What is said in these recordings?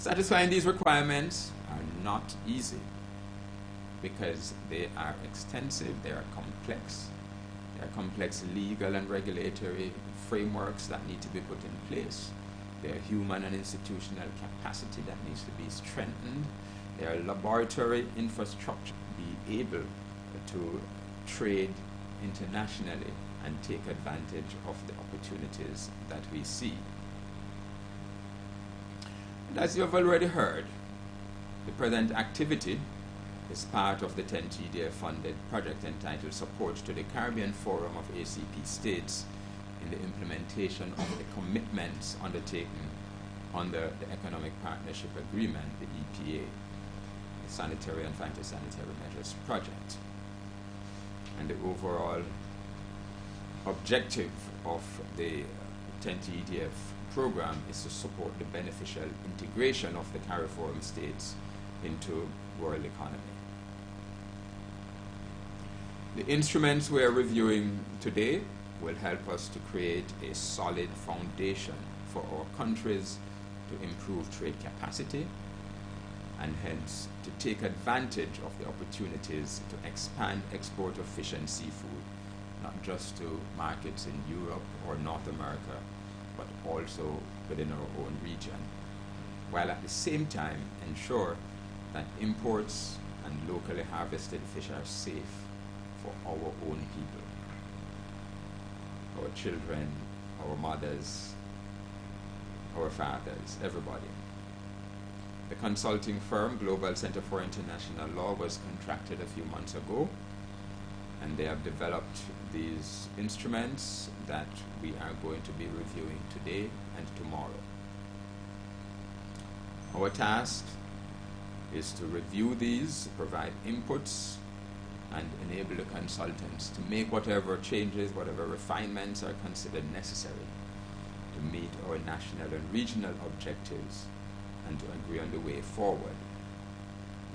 Satisfying these requirements are not easy because they are extensive, they are complex. There are complex legal and regulatory frameworks that need to be put in place. There are human and institutional capacity that needs to be strengthened. There are laboratory infrastructure to be able to trade internationally and take advantage of the opportunities that we see. And as you have already heard, the present activity is part of the 10 TDF funded project entitled Support to the Caribbean Forum of ACP States in the implementation of the commitments undertaken under the Economic Partnership Agreement, the EPA, the Sanitary and Phytosanitary Measures Project. And the overall objective of the 10 TDF program is to support the beneficial integration of the CARIFORUM states into world economy. The instruments we are reviewing today will help us to create a solid foundation for our countries to improve trade capacity and hence to take advantage of the opportunities to expand export of fish and seafood, not just to markets in Europe or North America, but also within our own region, while at the same time ensure that imports and locally harvested fish are safe for our own people, our children, our mothers, our fathers, everybody. The consulting firm Global Center for International Law was contracted a few months ago, and they have developed these instruments that we are going to be reviewing today and tomorrow. Our task is to review these, provide inputs, and enable the consultants to make whatever changes, whatever refinements are considered necessary to meet our national and regional objectives and to agree on the way forward.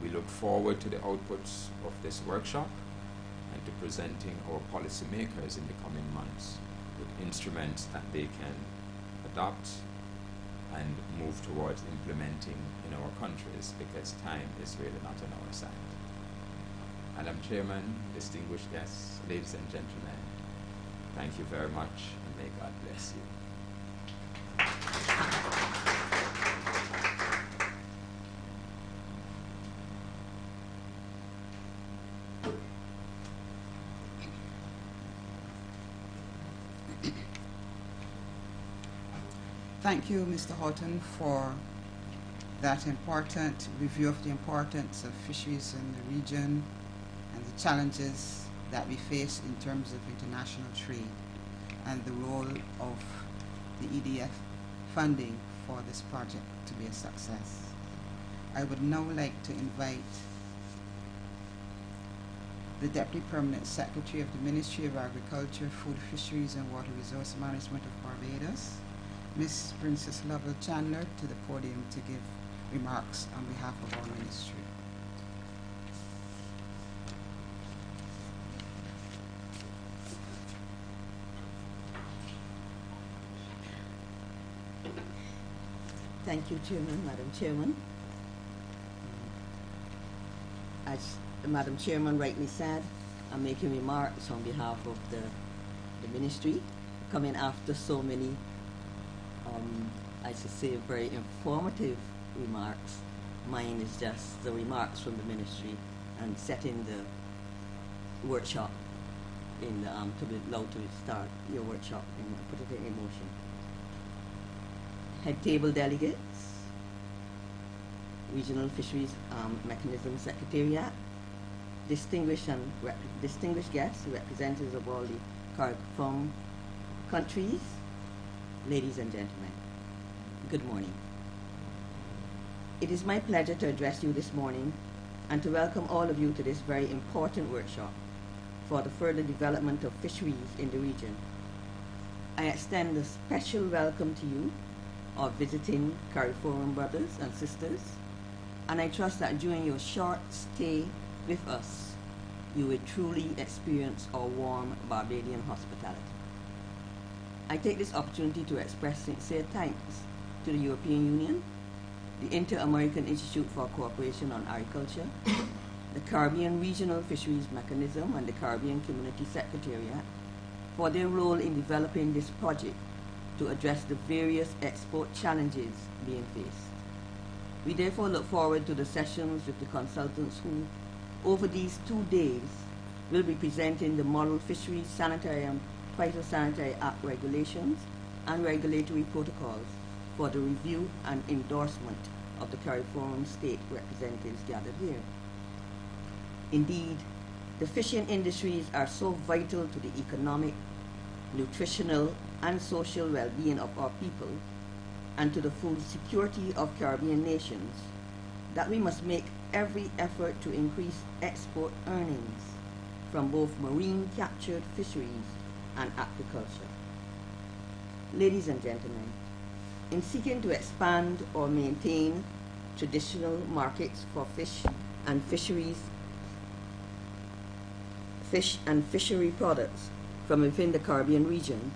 We look forward to the outputs of this workshop and to presenting our policymakers in the coming months with instruments that they can adopt and move towards implementing in our countries, because time is really not on our side. Madam Chairman, distinguished guests, ladies and gentlemen, thank you very much, and may God bless you. Thank you, Mr. Houghton, for that important review of the importance of fisheries in the region and the challenges that we face in terms of international trade and the role of the EDF funding for this project to be a success. I would now like to invite the Deputy Permanent Secretary of the Ministry of Agriculture, Food, Fisheries and Water Resource Management of Barbados, Ms. Princess Lovell Chandler, to the podium to give remarks on behalf of our ministry. Thank you, Chairman, Madam Chairman. As Madam Chairman rightly said, I'm making remarks on behalf of the ministry, coming after so many I should say very informative remarks. Mine is just the remarks from the ministry and setting the workshop in the, to be allowed to start your workshop and put it in motion. Head table delegates, Regional Fisheries Mechanism Secretariat, distinguished guests, representatives of all the CARIFORUM countries, ladies and gentlemen, good morning. It is my pleasure to address you this morning and to welcome all of you to this very important workshop for the further development of fisheries in the region. I extend a special welcome to you, our visiting CARIFORUM brothers and sisters, and I trust that during your short stay with us, you will truly experience our warm Barbadian hospitality. I take this opportunity to express sincere thanks to the European Union, the Inter-American Institute for Cooperation on Agriculture, the Caribbean Regional Fisheries Mechanism, and the Caribbean Community Secretariat for their role in developing this project to address the various export challenges being faced. We therefore look forward to the sessions with the consultants who, over these 2 days, will be presenting the Model Fisheries Sanitary and Phytosanitary Act regulations and regulatory protocols for the review and endorsement of the CARIFORUM state representatives gathered here. Indeed, the fishing industries are so vital to the economic, nutritional, and social well-being of our people and to the food security of Caribbean nations that we must make every effort to increase export earnings from both marine captured fisheries and aquaculture. Ladies and gentlemen, in seeking to expand or maintain traditional markets for fish and fishery products from within the Caribbean region,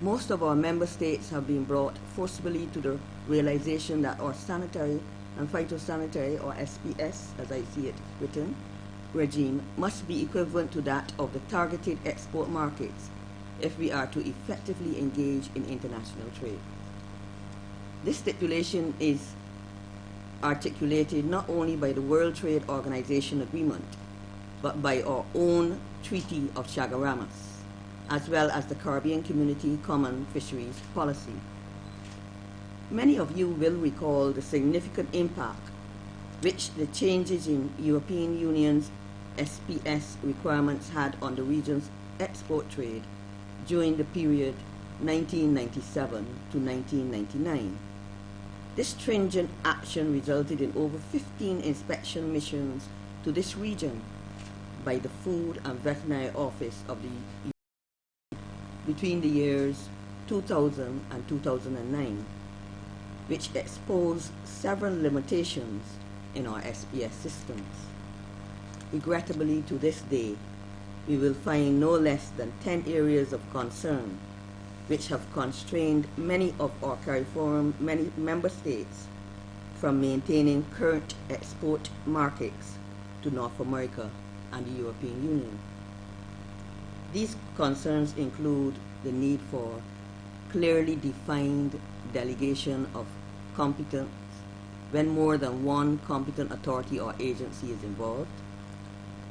most of our member states have been brought forcibly to the realization that our sanitary and phytosanitary, or SPS, as I see it written, regime must be equivalent to that of the targeted export markets if we are to effectively engage in international trade. This stipulation is articulated not only by the World Trade Organization agreement, but by our own Treaty of Chaguaramas, as well as the Caribbean Community Common Fisheries Policy. Many of you will recall the significant impact which the changes in European Union's SPS requirements had on the region's export trade during the period 1997 to 1999. This stringent action resulted in over 15 inspection missions to this region by the Food and Veterinary Office of the EU between the years 2000 and 2009, which exposed several limitations in our SPS systems. Regrettably, to this day, we will find no less than 10 areas of concern which have constrained many of our CARIFORUM member states from maintaining current export markets to North America and the European Union. These concerns include the need for clearly defined delegation of competence when more than one competent authority or agency is involved,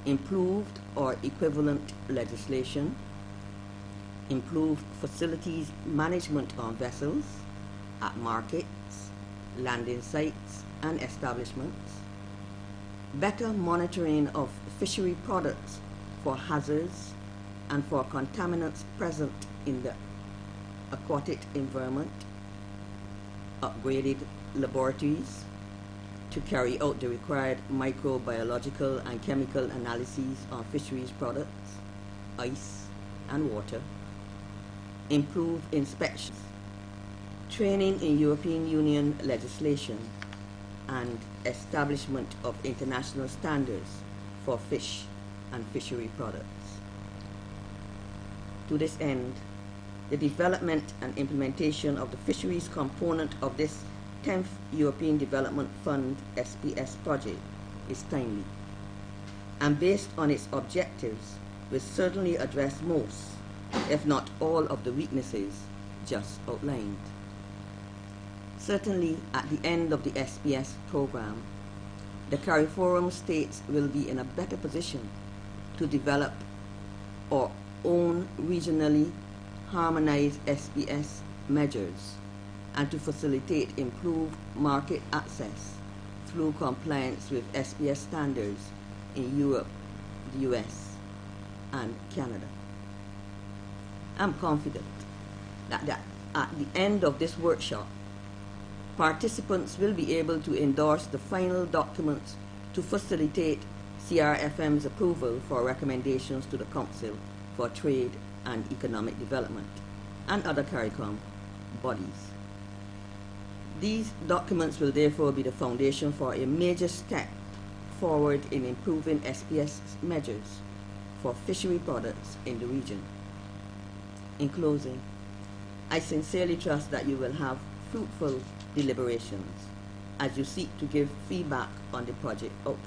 improved or equivalent legislation, improved facilities management on vessels, at markets, landing sites and establishments, better monitoring of fishery products for hazards and for contaminants present in the aquatic environment, upgraded laboratories to carry out the required microbiological and chemical analyses on fisheries products, ice and water, improved inspections, training in European Union legislation, and establishment of international standards for fish and fishery products. To this end, the development and implementation of the fisheries component of this 10th European Development Fund SPS project is timely, and based on its objectives will certainly address most, if not all, of the weaknesses just outlined. Certainly, at the end of the SPS program, the CARIFORUM states will be in a better position to develop our own regionally harmonized SPS measures and to facilitate improved market access through compliance with SPS standards in Europe, the US, and Canada. I'm confident that at the end of this workshop, participants will be able to endorse the final documents to facilitate CRFM's approval for recommendations to the Council for Trade and Economic Development and other CARICOM bodies. These documents will therefore be the foundation for a major step forward in improving SPS measures for fishery products in the region. In closing, I sincerely trust that you will have fruitful deliberations as you seek to give feedback on the project outputs.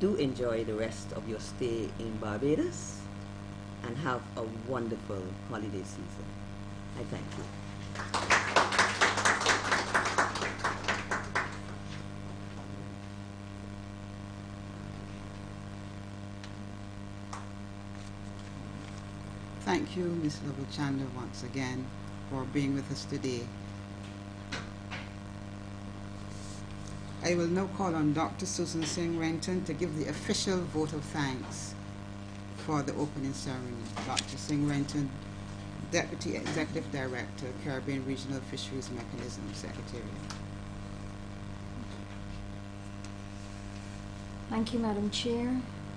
Do enjoy the rest of your stay in Barbados and have a wonderful holiday season. I thank you. Thank you, Ms. Lobuchanda, once again for being with us today. I will now call on Dr. Susan Singh Renton to give the official vote of thanks for the opening ceremony. Dr. Singh Renton, Deputy Executive Director, Caribbean Regional Fisheries Mechanism Secretariat. Thank you, Madam Chair,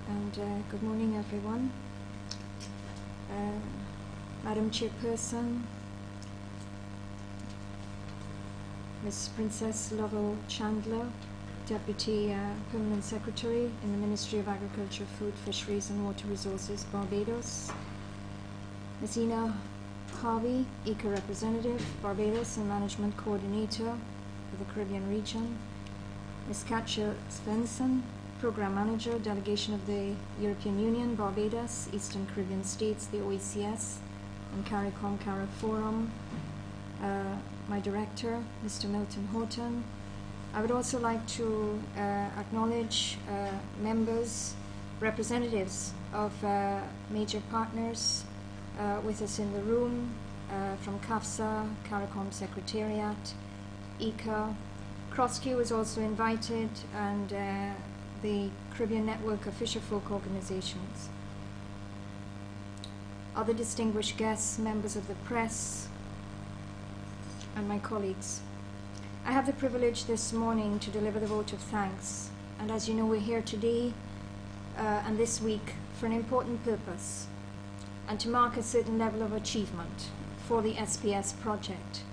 and good morning, everyone. Madam Chairperson, Ms. Princess Lovell Chandler, Deputy Permanent Secretary in the Ministry of Agriculture, Food, Fisheries and Water Resources, Barbados, Ms. Ina Harvey, ECA Representative, Barbados and Management Coordinator for the Caribbean region, Ms. Katja Svensson, Program Manager, Delegation of the European Union, Barbados, Eastern Caribbean States, the OECS, and CARIFORUM, my Director, Mr. Milton Horton. I would also like to acknowledge members, representatives of major partners with us in the room, from CAFSA, CARICOM Secretariat, ECA. CrossQ is also invited, and the Caribbean Network of Fisherfolk Organizations. Other distinguished guests, members of the press, and my colleagues. I have the privilege this morning to deliver the vote of thanks, and as you know, we're here today and this week for an important purpose, and to mark a certain level of achievement for the SPS project.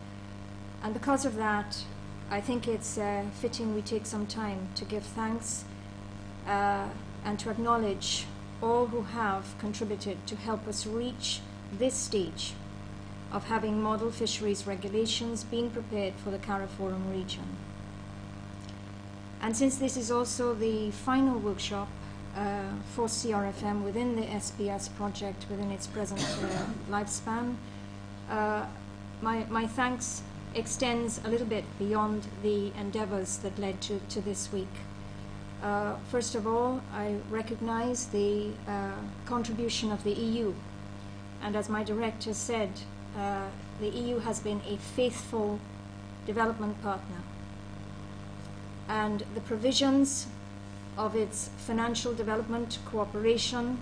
And because of that, I think it's fitting we take some time to give thanks and to acknowledge all who have contributed to help us reach this stage of having model fisheries regulations being prepared for the CARIFORUM region. And since this is also the final workshop for CRFM within the SPS project within its present lifespan, my thanks extends a little bit beyond the endeavors that led to this week. First of all, I recognize the contribution of the EU, and as my director said, the EU has been a faithful development partner, and the provisions of its financial development cooperation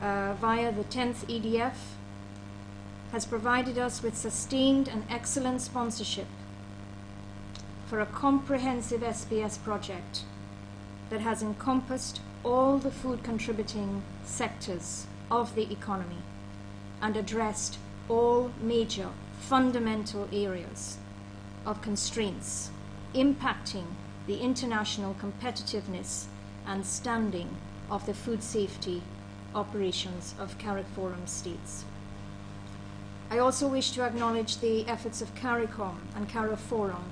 via the 10th EDF has provided us with sustained and excellent sponsorship for a comprehensive SPS project that has encompassed all the food contributing sectors of the economy and addressed all major fundamental areas of constraints impacting the international competitiveness and standing of the food safety operations of CARIFORUM states. I also wish to acknowledge the efforts of CARICOM and CARIFORUM,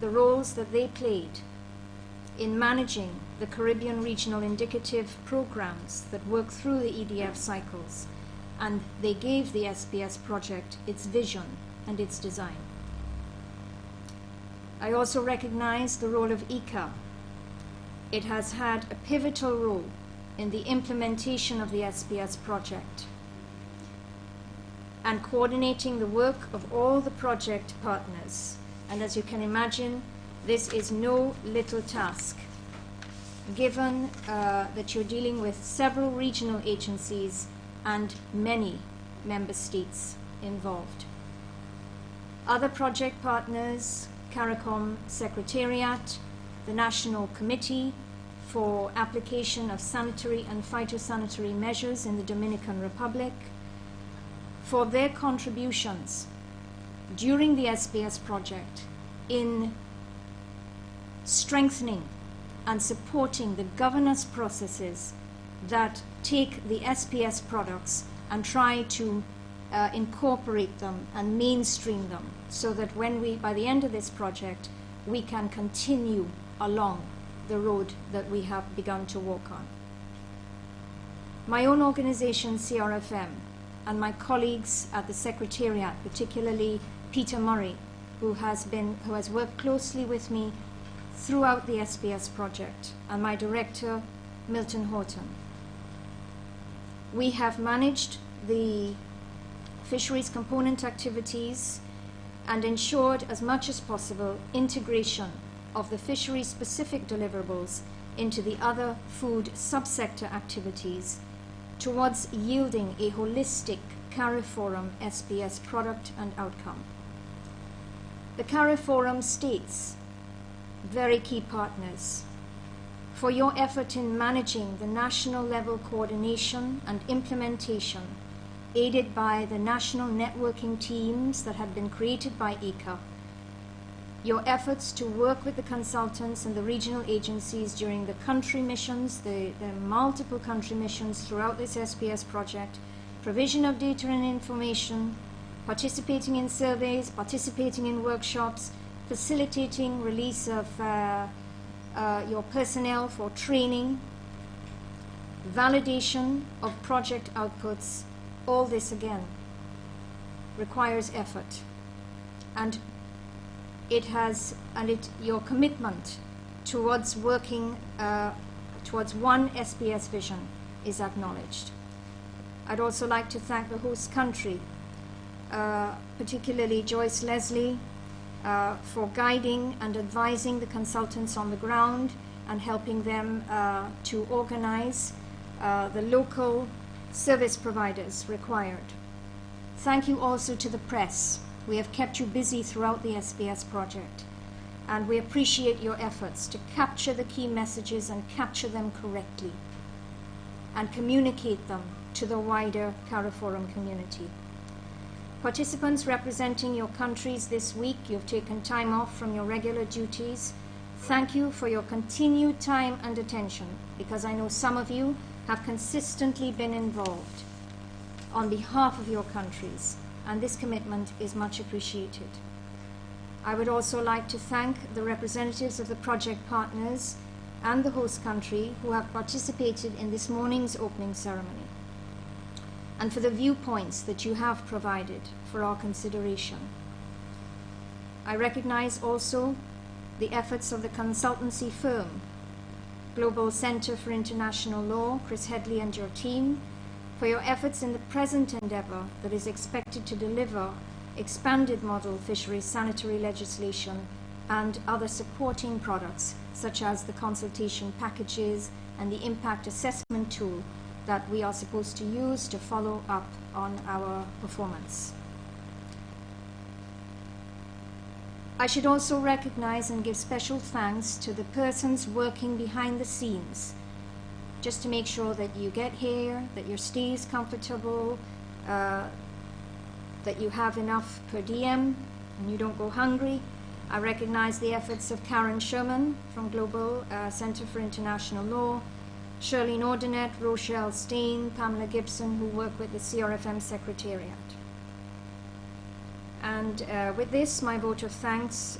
the roles that they played in managing the Caribbean regional indicative programs that work through the EDF cycles, and they gave the SPS project its vision and its design. I also recognize the role of ECA. It has had a pivotal role in the implementation of the SPS project and coordinating the work of all the project partners. And as you can imagine, this is no little task, given that you're dealing with several regional agencies and many member states involved. Other project partners, CARICOM Secretariat, the National Committee for Application of Sanitary and Phytosanitary Measures in the Dominican Republic, for their contributions during the SPS project in strengthening and supporting the governance processes that take the SPS products and try to incorporate them and mainstream them, so that when we, by the end of this project, we can continue along the road that we have begun to walk on. My own organization, CRFM, and my colleagues at the Secretariat, particularly Peter Murray, who has worked closely with me throughout the SPS project, and my director, Milton Horton. We have managed the fisheries component activities and ensured as much as possible integration of the fisheries-specific deliverables into the other food subsector activities towards yielding a holistic CARIFORUM SPS product and outcome. The CARIFORUM states, very key partners, for your effort in managing the national level coordination and implementation, aided by the national networking teams that have been created by ICA, your efforts to work with the consultants and the regional agencies during the country missions, the multiple country missions throughout this SPS project, provision of data and information, participating in surveys, participating in workshops, facilitating release of your personnel for training, validation of project outputs, all this again requires effort. And your commitment towards working towards one SPS vision is acknowledged. I'd also like to thank the host country, particularly Joyce Leslie, for guiding and advising the consultants on the ground and helping them to organize the local service providers required. Thank you also to the press. We have kept you busy throughout the SPS project, and we appreciate your efforts to capture the key messages and capture them correctly and communicate them to the wider CARIFORUM community. Participants representing your countries this week, you've taken time off from your regular duties. Thank you for your continued time and attention, because I know some of you have consistently been involved on behalf of your countries, and this commitment is much appreciated. I would also like to thank the representatives of the project partners and the host country who have participated in this morning's opening ceremony, and for the viewpoints that you have provided for our consideration. I recognize also the efforts of the consultancy firm, Global Center for International Law, Chris Headley and your team, for your efforts in the present endeavor that is expected to deliver expanded model fisheries sanitary legislation and other supporting products, such as the consultation packages and the impact assessment tool that we are supposed to use to follow up on our performance. I should also recognize and give special thanks to the persons working behind the scenes, just to make sure that you get here, that your stay is comfortable, that you have enough per diem and you don't go hungry. I recognize the efforts of Karen Sherman from Global Center for International Law, Shirley Nordinet, Rochelle Steen, Pamela Gibson, who work with the CRFM Secretariat. And with this, my vote of thanks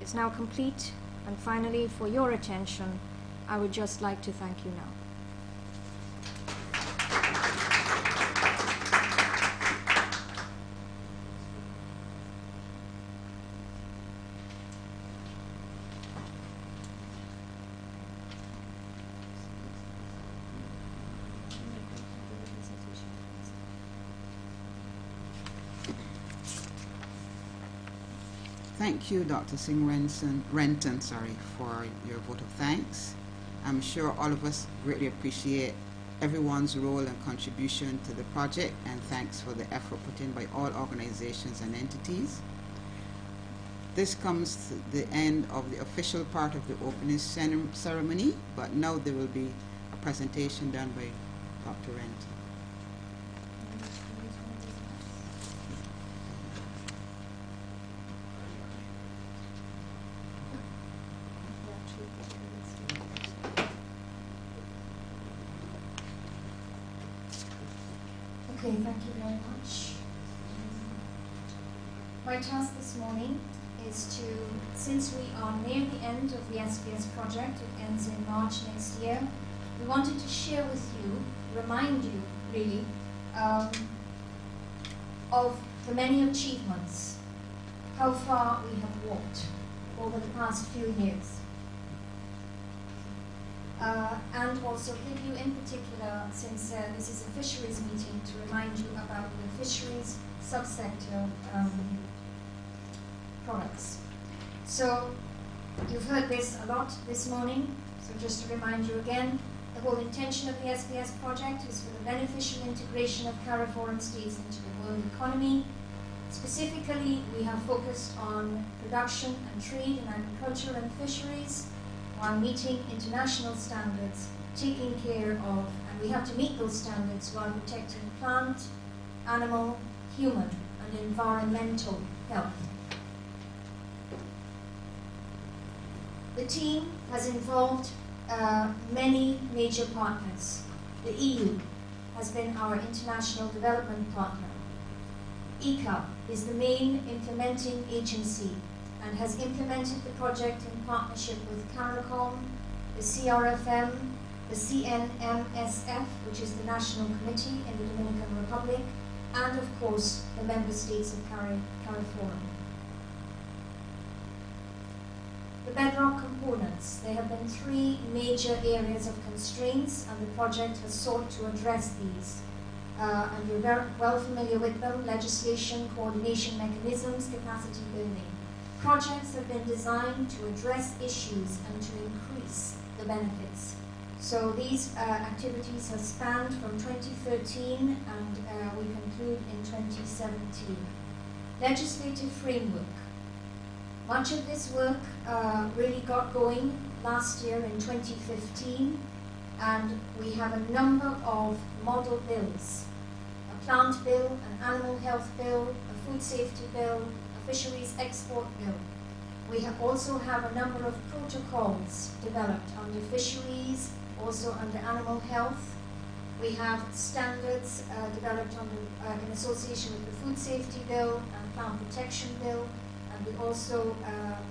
is now complete. And finally, for your attention, I would just like to thank you now. Thank you, Dr. Singh Renton, for your vote of thanks. I'm sure all of us greatly appreciate everyone's role and contribution to the project, and thanks for the effort put in by all organizations and entities. This comes to the end of the official part of the opening ceremony, but now there will be a presentation done by Dr. Renton. Okay, thank you very much. My task this morning is to, since we are near the end of the SPS project, it ends in March next year, we wanted to share with you, remind you really, of the many achievements, how far we have walked over the past few years. And also give you in particular, since this is a fisheries meeting, to remind you about the fisheries subsector products. So you've heard this a lot this morning, so just to remind you again, the whole intention of the SPS project is for the beneficial integration of CARIFORUM states into the world economy. Specifically, we have focused on production and trade in agriculture and fisheries, while meeting international standards, taking care of, and we have to meet those standards while protecting plant, animal, human, and environmental health. The team has involved many major partners. The EU has been our international development partner. ICA is the main implementing agency and has implemented the project in partnership with CARICOM, the CRFM, the CNMSF, which is the National Committee in the Dominican Republic, and of course the member states of CARIFORUM. The bedrock components. There have been three major areas of constraints, and the project has sought to address these. And you're very well familiar with them: legislation, coordination mechanisms, capacity building. Projects have been designed to address issues and to increase the benefits. So these activities have spanned from 2013 and we conclude in 2017. Legislative framework. Much of this work really got going last year in 2015, and we have a number of model bills. A plant bill, an animal health bill, a food safety bill, a fisheries export bill. We also have a number of protocols developed under fisheries, also under animal health. We have standards developed under, in association with the food safety bill and plant protection bill. We also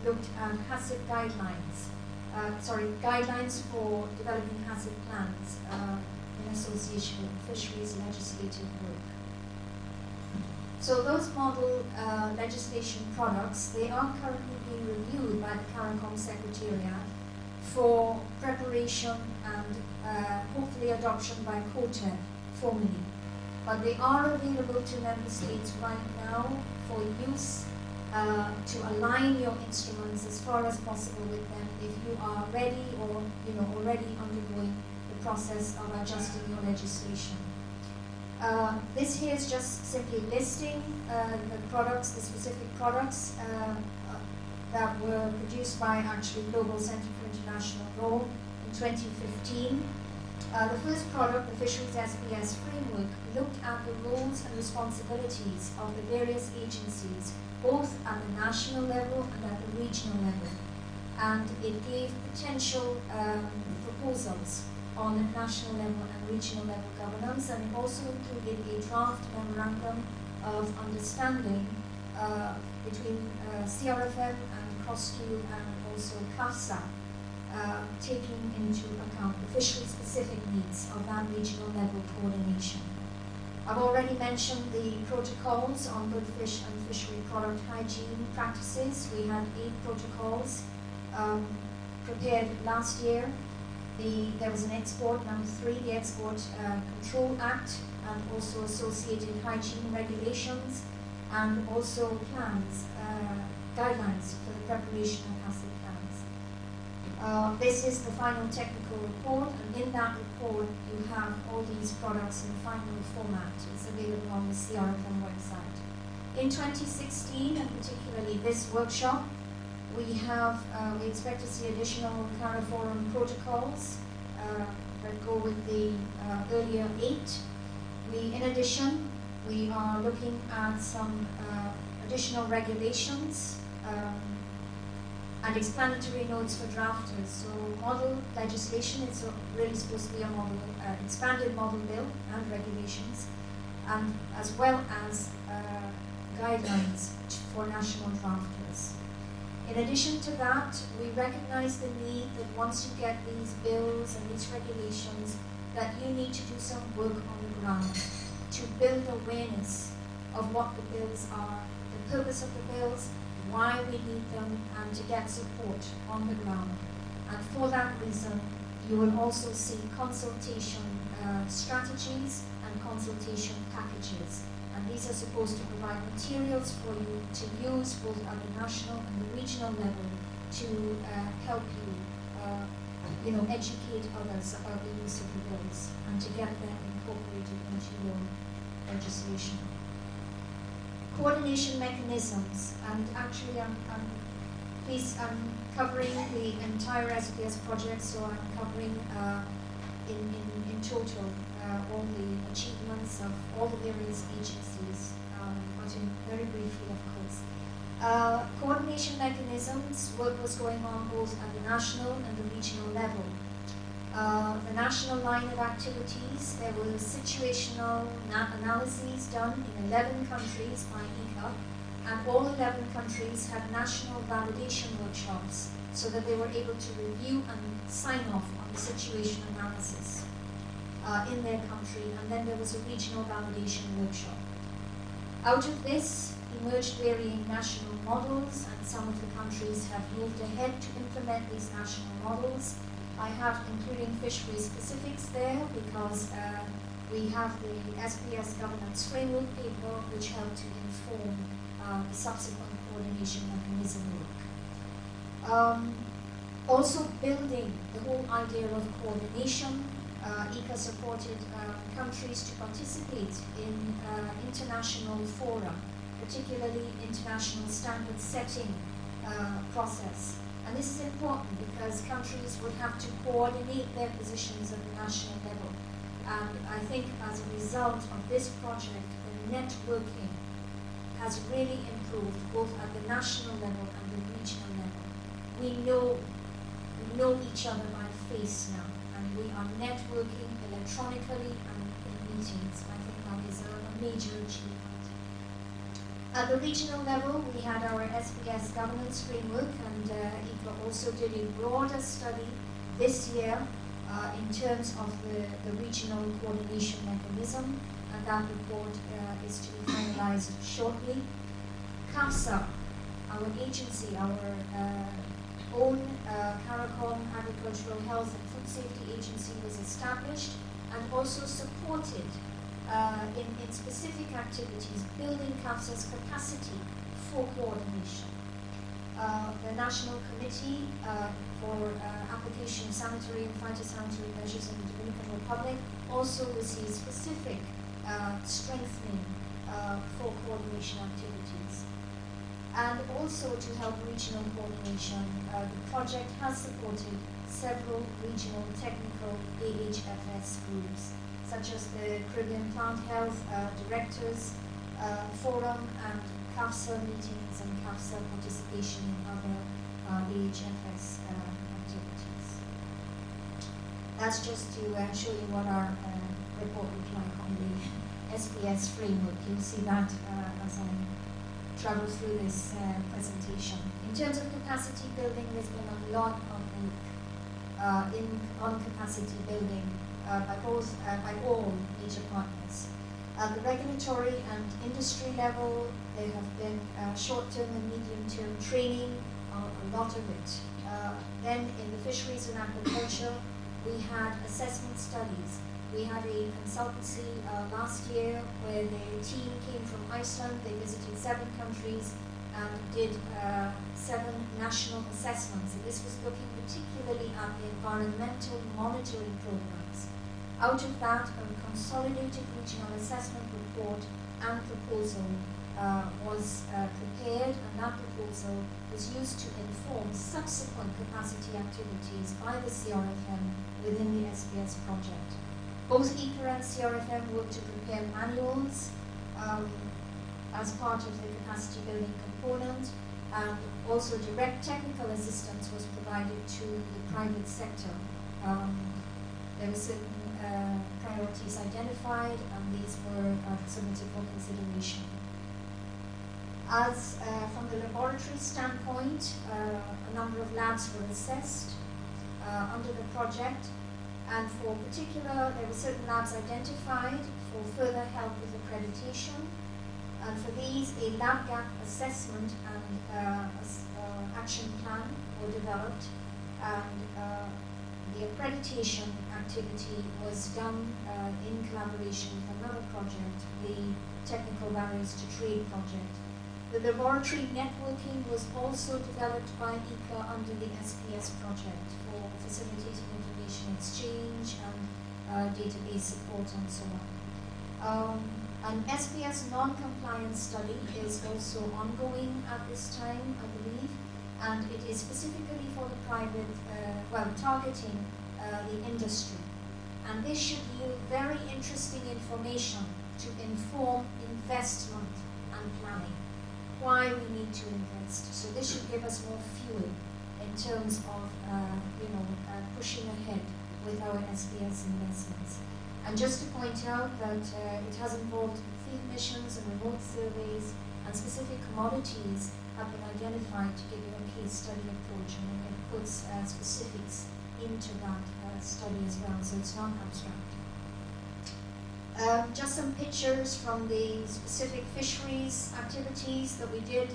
looked at HACCP guidelines, guidelines for developing HACCP plans in association with fisheries legislative work. So those model legislation products, they are currently being reviewed by the CARICOM Secretariat for preparation and hopefully adoption by COTED formally. But they are available to member states right now for use. To align your instruments as far as possible with them if you are ready or already undergoing the process of adjusting your legislation. This here is just simply listing the products, the specific products that were produced by actually Global Center for International Law in 2015. The first product, the Fisheries SPS framework, looked at the roles and responsibilities of the various agencies, both at the national level and at the regional level. And it gave potential proposals on national level and regional level governance, and it also included a draft memorandum of understanding between CRFM and CrossQ and also CAFSA, taking into account the fishery-specific needs of that regional level coordination. I've already mentioned the protocols on good fish and fishery product hygiene practices. We had 8 protocols prepared last year. There was an export, number 3, the Export Control Act, and also associated hygiene regulations, and also plans, guidelines for the preparation of HACCP plans. This is the final technical report, and in that report you have all these products in final format. It's available on the CRFM website. In 2016, and particularly this workshop, we expect to see additional CARIFORUM protocols that go with the earlier 8. In addition, we are looking at some additional regulations and explanatory notes for drafters. So model legislation is really supposed to be a model, expanded model bill and regulations, and as well as guidelines for national drafters. In addition to that, we recognize the need that once you get these bills and these regulations, that you need to do some work on the ground to build awareness of what the bills are, the purpose of the bills, why we need them, and to get support on the ground. And for that reason, you will also see consultation strategies and consultation packages. And these are supposed to provide materials for you to use both at the national and the regional level to help you, educate others about the use of the bills and to get them incorporated into your legislation. Coordination mechanisms, and actually I'm covering the entire SPS project, so I'm covering in total all the achievements of all the various agencies, but very briefly, of course. Coordination mechanisms, work was going on both at the national and the regional level. The national line of activities, there were situational analyses done in 11 countries by ICA, and all 11 countries had national validation workshops so that they were able to review and sign off on the situation analysis in their country, and then there was a regional validation workshop. Out of this emerged varying national models, and some of the countries have moved ahead to implement these national models. I have including fisheries specifics there because we have the SPS governance framework paper which helped to inform the subsequent coordination mechanism work. Also building the whole idea of coordination, ICA supported countries to participate in international fora, particularly international standard setting process. And this is important because countries would have to coordinate their positions at the national level. And I think as a result of this project, the networking has really improved both at the national level and the regional level. We know each other by face now, and we are networking electronically and in meetings. I think that is a major achievement. At the regional level, we had our SPS governance framework, and ICA also did a broader study this year in terms of the regional coordination mechanism, and that report is to be finalized shortly. CARIFORUM, our agency, our own CARIFORUM Agricultural Health and Food Safety Agency was established and also supported in specific activities, building CARIFORUM's capacity for coordination. The National Committee for Application of Sanitary and Phytosanitary Measures in the Dominican Republic also receives specific strengthening for coordination activities. And also to help regional coordination, the project has supported several regional technical AHFS groups, such as the Caribbean Plant Health Directors Forum and CAFSA meetings and CAFSA participation in other AHFS activities. That's just to show you what our report looked like on the SPS framework. You'll see that as I travel through this presentation. In terms of capacity building, there's been a lot of work on capacity building by all major partners. At the regulatory and industry level, there have been short-term and medium-term training, a lot of it. Then in the fisheries and aquaculture, we had assessment studies. We had a consultancy last year where the team came from Iceland. They visited 7 countries and did 7 national assessments. And this was looking particularly at the environmental monitoring programs. Out of that, a consolidated regional assessment report and proposal was prepared, and that proposal was used to inform subsequent capacity activities by the CRFM within the SPS project. Both ICA and CRFM worked to prepare manuals as part of the capacity building component, and also direct technical assistance was provided to the private sector. There were certain priorities identified, and these were submitted for consideration. As from the laboratory standpoint, a number of labs were assessed under the project, and for particular, there were certain labs identified for further help with accreditation. And for these, a lab gap assessment and action plan were developed, and the accreditation activity was done in collaboration with another project, the Technical Barriers to Trade project. The laboratory networking was also developed by ICA under the SPS project for facilitating information exchange and database support and so on. An SPS non-compliance study is also ongoing at this time, I believe, and it is specifically for the private, targeting the industry. And this should yield very interesting information to inform investment and planning, why we need to invest. So this should give us more fuel in terms of pushing ahead with our SPS investments. And just to point out that it has involved field missions and remote surveys, and specific commodities have been identified to give you a case study approach, and it puts specifics into that study as well, so it's not abstract. Just some pictures from the specific fisheries activities that we did.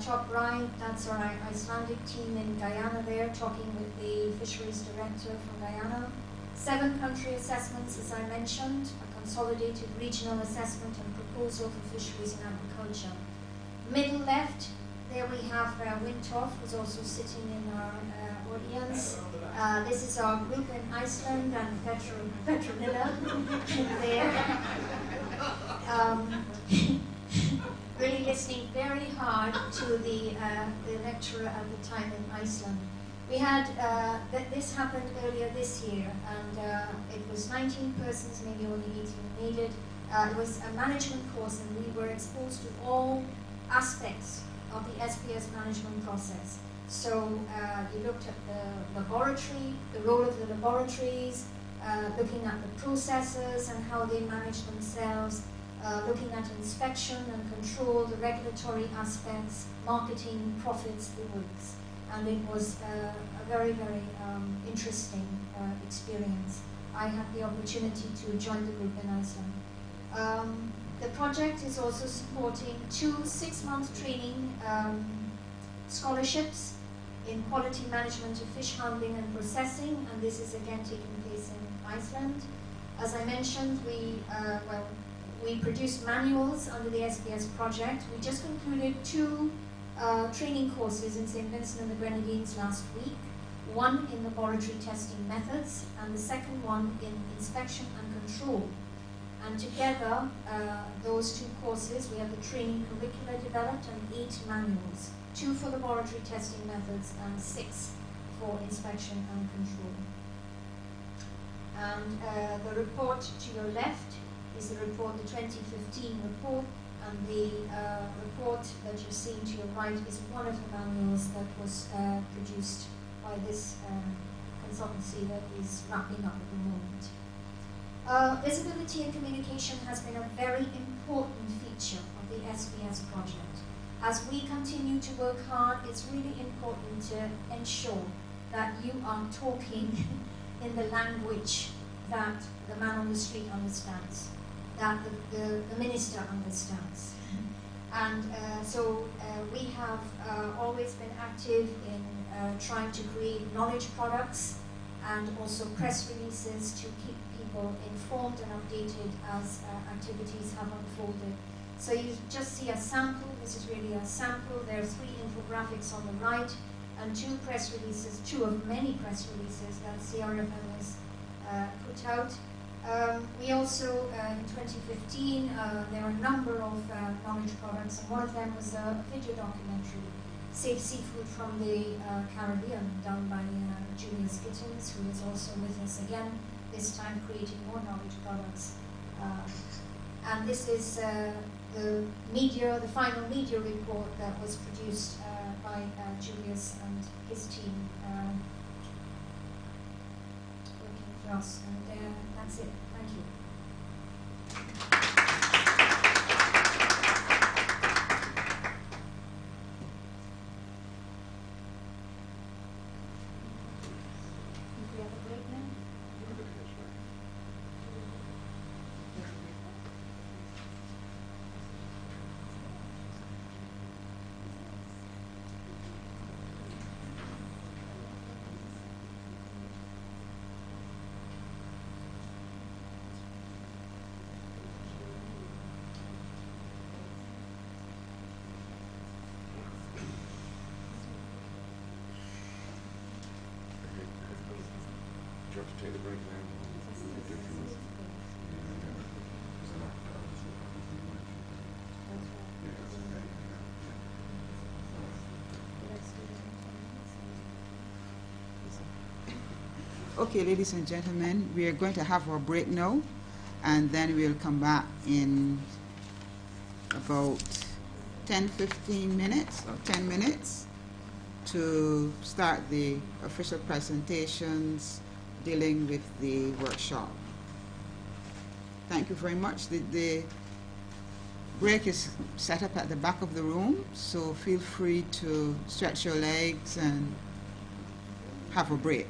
Top right, that's our Icelandic team in Guyana there, talking with the fisheries director from Guyana. 7 country assessments, as I mentioned, a consolidated regional assessment and proposal for fisheries and agriculture. Middle left, there we have Windhoff, who's also sitting in our audience. This is our group in Iceland, and Petronilla there. Really listening very hard to the lecturer at the time in Iceland. We had, this happened earlier this year, and it was 19 persons, maybe only 18 needed. It was a management course, and we were exposed to all aspects of the SPS management process. So you looked at the laboratory, the role of the laboratories, looking at the processes and how they manage themselves, looking at inspection and control, the regulatory aspects, marketing, profits, the works. And it was a very, very interesting experience. I had the opportunity to join the group in Iceland. The project is also supporting 2 6-month training scholarships in quality management of fish handling and processing, and this is again taking place in Iceland. As I mentioned, we produced manuals under the SPS project. We just concluded 2 training courses in St. Vincent and the Grenadines last week, one in laboratory testing methods, and the second one in inspection and control. And together, those 2 courses, we have the training curricula developed and 8 manuals, 2 for laboratory testing methods and 6 for inspection and control. And the report to your left is the report, the 2015 report, and the report that you're seeing to your right is one of the manuals that was produced by this consultancy that is wrapping up at the moment. Visibility and communication has been a very important feature of the SPS project. As we continue to work hard, it's really important to ensure that you are talking in the language that the man on the street understands, that the minister understands. And so we have always been active in trying to create knowledge products and also press releases to keep people informed and updated as activities have unfolded. So you just see a sample. This is really a sample. There are 3 infographics on the right and 2 press releases, 2 of many press releases that CRFM has put out. We also, in 2015, there are a number of knowledge products, and one of them was a video documentary, Safe Seafood from the Caribbean, done by Julius Gittins, who is also with us again, this time creating more knowledge products. And this is the final media report that was produced by Julius and his team working for us. And that's it. Thank you. Do you have to take the break now? Okay, ladies and gentlemen, we are going to have our break now, and then we'll come back in about 10-15 minutes or 10 minutes to start the official presentations dealing with the workshop. Thank you very much. The break is set up at the back of the room, so feel free to stretch your legs and have a break.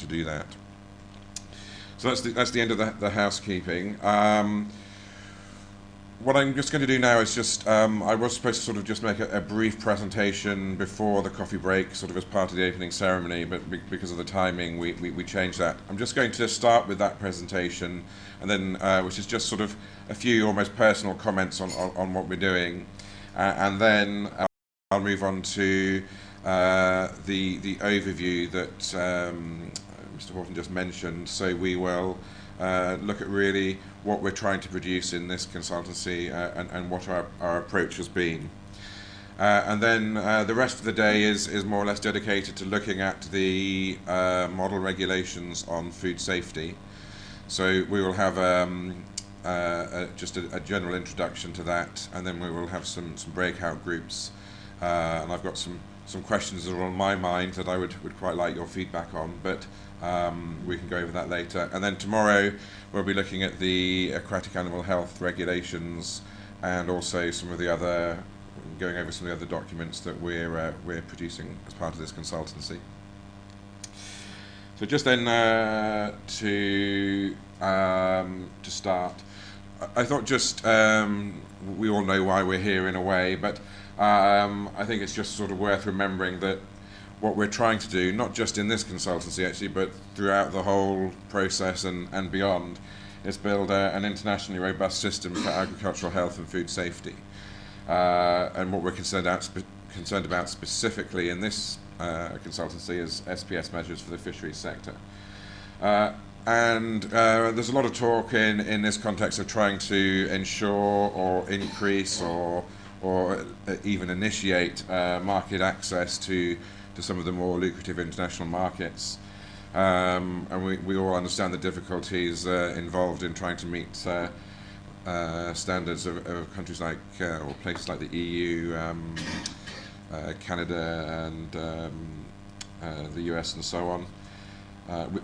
to do that. So that's the end of the housekeeping. What I'm just going to do now is just, I was supposed to sort of just make a brief presentation before the coffee break, sort of as part of the opening ceremony, but because of the timing, we changed that. I'm just going to start with that presentation, and then, which is just sort of a few almost personal comments on what we're doing, and then I'll move on to the overview that Mr. Horton just mentioned. So we will look at really what we're trying to produce in this consultancy and what our approach has been. And then the rest of the day is more or less dedicated to looking at the model regulations on food safety. So we will have just a general introduction to that, and then we will have some breakout groups. And I've got some questions that are on my mind that I would quite like your feedback on, but we can go over that later. And then tomorrow we'll be looking at the aquatic animal health regulations, and also going over some of the other documents that we're producing as part of this consultancy. So just then to start, I thought just we all know why we're here in a way, but I think it's just sort of worth remembering that what we're trying to do, not just in this consultancy actually, but throughout the whole process and beyond, is build an internationally robust system for agricultural health and food safety. And what we're concerned about specifically in this consultancy is SPS measures for the fisheries sector. And there's a lot of talk in this context of trying to ensure or increase or even initiate market access to some of the more lucrative international markets. And we all understand the difficulties involved in trying to meet standards of countries like, or places like the EU, Canada and the US and so on.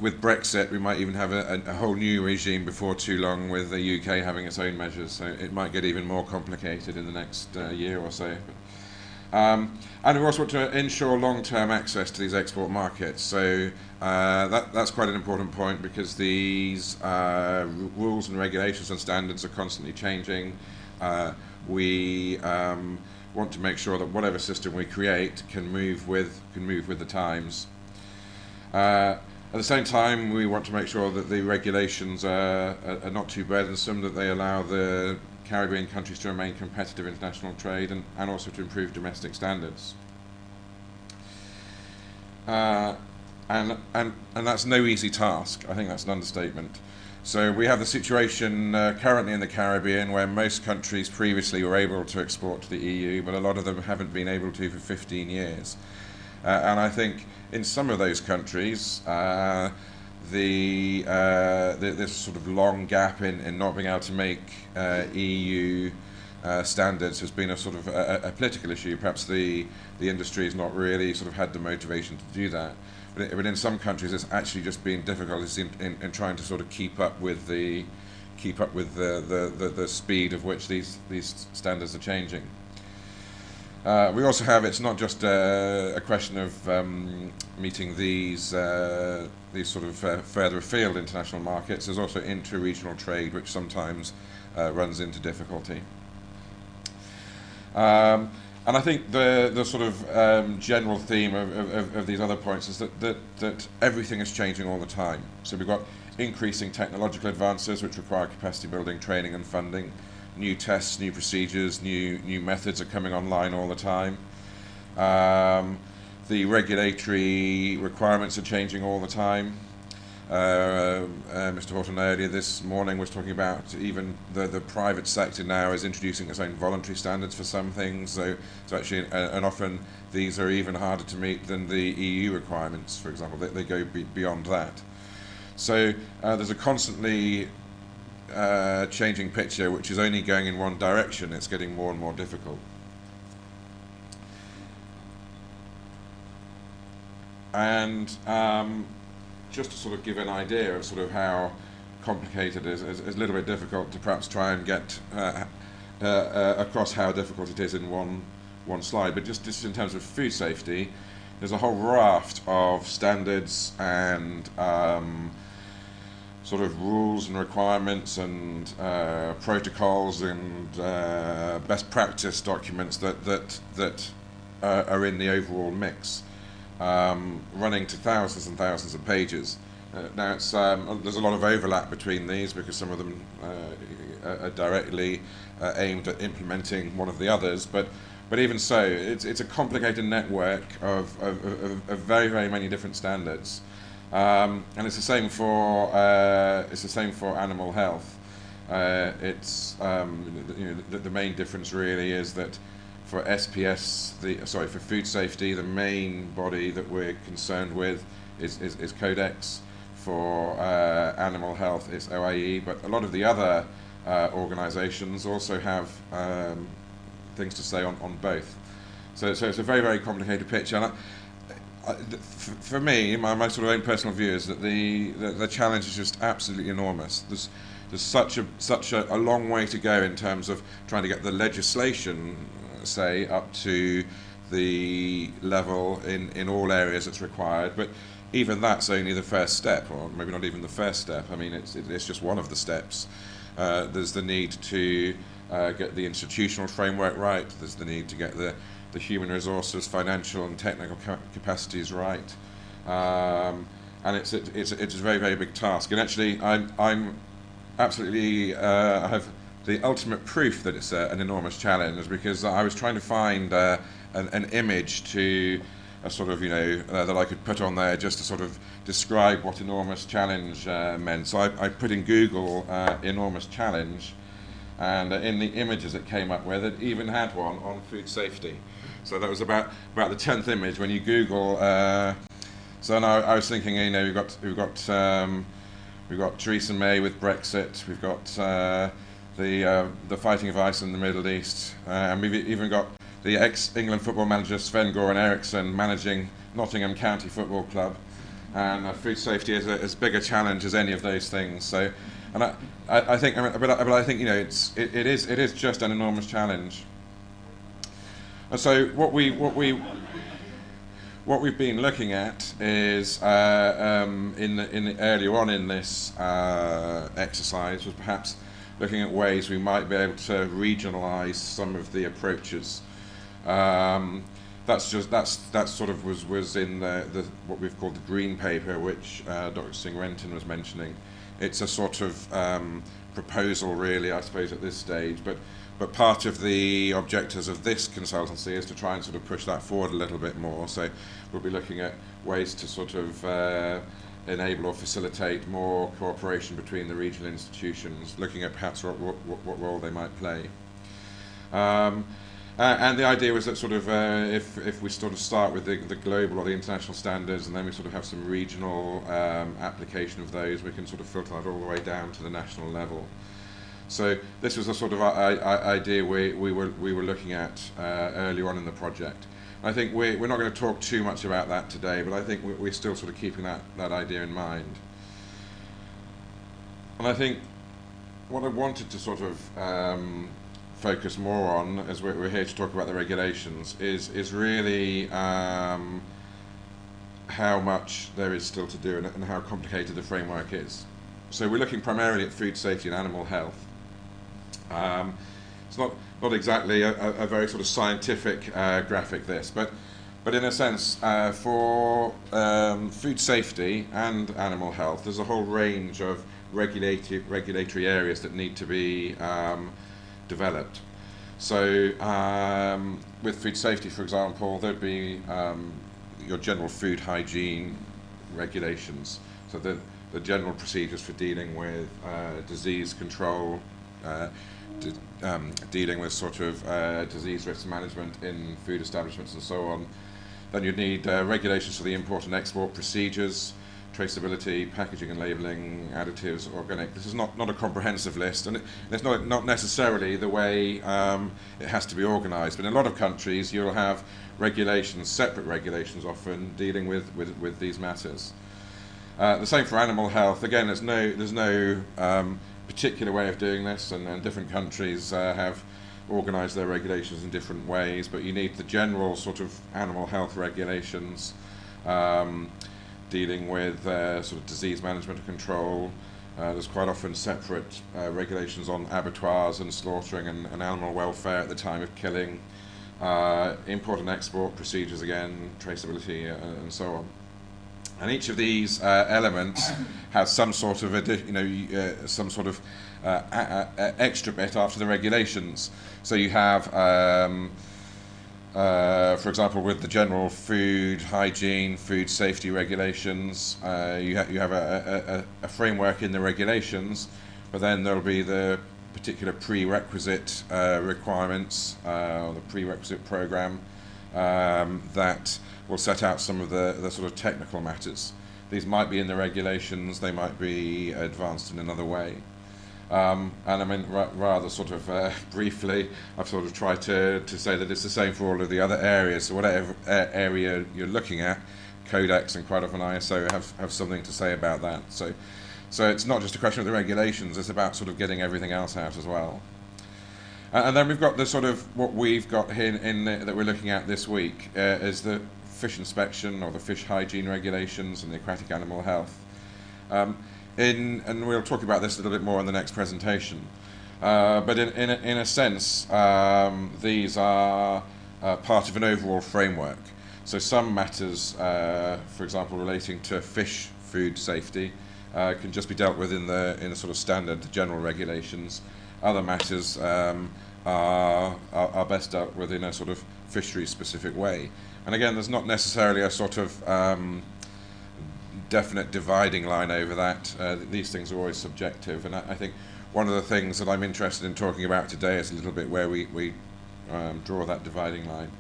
With Brexit, we might even have a whole new regime before too long, with the UK having its own measures, so it might get even more complicated in the next year or so. And we also want to ensure long-term access to these export markets. So that's quite an important point, because these rules and regulations and standards are constantly changing. We want to make sure that whatever system we create can move with the times. At the same time, we want to make sure that the regulations are not too burdensome, that they allow the Caribbean countries to remain competitive in international trade, and also to improve domestic standards. And that's no easy task. I think that's an understatement. So we have the situation currently in the Caribbean, where most countries previously were able to export to the EU, but a lot of them haven't been able to for 15 years. And I think in some of those countries, this sort of long gap in not being able to make EU standards has been a sort of a political issue. Perhaps the industry has not really sort of had the motivation to do that. But in some countries, it's actually just been difficulties in trying to sort of keep up with the speed of which these standards are changing. We also have, it's not just a question of meeting these sort of further afield international markets. There's also inter-regional trade, which sometimes runs into difficulty. And I think the sort of general theme of these other points is that everything is changing all the time. So we've got increasing technological advances which require capacity building, training and funding. New tests, new procedures, new methods are coming online all the time. The regulatory requirements are changing all the time. Mr. Horton earlier this morning was talking about even the private sector now is introducing its own voluntary standards for some things. So actually, and often these are even harder to meet than the EU requirements, for example. They go beyond that. So there's a constantly changing picture which is only going in one direction. It's getting more and more difficult. And just to sort of give an idea of sort of how complicated it is, it's a little bit difficult to perhaps try and get across how difficult it is in one slide, but just in terms of food safety, there's a whole raft of standards and sort of rules and requirements and protocols and best practice documents that are in the overall mix, running to thousands and thousands of pages. Now there's a lot of overlap between these because some of them are directly aimed at implementing one of the others, but even so, it's a complicated network of very, very many different standards. And it's the same for animal health. The main difference really is that for SPS, for food safety, the main body that we're concerned with is Codex. For animal health, it's OIE. But a lot of the other organisations also have things to say on both. So it's a very, very complicated picture. And for me, my sort of own personal view is that the challenge is just absolutely enormous. There's such a long way to go in terms of trying to get the legislation, say, up to the level in all areas that's required. But even that's only the first step, or maybe not even the first step. I mean, it's just one of the steps. There's the need to get the institutional framework right. There's the need to get the human resources, financial and technical capacities right, and it's a very, very big task. And actually, I'm absolutely I have the ultimate proof that it's an enormous challenge, because I was trying to find an image to sort of that I could put on there just to sort of describe what enormous challenge meant. So I put in Google enormous challenge, and in the images it came up with, it even had one on food safety. So that was about the 10th image when you Google. So now I was thinking, we've got Theresa May with Brexit. We've got the fighting of ISIS in the Middle East, and we've even got the ex-England football manager Sven-Göran Eriksson managing Nottingham County Football Club, and food safety is as big a challenge as any of those things. So, and I think, but I think it is just an enormous challenge. And so what we've been looking at is earlier on in this exercise was perhaps looking at ways we might be able to regionalise some of the approaches. That sort of was in the what we've called the green paper, which Dr. Singh Renton was mentioning. It's a sort of proposal, really, I suppose, at this stage, but part of the objectives of this consultancy is to try and sort of push that forward a little bit more. So we'll be looking at ways to sort of enable or facilitate more cooperation between the regional institutions, looking at perhaps what role they might play. And the idea was that sort of if we sort of start with the global or the international standards, and then we sort of have some regional application of those, we can sort of filter that all the way down to the national level. So this was a sort of idea we were looking at early on in the project. I think we're not going to talk too much about that today, but I think we're still sort of keeping that idea in mind. And I think what I wanted to sort of focus more on, as we're here to talk about the regulations, is really how much there is still to do and how complicated the framework is. So we're looking primarily at food safety and animal health. It's not exactly a very sort of scientific graphic, this, but in a sense, for food safety and animal health, there's a whole range of regulatory areas that need to be developed. So with food safety, for example, there'd be your general food hygiene regulations, so the general procedures for dealing with disease control, dealing with sort of disease risk management in food establishments and so on. Then you'd need regulations for the import and export procedures, traceability, packaging and labelling, additives, organic. This is not a comprehensive list, and it's not necessarily the way it has to be organised. But in a lot of countries, you'll have regulations, separate regulations often, dealing with these matters. The same for animal health. Again, there's no particular way of doing this, and different countries have organise their regulations in different ways, but you need the general sort of animal health regulations dealing with sort of disease management and control. There's quite often separate regulations on abattoirs and slaughtering and animal welfare at the time of killing, import and export procedures again, traceability and so on. And each of these elements has some sort of some sort of extra bit after the regulations. So you have, for example, with the general food hygiene, food safety regulations, you have a framework in the regulations, but then there'll be the particular prerequisite requirements, or the prerequisite program that will set out some of the sort of technical matters. These might be in the regulations, they might be advanced in another way. And I mean, rather sort of briefly, I've sort of tried to say that it's the same for all of the other areas. So whatever area you're looking at, Codex and quite often ISO have something to say about that. So it's not just a question of the regulations, it's about sort of getting everything else out as well. And then we've got the sort of, what we've got here that we're looking at this week is the fish inspection or the fish hygiene regulations and the aquatic animal health. And we'll talk about this a little bit more in the next presentation. But in a sense, these are part of an overall framework. So some matters, for example, relating to fish food safety, can just be dealt with in the sort of standard general regulations. Other matters are best dealt with in a sort of fisheries specific way. And again, there's not necessarily a sort of definite dividing line over that. These things are always subjective, and I think one of the things that I'm interested in talking about today is a little bit where we draw that dividing line.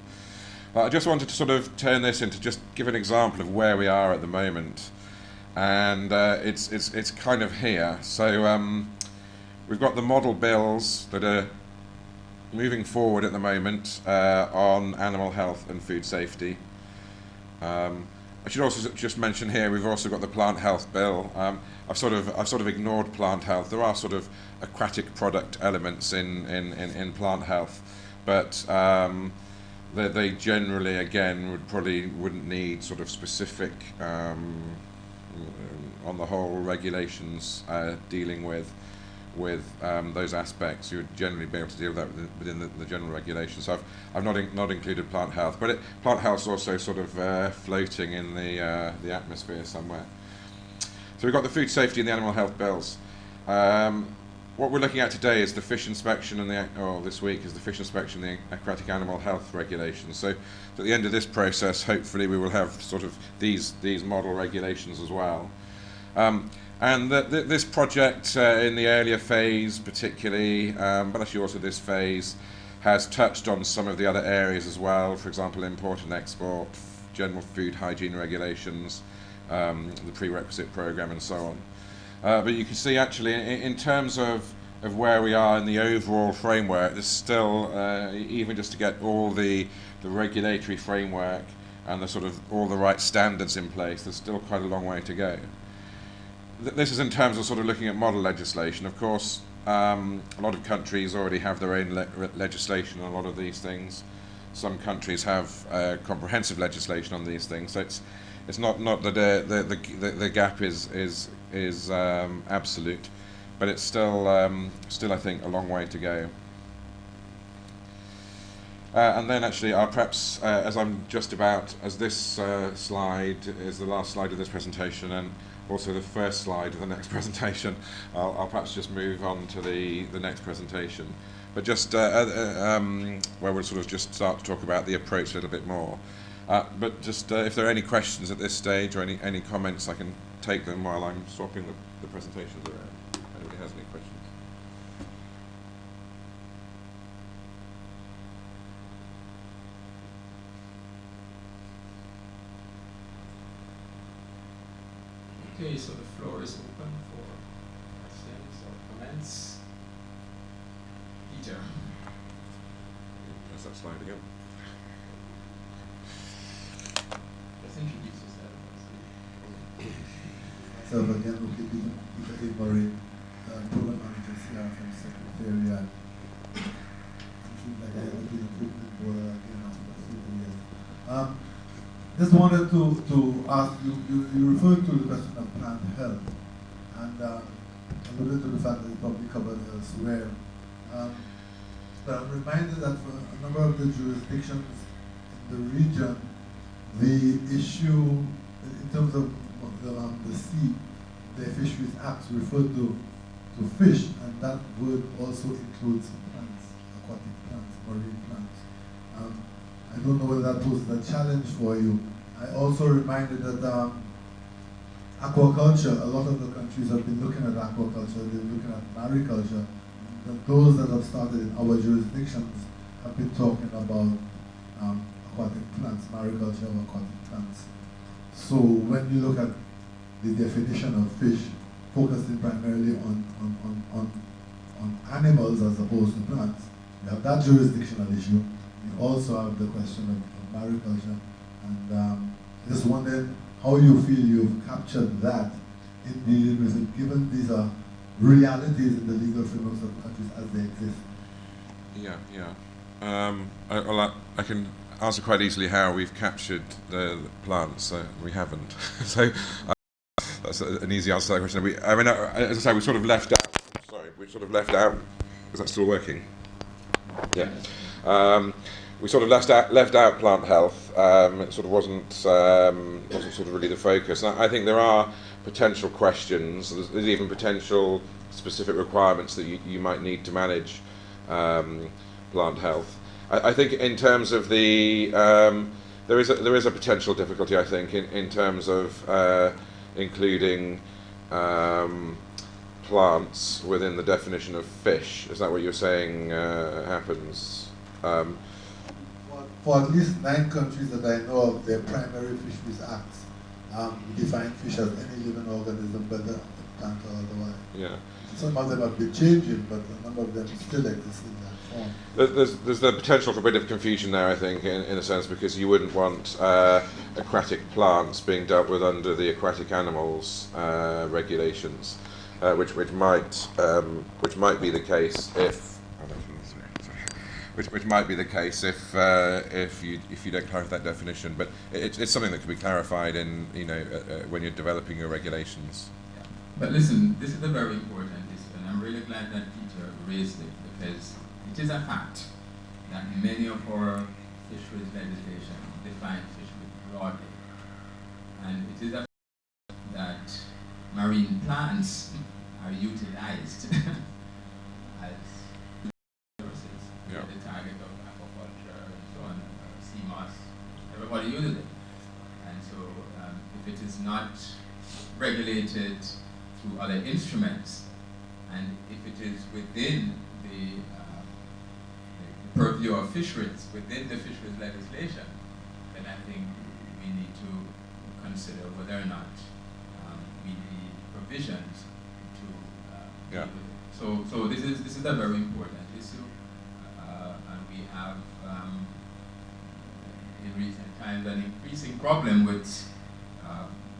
I just wanted to sort of turn this into just give an example of where we are at the moment, and it's kind of here. So we've got the model bills that are moving forward at the moment on animal health and food safety. I should also just mention here we've also got the plant health bill. I've sort of ignored plant health. There are sort of aquatic product elements in plant health, but they generally again wouldn't need sort of specific on the whole regulations dealing with those aspects. You would generally be able to deal with that within the general regulations. So I've not included plant health, but plant health is also sort of floating in the atmosphere somewhere. So we've got the food safety and the animal health bills. What we're looking at today is the fish inspection and this week is the fish inspection and the aquatic animal health regulations. So at the end of this process, hopefully we will have sort of these model regulations as well. And this project in the earlier phase particularly, but actually also this phase, has touched on some of the other areas as well, for example import and export, general food hygiene regulations, the prerequisite program and so on. But you can see actually in terms of where we are in the overall framework, there's still, even just to get all the regulatory framework and the sort of all the right standards in place, there's still quite a long way to go. This is in terms of sort of looking at model legislation. Of course, a lot of countries already have their own legislation on a lot of these things. Some countries have comprehensive legislation on these things. So it's not that the gap is absolute, but it's still I think a long way to go. And then actually, I'll perhaps, as this slide is the last slide of this presentation, and also the first slide of the next presentation, I'll perhaps just move on to the next presentation. But just where we'll sort of just start to talk about the approach a little bit more. But just if there are any questions at this stage or any comments, I can take them while I'm swapping the presentations around. If anybody has any questions. Okay, so the floor is open for questions or comments. Peter. There's that slide again. I think he uses that. Myself again, Peter Avery, Program Manager, CARIFORUM Secretariat. seems like I have been a frequent caller again after several years. Just wanted to ask you, you referred to the question of plant health and alluded to the fact that it's probably covered elsewhere. But I'm reminded that for a number of the jurisdictions in the region, the issue in terms of the sea, the Fisheries Act referred to fish, and that word also includes plants, aquatic plants, marine plants. I don't know whether that poses a challenge for you. I also reminded that aquaculture, a lot of the countries have been looking at aquaculture, they're looking at mariculture. Those that have started in our jurisdictions have been talking about aquatic plants, mariculture of aquatic plants. So when you look at the definition of fish, focusing primarily on animals as opposed to plants, you have that jurisdictional issue. You also have the question of mariculture. And just wondered how you feel you've captured that in dealing with it, given these are realities in the legal frameworks of countries as they exist. I can answer quite easily how we've captured the plants. We haven't. So that's an easy answer to that question. As I say, we sort of left out. Sorry, we sort of left out. Is that still working? Yeah. We sort of left out plant health. It sort of wasn't sort of really the focus. And I think there are potential questions. There's even potential specific requirements that you might need to manage plant health. I think in terms of the there is a potential difficulty. I think in terms of including plants within the definition of fish. Is that what you're saying happens? For at least 9 countries that I know of, their primary Fisheries Acts define fish as any living organism, whether plant or otherwise. Yeah. Some of them have been changing, but a number of them still exist in that form. There's the potential for a bit of confusion there, I think, in a sense, because you wouldn't want aquatic plants being dealt with under the aquatic animals regulations, which might be the case if. Which might be the case if you don't clarify that definition, but it's something that can be clarified in when you're developing your regulations. Yeah. But listen, this is a very important issue, and I'm really glad that Peter raised it, because it is a fact that many of our fisheries legislation define fisheries broadly, and it is a fact that marine plants are utilized as the target of aquaculture and so on, sea moss, everybody uses it. And so if it is not regulated through other instruments, and if it is within the purview of fisheries, within the fisheries legislation, then I think we need to consider whether or not we need provisions to deal with it. So this is a very important issue. And we have, in recent times, an increasing problem with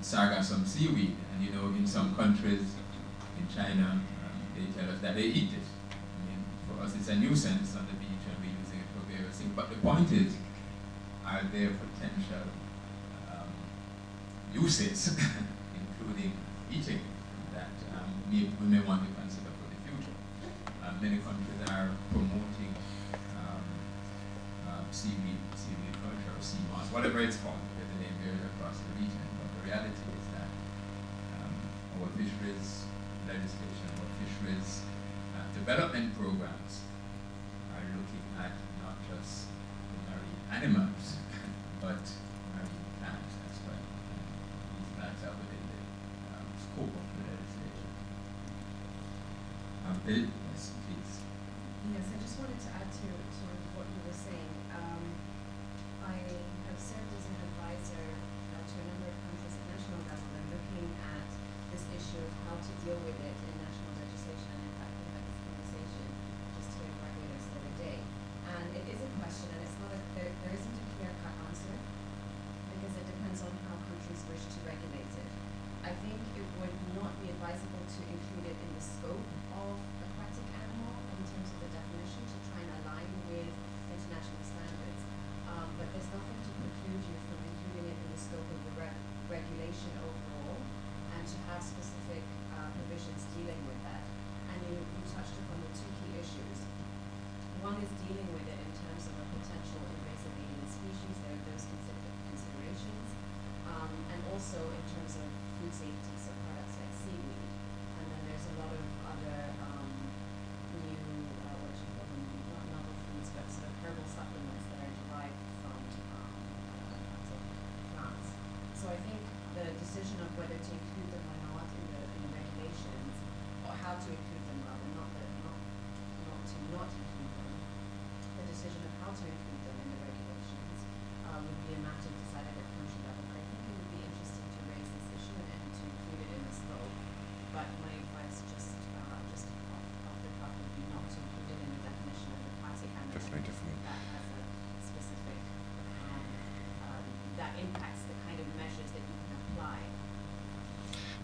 sargassum seaweed. And in some countries, in China, they tell us that they eat it. I mean, for us it's a nuisance on the beach and we're using it for various things. But the point is, are there potential uses, including eating, that we may want to consider for the future? Many countries are promoting seaweed culture, or sea moss, whatever it's called, because the name varies across the region. But the reality is that our fisheries legislation, our fisheries development programs are looking at not just the marine animals, but marine plants as well. And these plants are within the scope of the legislation. Bill, yes, please. Yes, I just wanted to add to what you were saying. I have served as an advisor to a number of countries at national level and looking at this issue of how to deal with it in national legislation. And in fact, we had this conversation just here in Barbados the other day. And it is a question, and it's not there isn't a clear-cut answer, because it depends on how countries wish to regulate it. I think it would not be advisable to include it in the scope of aquatic animal in terms of the definition, to try and align with whether to include them or not in the regulations, or how to include them rather, not to not include them. The decision of how to include them in the regulations would be a matter decided at country level. But I think it would be interesting to raise this issue and to include it in the scope. But my advice, just off the cuff, would be not to include it in the definition of aquatic animal. Definitely. That has a specific that impacts the kind of measures that you can apply.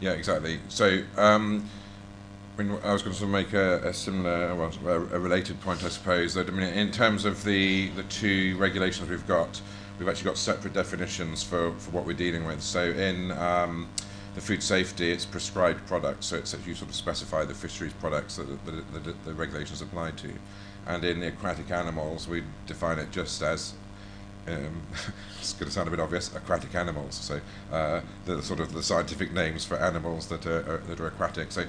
Yeah, exactly. So, I was going to make a similar, well, a related point, I suppose. That I mean, in terms of the two regulations we've actually got separate definitions for what we're dealing with. So, in the food safety, it's prescribed products. So, it's you sort of specify the fisheries products that the regulations apply to, and in the aquatic animals, we define it just as it's going to sound a bit obvious, aquatic animals. So the sort of the scientific names for animals that are aquatic. So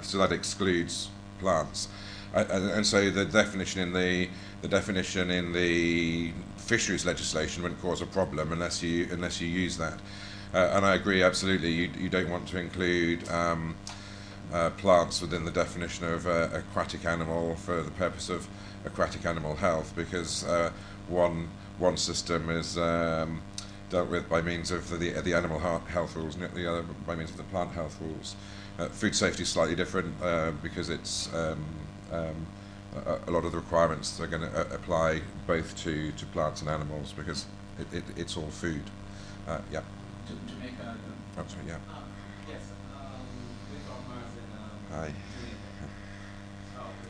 so that excludes plants, and so the definition in the fisheries legislation wouldn't cause a problem unless you use that. And I agree absolutely. You don't want to include plants within the definition of aquatic animal for the purpose of aquatic animal health, because one system is dealt with by means of the animal health rules, and the other by means of the plant health rules. Food safety is slightly different because it's a lot of the requirements are going to apply both to plants and animals, because it's all food. Yeah. To make a... Oh, sorry, yeah. Yes, with farmers in Hi. Jamaica.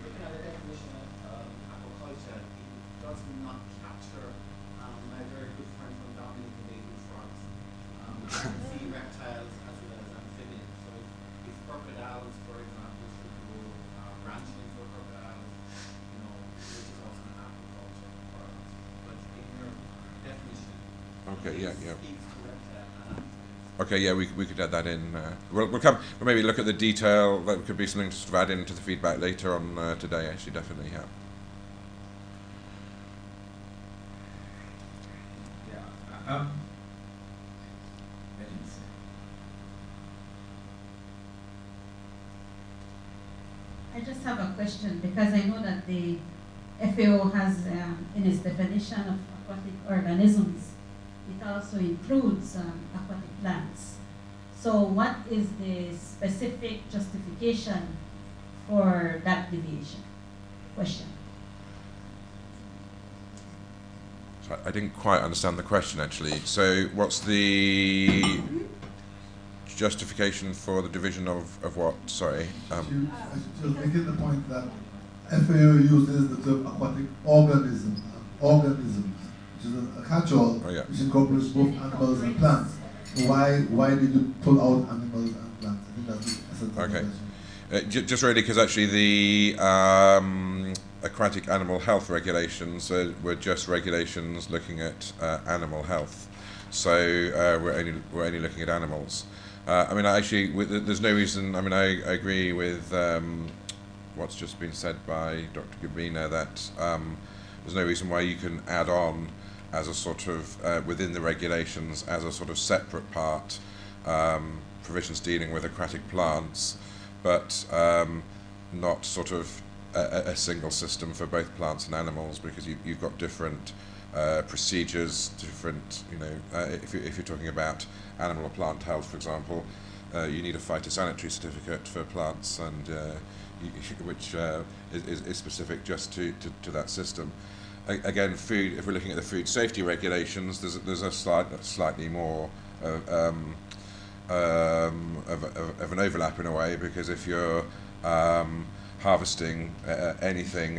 Looking at the definition of aquaculture, it does not capture my very good friend from Dominican Baby frogs, sea reptiles as well as amphibians. So if crocodiles, for example, should go ranching for crocodiles, which is also an aquaculture product. But in your definition, Okay. Yeah. Yeah. speaks to reptile and amphibians. Okay, yeah, we could add that in. We'll maybe look at the detail. That could be something to sort of add into the feedback later on today. Actually, definitely, yeah. Yeah. I just have a question, because I know that the FAO has in its definition of aquatic organisms, it also includes aquatic plants. So what is the specific justification for that deviation? Question. So I didn't quite understand the question, actually. So what's the justification for the division of what? Sorry. She was making the point that FAO uses the term aquatic organisms, which is a catch-all, Oh, yeah. which incorporates both animals and plants. So why did you pull out animals and plants? I think that's the essence of the Okay. question. Just really because actually the aquatic animal health regulations were just regulations looking at animal health. So we're only looking at animals. I mean, actually, there's no reason. I mean, I agree with what's just been said by Dr. Gabina, that there's no reason why you can add on as a sort of within the regulations as a sort of separate part provisions dealing with aquatic plants, but not sort of a single system for both plants and animals, because you've got different procedures, different, if you're talking about animal or plant health, for example, you need a phytosanitary certificate for plants, and which is specific just to that system. Again, food. If we're looking at the food safety regulations, there's a slightly more of an overlap in a way, because if you're harvesting anything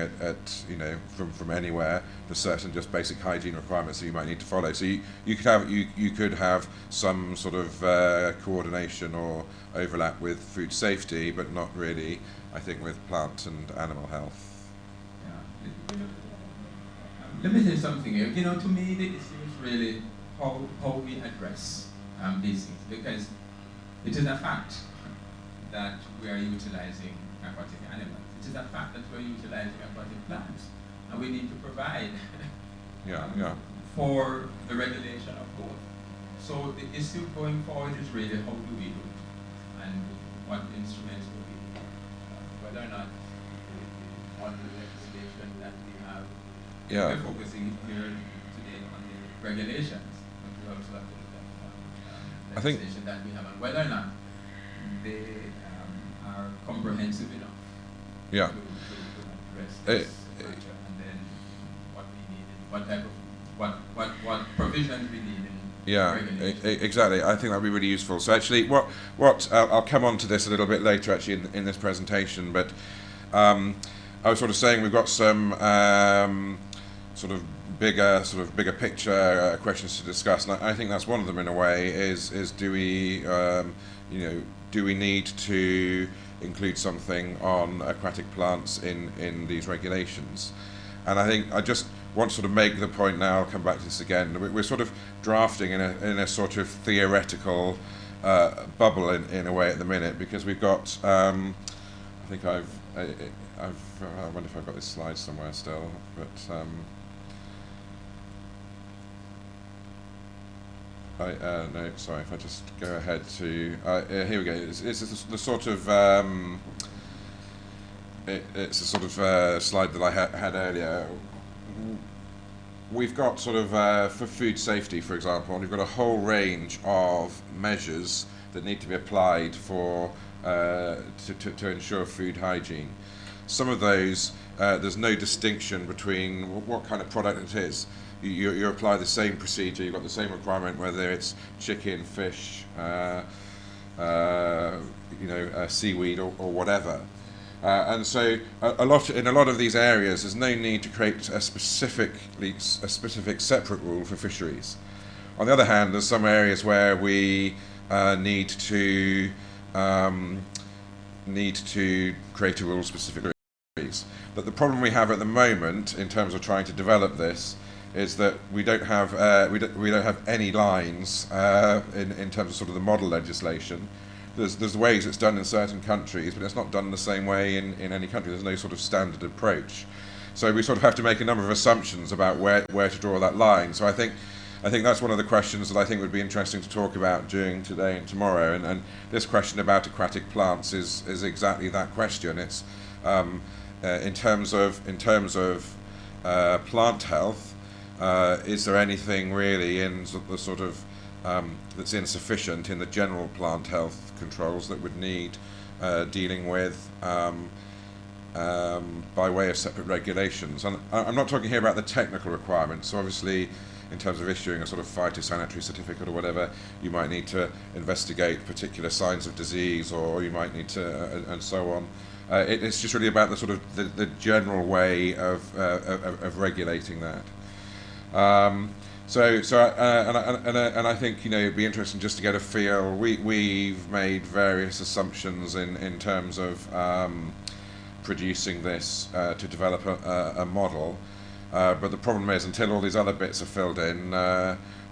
from anywhere, there's certain just basic hygiene requirements that you might need to follow. So you could have some sort of coordination or overlap with food safety, but not really, I think, with plant and animal health. Yeah. Let me say something here. To me, the issue is really how we address these things, because it is a fact that we are utilizing aquatic animals. It is a fact that we are utilizing aquatic plants, and we need to provide for the regulation of both. So the issue going forward is really how do we do it, and what instruments do we need, whether or not on the legislation that we have. Yeah. We're focusing here today on the regulations, but we also have to look at legislation that we have and whether or not they are comprehensive enough to address this matter, and then what we need, what type of what provisions we need. Exactly. I think that would be really useful. So actually, I'll come on to this a little bit later actually in this presentation, but I was sort of saying we've got some sort of bigger picture questions to discuss, and I think that's one of them in a way. Is do we do we need to include something on aquatic plants in these regulations? And I think I just want to sort of make the point now, I'll come back to this again, we're sort of drafting in a sort of theoretical bubble in a way at the minute, because we've got, I wonder if I've got this slide somewhere still, but no, sorry, if I just go ahead to, here we go, it's the sort of, it's a sort of slide that I had earlier. We've got sort of, for food safety, for example, we've got a whole range of measures that need to be applied for to ensure food hygiene. Some of those, there's no distinction between what kind of product it is. You apply the same procedure, you've got the same requirement, whether it's chicken, fish, seaweed or whatever. And so in a lot of these areas, there's no need to create a specific separate rule for fisheries. On the other hand, there's some areas where we need to create a rule specific for fisheries. But the problem we have at the moment, in terms of trying to develop this, is that we don't have any lines in terms of sort of the model legislation. There's ways it's done in certain countries, but it's not done the same way in any country. There's no sort of standard approach. So we sort of have to make a number of assumptions about where to draw that line. So I think that's one of the questions that I think would be interesting to talk about during today and tomorrow. And this question about aquatic plants is exactly that question. It's in terms of plant health. Is there anything really in the sort of that's insufficient in the general plant health controls that would need dealing with by way of separate regulations? And I'm not talking here about the technical requirements. So obviously, in terms of issuing a sort of phytosanitary certificate or whatever, you might need to investigate particular signs of disease, or you might need to, and so on. It's just really about the sort of the general way of regulating that. And I think it'd be interesting just to get a feel. We've made various assumptions in terms of producing this to develop a model, but the problem is until all these other bits are filled in,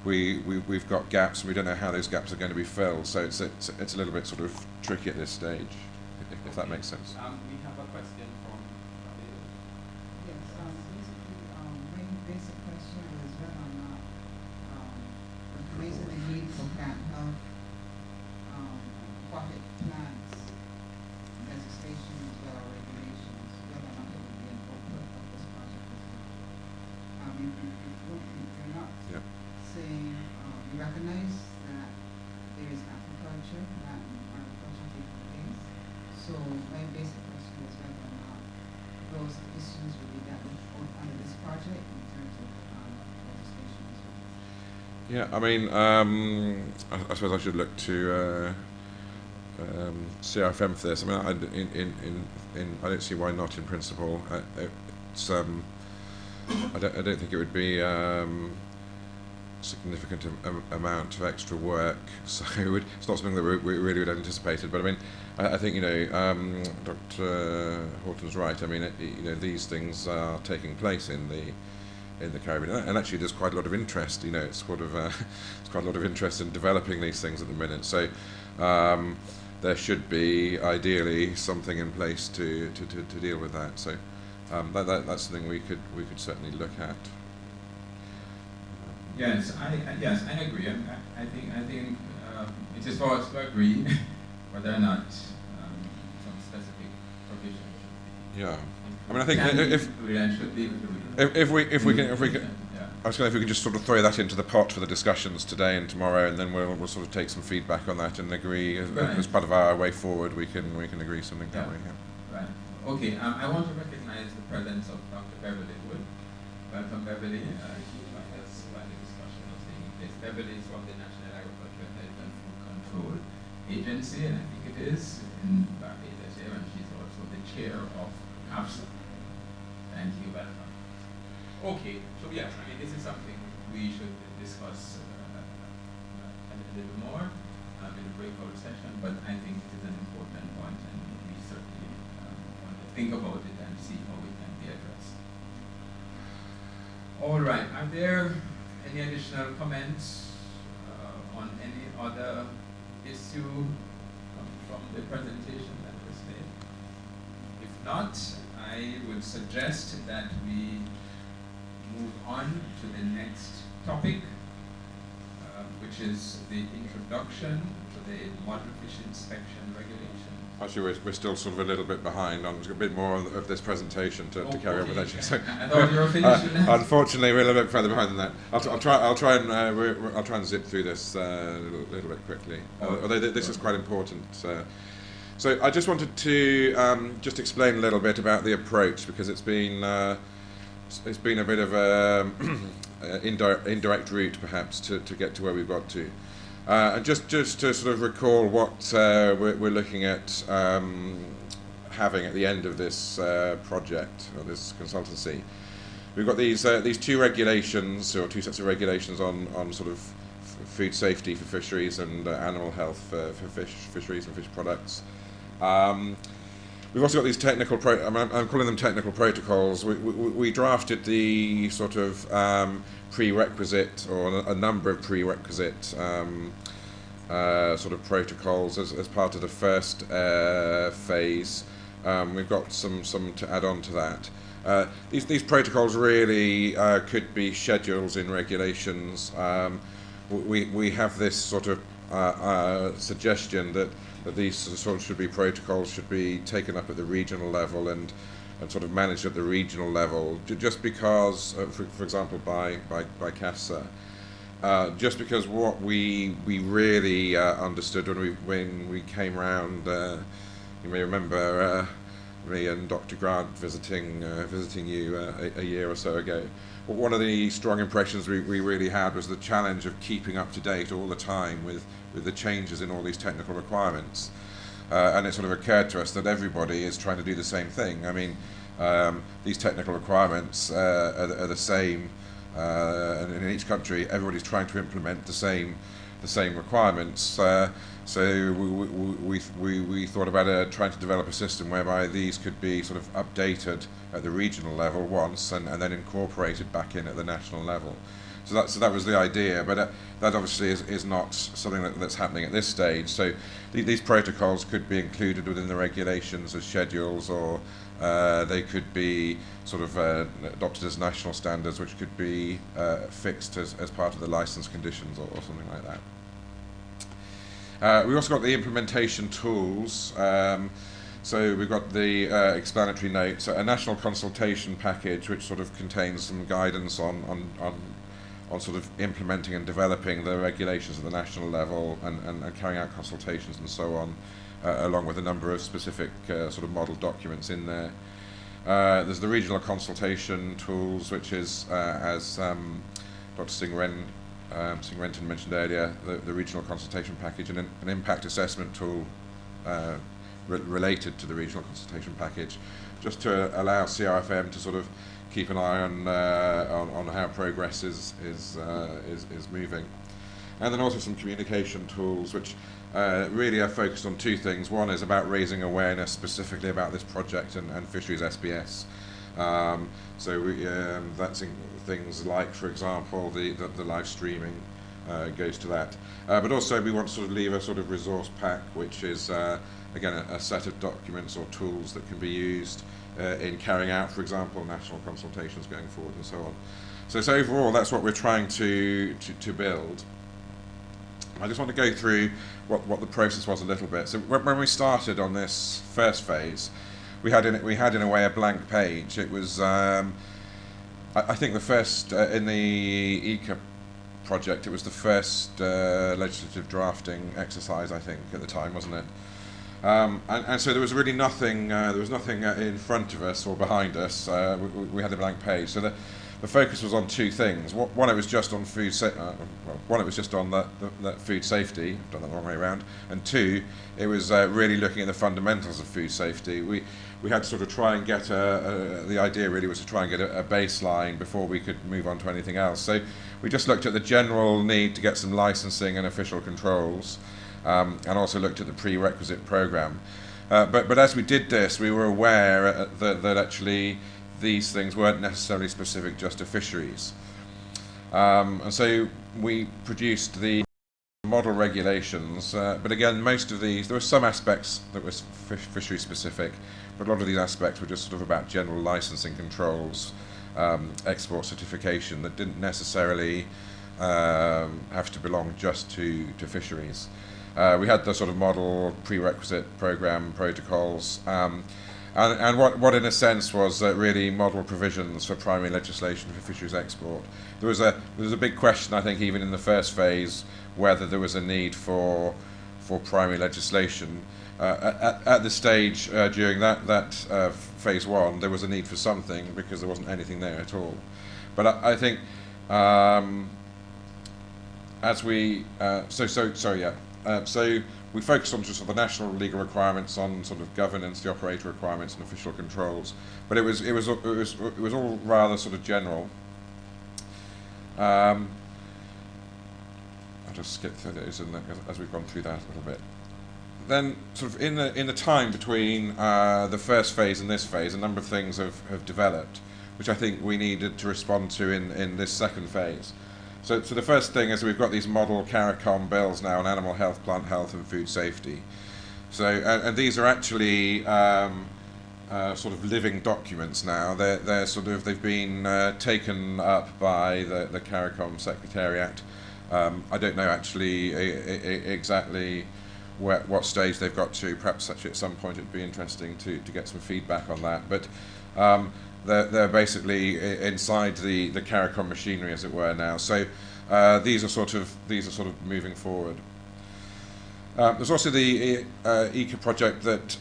we've got gaps and we don't know how those gaps are going to be filled. So it's a little bit sort of tricky at this stage, if that makes sense. We have a question from Yes, basically, my basic question is whether or not raising the need for plant health, aquatic plants, legislation as well, or regulations, whether or not it would be an output of this project as well. You're not saying, you recognize that there is aquaculture, plant and agriculture taking place. So my basic question is whether or not those issues will be dealt with under this project in terms of legislation as well. Yeah, I mean, I suppose I should look to CARIFORUM for this. I mean, I don't see why not in principle. It's I don't think it would be significant amount of extra work, so it's not something that we really would have anticipated. But I mean, I think Dr. Horton's right. I mean, these things are taking place in the Caribbean, and actually there's quite a lot of interest. It's sort of it's quite a lot of interest in developing these things at the minute. So there should be ideally something in place to deal with that. So that's something we could certainly look at. Yes, yes, I agree. I think it is for us to agree whether or not some specific provision should be. Yeah. I mean, I think if we can. I was going if we could just sort of throw that into the pot for the discussions today and tomorrow, and then we'll sort of take some feedback on that and agree as part of our way forward. We can agree something that way. Yeah. Right. Okay. I want to recognize the presence of Dr. Beverly Wood. Welcome, Beverly. She joined us while the discussion was taking place. Beverly is from the National Agriculture Health and Food Control Agency, and I think it is in Barbados here, and she's also the chair of CARIFORUM. Thank you. Welcome. Okay, so yes, I mean, this is something we should discuss a little more in a breakout session, but I think it is an important point, and we certainly want to think about it and see how it can be addressed. All right, are there any additional comments on any other issue from the presentation that was made? If not, I would suggest that we move on to the next topic, which is the introduction to the model fish inspection regulation. Actually, we're still sort of a little bit behind on a bit more of this presentation to carry on with. Actually, so, I thought you were finished. Unfortunately, we're a little bit further behind than that. I'll try and zip through this a little bit quickly. Although this is quite important. So I just wanted to just explain a little bit about the approach, because it's been a bit of a indirect route perhaps to get to where we've got to. And just to sort of recall what we're looking at having at the end of this project, or this consultancy. We've got these two regulations, or two sets of regulations on sort of food safety for fisheries and animal health for fisheries and fish products. We've also got these technical, I'm calling them technical protocols. We drafted the sort of prerequisite, or a number of prerequisite sort of protocols as part of the first phase. We've got some to add on to that. These protocols really could be schedules in regulations. We have this sort of suggestion that these sort of should be protocols, should be taken up at the regional level and sort of managed at the regional level, just because, for example, by CAFSA, just because what we really understood when we came round, you may remember me and Dr. Grant visiting you a year or so ago. But one of the strong impressions we really had was the challenge of keeping up to date all the time with the changes in all these technical requirements. And it sort of occurred to us that everybody is trying to do the same thing. I mean, these technical requirements are the same, and in each country everybody's trying to implement the same requirements. So we thought about trying to develop a system whereby these could be sort of updated at the regional level once, and then incorporated back in at the national level. So that was the idea, but that obviously is not something that's happening at this stage. So these protocols could be included within the regulations as schedules, or they could be sort of adopted as national standards, which could be fixed as part of the license conditions, or something like that. We also got the implementation tools. So we've got the explanatory notes, a national consultation package, which sort of contains some guidance on sort of implementing and developing the regulations at the national level, and carrying out consultations and so on, along with a number of specific sort of model documents in there. There's the regional consultation tools, which is, as Dr. Singh Renton mentioned earlier, the regional consultation package, and an impact assessment tool related to the regional consultation package, just to allow CRFM to sort of keep an eye on how progress is moving. And then also some communication tools, which really are focused on two things. One is about raising awareness specifically about this project and Fisheries SPS. So that's things like, for example, the live streaming goes to that. But also we want to sort of leave a sort of resource pack, which is, again, a set of documents or tools that can be used in carrying out, for example, national consultations going forward and so on. So overall, that's what we're trying to build. I just want to go through what the process was a little bit. So when we started on this first phase, we had in a way a blank page. It was I think the first in the ECA project. It was the first legislative drafting exercise, I think, at the time, wasn't it? And so there was really nothing. There was nothing in front of us or behind us. We had a blank page. So the focus was on two things. One, it was just on one, it was just on the food safety. I've done that the wrong way around. And two, it was really looking at the fundamentals of food safety. We had to sort of try and get the idea really was to try and get a baseline before we could move on to anything else. So we just looked at the general need to get some licensing and official controls, and also looked at the prerequisite program. But as we did this, we were aware that actually these things weren't necessarily specific just to fisheries. And so we produced the model regulations, but again, most of these, there were some aspects that were fishery specific, but a lot of these aspects were just sort of about general licensing controls, export certification that didn't necessarily have to belong just to fisheries. We had the sort of model prerequisite program protocols, and what in a sense was really model provisions for primary legislation for fisheries export. There was a big question, I think, even in the first phase, whether there was a need for primary legislation. At the stage during that phase one, there was a need for something because there wasn't anything there at all. But I think so we focused on just sort of the national legal requirements on sort of governance, the operator requirements, and official controls. But it was all rather sort of general. I'll just skip through those as we've gone through that a little bit. Then, sort of in the time between the first phase and this phase, a number of things have developed, which I think we needed to respond to in this second phase. So the first thing is we've got these model CARIFORUM bills now on animal health, plant health, and food safety. So and these are actually sort of living documents now. They've been taken up by the CARIFORUM Secretariat. I don't know actually exactly what stage they've got to. Perhaps actually at some point it'd be interesting to get some feedback on that. But they're basically inside the CARIFORUM machinery, as it were, now. So these are sort of moving forward. There's also the ECA project that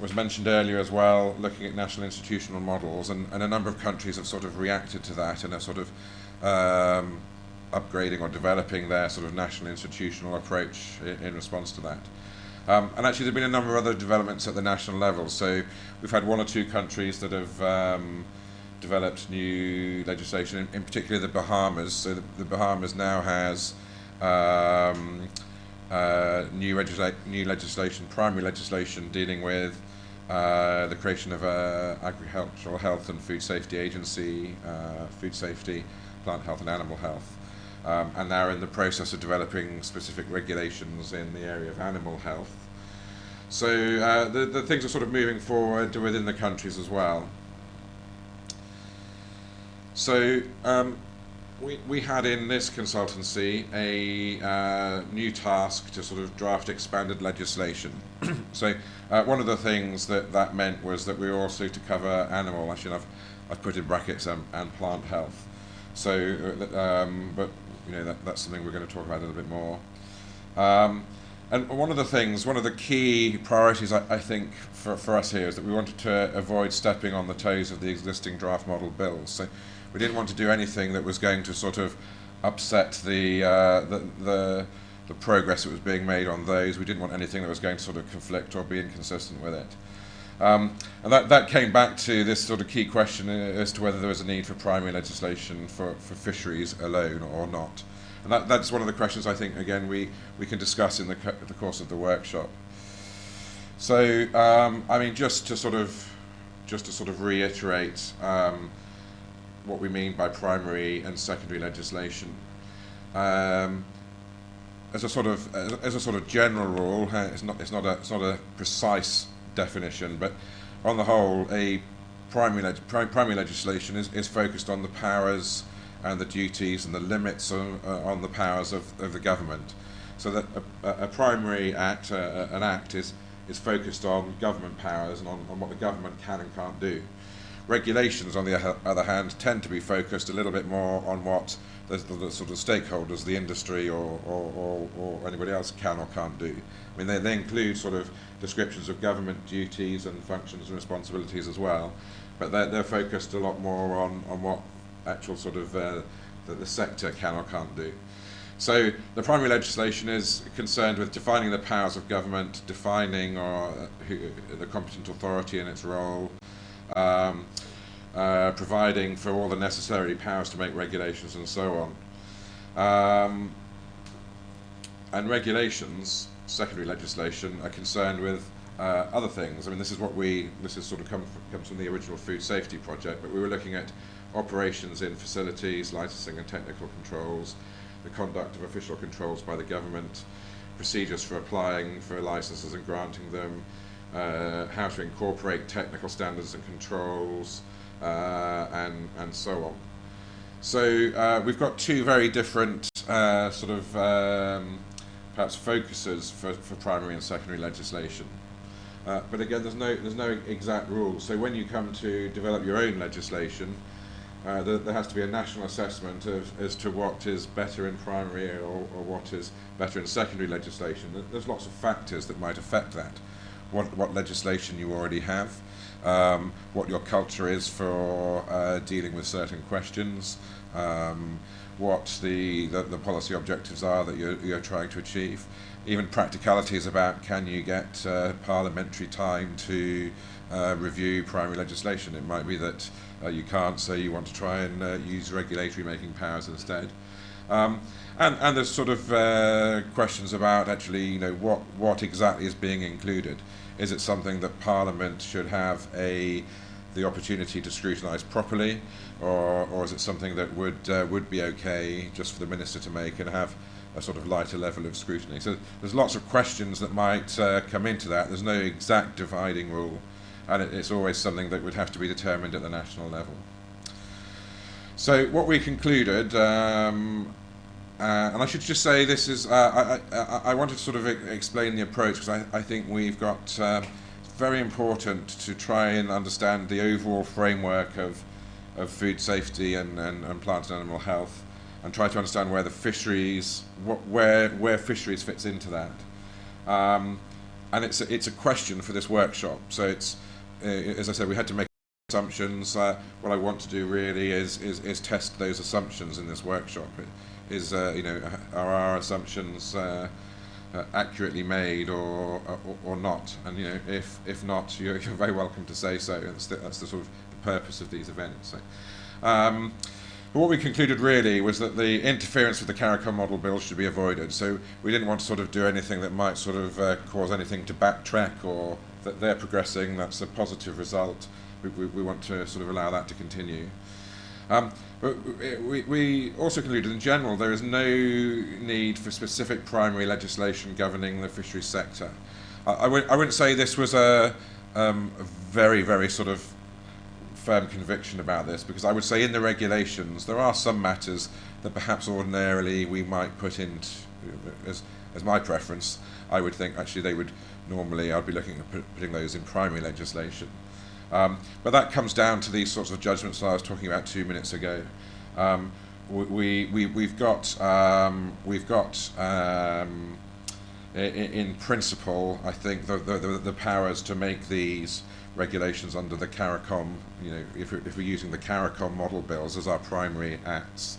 was mentioned earlier as well, looking at national institutional models, and a number of countries have sort of reacted to that and are sort of upgrading or developing their sort of national institutional approach in response to that. And actually, there have been a number of other developments at the national level. So we've had one or two countries that have developed new legislation, in particular the Bahamas. So the Bahamas now has new legislation, primary legislation, dealing with the creation of an agricultural health and food safety agency, food safety, plant health and animal health. And they're in the process of developing specific regulations in the area of animal health. So the things are sort of moving forward within the countries as well. So we had in this consultancy a new task to sort of draft expanded legislation. So one of the things that meant was that we were also to cover animal, actually I've put in brackets, and plant health. So, but you know, that's something we're going to talk about a little bit more. And one of the key priorities, I think, for us here is that we wanted to avoid stepping on the toes of the existing draft model bills. So we didn't want to do anything that was going to sort of upset the progress that was being made on those. We didn't want anything that was going to sort of conflict or be inconsistent with it. And that came back to this sort of key question as to whether there was a need for primary legislation for fisheries alone or not. And that's one of the questions I think, again, we can discuss in the course of the workshop. So, I mean, just to sort of reiterate what we mean by primary and secondary legislation. As a sort of general rule, it's not a precise definition, but on the whole, a primary legislation is focused on the powers and the duties and the limits on the powers of the government. So that a primary act, an act is focused on government powers and on what the government can and can't do. Regulations, on the other hand, tend to be focused a little bit more on what the sort of stakeholders, the industry or anybody else can or can't do. I mean, they include sort of descriptions of government duties and functions and responsibilities as well, but they're focused a lot more on what actual sort of the sector can or can't do. So the primary legislation is concerned with defining the powers of government, defining the competent authority and its role, providing for all the necessary powers to make regulations and so on. And regulations, secondary legislation, are concerned with other things. I mean, this is sort of comes from the original food safety project, but we were looking at operations in facilities, licensing and technical controls, the conduct of official controls by the government, procedures for applying for licenses and granting them, how to incorporate technical standards and controls, and so on. So we've got two very different sort of perhaps focuses for primary and secondary legislation. But again, there's no exact rules. So when you come to develop your own legislation, there has to be a national assessment as to what is better in primary or what is better in secondary legislation. There's lots of factors that might affect that. What legislation you already have, what your culture is for dealing with certain questions, what the policy objectives are that you're trying to achieve. Even practicalities about can you get parliamentary time to review primary legislation. It might be that you can't, so you want to try and use regulatory making powers instead. And there's sort of questions about actually, you know, what exactly is being included. Is it something that Parliament should have the opportunity to scrutinise properly, or is it something that would be okay just for the Minister to make and have a sort of lighter level of scrutiny? So there's lots of questions that might come into that. There's no exact dividing rule, and it's always something that would have to be determined at the national level. So what we concluded, and I should just say this is, I wanted to sort of explain the approach, because I think we've got, it's very important to try and understand the overall framework of food safety and plant and animal health, and try to understand where the fisheries, where fisheries fits into that. And it's a question for this workshop. So it's, as I said, we had to make assumptions. What I want to do really is test those assumptions in this workshop. Is you know, are our assumptions accurately made or not? And you know, if not, you're very welcome to say so. That's the sort of the purpose of these events. So, but what we concluded really was that the interference with the CARIFORUM model bill should be avoided. So we didn't want to sort of do anything that might sort of cause anything to backtrack, or that they're progressing. That's a positive result. We want to sort of allow that to continue. But we also concluded, in general, there is no need for specific primary legislation governing the fisheries sector. I wouldn't say this was a very, very sort of firm conviction about this, because I would say in the regulations there are some matters that perhaps ordinarily we might put into, as my preference, I would think actually they would normally, I'd be looking at putting those in primary legislation. But that comes down to these sorts of judgments that I was talking about 2 minutes ago. We've got in principle, I think the powers to make these regulations under the CARIFORUM, you know, if we're using the CARIFORUM model bills as our primary acts,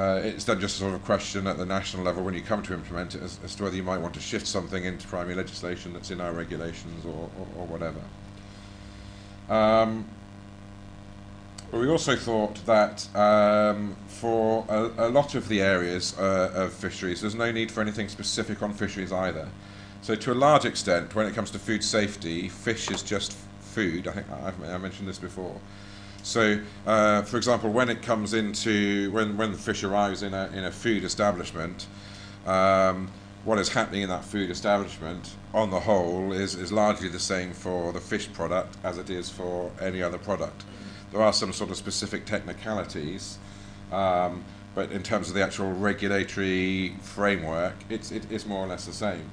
it's then just sort of a question at the national level when you come to implement it as to whether you might want to shift something into primary legislation that's in our regulations or whatever. But we also thought that for a lot of the areas of fisheries, there's no need for anything specific on fisheries either. So to a large extent, when it comes to food safety, fish is just food. I think I mentioned this before. So, for example, when it comes into when the fish arrives in a food establishment, what is happening in that food establishment on the whole is largely the same for the fish product as it is for any other product. There are some sort of specific technicalities, but in terms of the actual regulatory framework, it's more or less the same.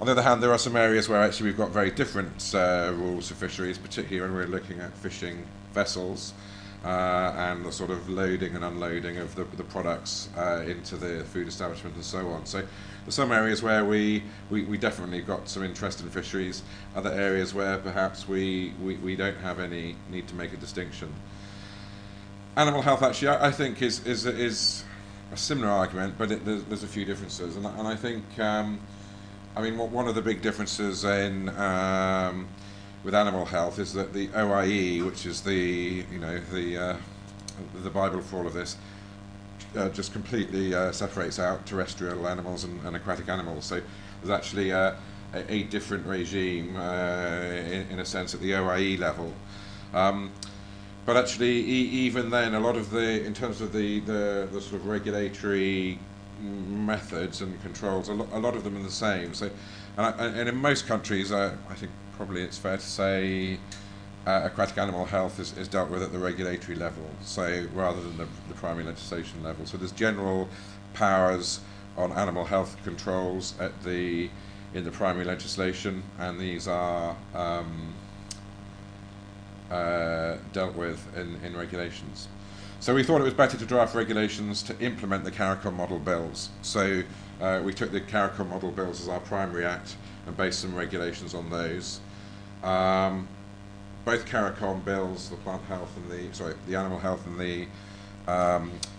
On the other hand, there are some areas where actually we've got very different rules for fisheries, particularly when we're looking at fishing vessels and the sort of loading and unloading of the products into the food establishment and so on. So there's some areas where we definitely got some interest in fisheries, other areas where perhaps we don't have any need to make a distinction. Animal health actually I think is a similar argument, but there's a few differences, and I think I mean, one of the big differences in with animal health is that the OIE, which is the Bible for all of this, just completely separates out terrestrial animals and aquatic animals. So there's actually a different regime in a sense at the OIE level. But actually, even then, a lot of in terms of the sort of regulatory methods and controls, a lot of them are the same. So, and in most countries, I think probably it's fair to say aquatic animal health is dealt with at the regulatory level, so rather than the primary legislation level. So there's general powers on animal health controls in the primary legislation, and these are dealt with in regulations. So we thought it was better to draft regulations to implement the CARIFORUM model bills. So we took the CARIFORUM model bills as our primary act and based some regulations on those. Both CARIFORUM bills, the plant health and the animal health and the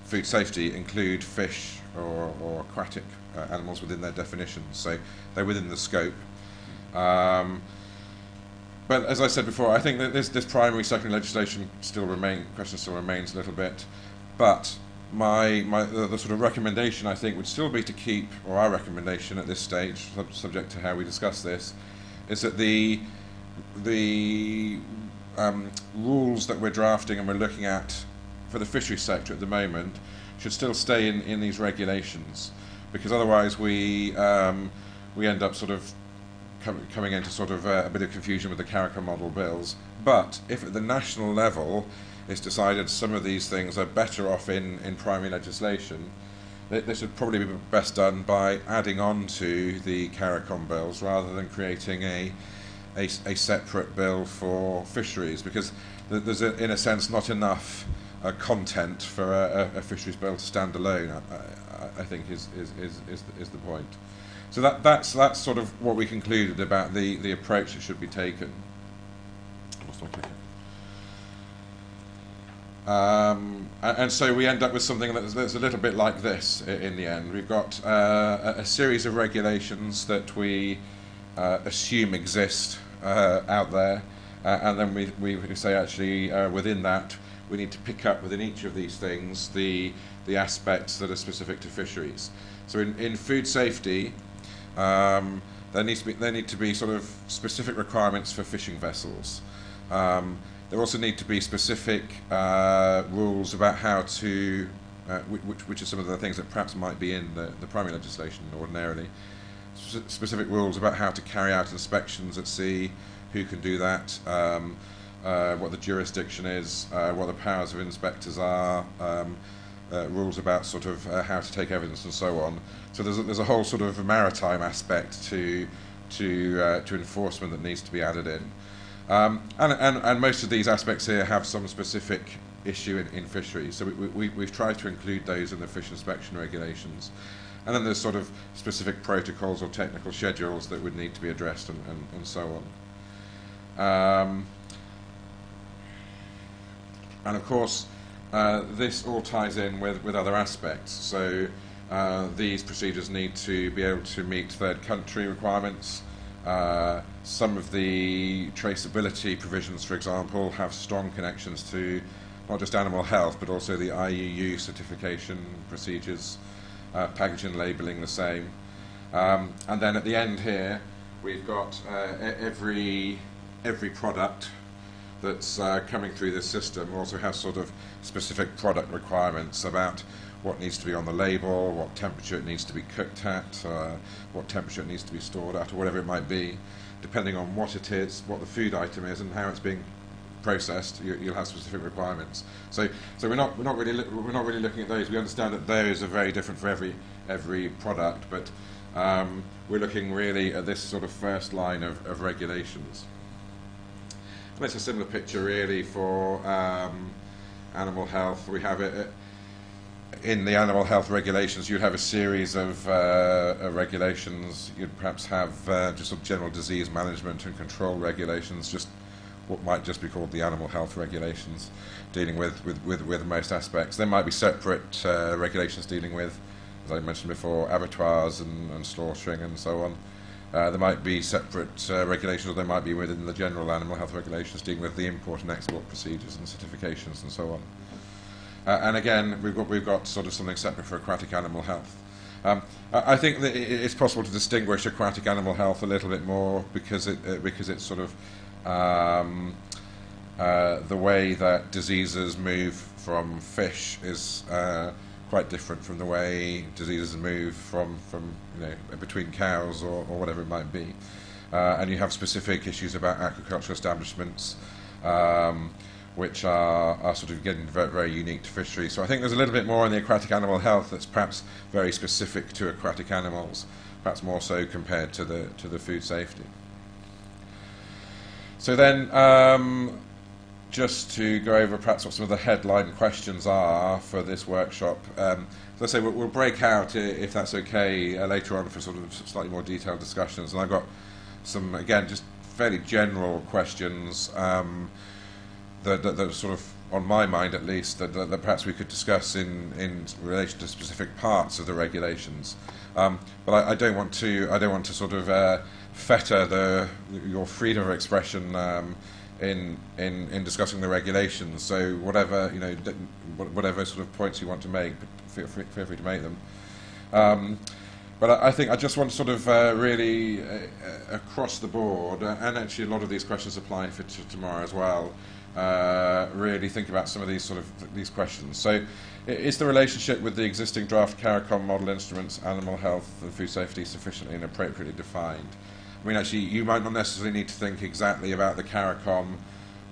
food safety, include fish or aquatic animals within their definitions. So they're within the scope. But as I said before, I think that this primary, secondary legislation question still remains a little bit. But the sort of recommendation, I think, would still be to keep, or our recommendation at this stage, subject to how we discuss this, is that the rules that we're drafting and we're looking at for the fisheries sector at the moment should still stay in these regulations, because otherwise we end up sort of coming into sort of a bit of confusion with the CARIFORUM model bills. But if at the national level it's decided some of these things are better off in primary legislation, they should probably be best done by adding on to the CARIFORUM bills rather than creating a separate bill for fisheries, because there's in a sense not enough content for a fisheries bill to stand alone. I think is the point. So that's sort of what we concluded about the approach that should be taken. Lost my clicker. And so we end up with something that's a little bit like this in the end. We've got a series of regulations that we assume exist out there, and then we say actually within that we need to pick up within each of these things the aspects that are specific to fisheries. So in food safety, there need to be sort of specific requirements for fishing vessels. There also need to be specific rules about how to, which are some of the things that perhaps might be in the primary legislation ordinarily. Specific rules about how to carry out inspections at sea, who can do that, what the jurisdiction is, what the powers of inspectors are, rules about sort of how to take evidence and so on. So there's a whole sort of maritime aspect to enforcement that needs to be added in, and most of these aspects here have some specific issue in fisheries. So we've tried to include those in the fish inspection regulations, and then there's sort of specific protocols or technical schedules that would need to be addressed and so on. And of course, this all ties in with other aspects. So these procedures need to be able to meet third country requirements. Some of the traceability provisions, for example, have strong connections to not just animal health, but also the IUU certification procedures, packaging, labelling the same. And then at the end here, we've got every product that's coming through this system also has sort of specific product requirements about what needs to be on the label, what temperature it needs to be cooked at, what temperature it needs to be stored at, or whatever it might be, depending on what it is, what the food item is, and how it's being processed. You'll have specific requirements. So we're not really looking at those. We understand that those are very different for every product, but we're looking really at this sort of first line of regulations. And it's a similar picture really for animal health. We have it in the animal health regulations. You'd have a series of regulations. You'd perhaps have just sort of general disease management and control regulations, just what might just be called the animal health regulations, dealing with most aspects. There might be separate regulations dealing with, as I mentioned before, abattoirs and slaughtering and so on. There might be separate regulations, or there might be within the general animal health regulations dealing with the import and export procedures and certifications and so on. And again, we've got sort of something separate for aquatic animal health. I think that it's possible to distinguish aquatic animal health a little bit more because it's sort of the way that diseases move from fish is quite different from the way diseases move from between cows or whatever it might be. And you have specific issues about aquaculture establishments, which are sort of getting very, very unique to fisheries. So I think there's a little bit more in the aquatic animal health that's perhaps very specific to aquatic animals, perhaps more so compared to the food safety. So then, just to go over perhaps what some of the headline questions are for this workshop. As I say, we'll break out, if that's okay, later on for sort of slightly more detailed discussions. And I've got some, again, just fairly general questions that are sort of on my mind, at least, that perhaps we could discuss in relation to specific parts of the regulations. But I don't want to sort of fetter your freedom of expression in discussing the regulations. So whatever whatever sort of points you want to make, feel free to make them. But I think I just want to sort of really across the board, and actually a lot of these questions apply for tomorrow as well. Really think about some of these questions. So, is the relationship with the existing draft CARIFORUM model instruments, animal health and food safety, sufficiently and appropriately defined? I mean, actually, you might not necessarily need to think exactly about the CARIFORUM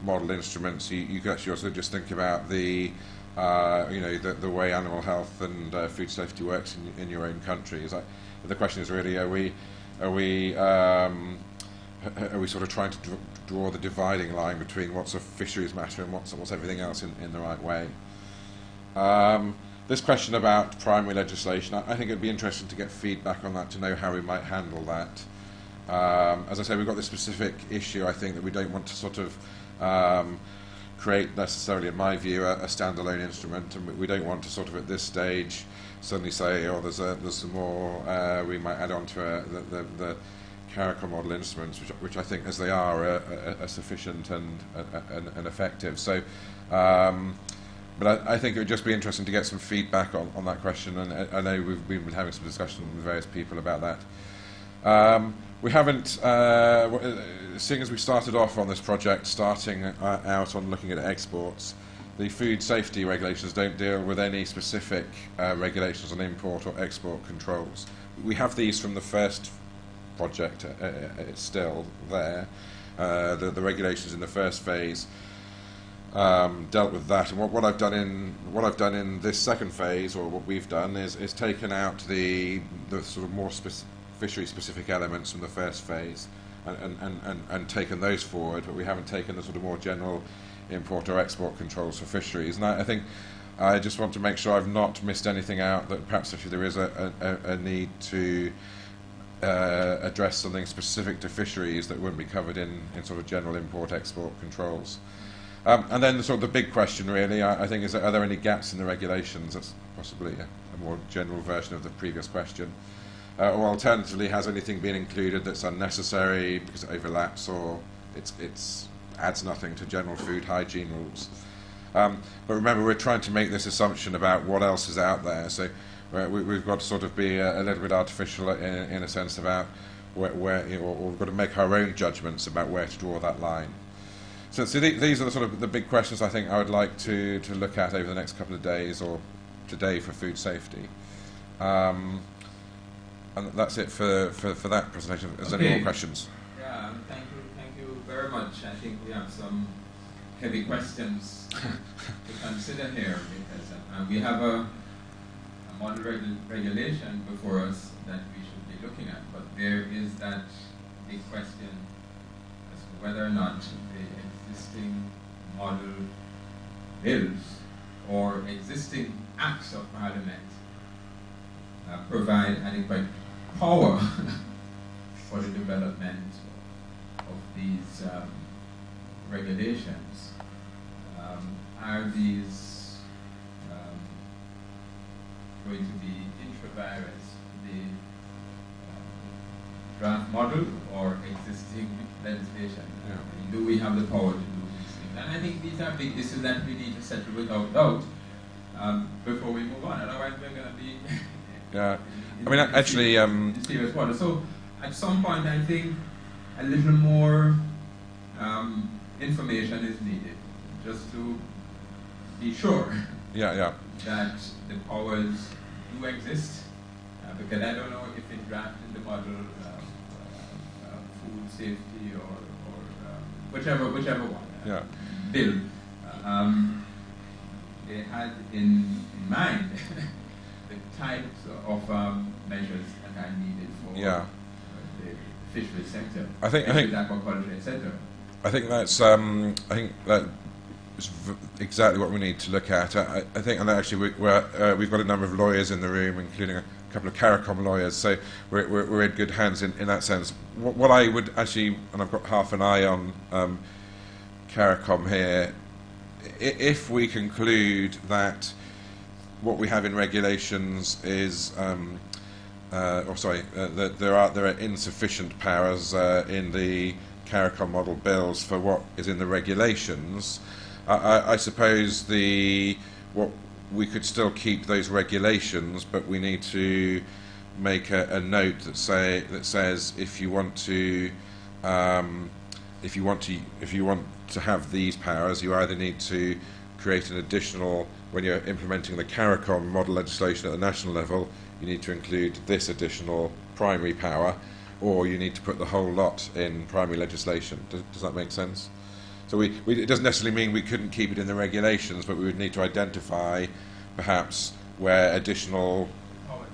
model instruments. You could actually also just think about the way animal health and food safety works in your own country. The question is really, are we sort of trying to draw the dividing line between what's a fisheries matter and what's everything else in the right way? This question about primary legislation, I think it'd be interesting to get feedback on that, to know how we might handle that. As I say, we've got this specific issue, I think, that we don't want to sort of create necessarily, in my view, a standalone instrument, and we don't want to sort of at this stage suddenly say, oh, there's some more we might add on to the CARIFORUM model instruments, which I think, as they are sufficient and effective. So, but I think it would just be interesting to get some feedback on that question, and I know we've been having some discussion with various people about that. We haven't, seeing as we started off on this project, starting out on looking at exports, the food safety regulations don't deal with any specific regulations on import or export controls. We have these from the first project, it's still there. The regulations in the first phase dealt with that, and what I've done in this second phase, or what we've done, is taken out the sort of more fishery-specific elements from the first phase and taken those forward, but we haven't taken the sort of more general import or export controls for fisheries. And I think I just want to make sure I've not missed anything out, that perhaps actually there is a need to address something specific to fisheries that wouldn't be covered in sort of general import-export controls. And then the big question really, I think, is, are there any gaps in the regulations? That's possibly a more general version of the previous question. Or alternatively, has anything been included that's unnecessary because it overlaps, or it adds nothing to general food hygiene rules? But remember, we're trying to make this assumption about what else is out there, so we've got to sort of be a little bit artificial in a sense about where or we've got to make our own judgments about where to draw that line. So these are the sort of the big questions I think I would like to look at over the next couple of days, or today for food safety. And that's it for that presentation. Is there any more questions? Yeah, thank you very much. I think we have some heavy questions to consider here, because we have a model regulation before us that we should be looking at, but there is that big question as to whether or not the existing model bills or existing acts of Parliament provide adequate power for the development of these regulations. Are these going to be intra-virus, the draft model, or existing legislation? Do we have the power to do these things? And I think these are big issues that we need to settle without doubt before we move on. Otherwise, we're going to be Yeah, I mean, actually, serious water. So, at some point, I think a little more information is needed, just to be sure that the powers do exist. Because I don't know if in drafting the model, food safety or whichever one bill, they had in mind the types of measures that are needed for the fisheries sector, I think aquaculture, etc. I think that's exactly what we need to look at. I think, and actually we've got a number of lawyers in the room, including a couple of CARIFORUM lawyers, so we're in good hands in that sense. What I would actually, and I've got half an eye on CARIFORUM here, if we conclude that what we have in regulations is, that there are insufficient powers in the CARIFORUM model bills for what is in the regulations, I suppose what we could still keep those regulations, but we need to make a note that says if you want to have these powers, you either need to create an additional, when you're implementing the CARIFORUM model legislation at the national level, you need to include this additional primary power, or you need to put the whole lot in primary legislation. Does that make sense? So it doesn't necessarily mean we couldn't keep it in the regulations, but we would need to identify perhaps where additional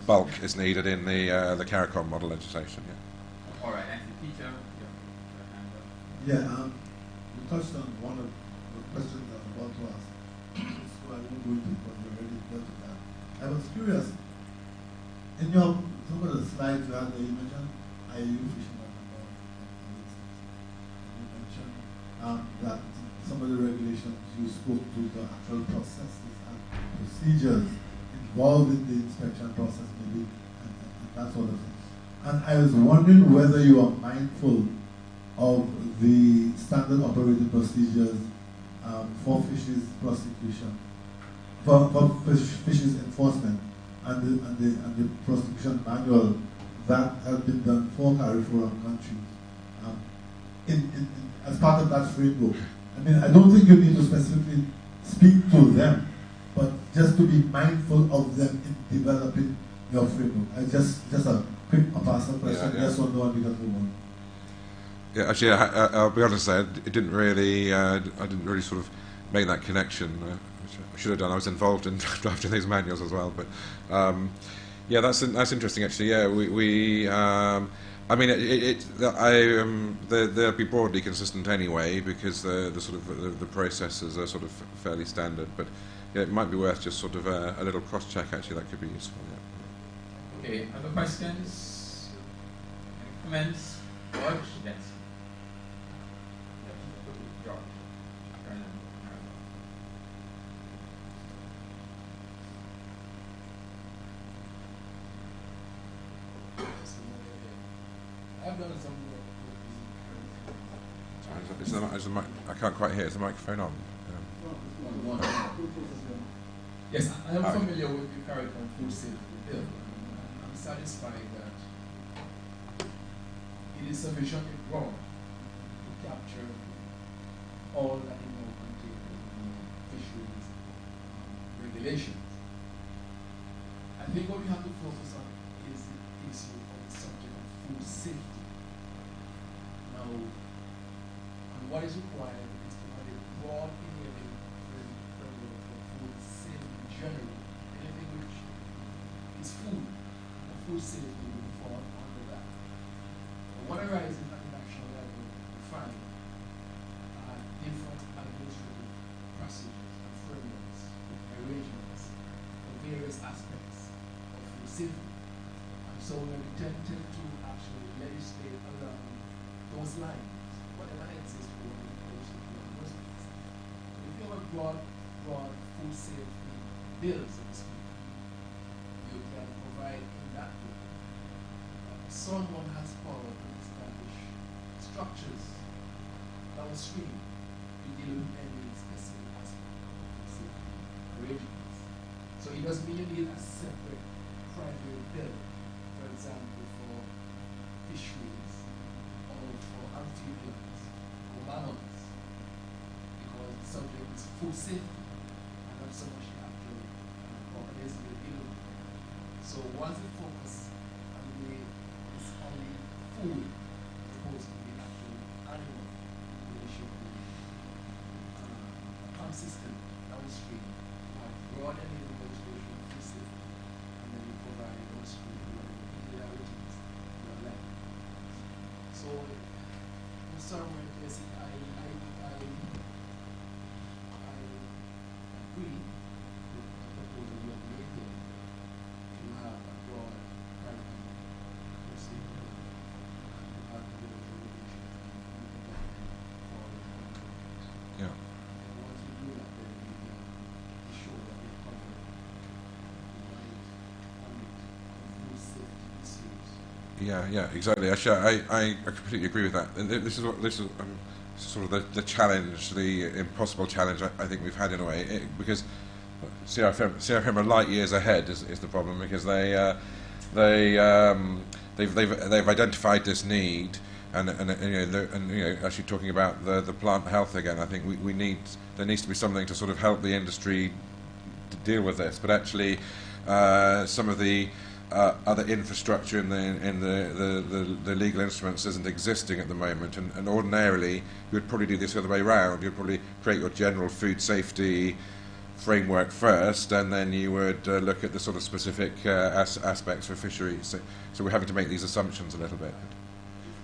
bulk is needed in the CARIFORUM model legislation. All right, and Peter, you touched on one of the questions I was about to ask, so I won't go into it because you already dealt with that. I was curious, in some of the slides you had there, you mentioned IU fishing and you mentioned that some of the regulations you spoke to the actual processes and procedures involved in the inspection process, maybe, and that sort of thing. And I was wondering whether you are mindful of the standard operating procedures for fisheries prosecution, for fisheries enforcement, and the prosecution manual that has been done for CARIFORUM countries as part of that framework. I mean, I don't think you need to specifically speak to them, but just to be mindful of them in developing your framework. Just a quick personal question, yes or no, and we can move on. Yeah, actually, I'll be honest. I didn't really sort of make that connection, which I should have done. I was involved in drafting these manuals as well, but yeah, that's interesting. Actually, yeah, I mean, they'll be broadly consistent anyway because the sort of the processes are sort of fairly standard. But yeah, it might be worth just sort of a little cross check. Actually, that could be useful. Yeah. Okay, other questions? Any comments? George? Yes. George. I've done some work. I can't quite hear. Is the microphone on? Yes, I am familiar with the CARIFORUM food safety bill. I'm satisfied that it is sufficiently broad to capture all animal contained in fisheries regulations. think what we have to focus on is the issue of the subject of food safety. Now, and what is required is to have a broad enabling framework for food safety in general. Anything which is food, or food safety will fall under that. But what arises at the national level, we find different administrative procedures and frameworks, arrangements for various aspects of food safety. And so we are tempted to actually legislate along those lines, whatever exists for the legislation of those things. If you have a broad food safety bill, so to speak, you can provide in that way. Someone has power to establish structures downstream to deal with any specific aspect of food safety arrangements. So it doesn't mean you need a separate primary bill, for example, for fisheries or for amphibians or mammals, because the subject is food safety and not so much the actual organism you're dealing with. So once we focus on the way it's only food as opposed to the actual animal, the issue of the pump system downstream, you have broad enabling legislation of food safety, and then you provide downstream peculiarities to your land. So, in some way, basically, I agree with the proposal you have made here to have a broad guideline for safety and have the regulation for the country. Yeah. And once we do that, then we can be sure that we cover the right ambit of food safety issues. Yeah, exactly. Actually, I completely agree with that. And this is sort of the challenge, the impossible challenge I think we've had in a way, because CRFM are light years ahead is the problem, because they've identified this need, and actually talking about the plant health again, I think there needs to be something to sort of help the industry to deal with this, but actually some of the other infrastructure in the legal instruments isn't existing at the moment, and ordinarily you would probably do this the other way around. You'd probably create your general food safety framework first, and then you would look at the sort of specific aspects for fisheries. So we're having to make these assumptions a little bit.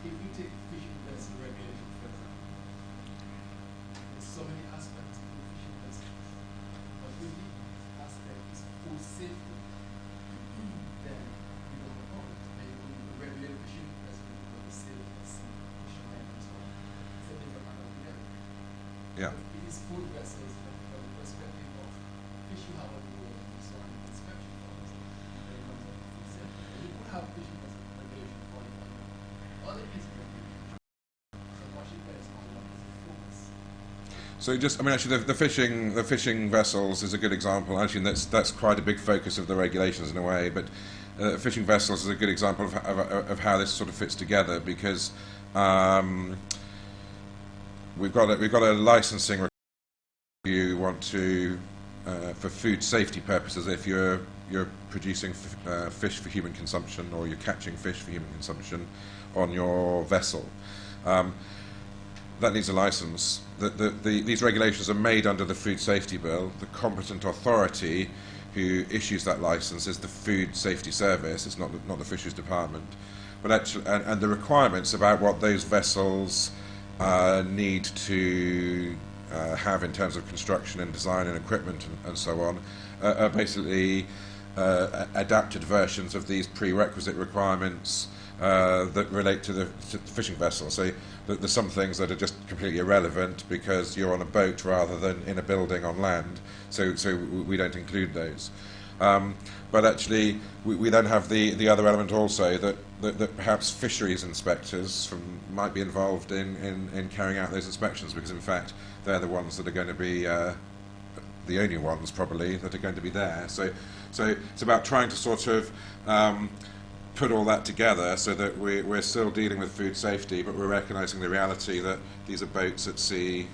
If we take fishing vessel regulation, for example, there's so many aspects to the fishing vessels, but if the aspect is food safety, then you don't have a problem. And you will regulate fishing vessels because the safety at sea, fishermen and so on. It's a different kind of level. Yeah. But it is food vessels from the perspective of fishing how it goes and so on, inspection policy, and then it comes up to food safety. And you could have fishing vessel regulation falling under other pieces of regulation. So what it depends on what is the focus. So actually the fishing vessels is a good example. Actually, that's quite a big focus of the regulations in a way. But fishing vessels is a good example of how this sort of fits together, because we've got a licensing. You want to, for food safety purposes, if you're producing fish for human consumption, or you're catching fish for human consumption on your vessel. That needs a license. These regulations are made under the Food Safety Bill. The competent authority who issues that license is the Food Safety Service. It's not the Fisheries Department. But actually, and the requirements about what those vessels need to have in terms of construction and design and equipment and so on are basically adapted versions of these prerequisite requirements that relate to the fishing vessel. So there's some things that are just completely irrelevant because you're on a boat rather than in a building on land, so we don't include those. But actually, we then have the other element also that perhaps fisheries inspectors might be involved in carrying out those inspections, because in fact they're the ones that are going to be the only ones probably that are going to be there. So it's about trying to sort of put all that together so that we're still dealing with food safety, but we're recognising the reality that these are boats at sea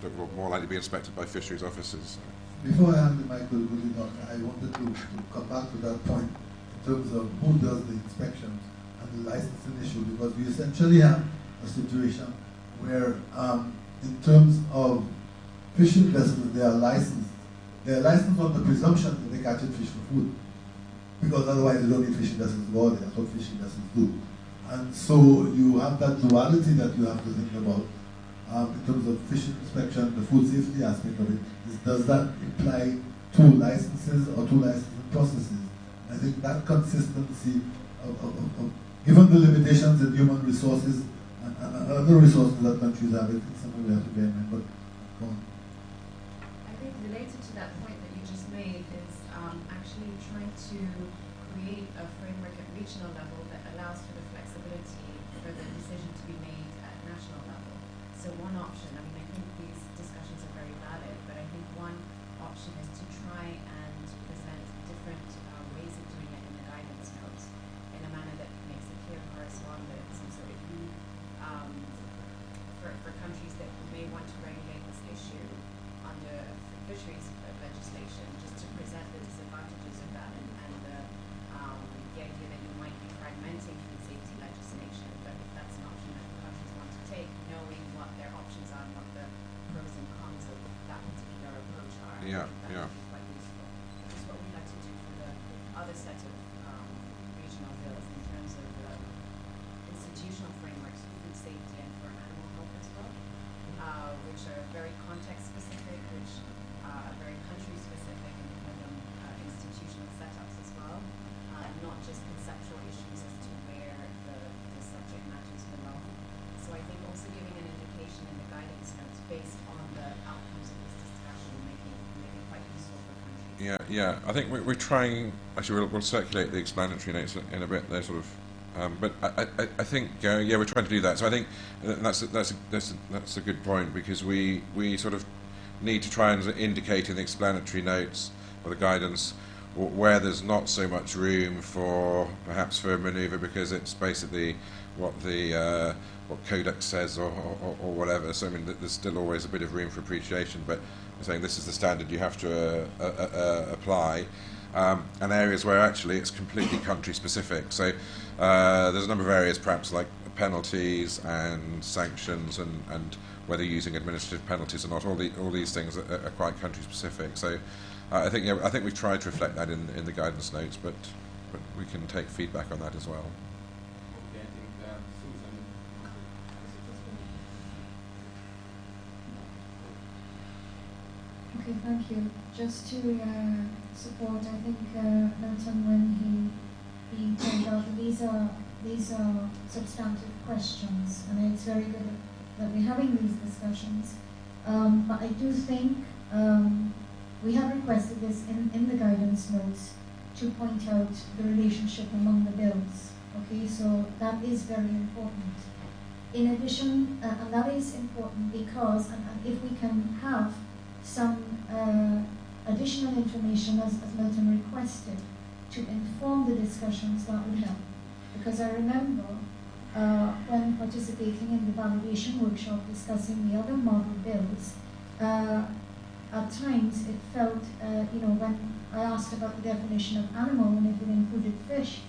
that will more likely be inspected by fisheries officers. before I hand the mic to the doctor, I wanted to come back to that point in terms of who does the inspections and the licensing issue, because we essentially have a situation where, in terms of fishing vessels, they are licensed. They are licensed on the presumption that they catch fish for food, because otherwise you don't need fishing vessels to go out there. That's what fishing vessels do. And so you have that duality that you have to think about in terms of fishing inspection, the food safety aspect of it. Does that imply two licenses or two licensing processes? I think that consistency of given the limitations in human resources and other resources that countries have, it's something we have to bear in mind. But go on. I think related to that point that you just made is actually trying to create a framework at regional level that allows for the flexibility for the decision to be made at national level. So one option, I mean, I think these discussions are very valid, but I think one option is to try and present different ways of doing it in the guidance notes in a manner that makes it clear correspondence. And so if you, for countries that may want to regulate this issue under fisheries legislation, just to present the disadvantages of that and the idea that you might be fragmenting food safety legislation, but if that's an option that the countries want to take, knowing what their options are and what the pros and cons of that particular approach are, Yeah, I think that would be quite useful. Which is what we like to do for the other set of regional bills in terms of institutional frameworks for food safety and for animal health as well, which are very context specific, which are very country specific and have them institutional setups as well, not just conceptual issues as to where the subject matters belong. So I think also giving an indication in the guidance notes based on the outcomes of this discussion may be quite useful for countries. Yeah. I think we're trying. Actually, we'll circulate the explanatory notes in a bit. They're sort of. But I think we're trying to do that. So I think that's a good point, because we sort of need to try and indicate in the explanatory notes or the guidance where there's not so much room for perhaps for manoeuvre, because it's basically what the what Codex says or whatever. So I mean, there's still always a bit of room for appreciation, but I'm saying this is the standard you have to apply. And areas where actually it's completely country specific. So there's a number of areas, perhaps like penalties and sanctions, and whether using administrative penalties or not. All these things are quite country specific. So I think we've tried to reflect that in the guidance notes, but we can take feedback on that as well. Okay, I think Susan. Okay, thank you. Just to support, I think Milton, when he pointed out that these are substantive questions, and it's very good that we're having these discussions. But I do think we have requested this in the guidance notes to point out the relationship among the bills. Okay, so that is very important. In addition, and that is important because, and if we can have some additional information as Milton requested to inform the discussions, that would help. Because I remember when participating in the validation workshop discussing the other model bills, at times it felt, when I asked about the definition of animal and if it included fish,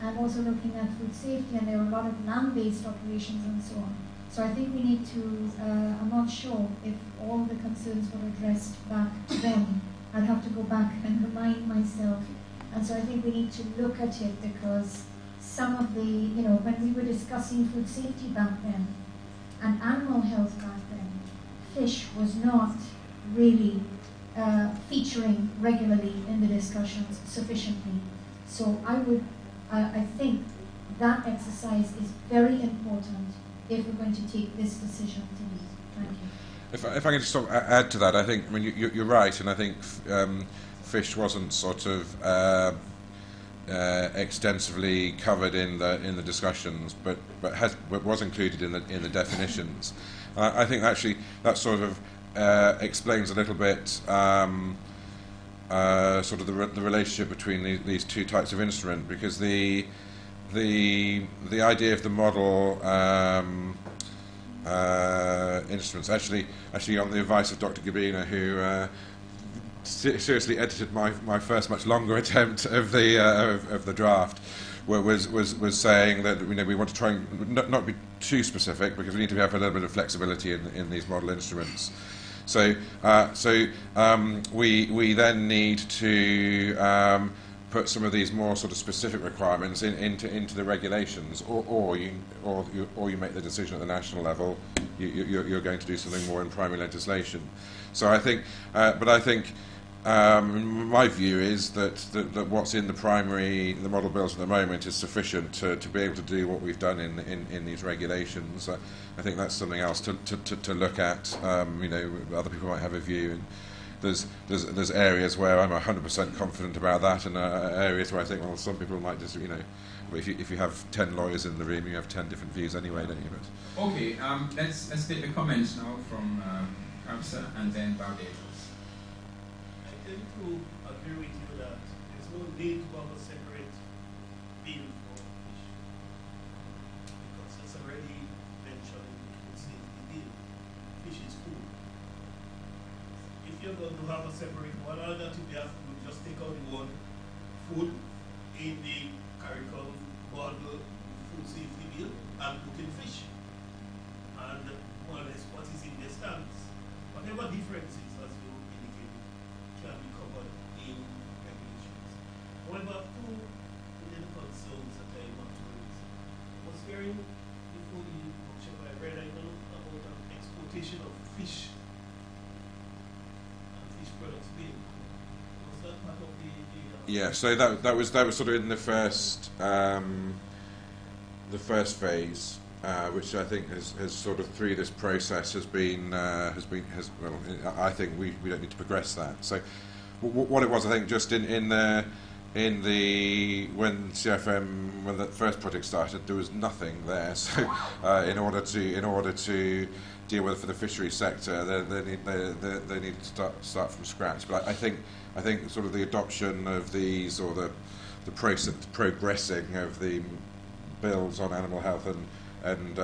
and also looking at food safety, and there were a lot of land-based operations and so on. So I think we need to, I'm not sure if all the concerns were addressed back to them. I'd have to go back and remind myself. And so I think we need to look at it, because some of the, when we were discussing food safety back then and animal health back then, fish was not really featuring regularly in the discussions sufficiently. So I think that exercise is very important if we're going to take this decision to be. Thank you. If I can just sort of add to that, I think, you're right, and I think fish wasn't sort of extensively covered in the discussions, but was included in the definitions. I think actually that sort of explains a little bit sort of the relationship between these two types of instrument, because the idea of the model instruments actually on the advice of Dr. Gabina, who seriously edited my first much longer attempt of the draft, was saying that we want to try and not be too specific, because we need to have a little bit of flexibility in these model instruments. So we then need to put some of these more sort of specific requirements into the regulations, or you make the decision at the national level. You're going to do something more in primary legislation. So I think, my view is that what's in the model bills at the moment is sufficient to be able to do what we've done in these regulations. I think that's something else to look at. Other people might have a view. And there's areas where I'm 100% confident about that, and areas where I think, well, some people might just, if you have 10 lawyers in the room, you have 10 different views anyway, don't you? But okay, let's take the comments now from Kamsa and then Barbados. I tend to agree with you that there's no need to have a separate bill for fish, because it's already mentioned in the food safety bill. Fish is food. If you're going to have a separate one, all that you have to just take out the word food in the CARIFORUM model food safety bill and put in fish. And more or less what is in the stance. Whatever differences, as you indicated, can be covered in regulations. However, two little concerns that I want to raise. I was hearing before the workshop I read, I know about exportation of fish and fish products being. Was that part of the yeah, so that was sort of in the first phase, which I think has sort of through this process has well, I think we don't need to progress that. So what it was, I think, just in the when CRFM, when the first project started, there was nothing there. So in order to deal with it for the fisheries sector, they need to start from scratch. But I think sort of the adoption of these, or the process progressing of the bills on animal health and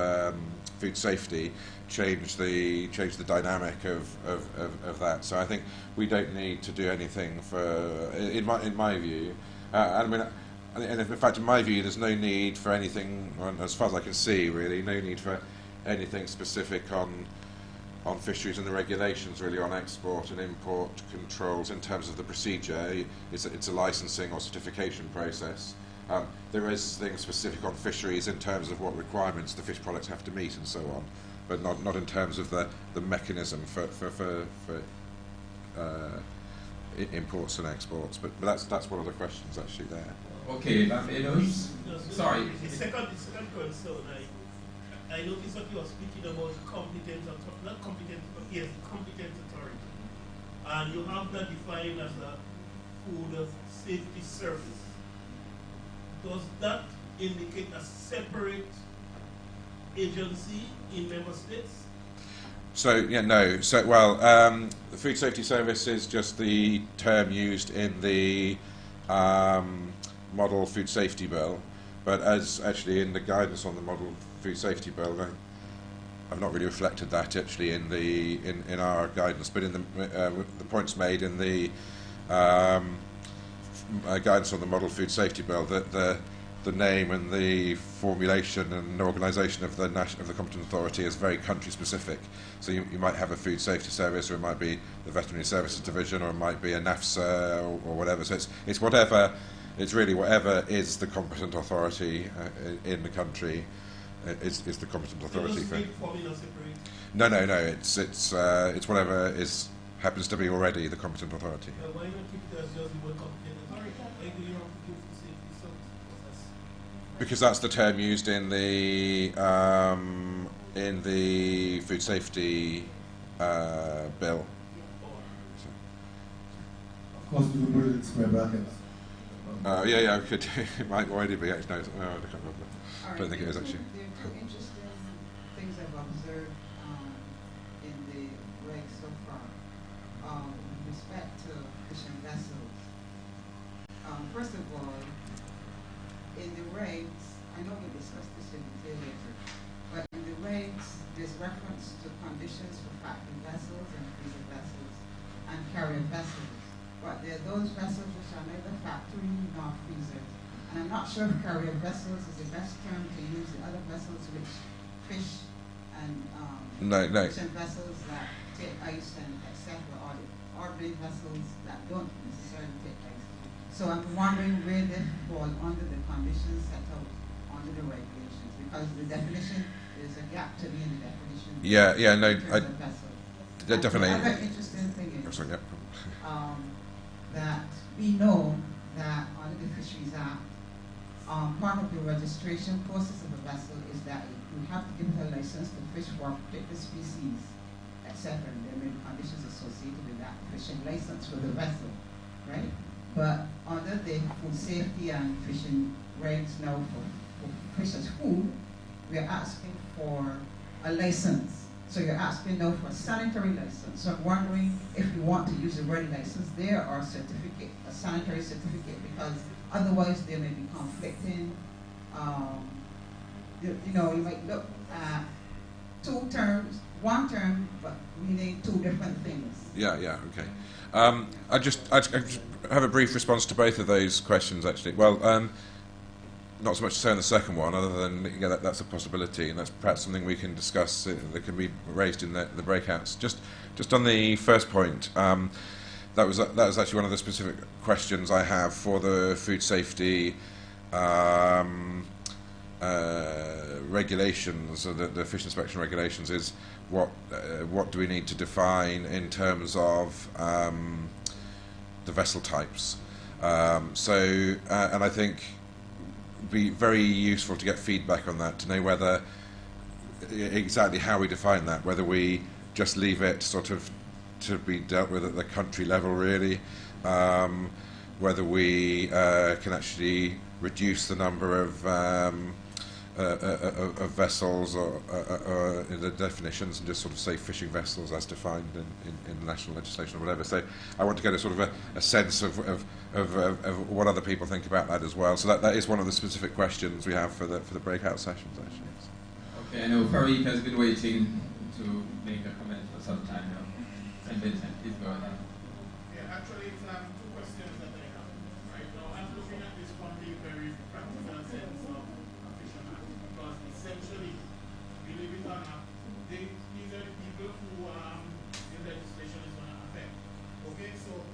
food safety changed the dynamic of that. So I think we don't need to do anything in my view. I mean, and in fact, in my view, there's no need for anything, as far as I can see, really, no need for anything specific on fisheries and the regulations, really, on export and import controls in terms of the procedure. It's a licensing or certification process. There is things specific on fisheries in terms of what requirements the fish products have to meet and so on, but not in terms of the mechanism for imports and exports. But that's one of the questions actually there. Okay, Barbados. Sorry. The second concern, I noticed that you were speaking about competent authority, and you have that defined as a food safety service. Does that indicate a separate agency in member states? So yeah, no. So well, the Food Safety Service is just the term used in the Model Food Safety Bill, but as actually in the guidance on the Model Food Safety Bill, I've not really reflected that actually in our guidance, but in the points made in the guidance on the Model Food Safety Bill, that the name and the formulation and organisation of the competent authority is very country specific. So you might have a food safety service, or it might be the veterinary services division, or it might be a NAFSA or whatever. So it's whatever. It's really whatever is the competent authority in the country is the competent authority for. No. It's whatever happens to be already the competent authority. Why not keep it as just the word competent authority? Why do you have to give food safety service? Because that's the term used in the food safety bill. Of course, we will put it in square brackets. Yeah, we could. It might already be. Actually, no, I can't remember. I don't think it is actually. There are two interesting things I've observed in the regs so far with respect to fishing vessels. First of all, in the regs, I know we discussed this in detail later, but in the regs, there's reference to conditions for factory vessels and freezer vessels and carrier vessels. but there are those vessels which are neither factory nor freezers. And I'm not sure if carrier vessels is the best term to use. The other vessels which fish and fishing vessels that take ice and etc. or the ordinary vessels that don't necessarily take ice. So I'm wondering where they fall under the conditions set out under the regulations, because the definition is a gap to me in the definition. Definitely. The other interesting thing is that we know that under the Fisheries Act, part of the registration process of a vessel is that you have to give it a license to fish for a particular species, etc. And there may be conditions associated with that fishing license for the vessel, right? But under the food safety and fishing regs now for fish as food, we are asking for a license. So you're asking now for a sanitary license. So I'm wondering if you want to use a word license there or a certificate, a sanitary certificate, because otherwise there may be conflicting. You might look at two terms, one term, but meaning two different things. Okay. I just have a brief response to both of those questions, actually. Well, not so much to say on the second one, other than that's a possibility, and that's perhaps something we can discuss that can be raised in the breakouts. Just on the first point, that was actually one of the specific questions I have for the food safety regulations, or the fish inspection regulations, is what do we need to define in terms of the vessel types. And I think be very useful to get feedback on that, to know whether exactly how we define that, whether we just leave it sort of to be dealt with at the country level, really, whether we can actually reduce the number of vessels or in the definitions, and just sort of say fishing vessels as defined in the national legislation or whatever. So I want to get a sort of a sense of what other people think about that as well. So that is one of the specific questions we have for the breakout sessions, actually. Okay, I know Farid has been waiting to make a comment for some time now. And Vincent, please go ahead. Yeah, actually, it's two questions that I have. Right now, I'm looking at this from the very practical sense of fishermen, because essentially, believe it or not, these are the people who the legislation is going to affect. Okay, so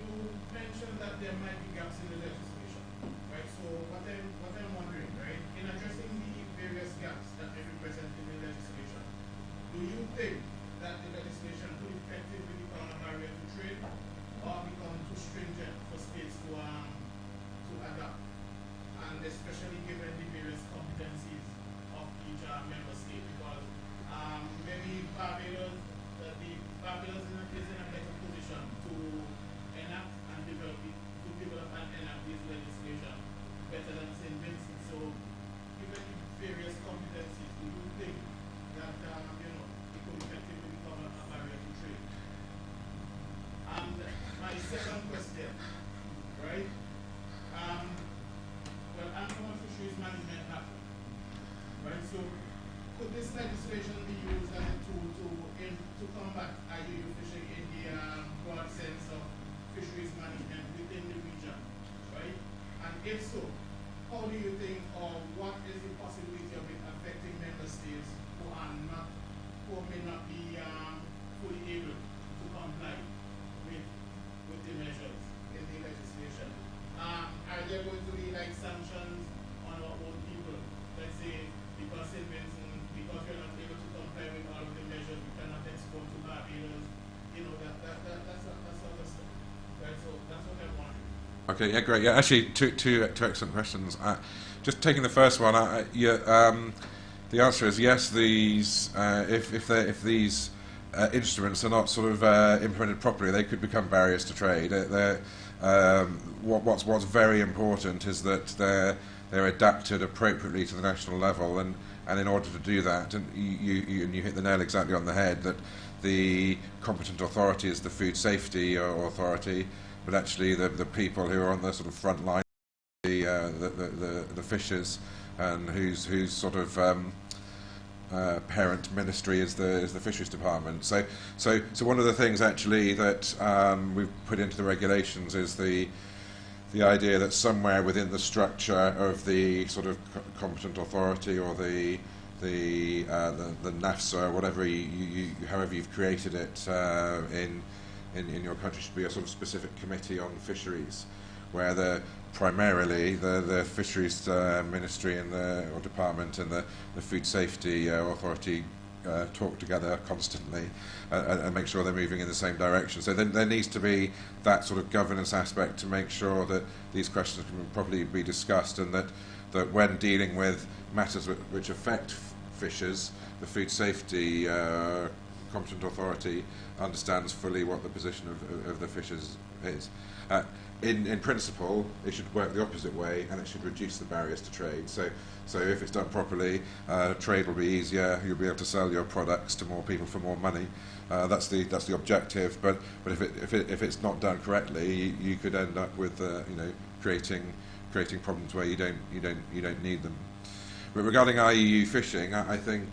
you mentioned that there might be gaps in the legislation, right? So what I'm wondering, right, in addressing the various gaps that may be present in the legislation, do you think that the legislation could effectively become a barrier to trade, or become too stringent for states to adapt, and especially given the various competencies of each member state? Because maybe Barbados is in a better position to enact and develop and enact this legislation better than St. Vincent. So, given the various competencies, do you think that it could effectively become a barrier to trade? And my second question, right? Well, I'm from a fisheries management background, right? So, could this legislation be used as a tool to combat IUU fishing in the broad sense of fisheries management within the region, right? And if so, how do you think, or what is the possibility of it affecting member states who may not be fully able to comply with the measures in the legislation? Are there going to be like sanctions on our own people? Let's say because St. Vincent, because we're not able to comply with all of the measures, we cannot export to Barbados, that sort of stuff. Right, so that's what I want. Okay, yeah, great. Yeah, actually, two excellent questions. Just taking the first one, the answer is yes. These, if these instruments are not sort of implemented properly, they could become barriers to trade. What's very important is that they're adapted appropriately to the national level, and in order to do that, and you hit the nail exactly on the head, that the competent authority is the food safety authority, but actually the people who are on the sort of front line, the fishers, and whose sort of parent ministry is the Fisheries Department. So one of the things actually that we've put into the regulations is the idea that somewhere within the structure of the sort of competent authority or the NAFSA, whatever however you've created it in your country, should be a sort of specific committee on fisheries, where primarily the Fisheries Ministry and or Department and the Food Safety Authority talk together constantly and make sure they're moving in the same direction. So then there needs to be that sort of governance aspect to make sure that these questions can properly be discussed, and that when dealing with matters which affect fishers, the Food Safety Competent Authority understands fully what the position of the fishers is. In principle, it should work the opposite way, and it should reduce the barriers to trade. So if it's done properly, trade will be easier. You'll be able to sell your products to more people for more money. That's the objective. But if it's not done correctly, you could end up with creating problems where you don't need them. But regarding IUU fishing, I think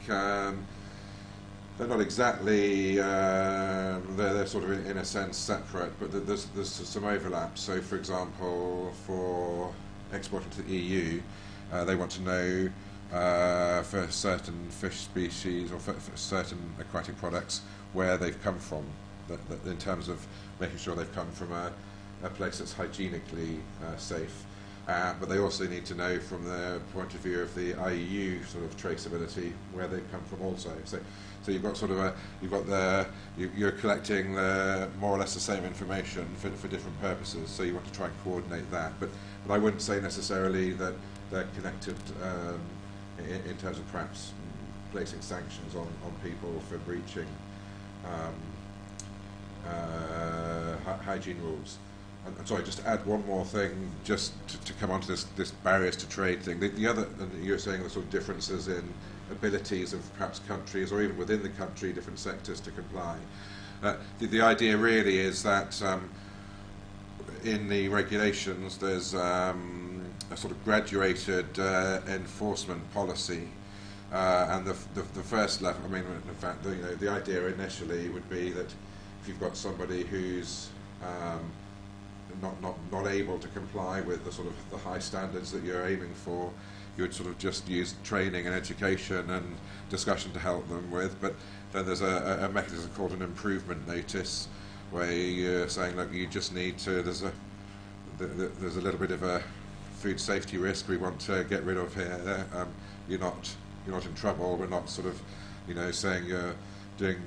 they're not exactly, they're sort of in a sense separate, but there's some overlap. So for example, for exporting to the EU, they want to know for certain fish species or for certain aquatic products where they've come from, that in terms of making sure they've come from a place that's hygienically safe. But they also need to know from the point of view of the IUU sort of traceability where they've come from also. So you've got sort of you're collecting more or less the same information for different purposes. So you want to try and coordinate that. But I wouldn't say necessarily that they're connected in terms of perhaps placing sanctions on people for breaching hygiene rules. I'm sorry, just to add one more thing, just to come on to this barriers to trade thing. The other, and you're saying the sort of differences in abilities of perhaps countries or even within the country, different sectors to comply. The idea really is that in the regulations there's a sort of graduated enforcement policy, and the first level. I mean, in fact, the idea initially would be that if you've got somebody who's not able to comply with the sort of the high standards that you're aiming for, you would sort of just use training and education and discussion to help them with. But then there's a mechanism called an improvement notice, where you're saying, look, you just need to, there's a little bit of a food safety risk we want to get rid of here. You're not in trouble. We're not sort of saying you're doing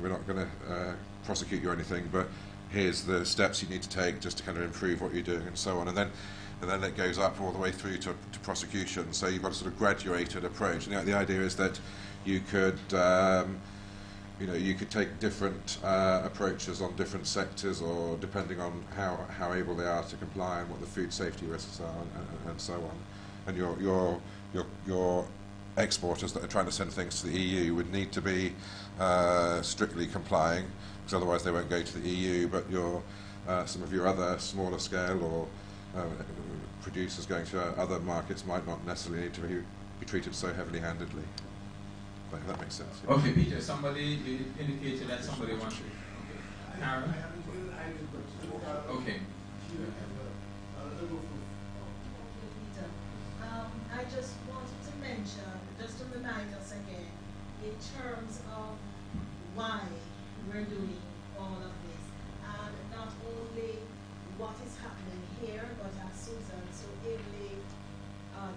we're not going to prosecute you or anything, but here's the steps you need to take just to kind of improve what you're doing, and so on. And then it goes up all the way through to prosecution. So you've got a sort of graduated approach. And the idea is that you could you could take different approaches on different sectors, or depending on how able they are to comply and what the food safety risks are, and so on. And your exporters that are trying to send things to the EU would need to be strictly complying, because otherwise they won't go to the EU. But some of your other smaller scale or producers going to other markets might not necessarily need to be treated so heavily-handedly. If that makes sense. Yeah. Okay, Peter, somebody indicated that somebody wanted. Okay. Karen? Okay. I just wanted to mention, just to remind us again, in terms of why we're doing all of this, and not only what is happening here, but as Susan so ably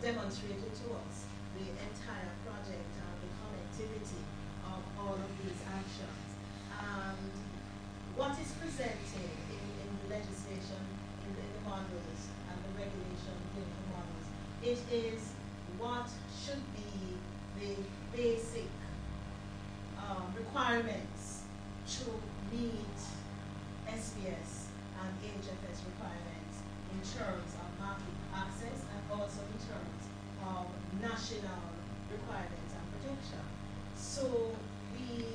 demonstrated to us, the entire project and the connectivity of all of these actions. And what is presented in the legislation, in the models and the regulation in the models, it is what should be the basic requirements to meet SPS and HFS requirements in terms of market access and also in terms of national requirements and protection. So we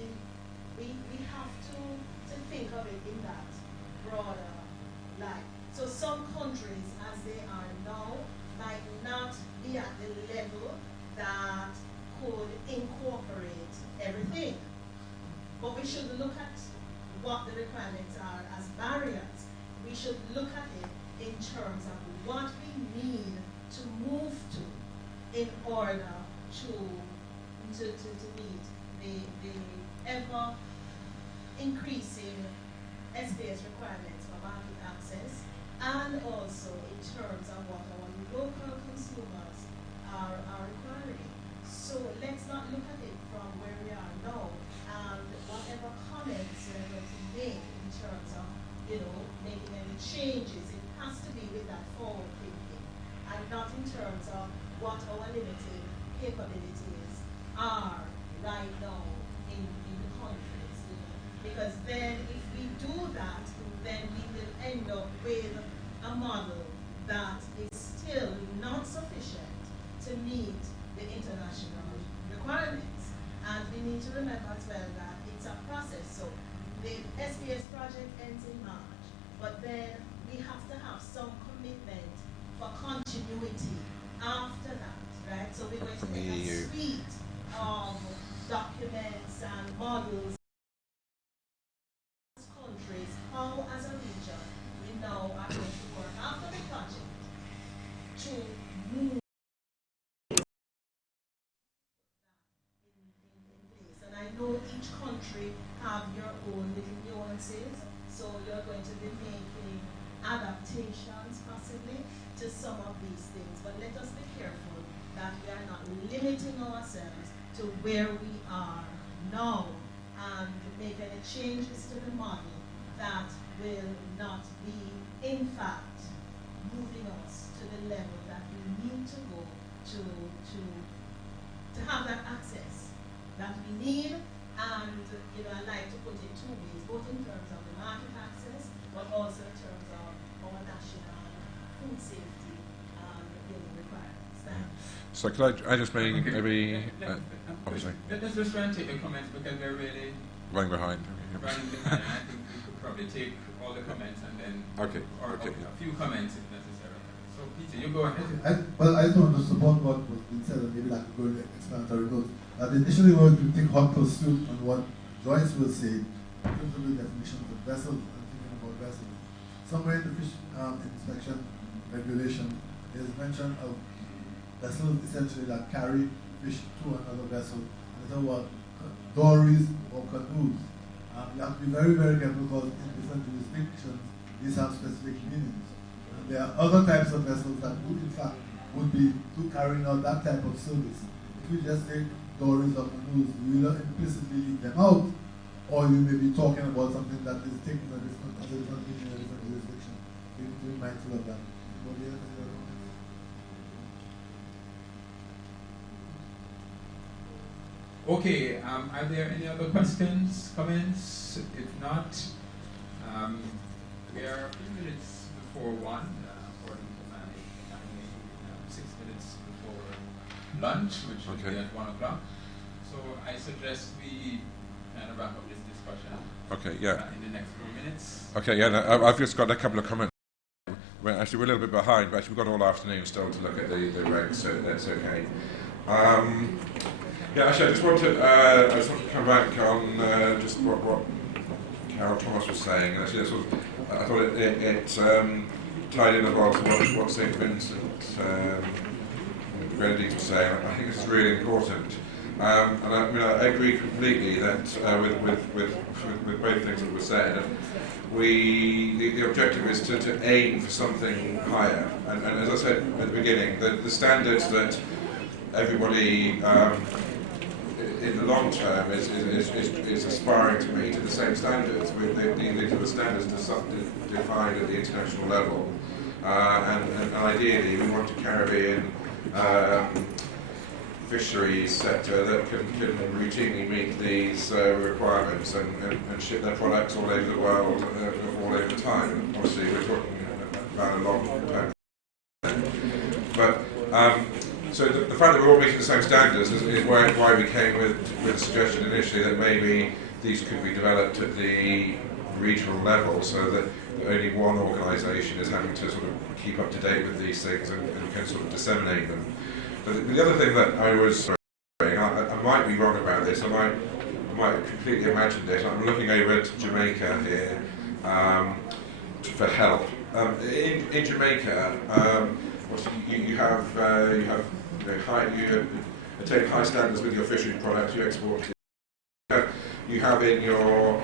have to think of it in that broader light. So some countries, as they are now, might not be at the level that could incorporate should look at it in terms of what we need to move to in order to meet the ever increasing SPS requirements for market access, and also in terms of what our local consumers are requiring. So let's not look at it from where we are now, and whatever comments we're going to make in terms of, making any changes, it has to be with that forward thinking, and not in terms of what our limited capabilities are right now in the countries. Because then if we do that, then we will end up with a model that is still not sufficient to meet the international requirements. And we need to remember as well that it's a process. So the SPS project ends in March, but then we have to have some commitment for continuity after that, right? So we're going to make a suite of documents and models countries, how as a region we now are going to work after the project to move in place. And I know each country have your own little nuances, so you're going to be making adaptations possibly to some of these things. But let us be careful that we are not limiting ourselves to where we are now and make any changes to the model that will not be, in fact, moving us to the level that we need to go to have that access that we need. And I like to put it two ways, both in terms of the market access, but also in terms of our national food safety requirements. Thanks. So could I just maybe obviously let's just try and take the comments because we're really running behind. Running behind. I think we could probably take all the comments and then or a few comments if necessary. So Peter, you go ahead. I just want to support what was being said, and maybe like to go in explanatory notes. Initially, we were to take hot pursuit on what Joyce was saying in terms of the definitions of vessels and thinking about vessels. Somewhere in the fish inspection regulation, there is mention of vessels essentially that carry fish to another vessel, and it's about dories or canoes. You have to be very, very careful because in different jurisdictions, these have specific meanings. And there are other types of vessels that would, in fact, would be carrying out that type of service. If you just say dories or canoes, you will implicitly leave them out, or you may be talking about something that is taken a different meaning in a different jurisdiction. You need to be mindful of that. Okay, are there any other questions, comments? If not, we are a few minutes before 1, according to my timing, 6 minutes before lunch, which will be at 1 o'clock. So I suggest we kind of wrap up this discussion in the next few minutes. Okay, yeah, I've just got a couple of comments. We're a little bit behind, but actually we've got all afternoon still to look at the regs, so that's okay. Actually, I just want to come back on just what Carol Thomas was saying, and actually I thought it tied in as well to what St. Vincent Grenadines was saying. I think this is really important, and I agree completely that with both things that were said. The objective is to aim for something higher, and as I said at the beginning, the standards that everybody in the long term is aspiring to meet are the same standards. These are the standards defined at the international level, and ideally we want a Caribbean fisheries sector that can routinely meet these requirements and ship their products all over the world, all over time. Obviously, we're talking about a long term. But so the fact that we're all meeting the same standards is why we came with the suggestion initially that maybe these could be developed at the regional level, so that only one organisation is having to sort of keep up to date with these things and can sort of disseminate them. But the other thing that I was saying, I might be wrong about this, I might have completely imagined it. I'm looking over at Jamaica here. for help. In Jamaica, you attain high standards with your fisheries products. You export. You have in your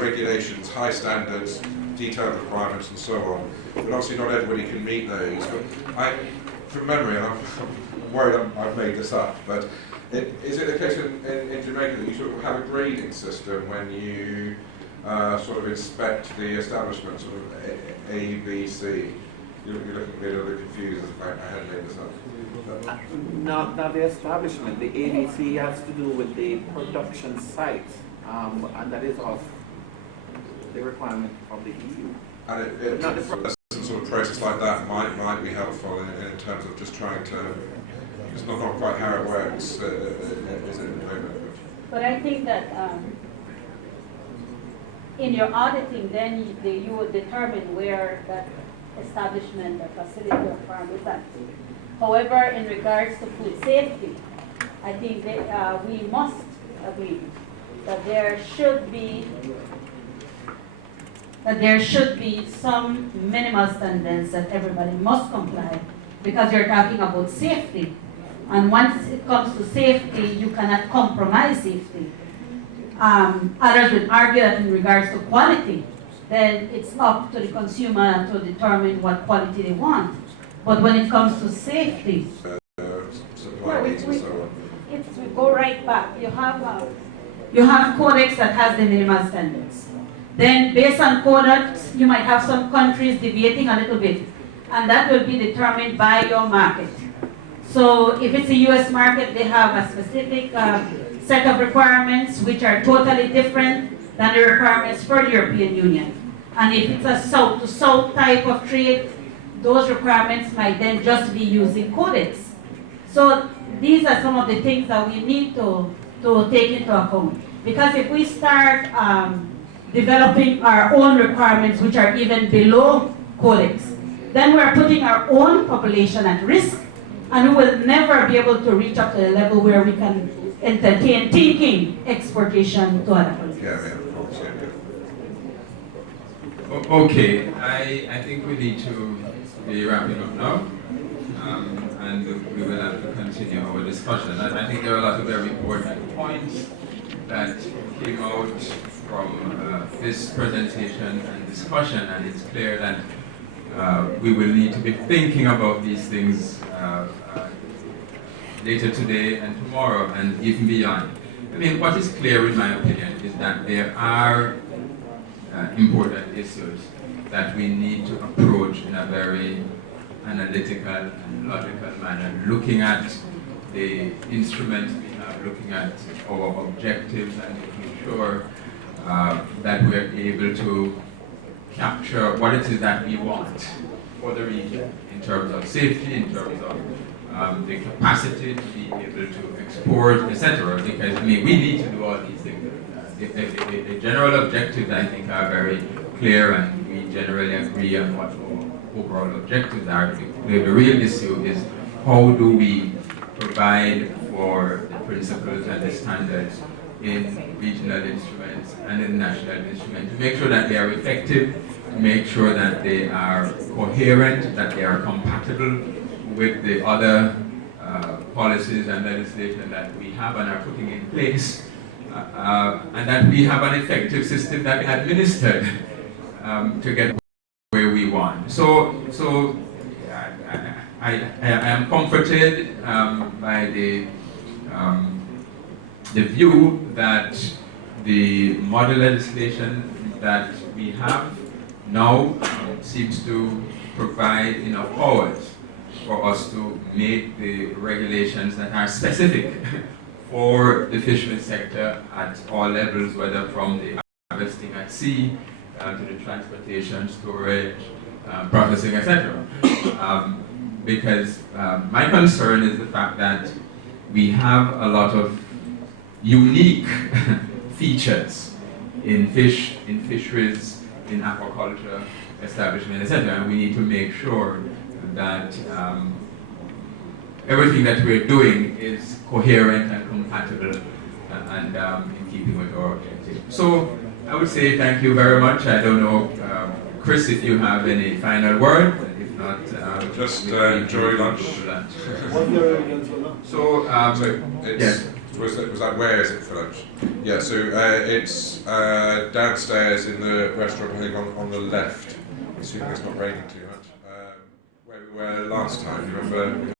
regulations high standards, detailed requirements, and so on. But obviously, not everybody can meet those. But from memory, and I'm worried I've made this up, but is it the case in Jamaica that you sort of have a grading system when you sort of inspect the establishment, sort of A, B, C? You're looking a little bit confused as I had made this up. Not the establishment. The ABC has to do with the production site, and that is of the requirement of the EU. And some sort of process like that might be helpful in terms of just trying to. It's not quite how it works, is it at the moment? But I think that in your auditing, then you will determine where that establishment or facility or farm is at. However, in regards to food safety, I think that we must agree that there should be some minimal standards that everybody must comply, because you're talking about safety. And once it comes to safety, you cannot compromise safety. Others would argue that in regards to quality, then it's up to the consumer to determine what quality they want. But when it comes to safety, we go right back. You have codex that has the minimal standards. Then based on codex, you might have some countries deviating a little bit, and that will be determined by your market. So if it's a US market, they have a specific set of requirements which are totally different than the requirements for the European Union. And if it's a south-to-south type of trade, those requirements might then just be using codex. So these are some of the things that we need to take into account. Because if we start developing our own requirements which are even below codex, then we're putting our own population at risk, and we will never be able to reach up to the level where we can entertain thinking exportation to other countries. Okay, I think we need to be wrapping up now, and we will have to continue our discussion. I think there are a lot of very important points that came out from this presentation and discussion, and it's clear that we will need to be thinking about these things later today and tomorrow and even beyond. I mean, what is clear in my opinion is that there are important issues that we need to approach in a very analytical and logical manner, looking at the instruments we have, looking at our objectives and making sure that we're able to capture what it is that we want for the region in terms of safety, in terms of the capacity to be able to export, etc. Because I mean, we need to do all these things. The general objectives, I think, are very clear, and we generally agree on what our overall objectives are. The real issue is how do we provide for the principles and the standards in regional instruments and in national instruments to make sure that they are effective, to make sure that they are coherent, that they are compatible with the other policies and legislation that we have and are putting in place, and that we have an effective system that is administered to get where we want. So I am comforted by the view that the model legislation that we have now seems to provide enough powers for us to make the regulations that are specific for the fisheries sector at all levels, whether from the harvesting at sea to the transportation, storage, processing, etc. Because my concern is the fact that we have a lot of unique features in fisheries, in aquaculture, establishment, etc. And we need to make sure that everything that we're doing is coherent and compatible and in keeping with our objectives. So I would say thank you very much. I don't know Chris, if you have any final word, if not, just we can enjoy lunch. So, it's, was that where is it for lunch? Yeah, so it's downstairs in the restaurant, I think on the left, assuming it's not raining too much. Where we were last time, you remember?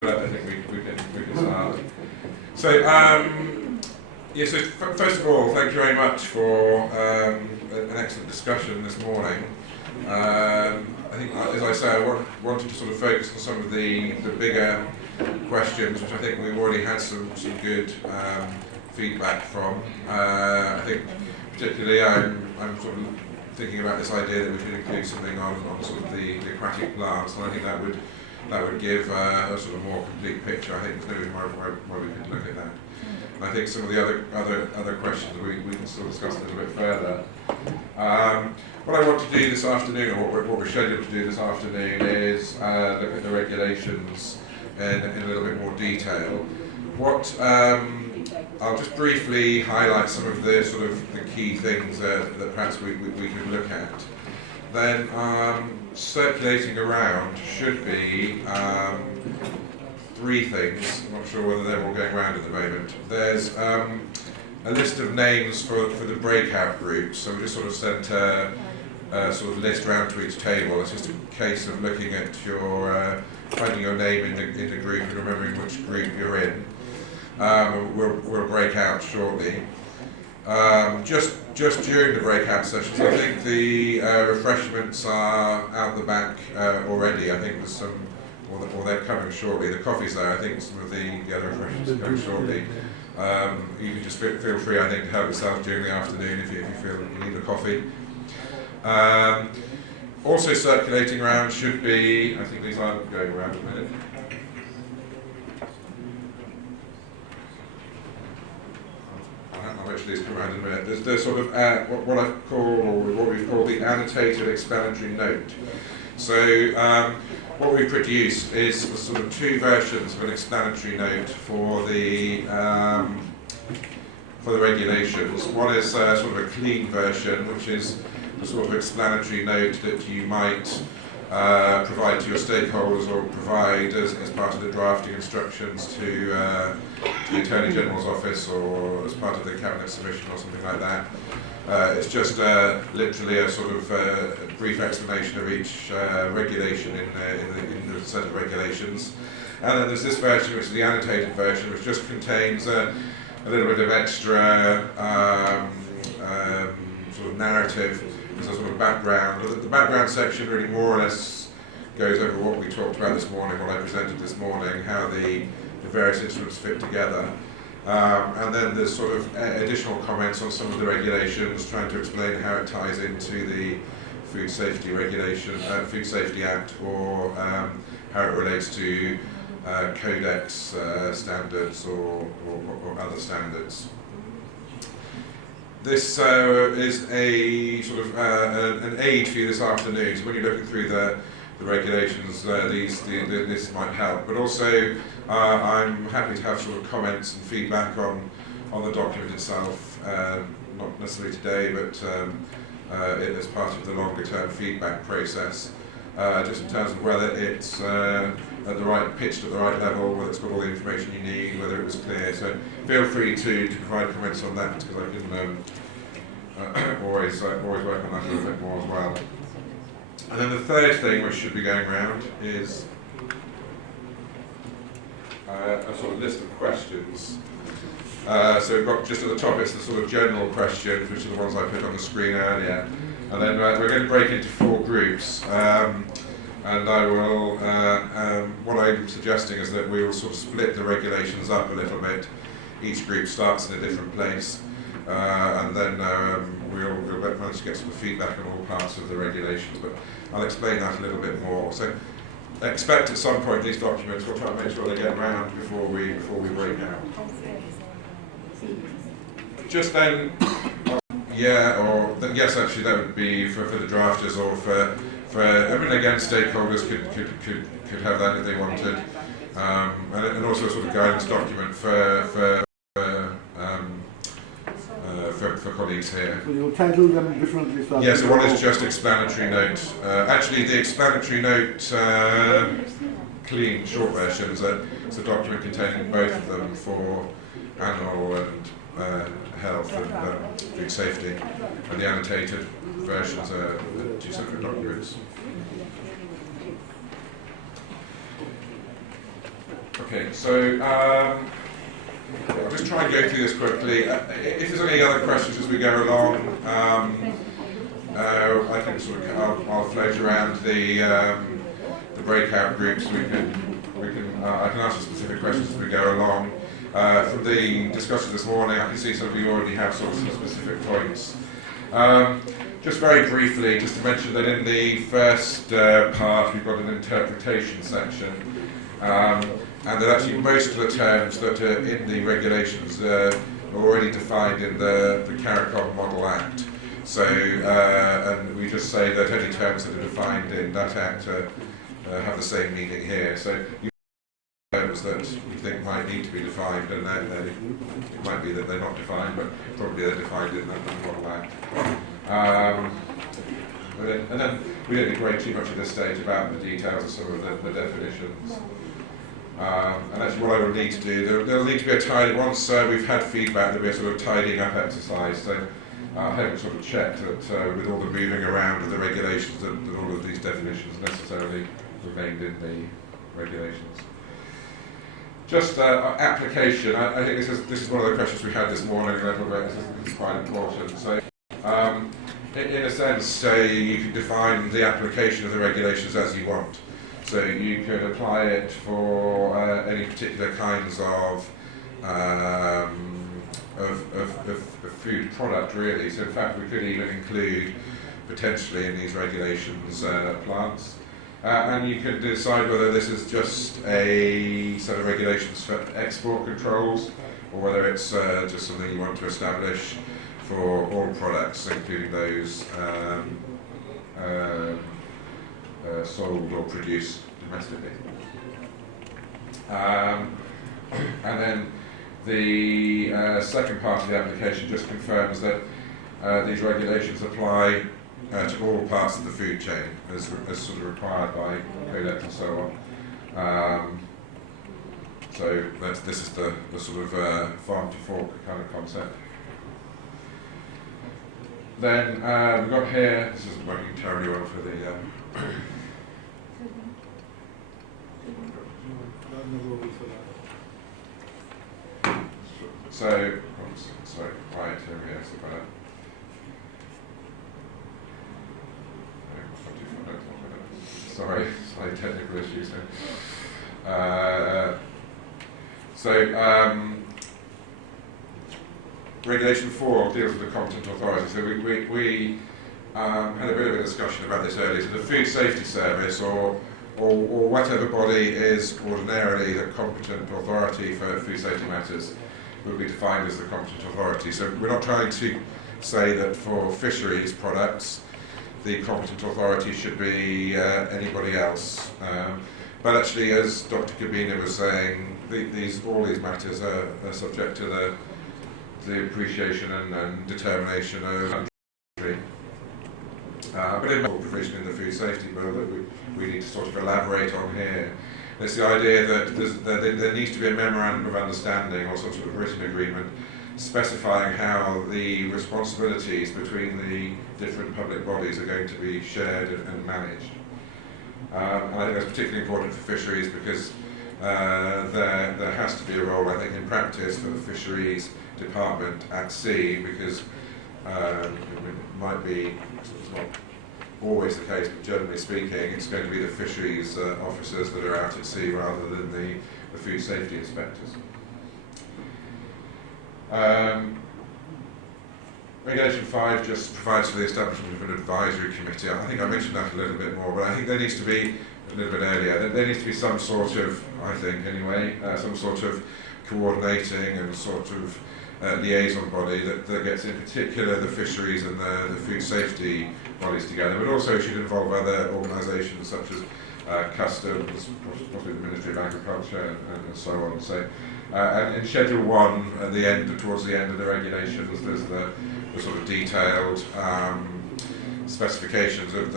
I think we can start. So, so first of all, thank you very much for an excellent discussion this morning. I think, as I say, I wanted to sort of focus on some of the bigger questions, which I think we've already had some good feedback from. I think particularly I'm sort of thinking about this idea that we should include something on sort of the aquatic plants, and I think that would give a sort of more complete picture. I think there's no reason why we could look at that. And I think some of the other questions we can still discuss a little bit further. What I want to do this afternoon, or what we're scheduled to do this afternoon, is look at the regulations in a little bit more detail. I'll just briefly highlight some of the sort of the key things that perhaps we could look at. Then circulating around should be three things. I'm not sure whether they're all going around at the moment. There's a list of names for the breakout groups. So we just sort of sent a sort of list round to each table. It's just a case of looking at your finding your name in the group and remembering which group you're in. We'll break out shortly. Just during the breakout sessions, I think the refreshments are out the back already. I think there's some, or they're coming shortly. The coffee's there. I think some of the other refreshments are coming shortly. You can just feel free, I think, to help yourself during the afternoon if you feel you need a coffee. Also circulating around should be, I think these aren't going around at the minute. I'll actually just come around in a minute. There's sort of what I call, or what we've called the annotated explanatory note. So what we've produced is sort of two versions of an explanatory note for the regulations. One is sort of a clean version, which is a sort of explanatory note that you might provide to your stakeholders or provide as part of the drafting instructions to the Attorney General's office or as part of the Cabinet submission or something like that. It's just literally a sort of a brief explanation of each regulation in the set of regulations. And then there's this version, which is the annotated version, which just contains a little bit of extra sort of narrative. There's a sort of background. The background section really more or less goes over what we talked about this morning, what I presented this morning, how the various instruments fit together. And then there's sort of additional comments on some of the regulations, trying to explain how it ties into the Food Safety Regulation, Food Safety Act, or how it relates to Codex standards or other standards. This is a sort of an aid for you this afternoon. So when you're looking through the regulations, this might help. But also, I'm happy to have sort of comments and feedback on the document itself. Not necessarily today, but as part of the longer-term feedback process. Just in terms of whether it's at the right pitched at the right level, whether it's got all the information you need, whether it was clear. So feel free to provide comments on that, because I can always work on that a little bit more as well. And then the third thing which should be going around is a sort of list of questions. So we've got just at the top, it's the sort of general questions, which are the ones I put on the screen earlier. And then we're going to break into 4 groups. And I will, what I'm suggesting is that we will sort of split the regulations up a little bit. Each group starts in a different place. And then we'll manage to get some feedback on all parts of the regulations. But I'll explain that a little bit more. So expect at some point these documents, we'll try to make sure they get round before we break out. Just then, yes, actually that would be for the drafters, or for everything again, stakeholders could have that if they wanted, and also a sort of guidance document for colleagues here. So you'll title them differently? So yes, so one is just explanatory note. Actually, the explanatory note, clean, short version, is a document containing both of them for animal and health and food safety, and the annotated versions are 2 separate documents. Okay, so I'll just try and go through this quickly. If there's any other questions as we go along, I can sort of I'll float around the breakout groups. I can answer specific questions as we go along. From the discussion this morning, I can see some of you already have sort of some specific points. Just very briefly, just to mention that in the first part we've got an interpretation section, and that actually most of the terms that are in the regulations are already defined in the CARIFORUM Model Act. So, and we just say that any terms that are defined in that Act have the same meaning here. So, terms that you think might need to be defined, and it might be that they're not defined, but probably they're defined in the Model Act. And then we don't need to worry too much at this stage about the details of some of the definitions. And actually what I will need to do, there'll need to be a tidy, once we've had feedback, there'll be a sort of tidying up exercise. So I haven't sort of checked that with all the moving around of the regulations that all of these definitions necessarily remained in the regulations. Just application, I think this is one of the questions we had this morning a little bit. This is quite important. So in a sense, you can define the application of the regulations as you want. So you could apply it for any particular kinds of food product, really. So in fact, we could even include potentially in these regulations plants. And you can decide whether this is just a set of regulations for export controls, or whether it's just something you want to establish for all products, including those sold or produced domestically. And then the second part of the application just confirms that these regulations apply to all parts of the food chain as sort of required by COLEC and so on. So this is the sort of farm to fork kind of concept. Then we've got here, this isn't working terribly well for the so, sorry, right, here we go, sorry, slight technical issues here. Regulation 4 deals with the competent authority. So we had a bit of a discussion about this earlier. So the Food Safety Service or whatever body is ordinarily the competent authority for food safety matters would be defined as the competent authority. So we're not trying to say that for fisheries products the competent authority should be anybody else. But actually, as Dr. Kabina was saying, all these matters are subject to the appreciation and determination of the country. But in the provision in the food safety bill that we need to sort of elaborate on here, it's the idea that there needs to be a memorandum of understanding or some sort of written agreement specifying how the responsibilities between the different public bodies are going to be shared and managed. And I think that's particularly important for fisheries because there has to be a role, I think, in practice for the fisheries department at sea, because it might be, it's not always the case, but generally speaking, it's going to be the fisheries officers that are out at sea rather than the food safety inspectors. Regulation 5 just provides for the establishment of an advisory committee. I think I mentioned that a little bit more, but I think there needs to be, a little bit earlier, there needs to be some sort of, I think anyway, some sort of coordinating and sort of liaison body that gets in particular the fisheries and the food safety bodies together, but also should involve other organisations such as customs, possibly the Ministry of Agriculture and so on. So, and in Schedule 1, at the end, towards the end of the regulations, there's the sort of detailed specifications of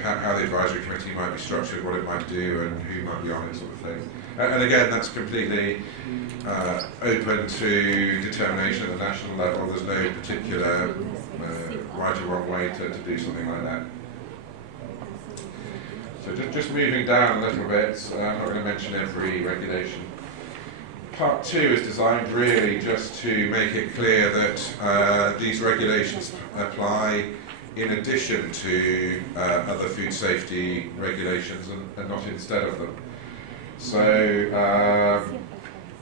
how the advisory committee might be structured, what it might do, and who might be on it, sort of thing. And again, that's completely open to determination at the national level. There's no particular right or wrong way to do something like that. So just moving down a little bit, I'm not going to mention every regulation part 2 is designed really just to make it clear that these regulations apply in addition to other food safety regulations and not instead of them. So,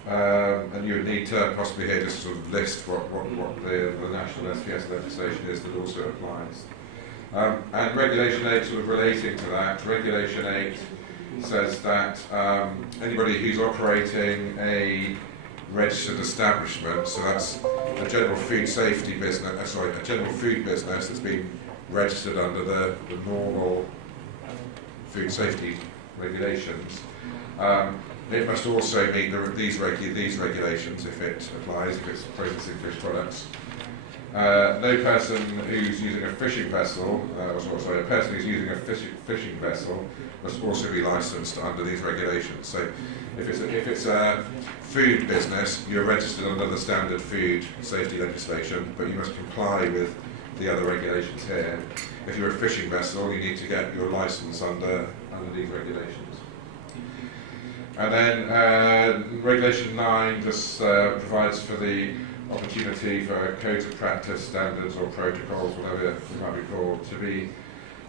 and you would need to possibly here just sort of list what the national SPS legislation is that also applies. And Regulation 8 sort of relating to that, Regulation 8 says that anybody who's operating a registered establishment, so that's a general food safety business, a general food business that's been registered under the normal food safety regulations, it must also meet these regulations if it applies, if it's processing fish products. No person who's using a fishing vessel, a person who's using a fishing vessel must also be licensed under these regulations. So if it's a food business, you're registered under the standard food safety legislation, but you must comply with the other regulations here. If you're a fishing vessel, you need to get your license under these regulations. And then Regulation 9 just provides for the opportunity for codes of practice, standards or protocols, whatever it might be called, to be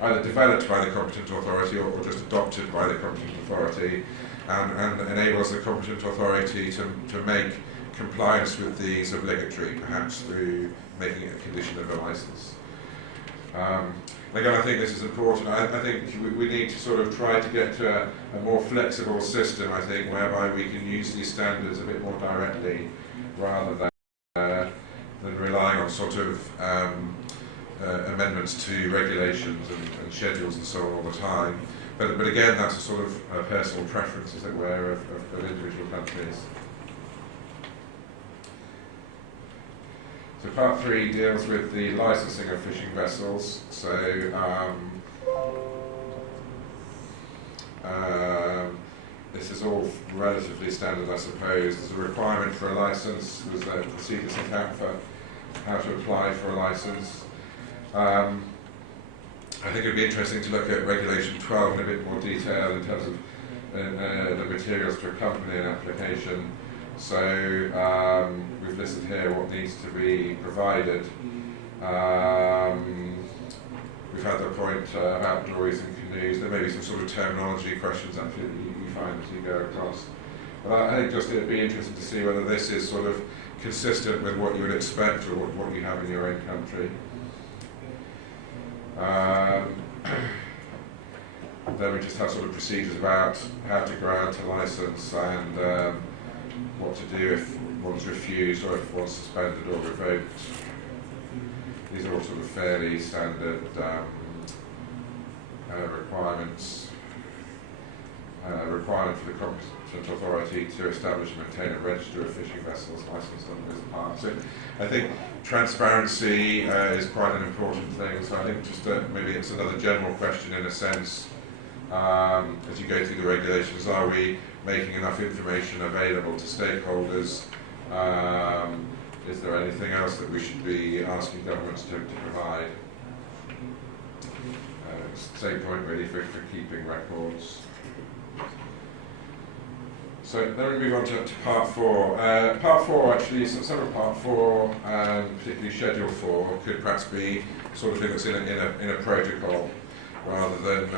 either developed by the competent authority or just adopted by the competent authority, and enables the competent authority to make compliance with these obligatory, perhaps through making it a condition of a licence. Again, I think this is important. I think we need to sort of try to get to a more flexible system, I think, whereby we can use these standards a bit more directly rather than relying on sort of amendments to regulations and schedules and so on all the time. But again, that's a sort of personal preference, as it were, of individual countries. So part 3 deals with the licensing of fishing vessels. So this is all relatively standard, I suppose. There's a requirement for a license. There's a procedures account for how to apply for a license. I think it would be interesting to look at Regulation 12 in a bit more detail in terms of the materials to accompany an application. So we've listed here what needs to be provided. We've had the point about buoys and canoes. There may be some sort of terminology questions actually that you find as you go across. But I think just it'd be interesting to see whether this is sort of consistent with what you would expect or what you have in your own country. Then we just have sort of procedures about how to grant a license and what to do if one's refused or if one's suspended or revoked. These are all sort of fairly standard requirements. Requirement for the competent authority to establish and maintain a register of fishing vessels licensed under this part. So I think transparency is quite an important thing. So I think just maybe it's another general question in a sense. As you go through the regulations, are we making enough information available to stakeholders? Is there anything else that we should be asking governments to provide? Same point really for keeping records. So then we move on to part 4. Part 4 actually, some of part 4, particularly Schedule 4, could perhaps be sort of thing that's in a protocol rather than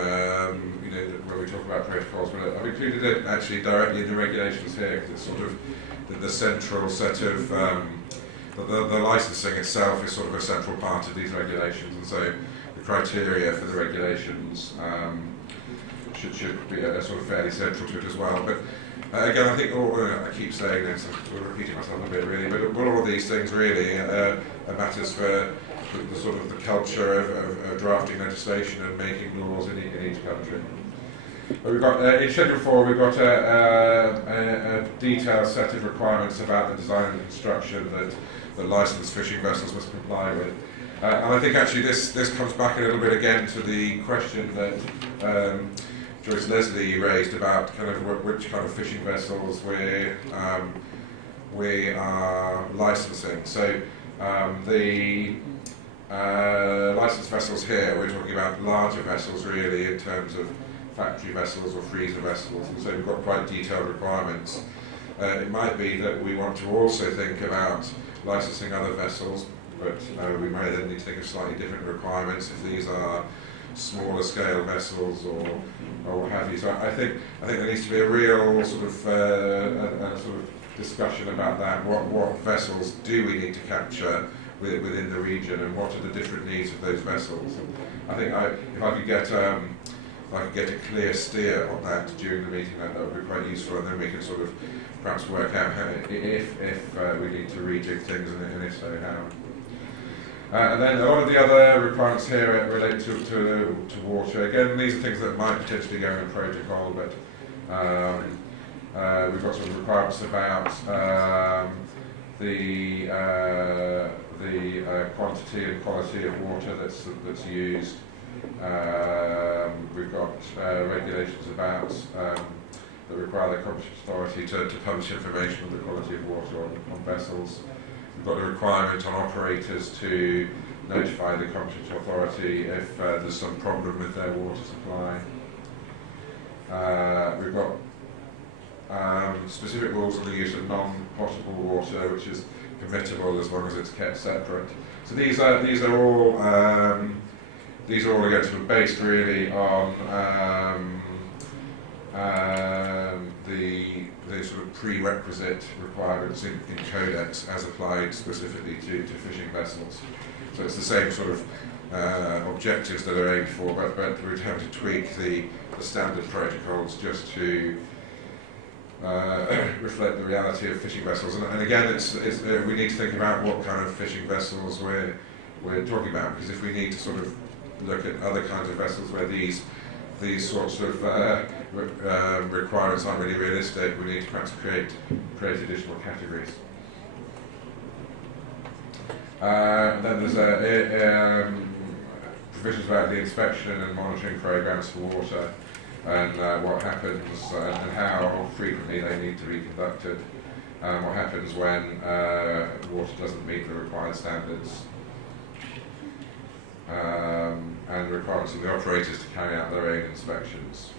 when we talk about protocols. But I've included it actually directly in the regulations here because it's sort of the central set of the licensing itself is sort of a central part of these regulations, and so the criteria for the regulations should be sort of fairly central to it as well. But again, I think I keep saying this, I'm repeating myself a bit really, but all of these things really are matters for the sort of the culture of drafting legislation and making laws in each country. But we've got in Schedule 4 we've got a detailed set of requirements about the design and construction that licensed fishing vessels must comply with. And I think actually this comes back a little bit again to the question that Joyce Leslie raised about kind of which kind of fishing vessels we are licensing. So the licensed vessels here, we're talking about larger vessels really in terms of factory vessels or freezer vessels, and so we've got quite detailed requirements. It might be that we want to also think about licensing other vessels, but we may then need to think of slightly different requirements if these are smaller scale vessels or what have you. So I think there needs to be a real sort of discussion about that. What vessels do we need to capture within the region, and what are the different needs of those vessels? And I think if I could get a clear steer on that during the meeting, that would be quite useful, and then we can sort of perhaps work out how, if we need to rejig things, and if so, how. And then a lot of the other requirements here relate to water. Again, these are things that might potentially go in a protocol, but we've got some requirements about the quantity and quality of water that's used. We've got regulations about that require the competent authority to publish information on the quality of water on vessels. We've got a requirement on operators to notify the competent authority if there's some problem with their water supply. We've got specific rules on the use of non-potable water, which is permissible as long as it's kept separate. So these are all again sort of based really on the sort of prerequisite requirements in Codex as applied specifically to fishing vessels. So it's the same sort of objectives that are aimed for, but we're attempting to tweak the standard protocols just to reflect the reality of fishing vessels. And again, we need to think about what kind of fishing vessels we're talking about, because if we need to sort of look at other kinds of vessels where these sorts of requirements aren't really realistic, we need to perhaps create additional categories. Then there's provisions about the inspection and monitoring programs for water, and what happens and how frequently they need to be conducted, what happens when water doesn't meet the required standards, and requirements of the operators to carry out their own inspections.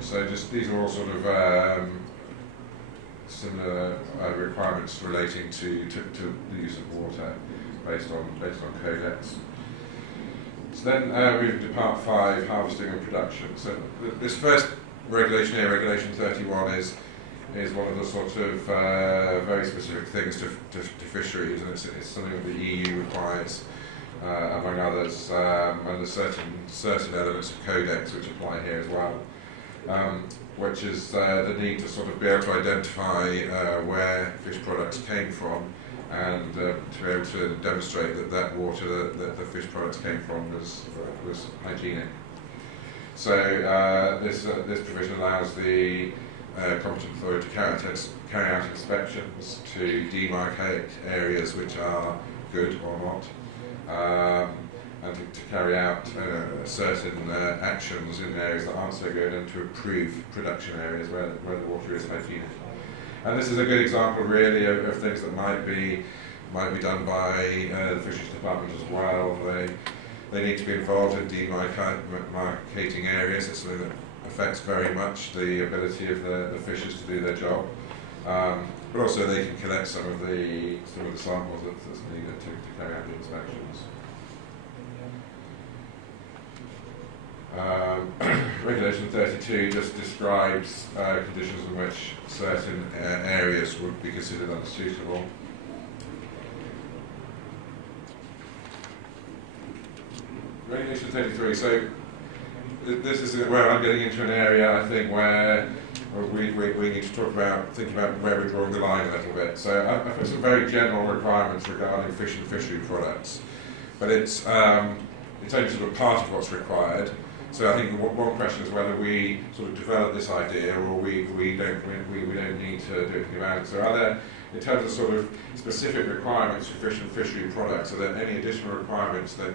So just these are all sort of similar requirements relating to the use of water based on Codex. So then moving to part 5, harvesting and production. So this first regulation here, Regulation 31, is one of the sort of very specific things to fisheries, and it's something that the EU requires, among others, and there's certain elements of Codex which apply here as well, which is the need to sort of be able to identify where fish products came from, and to be able to demonstrate that water that the fish products came from was hygienic. So this provision allows the competent authority to carry out inspections to demarcate areas which are good or not, and to carry out certain actions in areas that aren't so good, and to improve production areas where the water is hygienic. And this is a good example, really, of things that might be done by the Fisheries Department as well. They need to be involved in demarcating areas. It's something that affects very much the ability of the fishers to do their job. But also they can collect some of the samples that's needed to carry out the inspections. Regulation 32 just describes conditions in which certain areas would be considered unsuitable. Regulation 33, so this is where I'm getting into an area, I think, where we need to think about where we're drawing the line a little bit. So I've put some very general requirements regarding fish and fishery products, but it's only sort of part of what's required. So I think one question is whether we sort of develop this idea, or we don't need to do anything about it. So are there, in terms of sort of specific requirements for fish and fishery products, are there any additional requirements that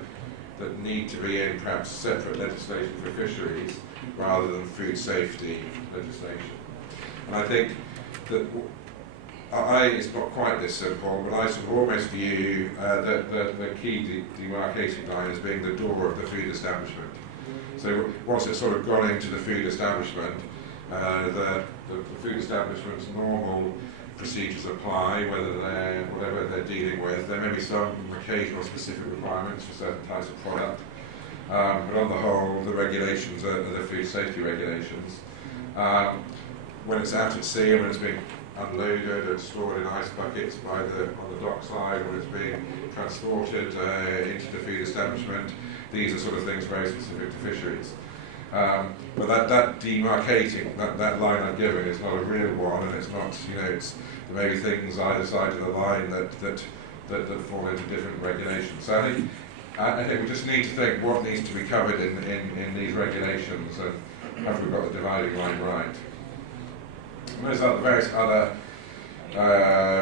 need to be in perhaps separate legislation for fisheries rather than food safety legislation? And I think that it's not quite this simple, but I sort of almost view the key demarcating line as being the door of the food establishment. So once it's sort of gone into the food establishment, the food establishment's normal procedures apply, whatever they're dealing with. There may be some occasional specific requirements for certain types of product, but on the whole, the regulations are the food safety regulations. When it's out at sea and when it's being unloaded and stored in ice buckets on the dockside, when it's being transported into the food establishment, these are sort of things very specific to fisheries. But that demarcating, that line I'm giving is not a real one, and it's not, there may be things either side of the line that fall into different regulations. So I think we just need to think what needs to be covered in these regulations, and have we got the dividing line right. And there's various other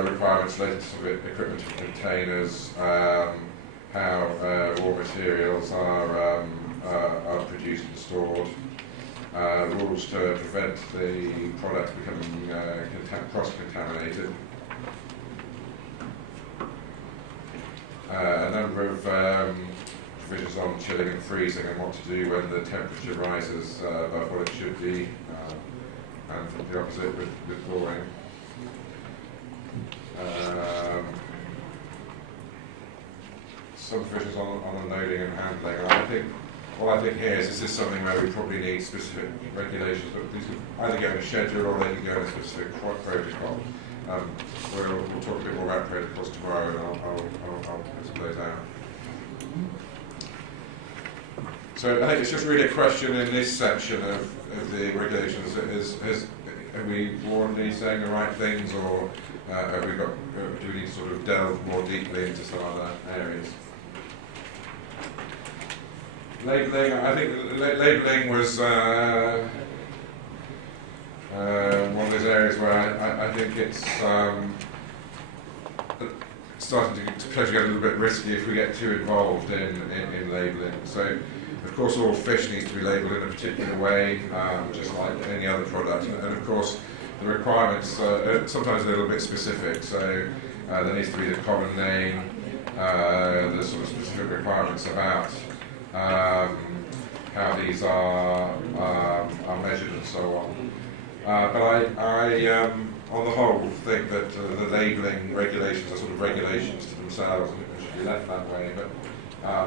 requirements related to equipment and containers, how raw materials are produced and stored, rules to prevent the product becoming cross-contaminated, a number of provisions on chilling and freezing and what to do when the temperature rises above what it should be, and the opposite with thawing. Some provisions on unloading and handling. And I think here is this is something where we probably need specific regulations, but these can either go in a schedule or they can go in a specific protocol. We'll talk a bit more about protocols tomorrow, and I'll put some of those out. So I think it's just really a question in this section of the regulations: are we broadly saying the right things, or do we need to sort of delve more deeply into some other areas? Labelling, I think labelling was one of those areas where I think it's starting to potentially get a little bit risky if we get too involved in labelling. So, of course, all fish needs to be labelled in a particular way, just like any other product. And of course, the requirements are sometimes a little bit specific. So there needs to be the common name, the sort of specific requirements about how these are measured and so on. But I on the whole, think that the labelling regulations are sort of regulations to themselves and should be left that way. But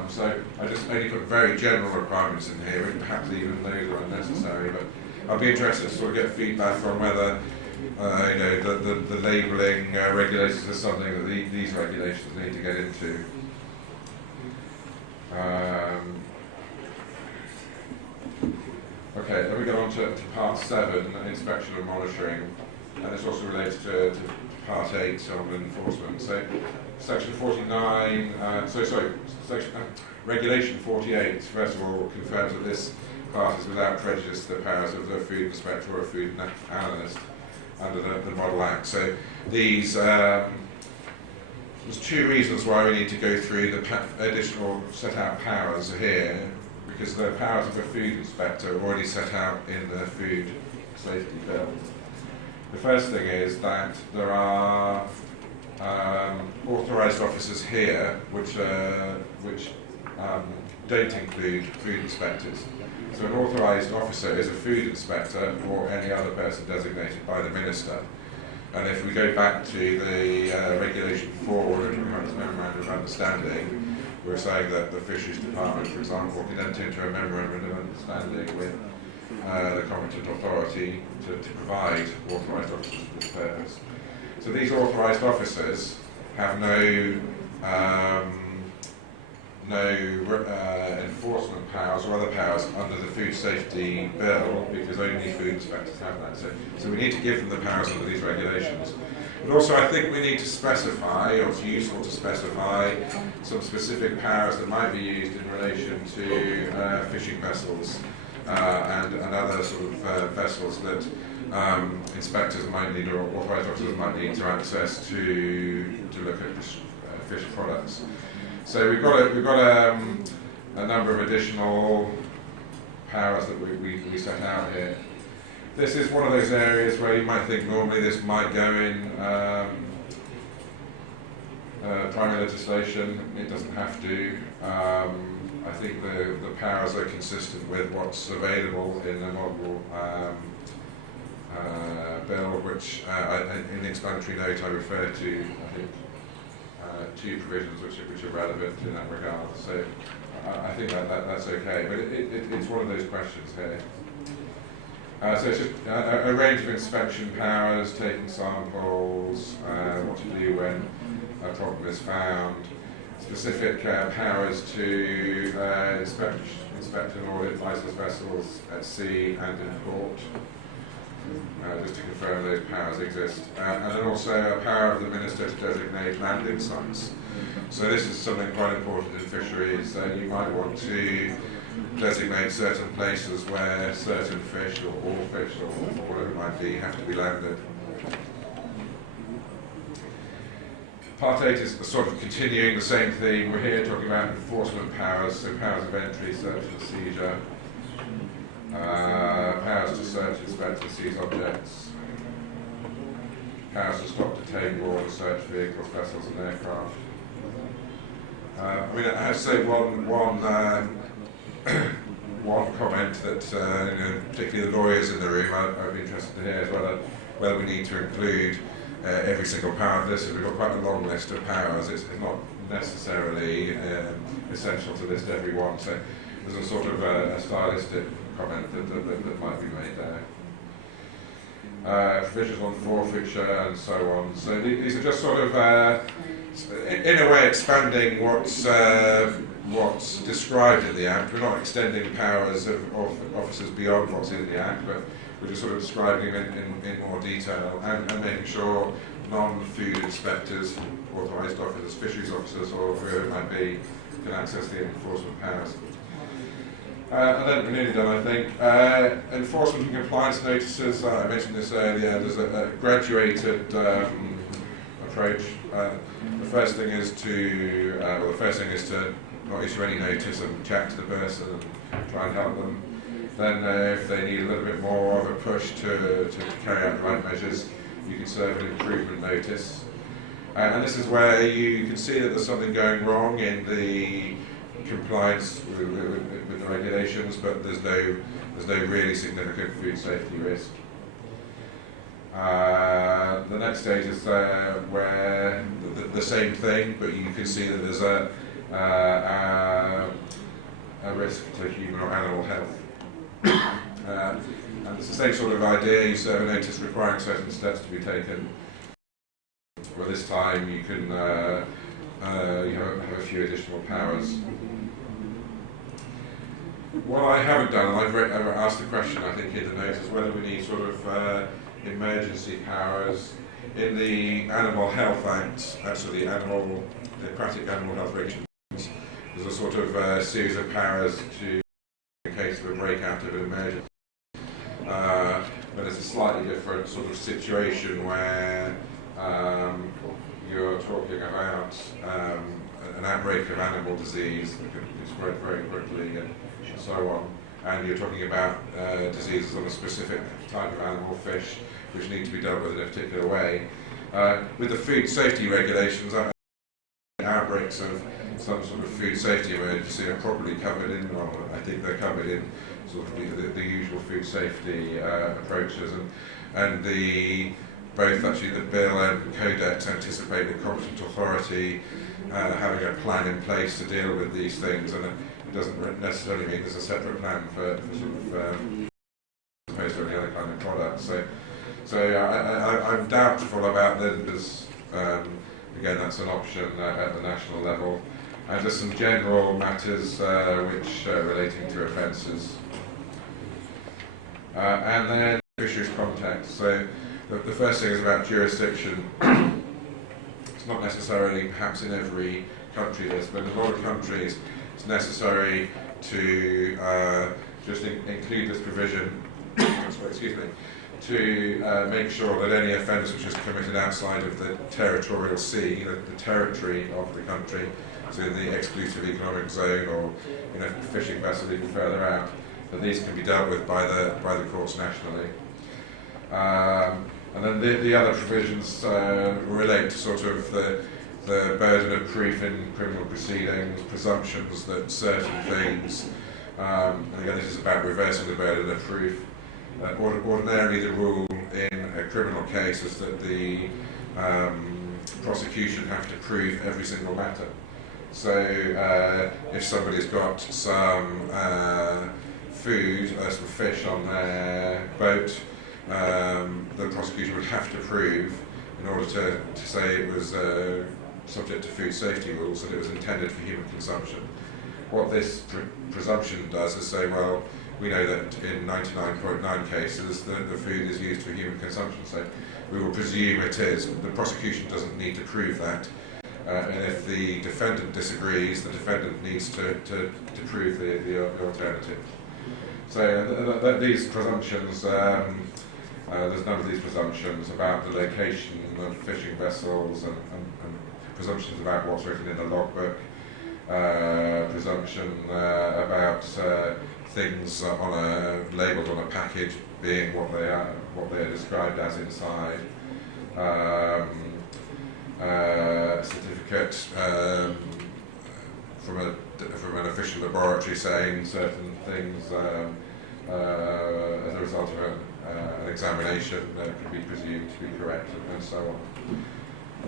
so I just only put very general requirements in here, and perhaps even those are unnecessary. But I'd be interested to sort of get feedback from whether the labelling regulations is something that these regulations need to get into. Okay, then we go on to part 7, inspection and monitoring, and it's also related to part 8 on enforcement. So section 49, regulation 48, first of all, confirms that this part is without prejudice to the powers of the food inspector or a food analyst under the Model Act. So these, there's 2 reasons why we need to go through the additional set out powers here, because the powers of a food inspector are already set out in the food safety bill. The first thing is that there are authorised officers here which don't include food inspectors. So an authorised officer is a food inspector or any other person designated by the minister. And if we go back to the Regulation 4 and the Memorandum of Understanding, we're saying that the Fisheries Department, for example, can enter into a Memorandum of Understanding with the competent authority to provide authorised officers for this purpose. So these authorised officers have no enforcement powers or other powers under the Food Safety Bill, because only food inspectors have that. So we need to give them the powers under these regulations. But also I think we need to specify, or it's useful to specify, some specific powers that might be used in relation to fishing vessels and other sort of vessels that inspectors might need, or authorised officers might need to access to look at fish products. So we've got a number of additional powers that we set out here. This is one of those areas where you might think normally this might go in primary legislation. It doesn't have to. I think the powers are consistent with what's available in the model bill, which in the explanatory note I refer to, I think, two provisions which are relevant in that regard. So I think that's okay, but it's one of those questions here. So it's just a range of inspection powers, taking samples, what to do when a problem is found, specific powers to inspect and audit licensed vessels at sea and in port, just to confirm those powers exist. And then also a power of the Minister to designate landing sites. So this is something quite important in fisheries. You might want to designate certain places where certain fish or all fish or whatever it might be have to be landed. Part 8 is sort of continuing the same theme. We're here talking about enforcement powers, so powers of entry, search and seizure, powers to search, inspect and seize objects, powers to stop, detain, board and search vehicles, vessels and aircraft. I mean, I have to say one comment that, particularly the lawyers in the room, I'd be interested to hear is whether we need to include every single power of this. We've got quite a long list of powers. It's not necessarily essential to list every one. So there's a sort of a stylistic comment that might be made there. Provisions on forfeiture and so on. So these are just sort of, in a way, expanding what's described in the Act. We're not extending powers of officers beyond what's in the Act, but we're just sort of describing them in more detail and making sure non-food inspectors, authorised officers, fisheries officers, or whoever it might be, can access the enforcement powers. And then we're nearly done, I think. Enforcement and compliance notices, I mentioned this earlier, there's a graduated approach. The first thing is to not issue any notice and chat to the person and try and help them. Then if they need a little bit more of a push to carry out the right measures, you can serve an improvement notice. And this is where you can see that there's something going wrong in the compliance with the regulations, but there's no really significant food safety risk. The next stage is where the same thing, but you can see that there's a risk to human or animal health. And it's the same sort of idea. You serve a notice requiring certain steps to be taken. Well, this time you can you have a few additional powers. What I haven't done, and I've asked the question I think in the notes, is whether we need sort of emergency powers. In the Animal Health Act, actually the Aquatic Animal Health Regulations, there's a sort of series of powers to in case of a breakout of an emergency. But it's a slightly different sort of situation where you're talking about an outbreak of animal disease that can spread very quickly and so on. And you're talking about diseases on a specific type of animal, fish, which need to be dealt with in a particular way. With the food safety regulations, outbreaks of some sort of food safety emergency are probably covered in, well, I think they're covered in sort of the usual food safety approaches, and both actually the bill and Codex anticipate the competent authority having a plan in place to deal with these things, and it doesn't necessarily mean there's a separate plan for sort of as opposed to any other kind of product. So I'm doubtful about this. Again, that's an option at the national level. And just some general matters which relating to offences. And then fisheries context. So the first thing is about jurisdiction. It's not necessarily perhaps in every country this, but in a lot of countries it's necessary to just include this provision excuse me, to make sure that any offence which is committed outside of the territorial sea, the territory of the country, so in the exclusive economic zone or a fishing vessel even further out, that these can be dealt with by the courts nationally. And then the other provisions relate to sort of the burden of proof in criminal proceedings, presumptions that certain things, and again this is about reversing the burden of proof. Ordinarily the rule in a criminal case is that the prosecution have to prove every single matter. So if somebody's got some food, some fish on their boat, the prosecution would have to prove, in order to say it was subject to food safety rules, that it was intended for human consumption. What this presumption does is say, well, we know that in 99.9 cases the food is used for human consumption, so we will presume it is. The prosecution doesn't need to prove that. And if the defendant disagrees, the defendant needs to prove the alternative. So these presumptions, there's none of these presumptions about the location of fishing vessels and presumptions about what's written in the logbook, presumption about things labelled on a package being what they are described as inside. Certificate from an official laboratory saying certain things as a result of an examination that could be presumed to be correct, and so on.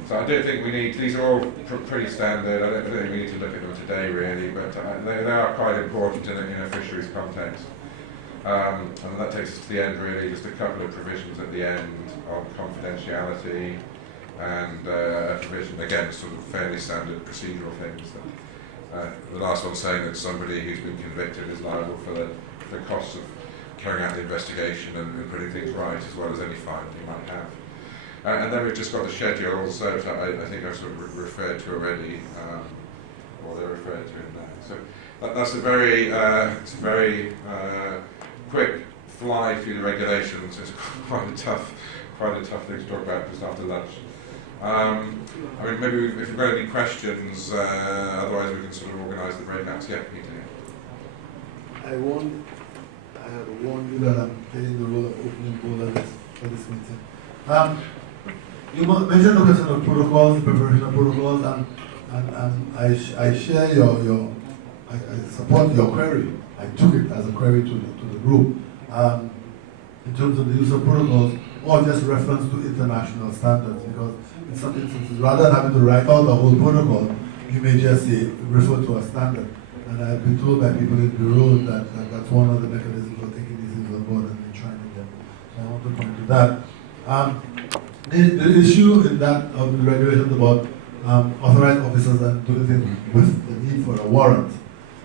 So I don't think we need, these are all pretty standard. I don't think we need to look at them today really, but they are quite important in a fisheries context. And that takes us to the end really, just a couple of provisions at the end on confidentiality, and a provision, again, sort of fairly standard procedural things. The last one saying that somebody who's been convicted is liable for the costs of carrying out the investigation and putting things right, as well as any fine they might have. And then we've just got the schedules that I think I've sort of referred to already, or they're referred to in there. So that's a very quick fly through the regulations. It's quite a tough thing to talk about just after lunch. I mean, maybe if you've got any questions, otherwise we can sort of organise the breakouts. Yeah, Peter. I had warned you that I'm playing the role of opening bowl for this meeting. You mentioned the question of protocols, preparation of protocols, and I share I support your query. I took it as a query to the group in terms of the use of protocols, or just reference to international standards, because in some instances, rather than having to write out the whole protocol, you may just say, refer to a standard. And I've been told by people in the road that that's one of the mechanisms for taking these things on board and enshrining them. So I want to point to that. The issue in that of the regulations about authorized officers and doing things with the need for a warrant.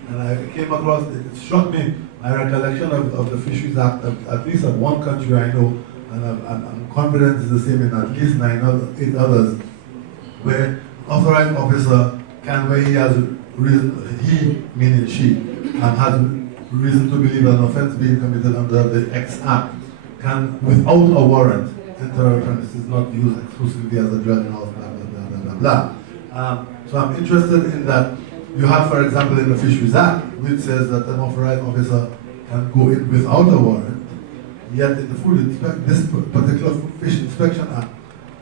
And I came across, it struck me, my recollection of the Fisheries Act, at least in one country I know, and I'm confident it's the same in at least 8 others, where authorized officer can, where he has reason, he meaning she, has reason to believe an offense being committed under the X Act, can, without a warrant, enter a premises, not used exclusively as a dwelling house, blah, blah, blah, blah, blah, blah. So I'm interested in that. You have, for example, in the Fisheries Act, which says that an authorized officer can go in without a warrant, yet in the this particular Fish Inspection Act,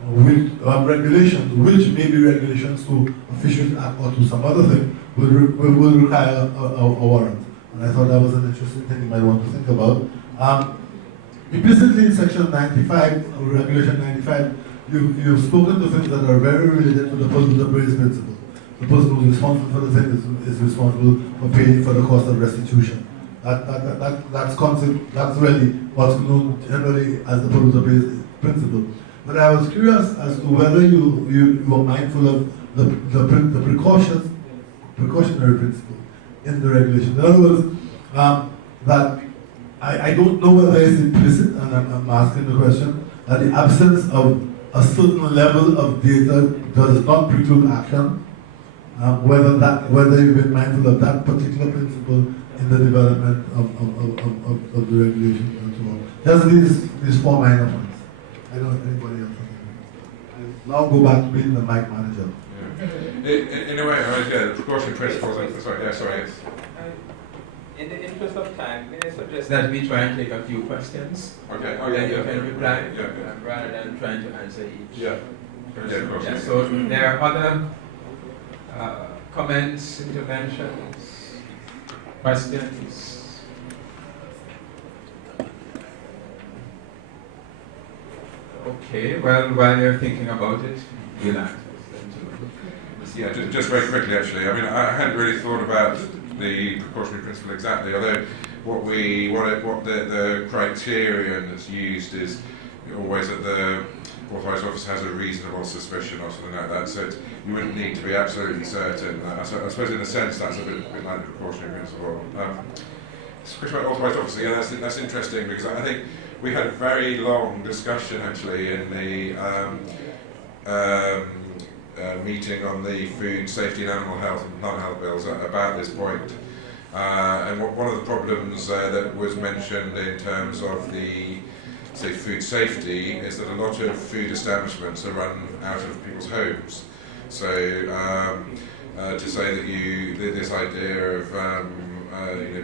with regulations, which may be regulations to a Fisheries Act or to some other thing, will require a warrant. And I thought that was an interesting thing you might want to think about. Implicitly in Section 95, or Regulation 95, you've spoken to things that are very related to the personal appraisal principle. The person who's responsible for the thing is responsible for paying for the cost of restitution. That's really what's known generally as the public appraisal principle. But I was curious as to whether you were mindful of the precautionary principle in the regulation. In other words, that I don't know whether it's implicit, and I'm asking the question, that the absence of a certain level of data does not preclude action. Whether you've been mindful of that particular principle in the development of the regulations and so on. Just these 4 minor points. I don't know if anybody else has. I'll now go back to being the mic manager. Yeah. In a way, the precaution principles. Sorry. In the interest of time, may I suggest that we try and take a few questions? Okay. Then you can reply, rather than trying to answer each. Yeah, so there are other comments, interventions, questions. Okay, well, while you're thinking about it, we'll answer. Yeah, just very quickly actually. I mean, I hadn't really thought about the precautionary principle exactly, although what the criterion that's used is always that the authorised officer has a reasonable suspicion or something like that, so you wouldn't need to be absolutely certain. I suppose in a sense that's a bit like the precautionary principle. This question about authorised officer, yeah, that's interesting, because I think we had a very long discussion actually in the meeting on the food safety and animal health and plant health bills about this point. And one of the problems that was mentioned in terms of the, say, food safety is that a lot of food establishments are run out of people's homes. So to say that this idea of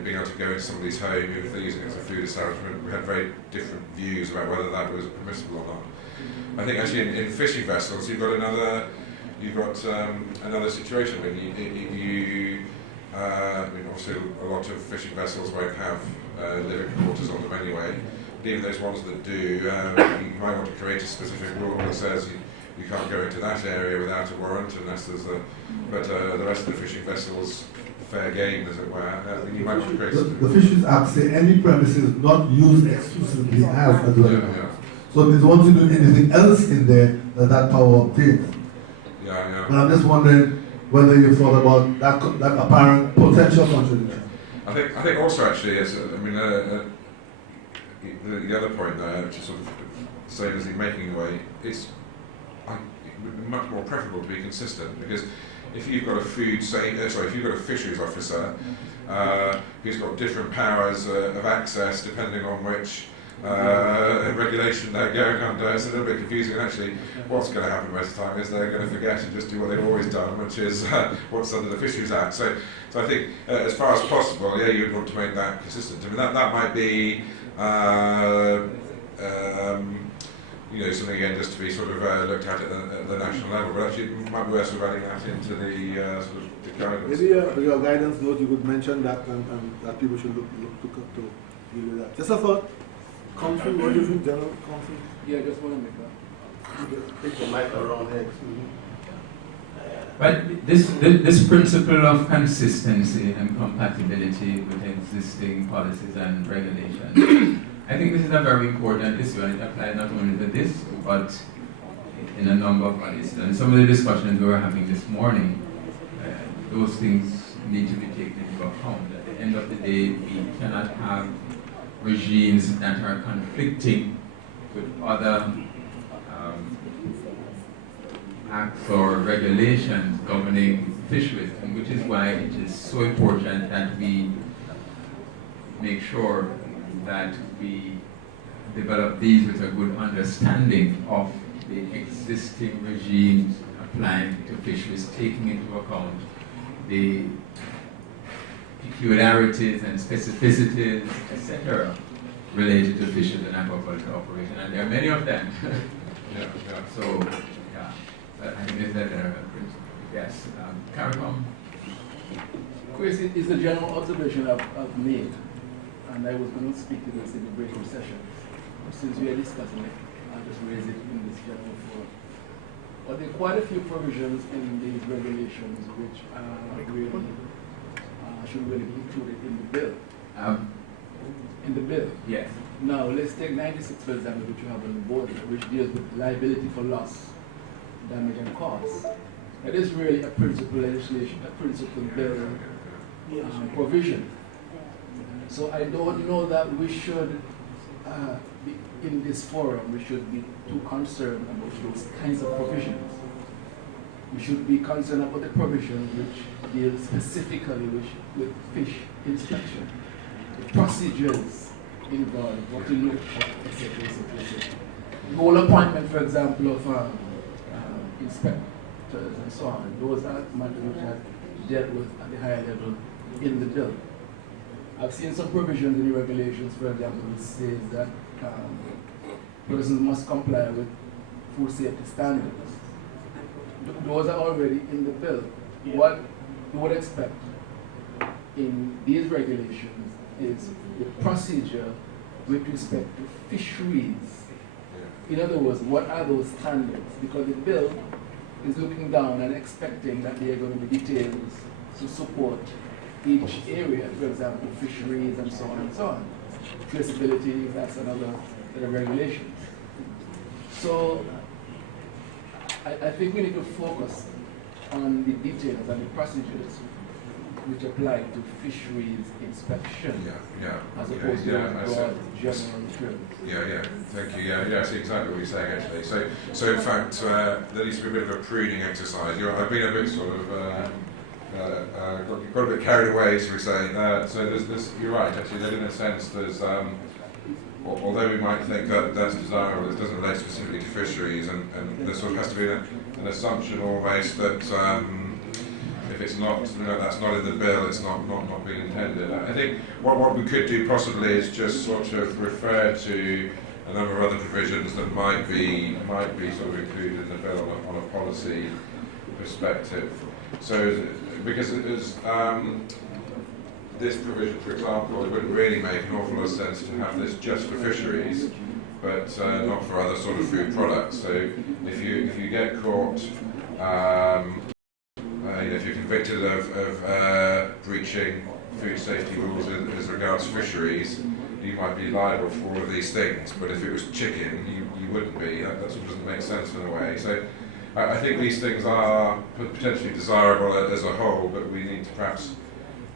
being able to go into somebody's home, even if they're using it as a food establishment, we had very different views about whether that was permissible or not. I think actually in fishing vessels you've got another situation. I mean, obviously a lot of fishing vessels won't have living quarters on them anyway. But even those ones that do, you might want to create a specific rule that says you can't go into that area without a warrant unless there's a. But the rest of the fishing vessels, fair game, as it were. You might want to create. The Fisheries Act say any premises not used exclusively as a dwelling house. So if they want to do anything else in there, that power obtains. Yeah. But I'm just wondering whether you thought about that apparent potential contradiction. I think also actually, the other point there, which is sort of same as in making away, it would be much more preferable to be consistent, because if you've got a if you've got a fisheries officer who's got different powers of access depending on which regulation they're going under, it's a little bit confusing. And actually, what's going to happen most of the time is they're going to forget and just do what they've always done, which is what's under the Fisheries Act. So I think, as far as possible, yeah, you'd want to make that consistent. I mean, that might be, something again just to be sort of looked at the national level. But actually, it might be worth sort of adding that into the sort of the guidance. Maybe your guidance note, you could mention that and that people should look to deal with that. Just a thought. Council, what do you think, General Council? Yeah, I just want to make that. Take the mic around here. But this principle of consistency and compatibility with existing policies and regulations, I think this is a very important issue, and it applies not only to this, but in a number of others. And some of the discussions we were having this morning, those things need to be taken into account. At the end of the day, we cannot have regimes that are conflicting with other acts or regulations governing fisheries, and which is why it is so important that we make sure that we develop these with a good understanding of the existing regimes applying to fisheries, taking into account the peculiarities and specificities, etc., related to fisheries and aquaculture operation, and there are many of them. So, but I think that's a principle. Yes, CARIFORUM. Chris, it's the general observation I've made, and I was going to speak to this in the breakout session. Since we are discussing it, I'll just raise it in this general forum. But there are quite a few provisions in these regulations which should really be included in the bill. In the bill? Yes. Now, let's take 96, for example, which you have on the board, which deals with liability for loss, damage, and costs. It is really a principal legislation, a principal bill provision. So I don't know that we should, in this forum, we should be too concerned about those kinds of provisions. We should be concerned about the provisions which deal specifically with fish inspection, the procedures involved, what to look for, etc., etc. The whole appointment, for example, of inspectors and so on. Those are matters which are dealt with at the higher level in the bill. I've seen some provisions in the regulations, for example, which says that persons must comply with food safety standards. Those are already in the bill. What you would expect in these regulations is the procedure with respect to fisheries In other words, what are those standards? Because the bill is looking down and expecting that there are going to be details to support each area, for example, fisheries and so on and so on. Traceability, that's another set of regulations. So I think we need to focus on the details and the procedures which apply to fisheries inspection as opposed to broad general terms. Thank you. Yeah, I see exactly what you're saying actually. So in fact, there needs to be a bit of a pruning exercise. I've been a bit sort of got a bit carried away, shall we say. So there's, you're right actually, that in a sense there's, although we might think that that's desirable, it doesn't relate specifically to fisheries, and there sort of has to be an assumption always that if it's not, that's not in the bill, it's not being intended. I think what we could do possibly is just sort of refer to a number of other provisions that might be sort of included in the bill on a policy perspective. So because it is this provision, for example, it wouldn't really make an awful lot of sense to have this just for fisheries, but not for other sort of food products. So if you get caught, if you're convicted of breaching food safety rules as regards fisheries, you might be liable for all of these things. But if it was chicken, you wouldn't be. That sort of doesn't make sense in a way. So I think these things are potentially desirable as a whole, but we need to perhaps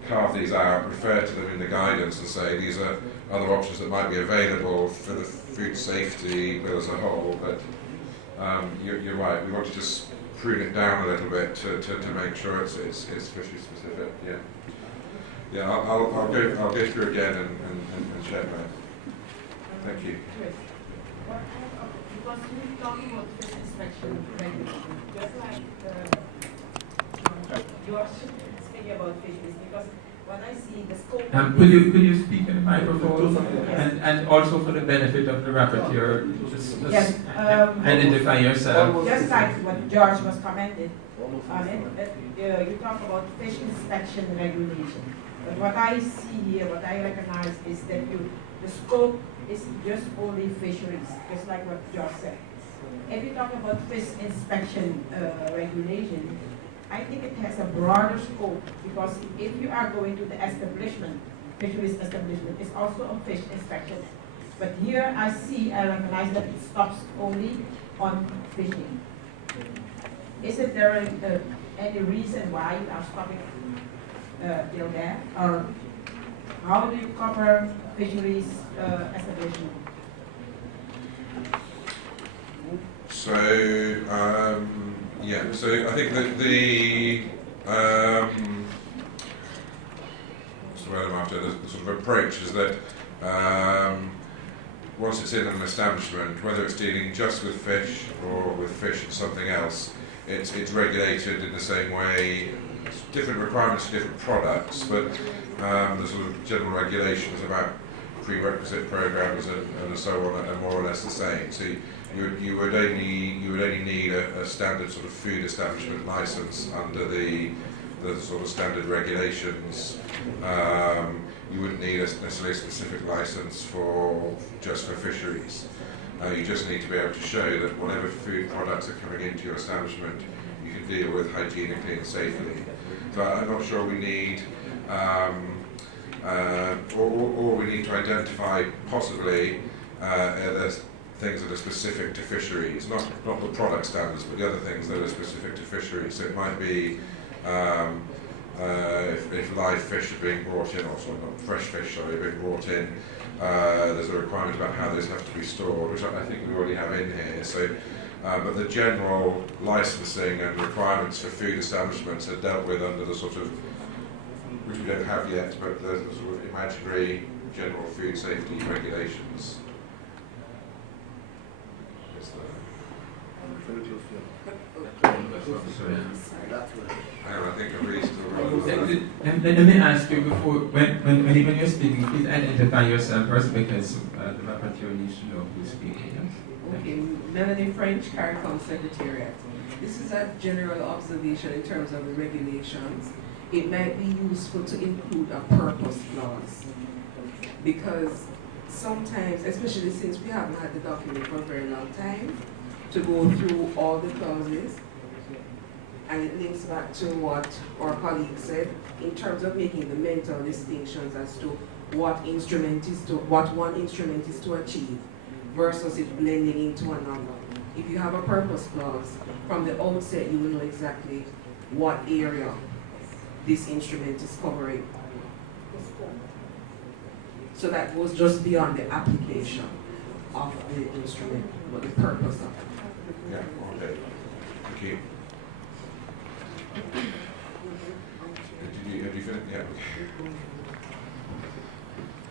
carve these out, refer to them in the guidance and say these are other options that might be available for the food safety bill as a whole. But you're right, we want to just prune it down a little bit to make sure it's fishery specific. I'll go through again and share that. Thank you. Because we're talking about fish inspection regulation, just like you're speaking about fisheries, because when I see the scope. Could you speak in the microphone? And also for the benefit of the rapporteur, just identify yourself. Just like what George was commenting on it, you talk about fish inspection regulation. But what I see here, what I recognize is that the scope is just only fisheries, just like what George said. If you talk about fish inspection regulation, I think it has a broader scope, because if you are going to the establishment, fisheries establishment, it's also a fish inspection. But here I recognize that it stops only on fishing. Isn't there any reason why you are stopping till there? Or how do you cover fisheries establishment? So so I think that the what's the word I'm after, the sort of approach is that once it's in an establishment, whether it's dealing just with fish or with fish and something else, it's regulated in the same way. Different requirements for different products, but the sort of general regulations about prerequisite programs and so on are more or less the same. So you would only need a standard sort of food establishment license under the sort of standard regulations. You wouldn't need necessarily a specific license just for fisheries. You just need to be able to show that whatever food products are coming into your establishment, you can deal with hygienically and safely. So I'm not sure we need, or we need to identify possibly there's things that are specific to fisheries, not the product standards, but the other things that are specific to fisheries. So it might be if live fish are being brought in, or not fresh fish, sorry, being brought in, there's a requirement about how those have to be stored, which I think we already have in here. So, but the general licensing and requirements for food establishments are dealt with under the sort of, which we don't have yet, but the sort of imaginary general food safety regulations. I think I'm really still Let me ask you before, when you're speaking, please identify yourself first, because the rapporteur needs to know who's speaking. Okay, Melanie French, CARIFORUM Secretariat. This is a general observation in terms of the regulations. It might be useful to include a purpose clause, because sometimes, especially since we haven't had the document for a very long time, to go through all the clauses, and it links back to what our colleague said in terms of making the mental distinctions as to what one instrument is to achieve versus it blending into another. If you have a purpose clause, from the outset you will know exactly what area this instrument is covering. So that goes just beyond the application of the instrument, but the purpose of it. Yeah, okay. Thank you. Have you finished? Yeah, okay.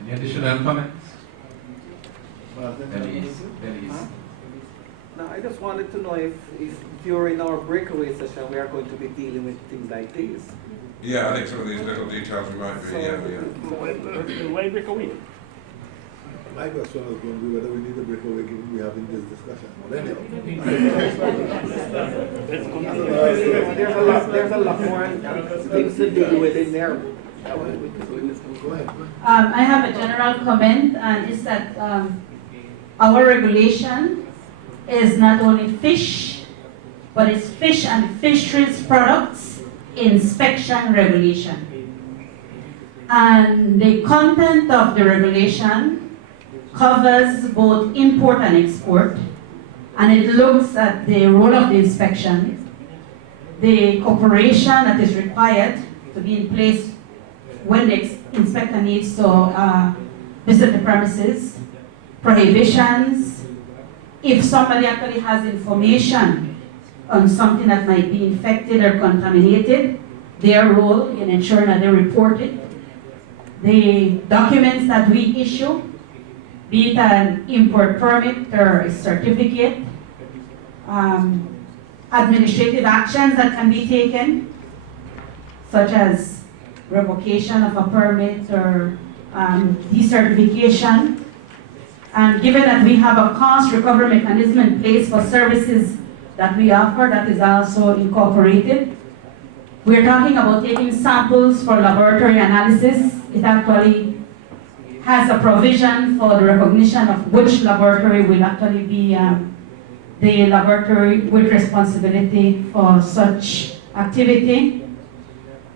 Any additional comments? No, I just wanted to know if during our breakaway session we are going to be dealing with things like these. Yeah, I think some of these little details we might be, Why breakaway? My question was going to be whether we need a breakaway given we're having this discussion. But anyhow. There's a lot more things to deal with in there. Go ahead. I have a general comment, and it's that our regulation is not only fish, but it's fish and fisheries products inspection regulation. And the content of the regulation covers both import and export, and it looks at the role of the inspection, the cooperation that is required to be in place when the inspector needs to visit the premises, prohibitions, if somebody actually has information on something that might be infected or contaminated, their role in ensuring that they report it, the documents that we issue, be it an import permit or a certificate, administrative actions that can be taken, such as revocation of a permit or decertification. And given that we have a cost recovery mechanism in place for services that we offer, that is also incorporated. We're talking about taking samples for laboratory analysis. It actually has a provision for the recognition of which laboratory will actually be the laboratory with responsibility for such activity.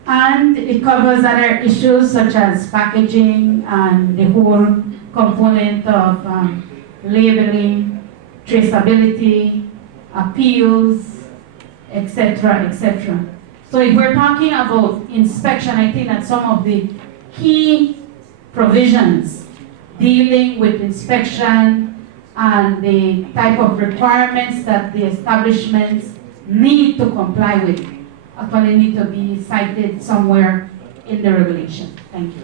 And it covers other issues such as packaging and the whole component of labeling, traceability, appeals, etc., etc. So if we're talking about inspection, I think that some of the key provisions dealing with inspection and the type of requirements that the establishments need to comply with actually need to be cited somewhere in the regulation. Thank you.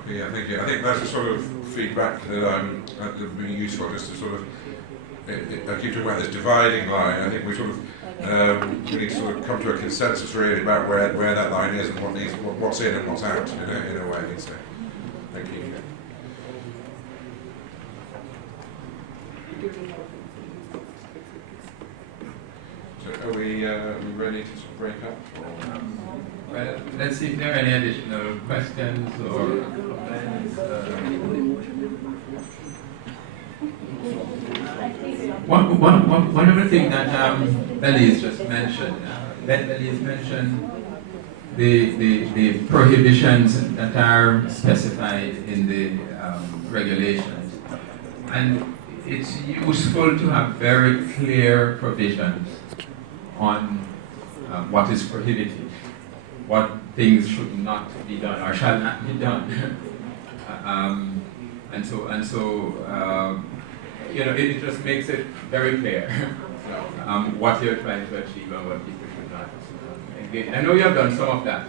Okay, yeah, thank you. I think that's the sort of feedback that would be useful, just to sort of, I keep talking about this dividing line. I think we sort of, we need to sort of come to a consensus really about where that line is and what's in and what's out in a way. So, thank you. So are we ready to sort of break up? Well, let's see if there are any additional questions or comments. One of the things that Belize just mentioned, Belize mentioned the prohibitions that are specified in the regulations. And it's useful to have very clear provisions on what is prohibited, what things should not be done or shall not be done. And so it just makes it very clear what you're trying to achieve and what people should not engage. I know you have done some of that,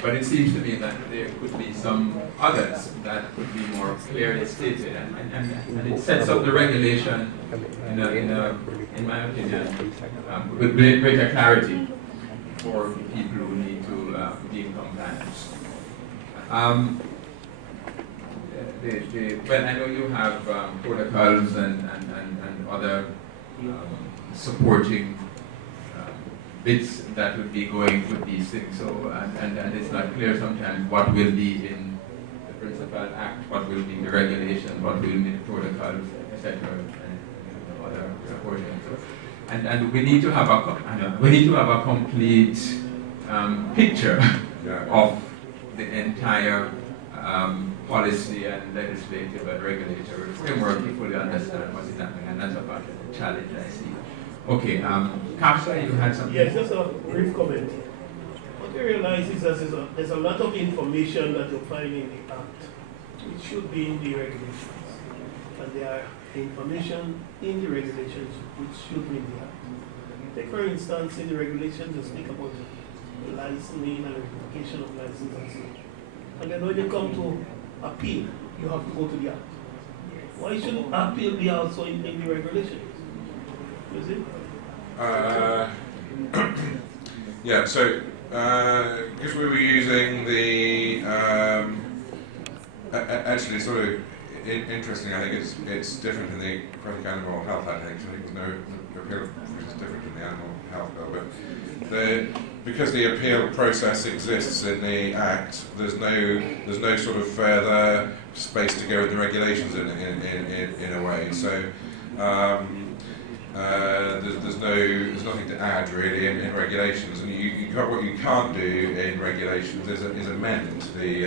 but it seems to me that there could be some others that could be more clearly stated, and it sets up the regulation in my opinion, with greater clarity for people who need to be in compliance. Well, I know you have protocols and other supporting bits that would be going with these things. So, and it's not clear sometimes what will be in the Principal Act, what will be the regulations, what will be the protocols, etc. and other reporting. So, and we need to have a complete picture of the entire policy and legislative and regulatory framework to fully understand what's happening, and that's a part of the challenge I see. Okay, Kapsa, you had something? Yes, just a brief comment. What you realize is that there's a lot of information that you'll find in the Act, which should be in the regulations. And there are information in the regulations which should be in the Act. Take for instance, in the regulations, you speak about licensing and verification of license and so on. And then when you come to appeal, you have to go to the Act. Why shouldn't appeal be also in the regulations? You see? Yeah, so because we were using the actually sort of interesting. I think it's different in the aquatic animal health. I think there's no appeal. It's different in the animal health bill, but because the appeal process exists in the Act, there's no sort of further space to go in the regulations in a way. So. There's nothing to add really in regulations, and what you can't do in regulations is amend the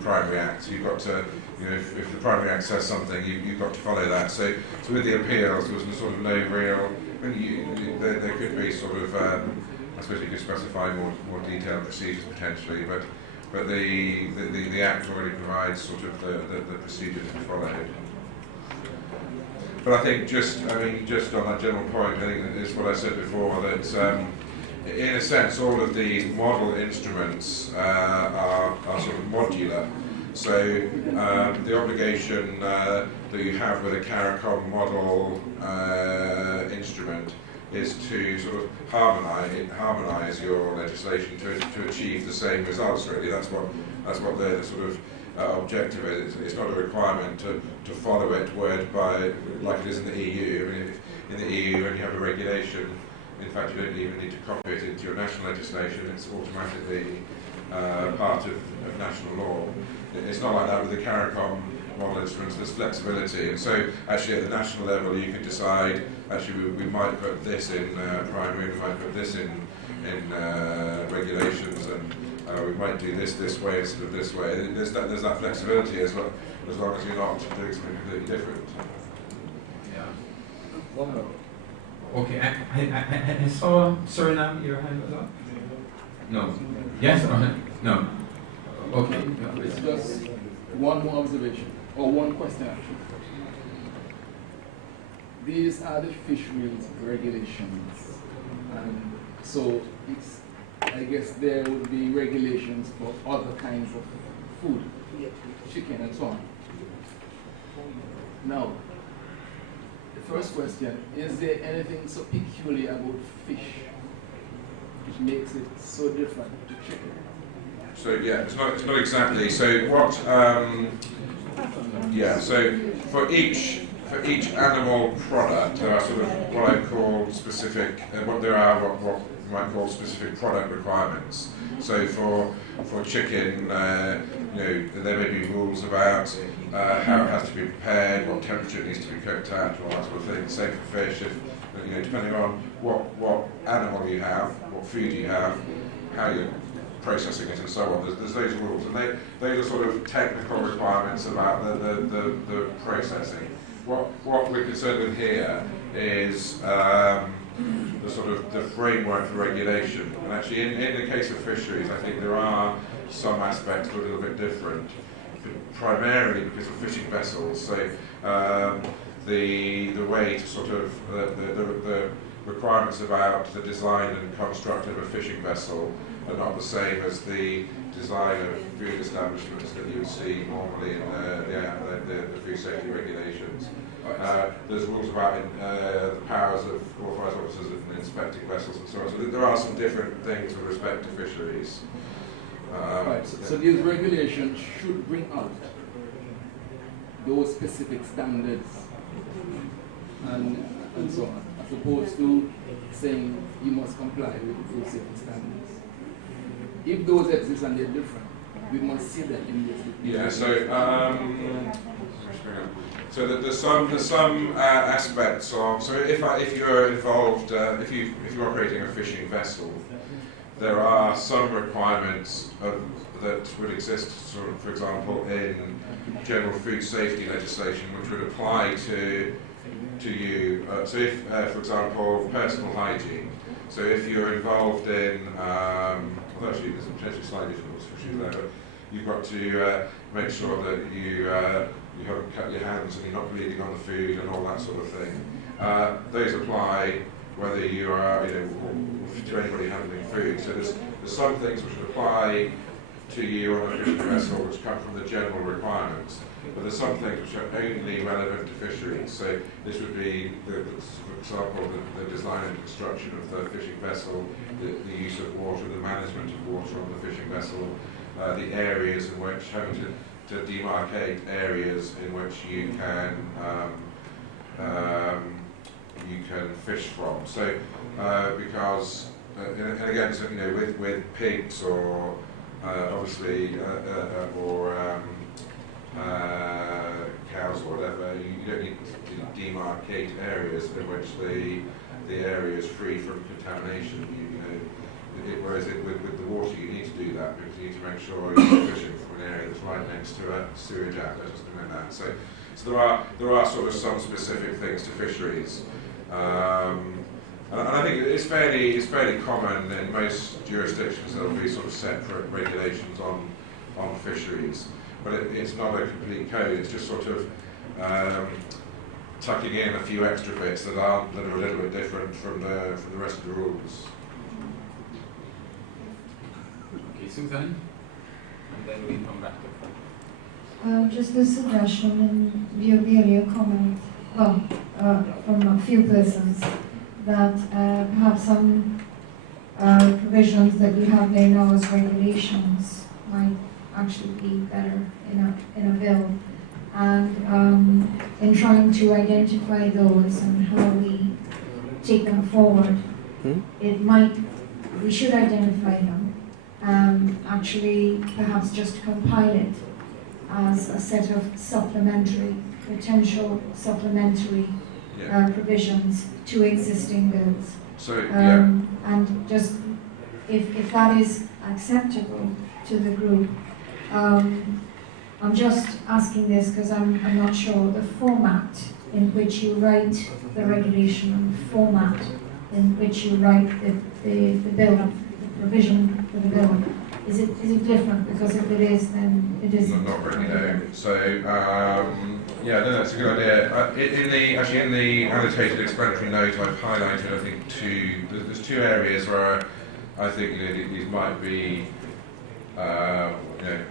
Primary Act. You've got to, if the Primary Act says something, you've got to follow that. So with the appeals, there was sort of no real. There could be sort of, I suppose you could specify more detailed procedures potentially, but the Act already provides sort of the procedures to be followed. But I think just on that general point, I think that is what I said before, that in a sense all of these model instruments are sort of modular. So the obligation that you have with a CARIFORUM model instrument is to sort of harmonise your legislation to achieve the same results. Really, that's what the sort of objective is. It's not a requirement to follow it word by like it is in the EU. I mean, in the EU, when you have a regulation, in fact, you don't even need to copy it into your national legislation. It's automatically part of national law. It's not like that with the CARIFORUM model instruments. There's flexibility, and so actually at the national level, you can decide. Actually, we might put this in primary, we might put this in regulations, and we might do this way instead of this way. There's that flexibility as well, as long as you're not doing something completely different. Yeah. One more. Okay, I saw Suriname, your hand was up? No. Yes or no? Okay. It's just one more observation, or one question actually. These are the fisheries regulations, and so it's, I guess there would be regulations for other kinds of food, chicken and so on. Now, the first question, is there anything so peculiar about fish which makes it so different to chicken? So yeah, it's not exactly. So what? So for each animal product, there are sort of what I call specific. What you might call specific product requirements. So for chicken, there may be rules about how it has to be prepared, what temperature it needs to be cooked at, all that sort of thing. Same for fish. If, depending on what animal you have, what food you have, how you're processing it and so on, there's those rules, and those are sort of technical requirements about the processing. What we're concerned with here is the sort of the framework for regulation. And actually, in the case of fisheries, I think there are some aspects that are a little bit different, primarily because of fishing vessels. So the way to sort of the requirements about the design and construct of a fishing vessel are not the same as the design of food establishments that you would see normally in the food safety regulations. There's rules about the powers of authorised officers in inspecting vessels and so on. So there are some different things with respect to fisheries. Right. So these regulations should bring out those specific standards and so on. as opposed to saying you must comply with food safety standards. If those exist and they're different, we must see them immediately. Yeah, so there's some aspects of, so if you're involved, if you're operating a fishing vessel, there are some requirements that would exist, sort of, for example, in general food safety legislation, which would apply to you. So if, for example, personal hygiene. So if you're involved in, well, actually there's potentially slightly different fisheries there, but you've got to make sure that you haven't cut your hands and you're not bleeding on the food and all that sort of thing. Those apply whether you are, to anybody handling food. So there's some things which would apply to you on a fishing vessel which come from the general requirements, but there's some things which are only relevant to fisheries. So this would be, for example, the design and construction of the fishing vessel, the use of water, the management of water on the fishing vessel, the areas in which, having to demarcate areas in which you can fish from. So because, and again, so, with pigs or obviously or cows or whatever, you don't need to demarcate areas in which the area is free from contamination. Whereas with the water, you need to do that because you need to make sure you're fishing from an area that's right next to a sewage outlet or something like that. So there are sort of some specific things to fisheries. And I think it's fairly common in most jurisdictions there will be sort of separate regulations on fisheries, but it's not a complete code. It's just sort of tucking in a few extra bits that are a little bit different from the rest of the rules. Okay, Susan, and then we come back to. Just a suggestion in view of the earlier comment, from a few persons, that perhaps some provisions that we have there now as regulations might actually be better in a bill. And in trying to identify those and how we take them forward, we should identify them and actually perhaps just compile it as a set of potential supplementary provisions to existing bills. So, and just if that is acceptable to the group, I'm just asking this because I'm not sure the format in which you write the regulation and the format in which you write the bill, the provision for the bill. Is it different? Because if it is, then it isn't. Not really, no. So, yeah, no, that's a good idea. In the annotated explanatory note, I've highlighted, I think, there's two areas where I think these might be,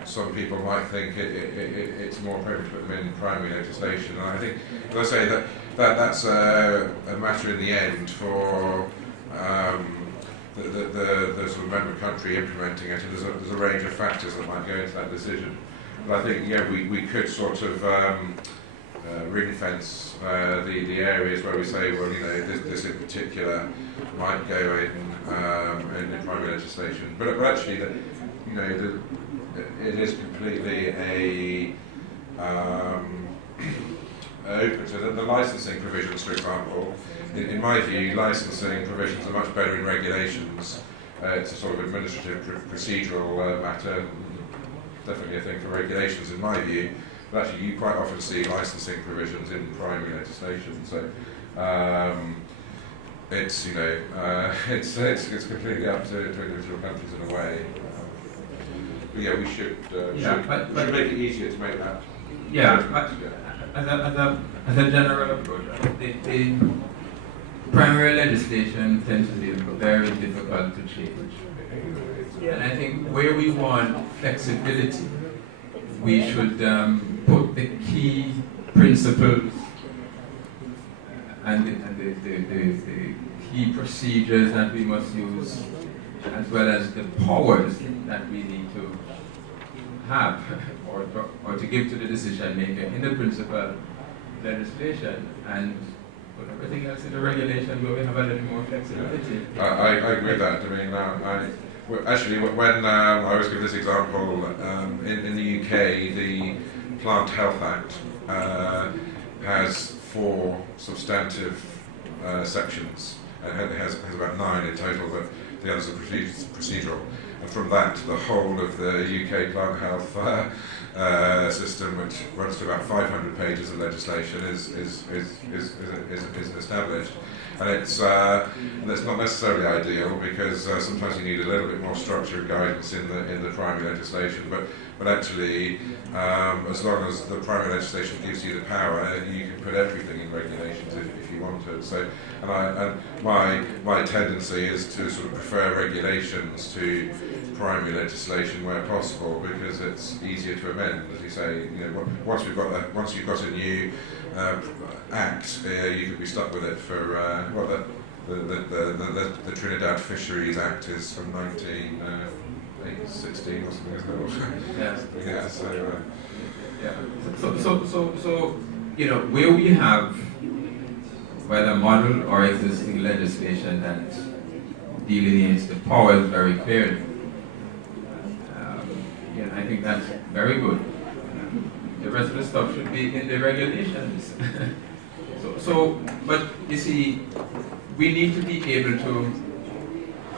some people might think it's more appropriate to put them in primary legislation. And I think, as I say, that's a matter in the end for the sort of member country implementing it, and there's a range of factors that might go into that decision. But I think, we could sort of ring fence the areas where we say, well, this in particular might go in primary legislation. But actually, it is completely open to the licensing provisions, for example. In my view, licensing provisions are much better in regulations. It's a sort of administrative procedural matter, definitely a thing for regulations in my view, but actually you quite often see licensing provisions in primary legislation. So it's completely up to individual countries in a way. But yeah, we should make it easier to make that. Yeah, as a general approach, the primary legislation tends to be very difficult to change. And I think where we want flexibility, we should put the key principles and the key procedures that we must use, as well as the powers that we need to have or to give to the decision maker in the principal legislation, and But everything else in the regulation, where we have a little more flexibility. I agree with that. I mean, actually, when I always give this example, in the UK, the Plant Health Act has 4 substantive sections. It has about 9 in total, but the others are procedural. And from that, the whole of the UK plant health system, which runs to about 500 pages of legislation, is established. And it's not necessarily ideal, because sometimes you need a little bit more structure and guidance in the primary legislation. But actually, as long as the primary legislation gives you the power, you can put everything in regulations if you want to. So, and my tendency is to sort of prefer regulations to primary legislation where possible, because it's easier to amend. As you say, you know, once you've got a new act, you could be stuck with it for the Trinidad Fisheries Act is from 1916 or something, isn't it? Yes. Yeah. So. So, you know, where we have whether model or existing legislation that delineates the powers very clearly. I think that's very good. The rest of the stuff should be in the regulations. But you see, we need to be able to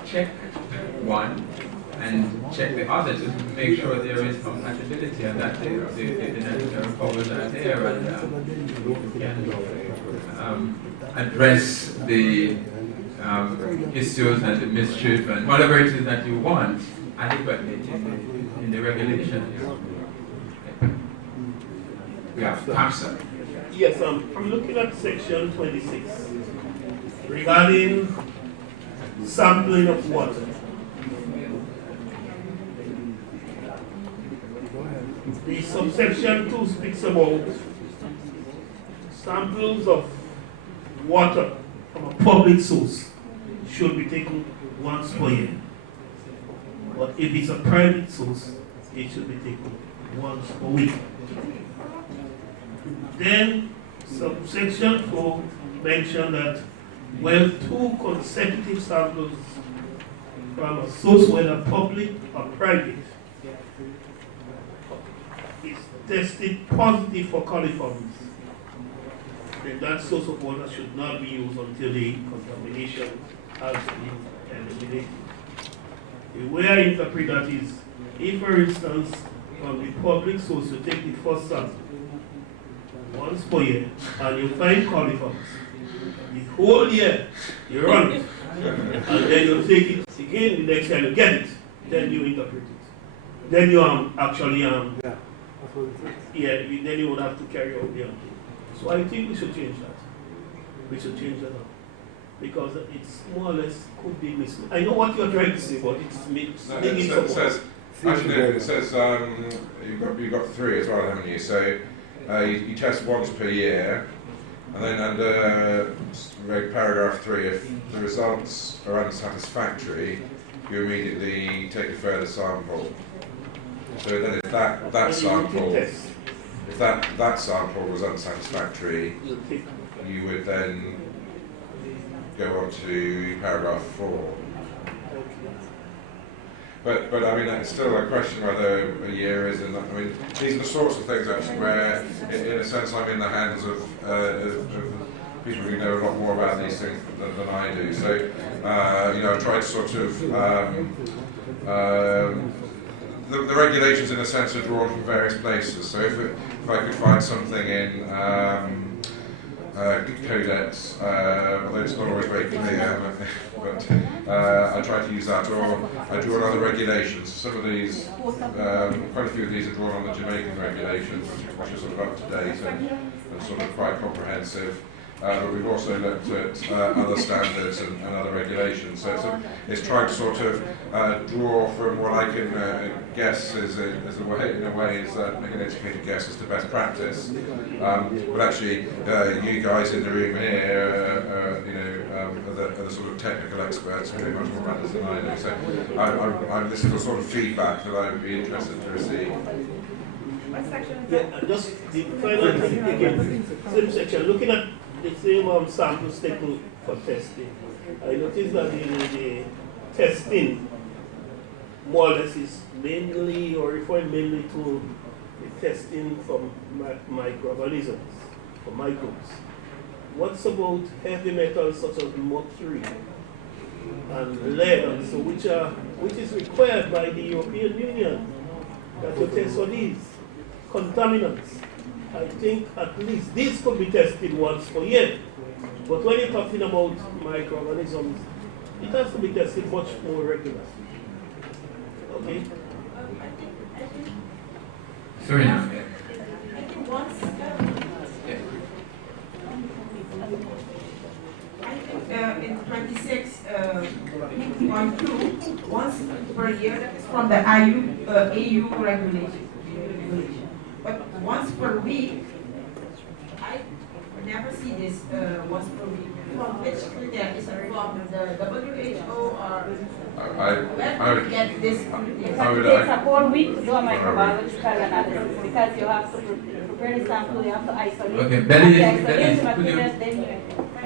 check one and check the other to make sure there is compatibility, and that the necessary powers are there, and address the issues and the mistreatment, whatever it is that you want, adequately in the regulation. Yeah, Pastor. Yes, I'm looking at section 26 regarding sampling of water. The subsection 2 speaks about samples of water from a public source should be taken once per year. But if it's a private source, it should be taken once a week. Then subsection 4 mentioned that when 2 consecutive samples from a source, whether public or private, is tested positive for coliforms, then that source of water should not be used until the contamination has been eliminated. The way I interpret that is, if for instance, from the public source you take the first sample once per year and you find coliforms, the whole year you run it, and then you take it again the next time you get it, then you interpret it. Then you actually then you would have to carry out the So I think we should change that. We should change that up. Because it's more or less could be misleading. I know what you're trying to say, but it's misleading. It says you've got 3 as well, haven't you? So you test once per year, and then under paragraph 3, if the results are unsatisfactory, you immediately take a further sample. So then if that sample was unsatisfactory, you would then go on to paragraph 4. But I mean, it's still a question whether a year is enough. I mean, these are the sorts of things actually where, in a sense, I'm in the hands of people who know a lot more about these things than I do. So, I try to sort of the regulations, in a sense, are drawn from various places. So if I could find something in codex, although it's not always very clear, but I try to use that, or I draw on other regulations. Some of these, quite a few of these are drawn on the Jamaican regulations, which are sort of up to date and sort of quite comprehensive. But we've also looked at other standards and other regulations. So it's trying to sort of draw from what I can guess is in a way is make an educated guess as to best practice. But actually, you guys in the room here, are the sort of technical experts who know much more about this than I do. So this is the sort of feedback that I would be interested to receive. Yeah, just the final thing again, same section, looking at the same samples taken for testing, I noticed that the testing more or less is mainly, or referring mainly to the testing for microorganisms, for microbes. What's about heavy metals such as mercury and lead, and so which is required by the European Union that you test for these contaminants? I think at least these could be tested once per year. But when you're talking about microorganisms, it has to be tested much more regularly. Okay? Sorry now. I think once, I think in 26.2, once per year, that is from the EU regulation. But once per week, I never see this once per week. From which criteria? Is it from the WHO or where do you get this criteria? It takes a whole week to do a microbiological analysis because you have to prepare the sample, you have to isolate. Okay,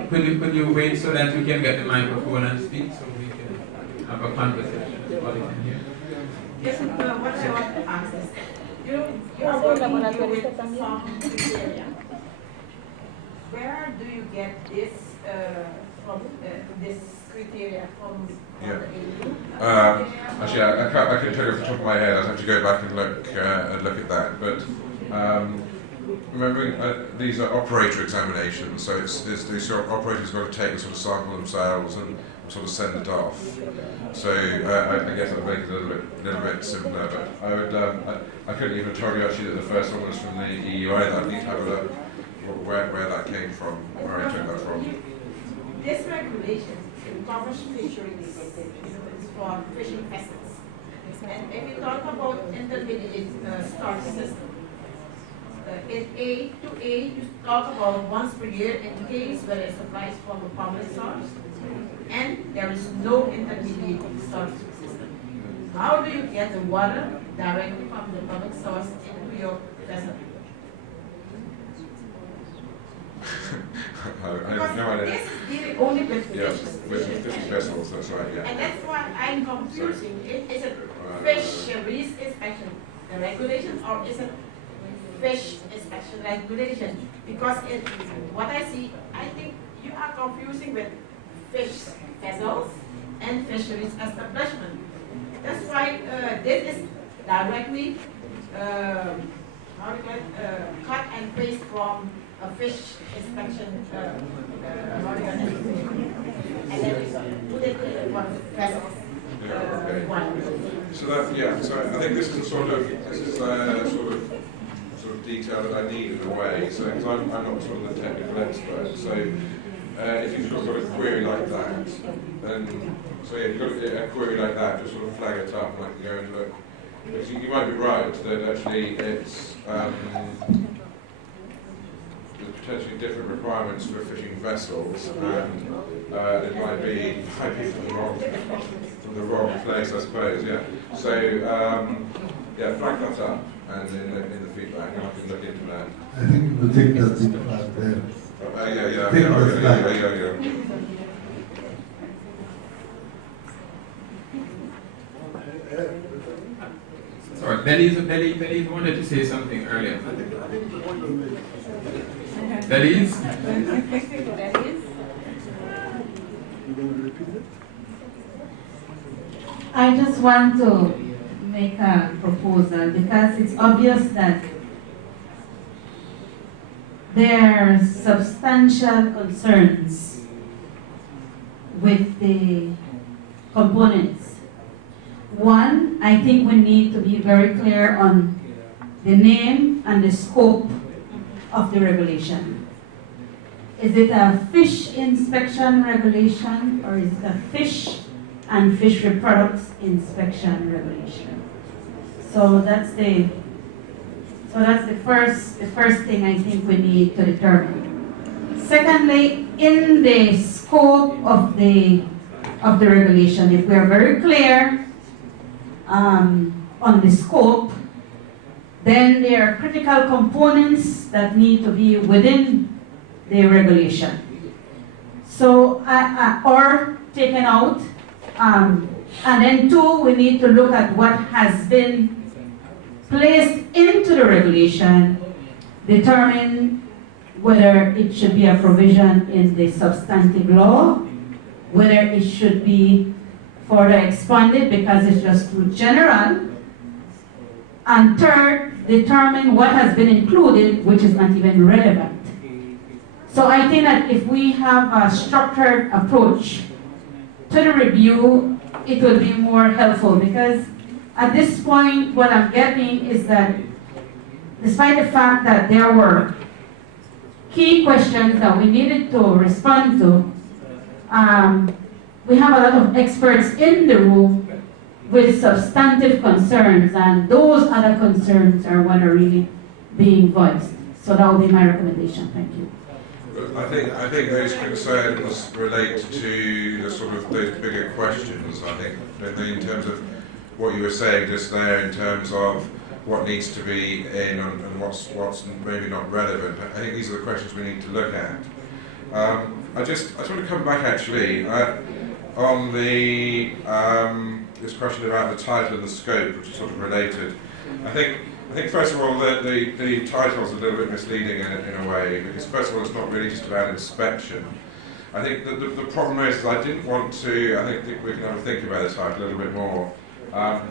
could you wait so that we can get the microphone and speak so we can have a conversation? Yes, what I want to ask is, you are working with some criteria. Where do you get this from? This criteria from? Yeah. Actually, I couldn't tell you off the top of my head. I'd have to go back and look at that. But remembering these are operator examinations, so it's the sort of operators got to take the sort of sample themselves and sort of send it off. So I guess I'd make it a little bit simpler. But I would I couldn't even tell you actually that the first one was from the EU either. I need to have a look where that came from, where I took that from. This regulation covers fisheries, it's for fishing vessels. And if you talk about intermediate storage system, in A to A, you talk about once per year in case where it supplies from a public source, and there is no intermediate storage system. How do you get the water directly from the public source into your vessel? I have no idea. This is dealing only with fishing vessels, that's right, yeah. And that's why I'm confusing. Is it fisheries inspection, the regulation, or is it fish inspection regulation? Because what I see, I think you are confusing with fish vessels and fisheries establishment. That's why this is directly cut and paste from a fish inspection and then put it in one vessel. So I think this is sort of detail that I need in a way. So because I'm not sort of the technical expert. So if you've got a query like that, then if you've got a query like that, just sort of flag it up and I can go and look. Because you might be right that actually it's there's potentially different requirements for fishing vessels, and it might be from the wrong place, I suppose. Yeah. So flag that up and in the feedback, and I can look into that. I think we'll take that feedback there. Yeah. Sorry, Belize wanted to say something earlier. Belize? I just want to make a proposal because it's obvious that there are substantial concerns with the components. One, I think we need to be very clear on the name and the scope of the regulation. Is it a fish inspection regulation or is it a fish and fishery products inspection regulation? So that's the first thing I think we need to determine. Secondly, in the scope of the regulation, if we are very clear on the scope, then there are critical components that need to be within the regulation. So, or taken out. And then two, we need to look at what has been placed into the regulation, determine whether it should be a provision in the substantive law, whether it should be further expanded because it's just too general, and third, determine what has been included which is not even relevant. So I think that if we have a structured approach to the review, it will be more helpful, because at this point what I'm getting is that despite the fact that there were key questions that we needed to respond to, we have a lot of experts in the room with substantive concerns, and those other concerns are what are really being voiced. So that will be my recommendation. Thank you. I think those concerns relate to the sort of those bigger questions. I think in terms of what you were saying just there, in terms of what needs to be in and what's maybe not relevant. I think these are the questions we need to look at. I just want to come back actually on the this question about the title and the scope, which is sort of related. I think first of all the title is a little bit misleading in a way, because first of all it's not really just about inspection. I think the problem is I didn't want to. I think we can have a think about the title a little bit more. I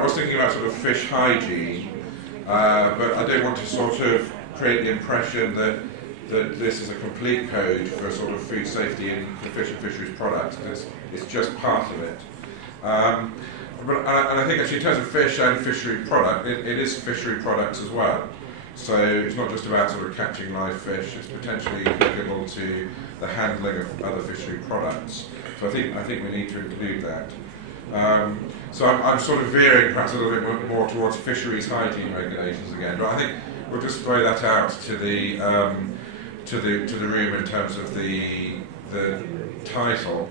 was thinking about sort of fish hygiene, but I don't want to sort of create the impression that this is a complete code for sort of food safety in the fish and fisheries products. It's just part of it. And I think actually in terms of fish and fishery product, it is fishery products as well. So it's not just about sort of catching live fish, it's potentially applicable to the handling of other fishery products. So I think we need to include that. So I'm sort of veering perhaps a little bit more towards fisheries hygiene regulations again, but I think we'll just throw that out to the room in terms of the title.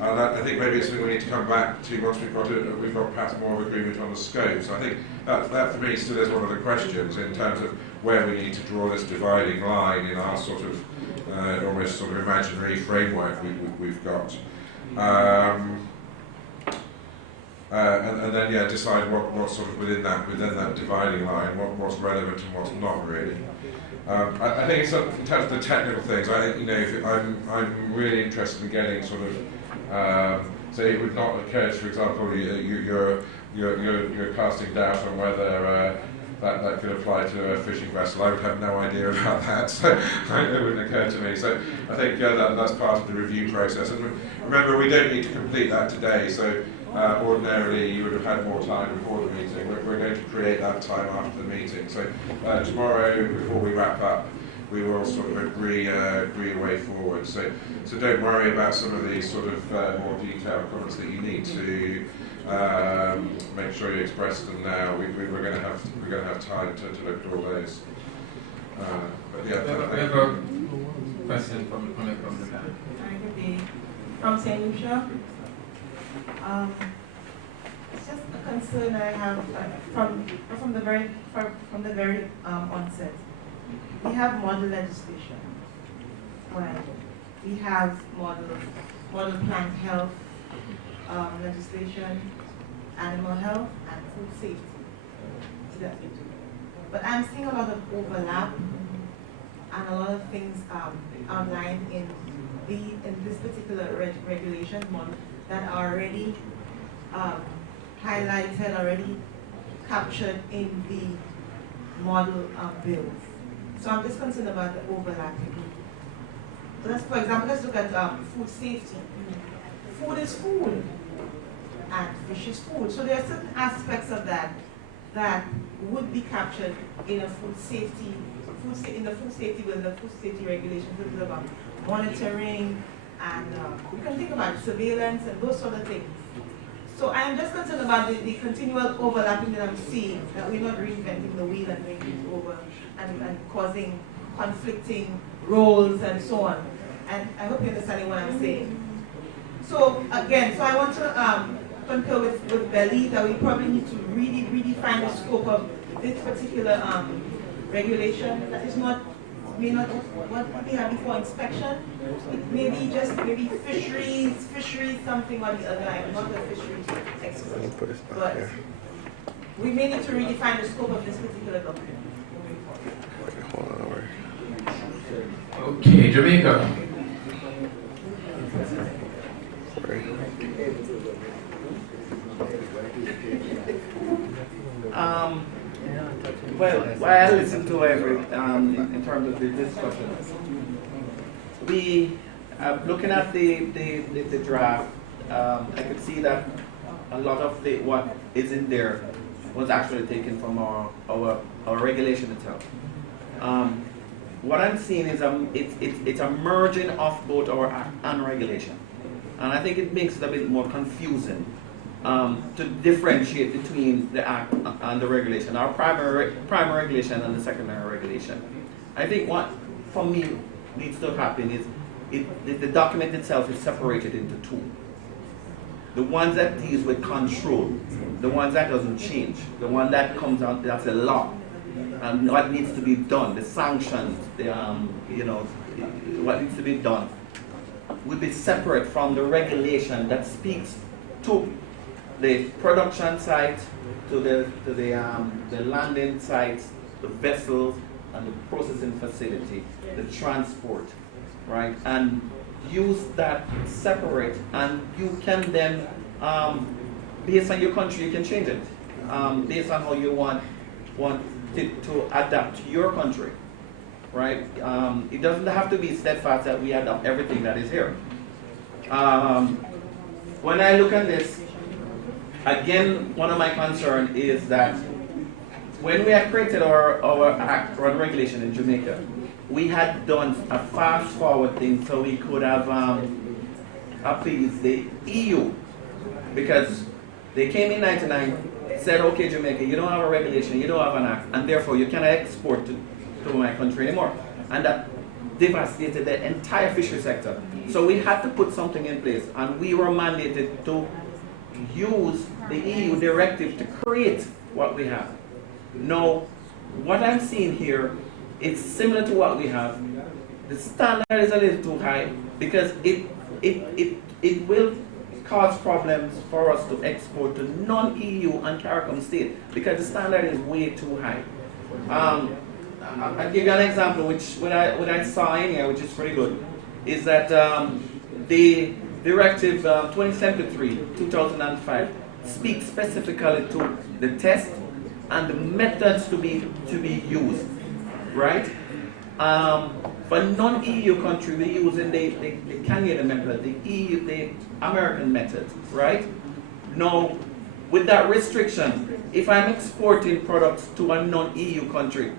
And I think maybe it's something we need to come back to once we've got perhaps more of agreement on the scope. So I think that for me still is one of the questions in terms of where we need to draw this dividing line in our sort of almost sort of imaginary framework we've got. And then decide what's sort of within that dividing line, what's relevant and what's not really. I think it's in terms of the technical things. I'm really interested in getting sort of. So it would not occur, for example, you're casting doubt on whether that could apply to a fishing vessel. I would have no idea about that, so it wouldn't occur to me. So I think that's part of the review process. And remember, we don't need to complete that today. So ordinarily, you would have had more time before the meeting. We're going to create that time after the meeting. So tomorrow, before we wrap up, we will sort of agree a way forward. So don't worry about some of these sort of more detailed comments that you need to make sure you express them now. We're going to have time to look at all those. But yeah, we have a question from the back. Good day. From St. Lucia. It's just a concern I have from the very onset. We have model legislation. Well, we have model plant health legislation, animal health, and food safety. But I'm seeing a lot of overlap and a lot of things outlined in this particular regulation model that are already highlighted, already captured in the model bills. So I'm just concerned about the overlapping. So for example, let's look at food safety. Food is food, and fish is food. So there are certain aspects of that that would be captured in a food safety bill, the food safety regulation, which is about monitoring, and we can think about surveillance and those sort of things. So I am just concerned about the continual overlapping that I'm seeing, that we're not reinventing the wheel and making it over and causing conflicting roles and so on. And I hope you're understanding what I'm saying. So again, I want to concur with Belly that we probably need to really redefine the scope of this particular regulation that is not may not what we had before inspection. Maybe just maybe fisheries, something on the other line. I'm not a fisheries expert, but we may need to redefine the scope of this particular document. Okay, Jamaica. Well, while I listen to in terms of the discussion, we looking at the draft, I could see that a lot of what is in there was actually taken from our regulation itself. What I'm seeing is it's a merging of both our act and regulation, and I think it makes it a bit more confusing to differentiate between the act and the regulation, our primary regulation and the secondary regulation. I think what for me needs to happen is the document itself is separated into two. The ones that deals with control, the ones that doesn't change, the one that comes out, that's a law, and what needs to be done, the sanctions, what needs to be done, will be separate from the regulation that speaks to the production site, to the landing sites, the vessels, and the processing facility, the transport, right? And use that separate, and you can then, based on your country, you can change it, based on how you want it to adapt to your country, right? It doesn't have to be steadfast that we adopt everything that is here. When I look at this, again, one of my concerns is that when we had created our act or regulation in Jamaica, we had done a fast forward thing so we could have appeased the EU, because they came in '99, said, okay, Jamaica, you don't have a regulation, you don't have an act, and therefore you cannot export to my country anymore. And that devastated the entire fishery sector. So we had to put something in place, and we were mandated to use the EU directive to create what we have. Now, what I'm seeing here is similar to what we have. The standard is a little too high because it will cause problems for us to export to non-EU and CARIFORUM states because the standard is way too high. I'll give you an example, which what I saw in here, which is pretty good, is that the Directive 2073/2005 speaks specifically to the test and the methods to be used, right? For non-EU country, we're using the Canadian method, the American method, right? Now, with that restriction, if I'm exporting products to a non-EU country,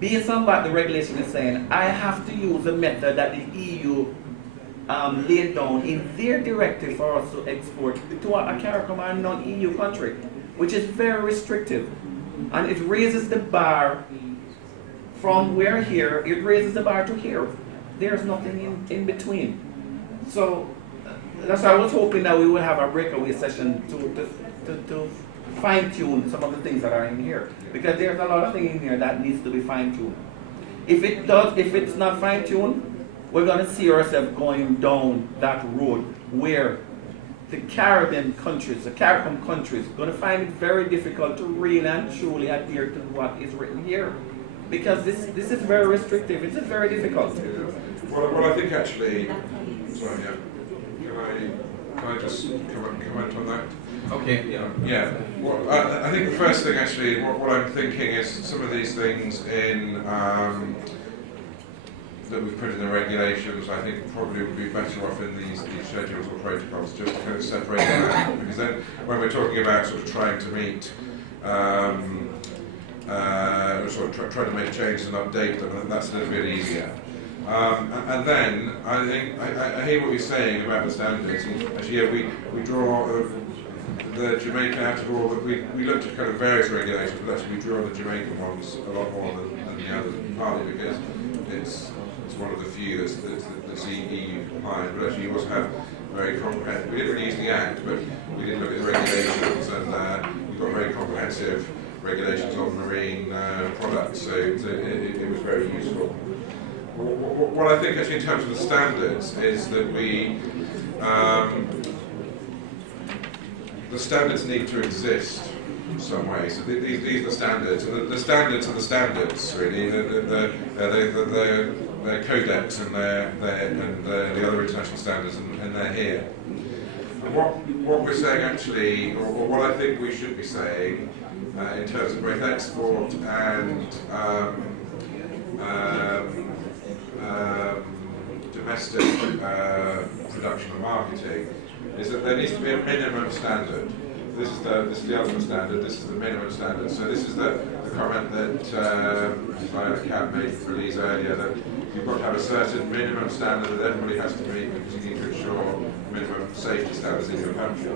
based on what the regulation is saying, I have to use the method that the EU laid down in their directive for us to export to a CARIFORUM or non-EU country, which is very restrictive. And it raises the bar from where here, it raises the bar to here. There's nothing in between. So that's why I was hoping that we would have a breakaway session to fine-tune some of the things that are in here. Because there's a lot of things in here that needs to be fine-tuned. If it's not fine-tuned, we're going to see ourselves going down that road where the Caribbean countries, the CARIFORUM countries, are going to find it very difficult to really and truly adhere to what is written here. Because this is very restrictive. It is very difficult. Well, I think actually, sorry, yeah. Can I just comment on that? Okay, yeah. Yeah. Well, I think the first thing actually, what I'm thinking is some of these things in that we've put in the regulations, I think probably would be better off in these schedules or protocols, just to kind of separate them out. Because then when we're talking about sort of trying to meet, sort of trying to make changes and update them, and that's a little bit easier. And then I think I hear what you're saying about the standards. Actually, yeah, we draw the Jamaican out of all. We looked at kind of various regulations, but actually we draw the Jamaican ones a lot more than the others, partly because it's one of the few that's EU compliant. But actually, you also have very comprehensive. We didn't really use the Act, but we did look at the regulations, and we've got very comprehensive regulations on marine products. So it was very useful. what I think actually in terms of the standards is that the standards need to exist in some way. So these are the standards, and the standards are the standards really. They're codex and the other international standards, and they're here. And what we're saying actually, or what I think we should be saying, in terms of both export and domestic production and marketing, is that there needs to be a minimum standard. This is the ultimate standard. This is the minimum standard. So this is the comment that Kat made for Elise earlier, that you've got to have a certain minimum standard that everybody has to meet because you need to ensure minimum safety standards in your country.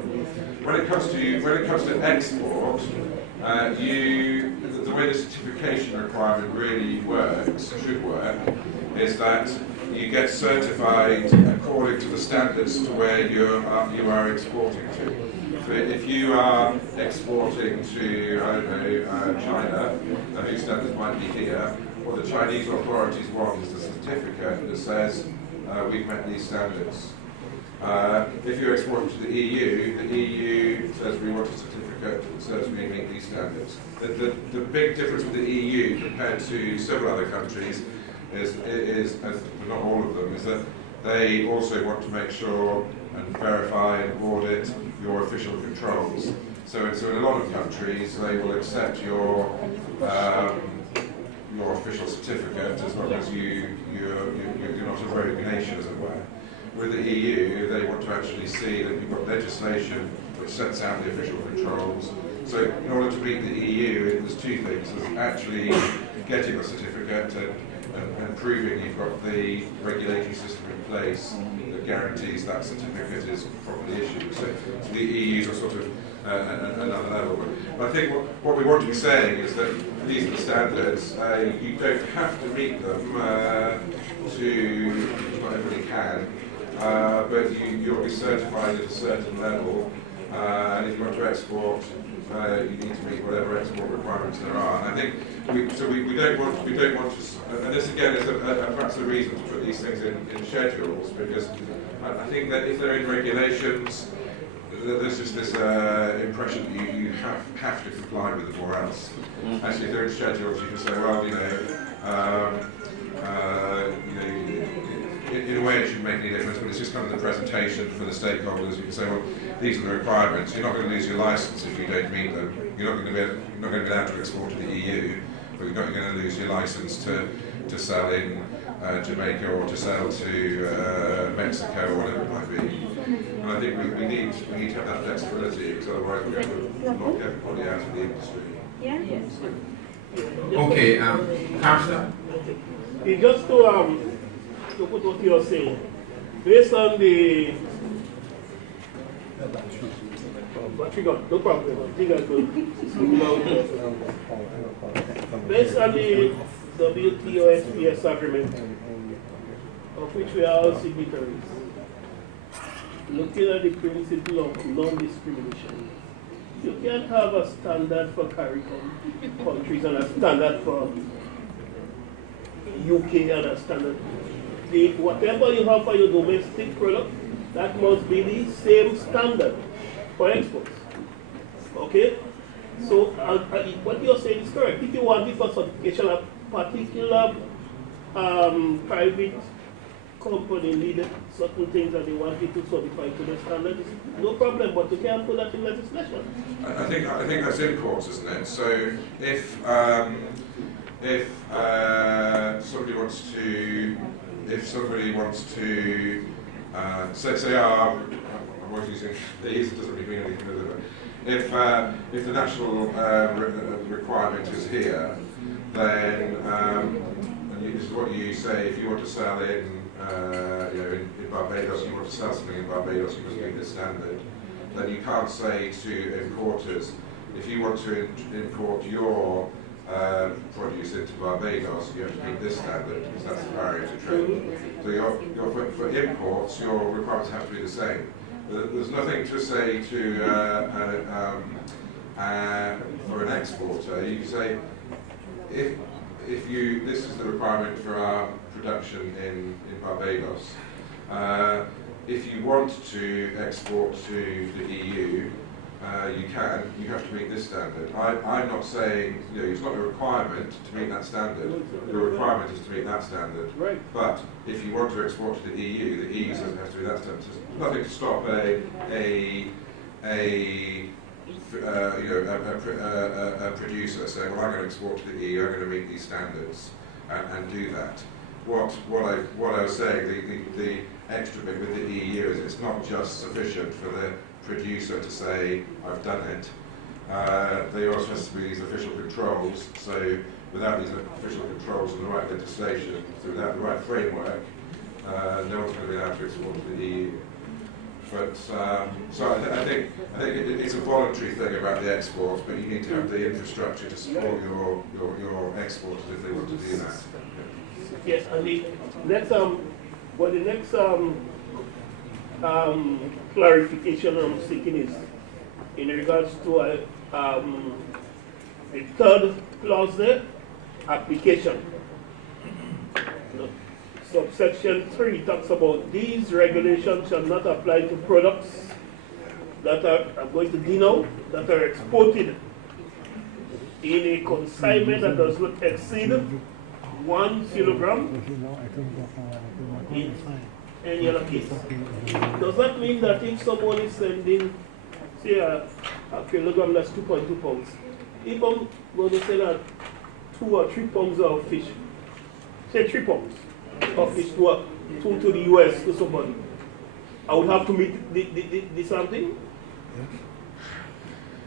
When it comes to export, the way the certification requirement really works, should work, is that you get certified according to the standards to where you are exporting to. So if you are exporting to, I don't know, China, whose standards might be here, what the Chinese authorities want is a certificate that says we've met these standards. If you're exporting to the EU says we want a certificate that says we meet these standards. The big difference with the EU compared to several other countries is not all of them, is that they also want to make sure and verify and audit your official controls. So in a lot of countries, they will accept your official certificate as long as you're not a rogue nation, as it were. With the EU, they want to actually see that you've got legislation which sets out the official controls. So in order to meet the EU, there's two things. There's actually getting a certificate and proving you've got the regulatory system in place that guarantees that certificate is properly issued. So the EU's are sort of another level. But I think what we want to be saying is that these are the standards. You don't have to meet them not everybody can, but you'll be certified at a certain level. And if you want to export, you need to meet whatever export requirements there are. And I think we don't want to, and this again is perhaps a reason to put these things in schedules, because I think that if they're in regulations, there's just this impression that you have to comply with them or else. Actually, if they're in schedules, you can say, well, in a way it shouldn't make any difference, but it's just kind of the presentation for the stakeholders. You can say, well, these are the requirements. You're not going to lose your license if you don't meet them. You're not going to be allowed to export to the EU, but you're not going to lose your license to sell in Jamaica or to sell to Mexico or whatever it might be. And I think we need to have that flexibility, because otherwise we're going to lock everybody out of the industry. Yeah. Yes. Okay, Councillor? Just to put what you're saying, based on the battery gone, no problem. I think I could. Based on the WTO SPS agreement, of which we are all signatories, looking at the principle of non-discrimination, you can't have a standard for CARIFORUM countries and a standard for UK and a standard. Whatever you have for your domestic product, that must be the same standard for exports. Okay? So what you're saying is correct. If you want it for certification, a particular private company needed certain things that they want you to certify to the standards, no problem, but you can't put that in legislation. I think that's imports, isn't it? So if somebody wants to say I'm always using these, it doesn't really mean anything, does it? If the national requirement is here, then this is what you say. If you want to sell in Barbados, you want to sell something in Barbados, you must meet this standard. Then you can't say to importers, if you want to import your produce into Barbados, you have to meet this standard, because that's the barrier to trade. So for imports, your requirements have to be the same. There's nothing to say to for an exporter. You say, this is the requirement for our production in Barbados. If you want to export to the EU, you have to meet this standard. I'm not saying, it's not a requirement to meet that standard. The requirement is to meet that standard. Right. But if you want to export to the EU has to meet that standard. So there's nothing to stop a producer saying, well, I'm going to export to the EU, I'm going to meet these standards and do that. What I was saying, the extra bit with the EU is it's not just sufficient for the producer to say, I've done it. There also has to be these official controls. So without these official controls and the right legislation, so without the right framework, no one's going to be able to export to the EU. But so I think it's a voluntary thing about the exports, but you need to have the infrastructure to support your exporters if they want to do that. Yes, and the next clarification I'm seeking is in regards to the third clause there, application. Subsection 3 talks about these regulations shall not apply to products that are, I'm going to denote, that are exported in a consignment that does not exceed 1 kilogram in any other case. Does that mean that if someone is sending, say, a kilogram that's 2.2 pounds, if I'm going to send out 2 or 3 pounds of fish, say 3 pounds of fish to the US to somebody, I would have to meet the something?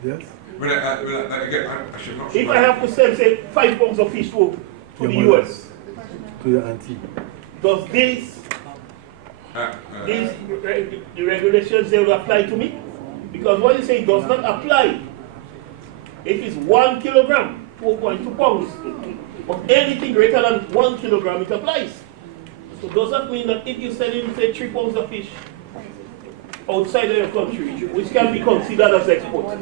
Yes. Again, I should not. If I have to send, say, 5 pounds of fish to the US, to your auntie, does the regulations they will apply to me? Because what you say does not apply. If it's 1 kilogram, 4.2 pounds, but anything greater than 1 kilogram, it applies. So does that mean that if you send in, say, 3 pounds of fish outside of your country, which can be considered as export,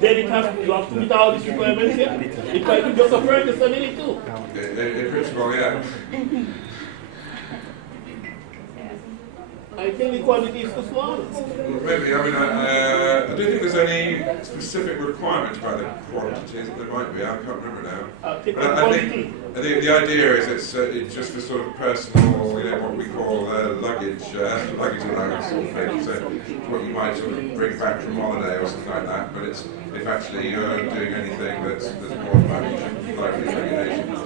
then you have to meet all these requirements here? It might be just a friend to send it too. In principle, yeah. I think the quantity is too small. Maybe, I don't think there's any specific requirement about the quantities. There might be, I can't remember now. I think the idea is it's just for sort of personal, what we call luggage allowance sort of thing. So what you might sort of bring back from holiday or something like that. But if actually you're doing anything that's more like these regulations.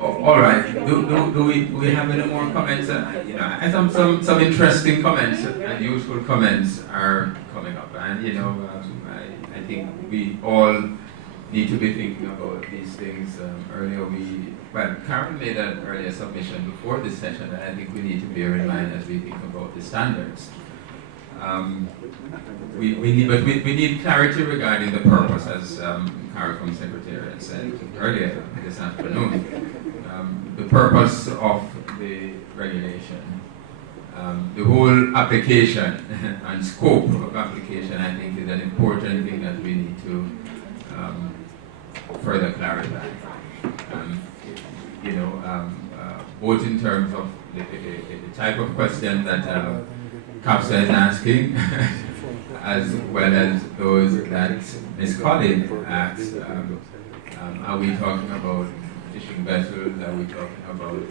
All right. Do we have any more comments? I think some interesting comments and useful comments are coming up, and I think we all need to be thinking about these things. Karen made an earlier submission before this session, and I think we need to bear in mind as we think about the standards. We need clarity regarding the purpose, as CARIFORUM Secretary had said earlier this afternoon. The purpose of the regulation, the whole application and scope of application, I think, is an important thing that we need to further clarify. Both in terms of the type of question that CAPSA is asking, as well as those that Ms. Collins asks. Are we talking about fishing vessels? Are we talking about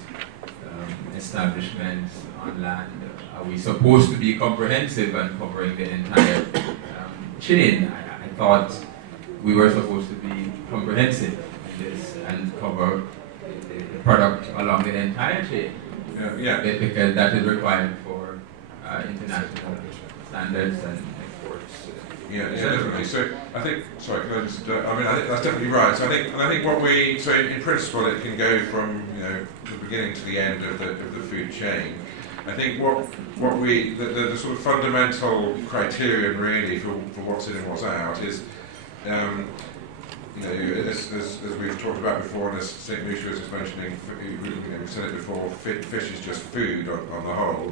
establishments on land? Are we supposed to be comprehensive and covering the entire chain? I thought we were supposed to be comprehensive in this and cover the product along the entire chain. Because that is required for international standards and exports. Yeah, definitely. So I think, sorry, can I just, I think that's definitely right. So I think so in principle it can go from, the beginning to the end of the food chain. I think the sort of fundamental criterion really for what's in and what's out is, as we've talked about before, and as St. Lucia was mentioning, we've said it before, fish is just food on the whole.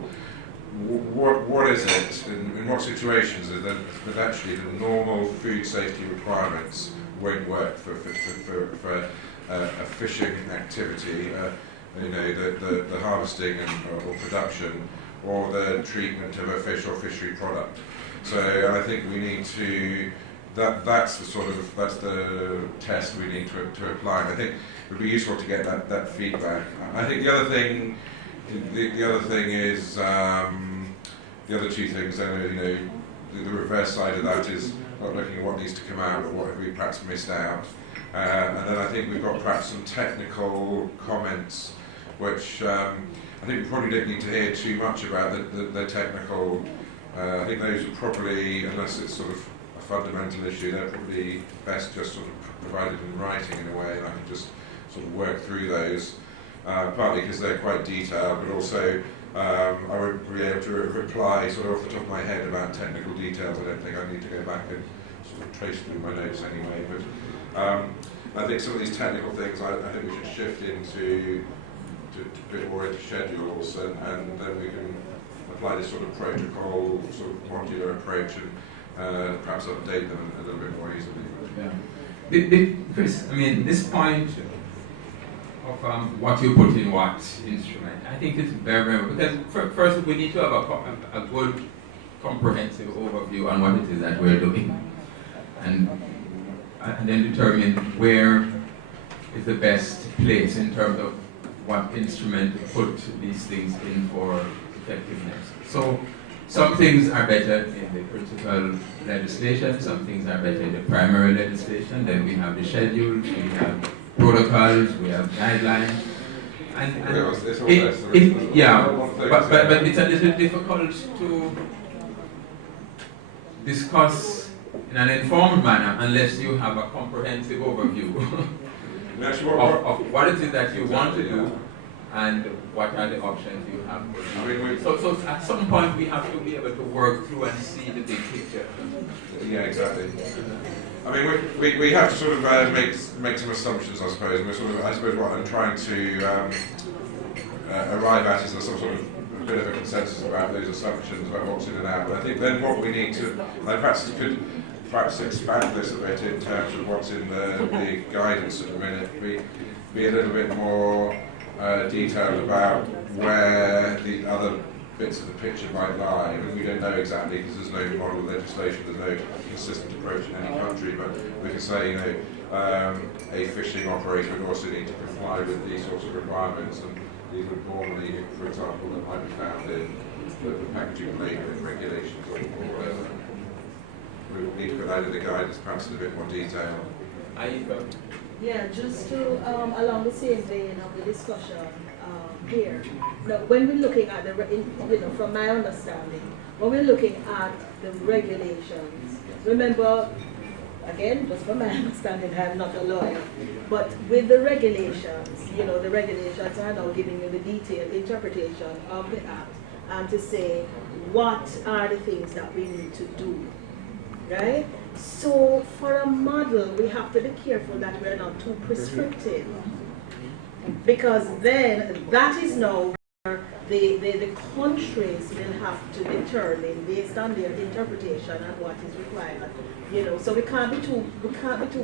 What is it, and in what situations is that actually the normal food safety requirements won't work for a fishing activity, you know, the harvesting or production, or the treatment of a fish or fishery product. So I think we need to, that's the test we need to apply. And I think it would be useful to get that feedback. I think the other thing is, the other two things, you know, the reverse side of that is not looking at what needs to come out, but what have we perhaps missed out. And then I think we've got perhaps some technical comments, which I think we probably don't need to hear too much about the technical. I think those are probably, unless it's sort of a fundamental issue, they're probably best just sort of provided in writing in a way, and I can just sort of work through those, partly because they're quite detailed, but also I won't be able to reply sort of off the top of my head about technical details. I don't think I need to go back and sort of trace through my notes anyway. But I think some of these technical things I think we should shift into a bit more into schedules, and then we can apply this sort of protocol, sort of modular approach, and perhaps update them a little bit more easily. Yeah. Chris, I mean, this point of what you put in what instrument, I think it's very, very, because first we need to have a good comprehensive overview on what it is that we're doing, and then determine where is the best place in terms of what instrument to put these things in for effectiveness. So some things are better in the principal legislation, some things are better in the primary legislation, then we have the schedules, we have protocols, we have guidelines, and but it's a little difficult to discuss in an informed manner unless you have a comprehensive overview of what it is that you want to do and what are the options you have. So at some point we have to be able to work through and see the big picture. Yeah, exactly. I mean, we have to sort of make some assumptions, I suppose. We're sort of, I suppose, what I'm trying to arrive at is some sort of a bit of a consensus about those assumptions, about what's in and out. But I think then what we need to, like, perhaps expand this a bit in terms of what's in the guidance at the minute. Be a little bit more detailed about where the other bits of the picture might lie. I mean, we don't know exactly because there's no model legislation, there's no consistent approach in any country, but we can say, you know, a fishing operator would also need to comply with these sorts of requirements, and these would normally, for example, that might be found in the packaging and labelling regulations or whatever. We would need to put that in the guidance, perhaps in a bit more detail. Yeah, just to along the same vein of the discussion here. Now, when we're looking at from my understanding, when we're looking at the regulations, remember, again, just from my understanding, I'm not a lawyer, but with the regulations, the regulations are now giving you the detailed interpretation of the act and to say what are the things that we need to do, right? So for a model, we have to be careful that we're not too prescriptive, because then that is now where the countries will have to determine based on their interpretation and what is required. So we can't be too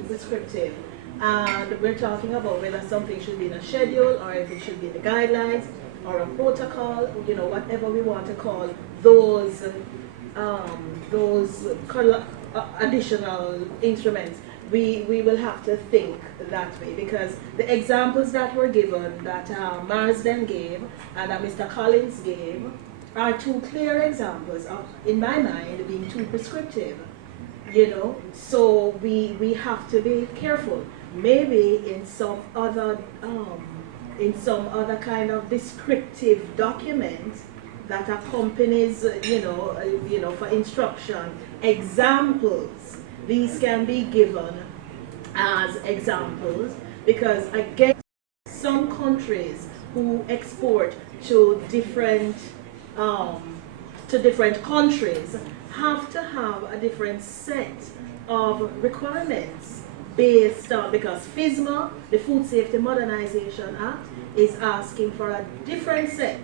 prescriptive. And we're talking about whether something should be in a schedule or if it should be in the guidelines or a protocol, whatever we want to call those additional instruments. We will have to think that way, because the examples that were given, that Marsden gave and that Mr. Collins gave, are two clear examples of, in my mind, being too prescriptive. So we have to be careful. Maybe in some other kind of descriptive document that accompanies, for instruction, examples. These can be given as examples, because again, some countries who export to different countries have to have a different set of requirements based on, because FSMA, the Food Safety Modernization Act, is asking for a different set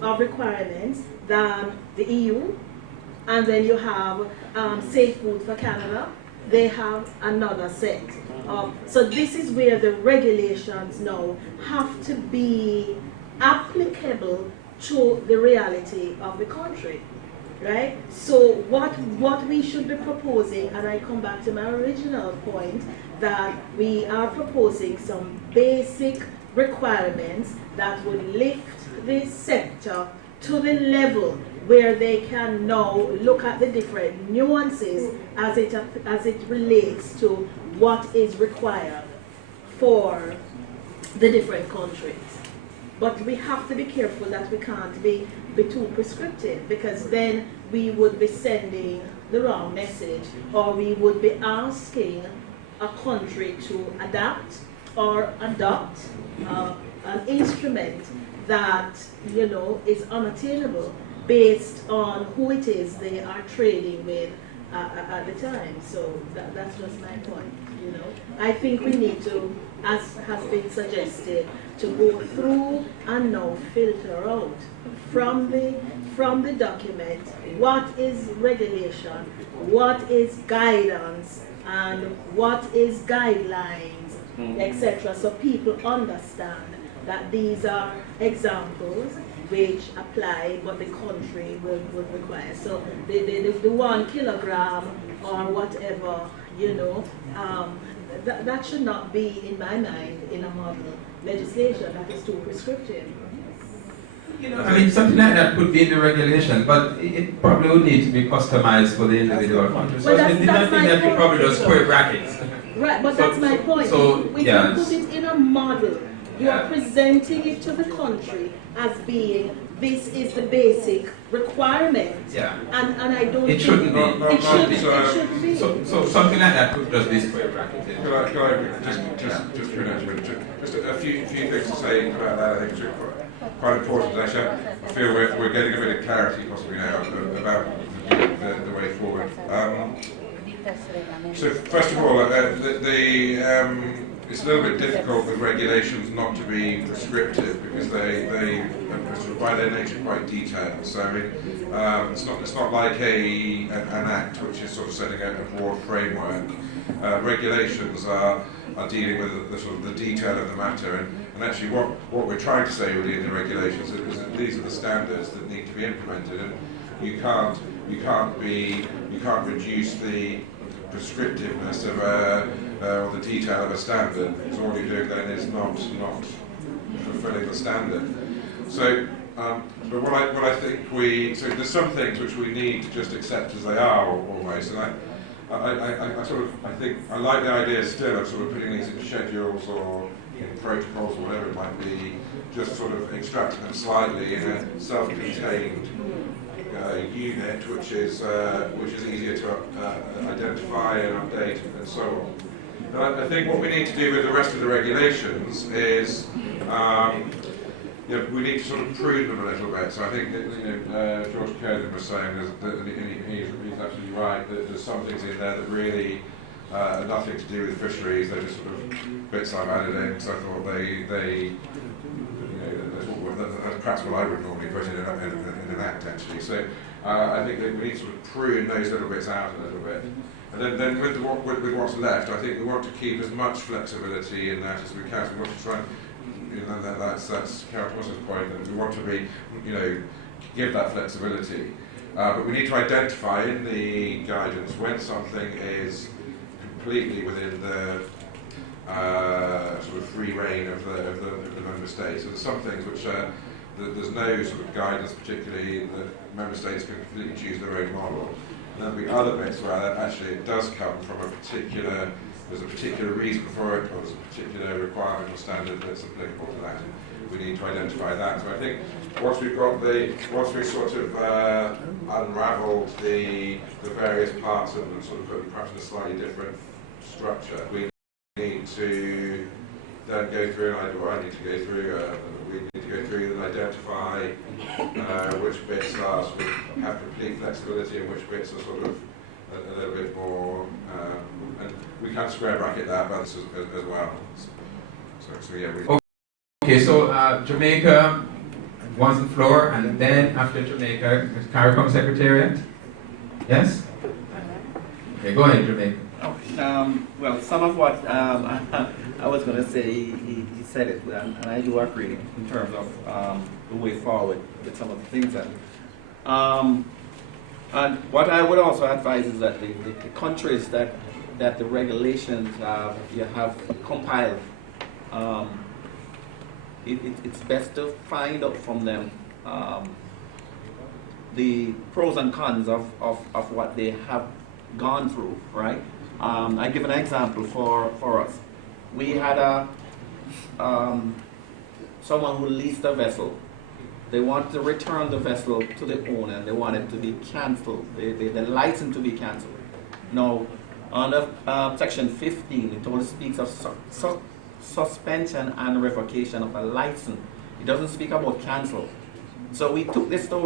of requirements than the EU and then you have Safe Food for Canada. They have another set of, so this is where the regulations now have to be applicable to the reality of the country, right? So what we should be proposing, and I come back to my original point, that we are proposing some basic requirements that would lift this sector to the level where they can now look at the different nuances as it relates to what is required for the different countries. But we have to be careful that we can't be too prescriptive, because then we would be sending the wrong message, or we would be asking a country to adapt or adopt an instrument that, you know, is unattainable based on who it is they are trading with at the time. So that's just my point, you know. I think we need to, as has been suggested, to go through and now filter out from the document what is regulation, what is guidance, and what is guidelines, etc. So people understand that these are examples which apply, but the country would require. So the 1 kilogram or whatever, you know, that should not be, in my mind, in a model legislation that is too prescriptive. You know, I mean, something like that could be in the regulation, but it probably would need to be customized for the individual country. So Well, it's not thing that you probably just square brackets. Right, but that's my point. So, we yeah, can put it in a model. You are presenting it to the country as being, this is the basic requirement. Yeah. And I don't it think shouldn't be. It shouldn't be. So something like that could just be square bracketed. Could I just a few things to say about that? I think it's quite important, actually. I feel we're getting a bit of clarity possibly now about the way forward. So first of all, it's a little bit difficult with regulations not to be prescriptive, because they sort of by their nature quite detailed. So I mean, it's not like an act which is sort of setting out a broad framework. Regulations are dealing with the sort of the detail of the matter, and actually what we're trying to say really in the regulations is that these are the standards that need to be implemented, and you can't reduce the prescriptiveness of or the detail of a standard, because all you're doing then is not fulfilling the standard. So, but what I think so there's some things which we need to just accept as they are always, and I think I like the idea still of sort of putting these in schedules or in protocols or whatever it might be, just sort of extracting them slightly in a self-contained unit, which is easier to identify and update and so on. And I think what we need to do with the rest of the regulations is we need to sort of prune them a little bit. So I think that, George Kerden was saying that he's absolutely right, that there's some things in there that really are nothing to do with fisheries. They're just sort of bits I've added in, because I thought that's perhaps what I would normally put in an act, actually. So I think that we need to sort of prune those little bits out a little bit. And then with what's left, I think we want to keep as much flexibility in that as we can. So we want to try and, that's CARIFORUM's point, that we want to be, give that flexibility. But we need to identify in the guidance when something is completely within the sort of free reign of the member states. So there's some things which there's no sort of guidance, particularly that member states can completely choose their own model. And there'll be other bits where actually it does come from there's a particular reason for it, or there's a particular requirement or standard that's applicable to that. We need to identify that. So I think once we've sort of unravelled the various parts of them, sort of put them perhaps in a slightly different structure, we need to then go through, I need to go through, we need to go through and identify which bits are sort of have complete flexibility and which bits are sort of a little bit more, and we can square bracket that balance as well. So yeah. Okay, so Jamaica wants the floor, and then after Jamaica, CARIFORUM Secretariat. Yes? Okay, go ahead, Jermaine. Well, some of what I was going to say, he said it, and I do agree in terms of the way forward with some of the things that. And what I would also advise is that the countries that the regulations you have compiled, it's best to find out from them the pros and cons of what they have gone through, right? I give an example for us. We had someone who leased a vessel. They wanted to return the vessel to the owner, and they wanted it to be cancelled, the license to be cancelled. Now, under section 15, it only speaks of suspension and revocation of a license. It doesn't speak about cancel. So we took this to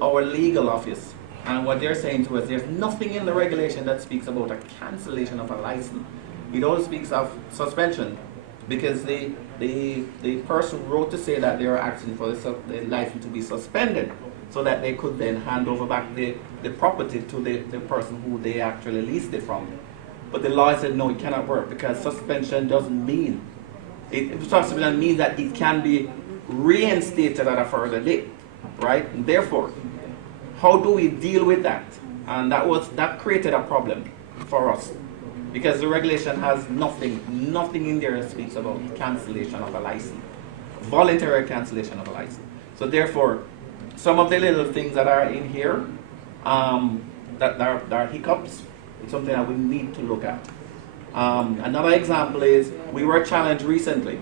our legal office, and what they're saying to us, there's nothing in the regulation that speaks about a cancellation of a license. It only speaks of suspension, because the person wrote to say that they were asking for the license to be suspended, so that they could then hand over back the property to the person who they actually leased it from. But the law said no, it cannot work, because suspension doesn't mean, suspension means that it can be reinstated at a further date, right? And therefore, how do we deal with that? And that created a problem for us, because the regulation has nothing in there that speaks about cancellation of a license, voluntary cancellation of a license. So therefore, some of the little things that are in here, that are hiccups, it's something that we need to look at. Another example is, we were challenged recently.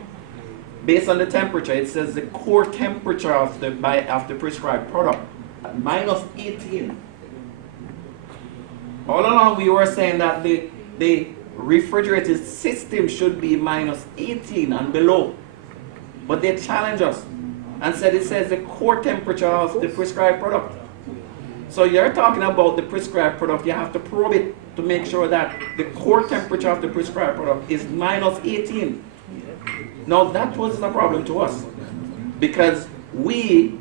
Based on the temperature, it says the core temperature of the prescribed product, at minus 18. All along we were saying that the refrigerated system should be minus 18 and below. But they challenged us and said it says the core temperature of the prescribed product. So you're talking about the prescribed product, you have to probe it to make sure that the core temperature of the prescribed product is minus 18. Now that wasn't a problem to us, because we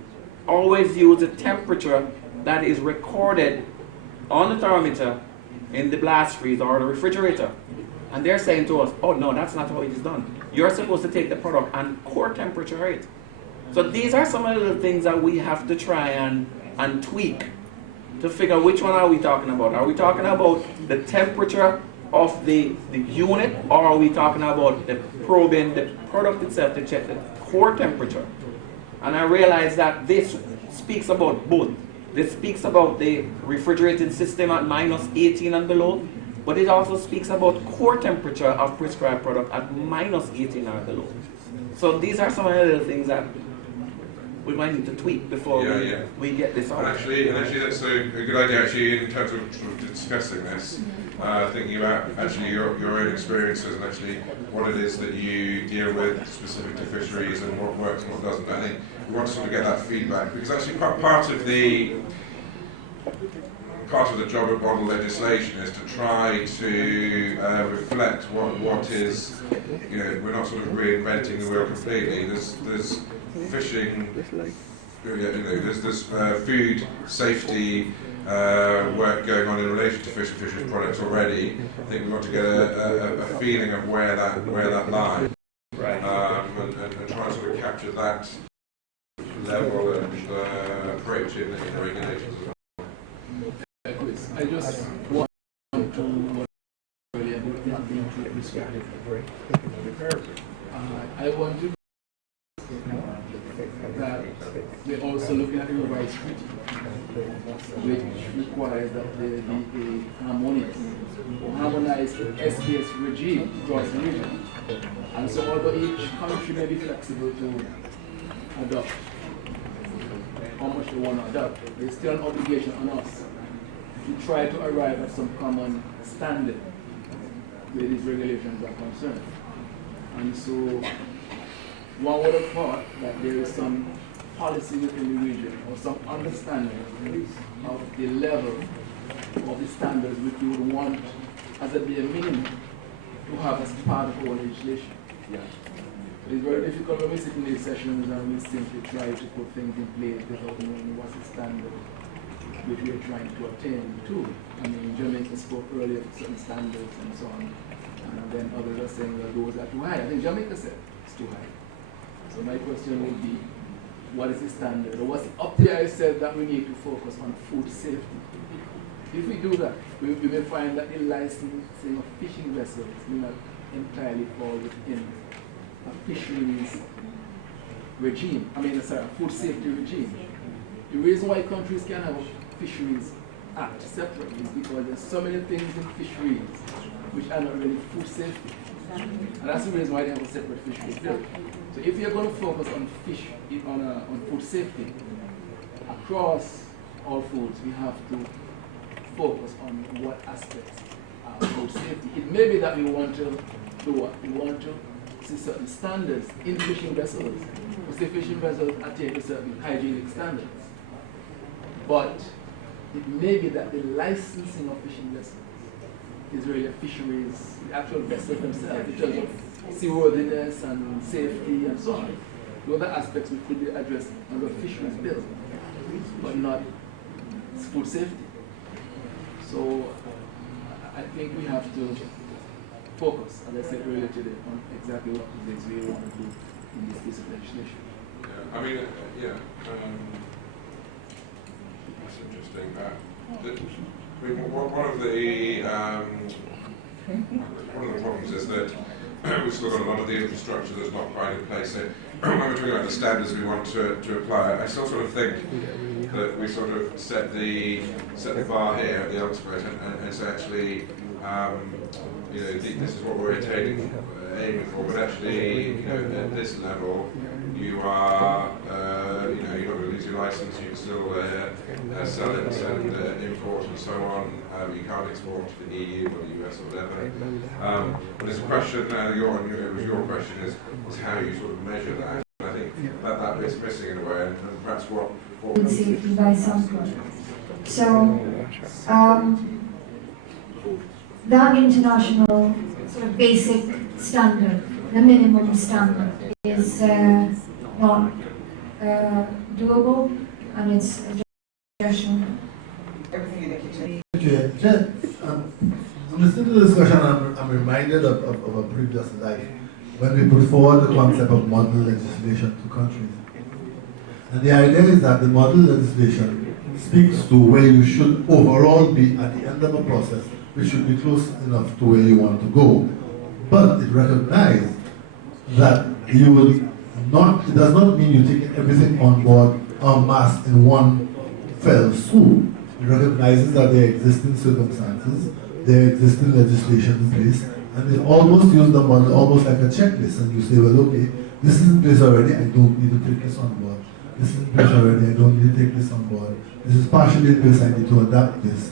always use the temperature that is recorded on the thermometer in the blast freeze or the refrigerator. And they're saying to us, oh no, that's not how it is done. You're supposed to take the product and core temperature it. So these are some of the things that we have to try and tweak to figure which one are we talking about. Are we talking about the temperature of the unit, or are we talking about the probing the product itself to check the core temperature? And I realize that this speaks about both. This speaks about the refrigerated system at minus 18 and below, but it also speaks about core temperature of prescribed product at minus 18 and below. So these are some of the things that we might need to tweak before we get this out. And actually that's a good idea, actually, in terms of sort of discussing this, thinking about actually your own experiences and actually what it is that you deal with specific to fisheries and what works and what doesn't. I think we want to sort of get that feedback, because actually part of the job of model legislation is to try to reflect what is, you know, we're not sort of reinventing the wheel completely. There's fishing, you know, there's food safety work going on in relation to fish and fisheries products already. I think we want to get a feeling of where that lies, right. And try and sort of capture that level and approach in the regulations as well. I just want to I want to that we're also looking at the revised treaty, which requires that there be a harmonized SPS regime across the region. And so although each country may be flexible to adopt how much they want to adopt, there's still an obligation on us to try to arrive at some common standard where these regulations are concerned. And so one would have thought that there is some policy within the region or some understanding of the level of the standards which we would want as a bare minimum to have as part of our legislation. Yeah. It's very difficult when we sit in these sessions and we simply try to put things in place without knowing what's the standard which we are trying to attain to. I mean, Jamaica spoke earlier of certain standards and so on, and then others are saying that those are too high. I think Jamaica said it's too high. So my question would be, what is the standard? Or what's up there? I said that we need to focus on food safety. If we do that, we may find that the licensing of fishing vessels will not entirely fall within a fisheries regime. A food safety regime. The reason why countries can have a fisheries act separate is because there's so many things in fisheries which are not really food safety. And that's the reason why they have a separate fisheries bill. So if you're going to focus on on food safety across all foods, we have to focus on what aspects are food safety. It may be that we want to do what? We want to see certain standards in fishing vessels. Because the fishing vessels attain to certain hygienic standards. But it may be that the licensing of fishing vessels is really a fisheries, the actual vessels themselves, in terms of seaworthiness and safety and so on. Those are aspects which could be addressed under fisheries bill, but not food safety. So I think we have to focus, as I said earlier today, on exactly what it is we want to do in this piece of legislation. That's interesting. One of the problems is that we've still got a lot of the infrastructure that's not quite in place. So when we're talking about the standards we want to apply, I still sort of think that we sort of set the bar here at the outskirts and so actually, this is what we're aiming for, but actually, at this level, you are, you're not going to lose your license, you can still sell it and import and so on. You can't export to the EU or the US or whatever. But there's a question, your question is how you sort of measure that. And I think that bit's missing in a way, and perhaps what food safety by some products. So, that international sort of basic standard, the minimum standard, is not doable, and it's a suggestion. I'm listening to the discussion, I'm reminded of a previous life when we put forward the concept of model legislation to countries. And the idea is that the model legislation speaks to where you should overall be at the end of a process, which should be close enough to where you want to go. But it recognizes that you will not, it does not mean you're taking everything on board en masse in one fell swoop. It recognizes that there are existing circumstances, there are existing legislation in place, and they almost use the model almost like a checklist, and you say, well, okay, this is in place already, I don't need to take this on board. This is in place already, I don't need to take this on board. This is partially in place, I need to adapt this.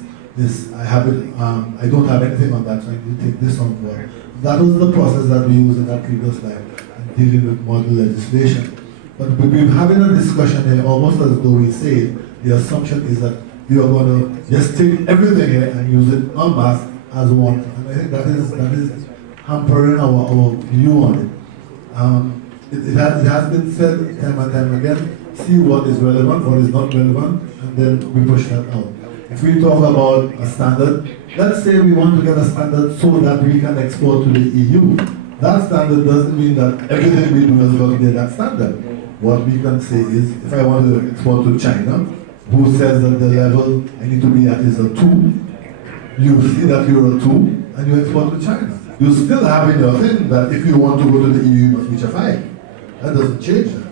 I have it, I don't have anything on that, so I need to take this on board. That was the process that we used in that previous slide, in dealing with model legislation. But we've been having a discussion here, almost as though we say, the assumption is that you are going to just take everything here and use it en masse as one. And I think that is hampering our view on it. It has been said time and time again, see what is relevant, what is not relevant, and then we push that out. If we talk about a standard, let's say we want to get a standard so that we can export to the EU. That standard doesn't mean that everything we do is going to be that standard. What we can say is, if I want to export to China, who says that the level I need to be at is a 2, you see that you're a 2, and you export to China. You still have in your thing that if you want to go to the EU, you must reach a 5. That doesn't change that.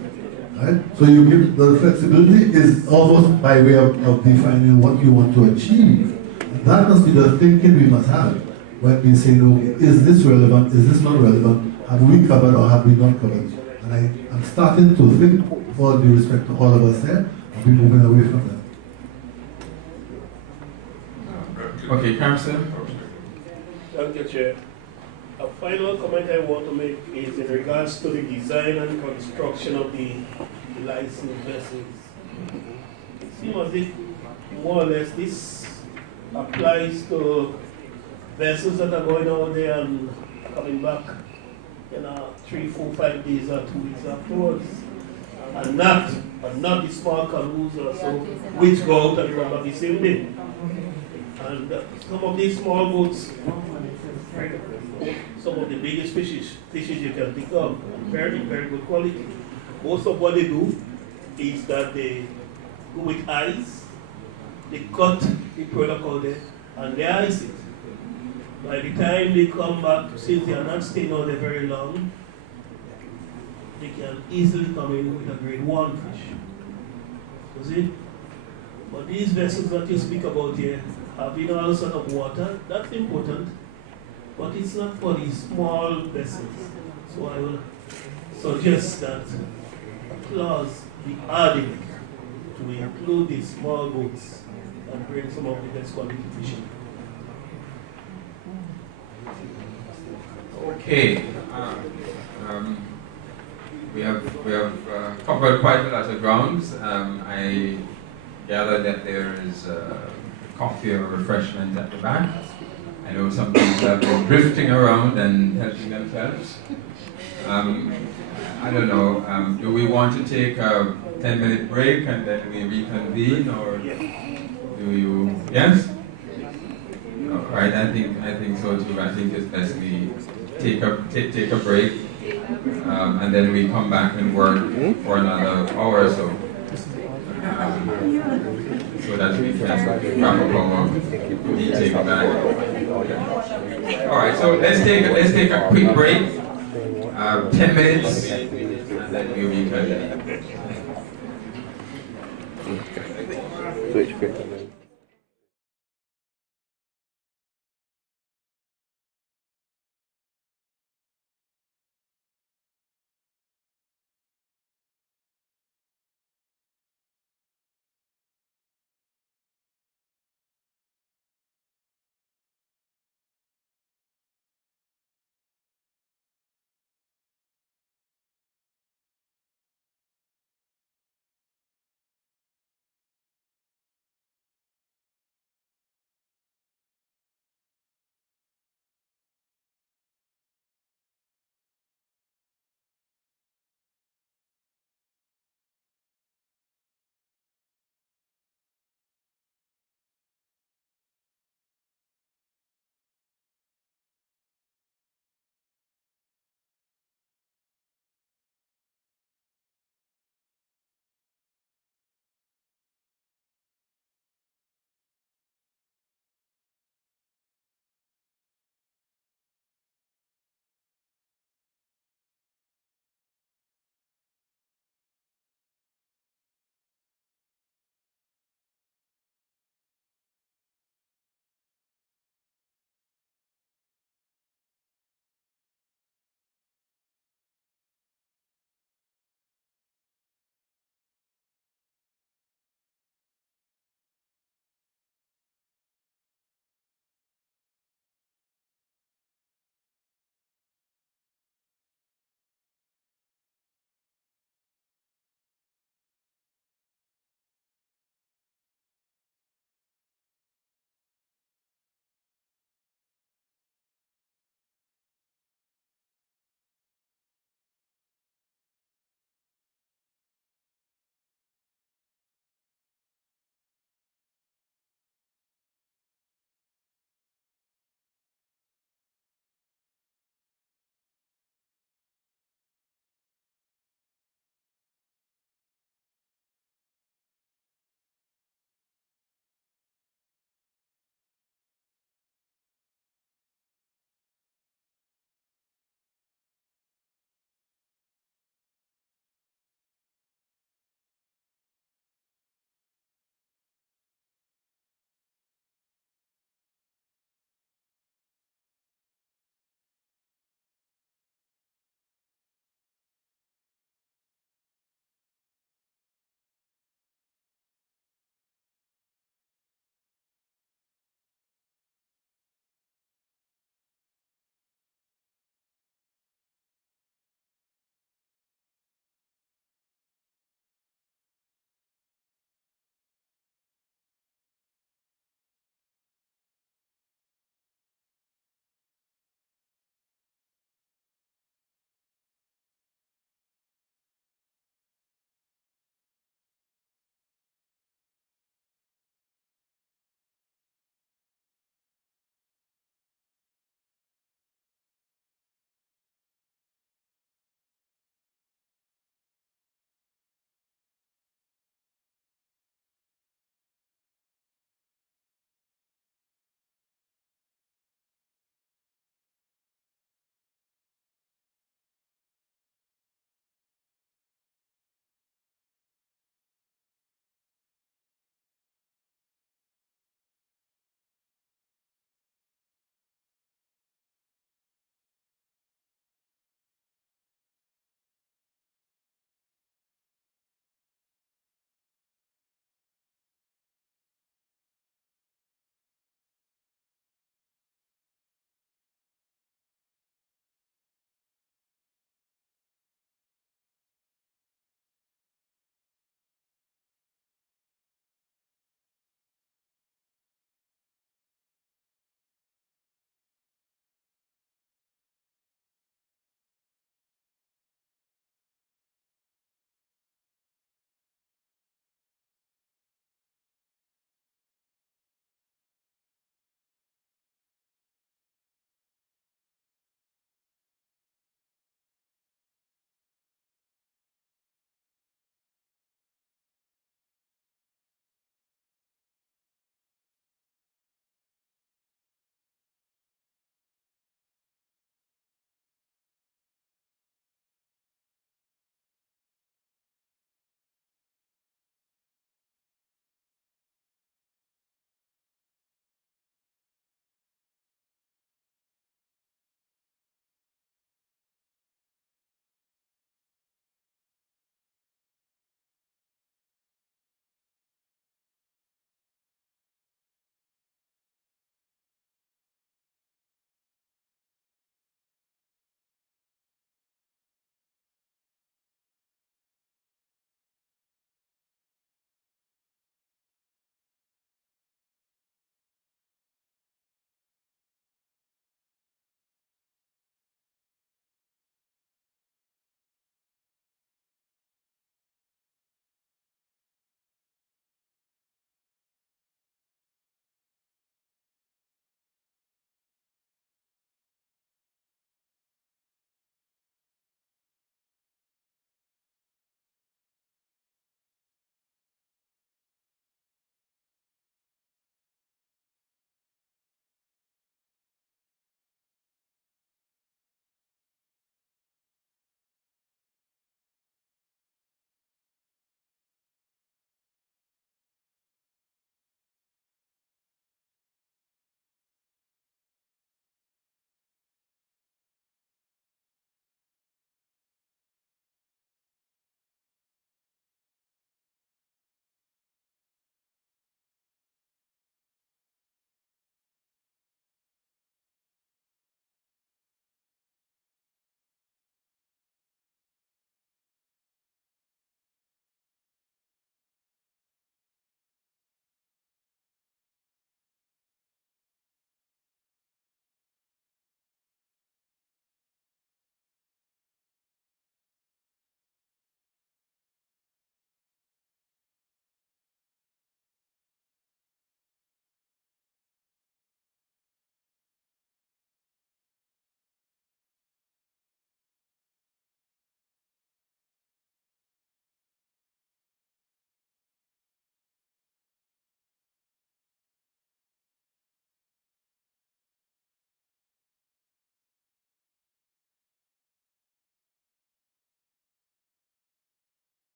Right? So you give the flexibility is almost by way of defining what you want to achieve. And that must be the thinking we must have when we say, no, is this relevant, is this not relevant, have we covered or have we not covered? And I'm starting to think, with all due respect to all of us there, I'll be moving away from that. Okay, Carson. Thank you, Chair. A final comment I want to make is in regards to the design and construction of the licensed vessels. It seems as if more or less this applies to vessels that are going out there and coming back 3, 4, 5 days or 2 weeks afterwards, and not and not the small canoes or so, which go out and come back the same day. And some of these small boats, some of the biggest fishes you can pick up, very, very good quality. Most of what they do is that they go with ice, they cut the product out there, and they ice it. By the time they come back, since they are not staying out there very long, they can easily come in with a grade 1 fish. You see? But these vessels that you speak about here, having all sort of water, that's important, but it's not for the small vessels. So I will suggest that a clause be added to include the small boats and bring some of the best quality fishing. Okay. We have covered quite a lot of grounds. I gather that there is coffee or refreshment at the back. I know some people have been drifting around and helping themselves. I don't know. Do we want to take a 10-minute break and then we reconvene, or do you? Yes. All right. I think so too. I think it's best we take a break, and then we come back and work for another hour or so, so that we can wrap up our meeting back. Okay. All right. So let's take a quick break, 10 minutes, and then we reconvene. Switch.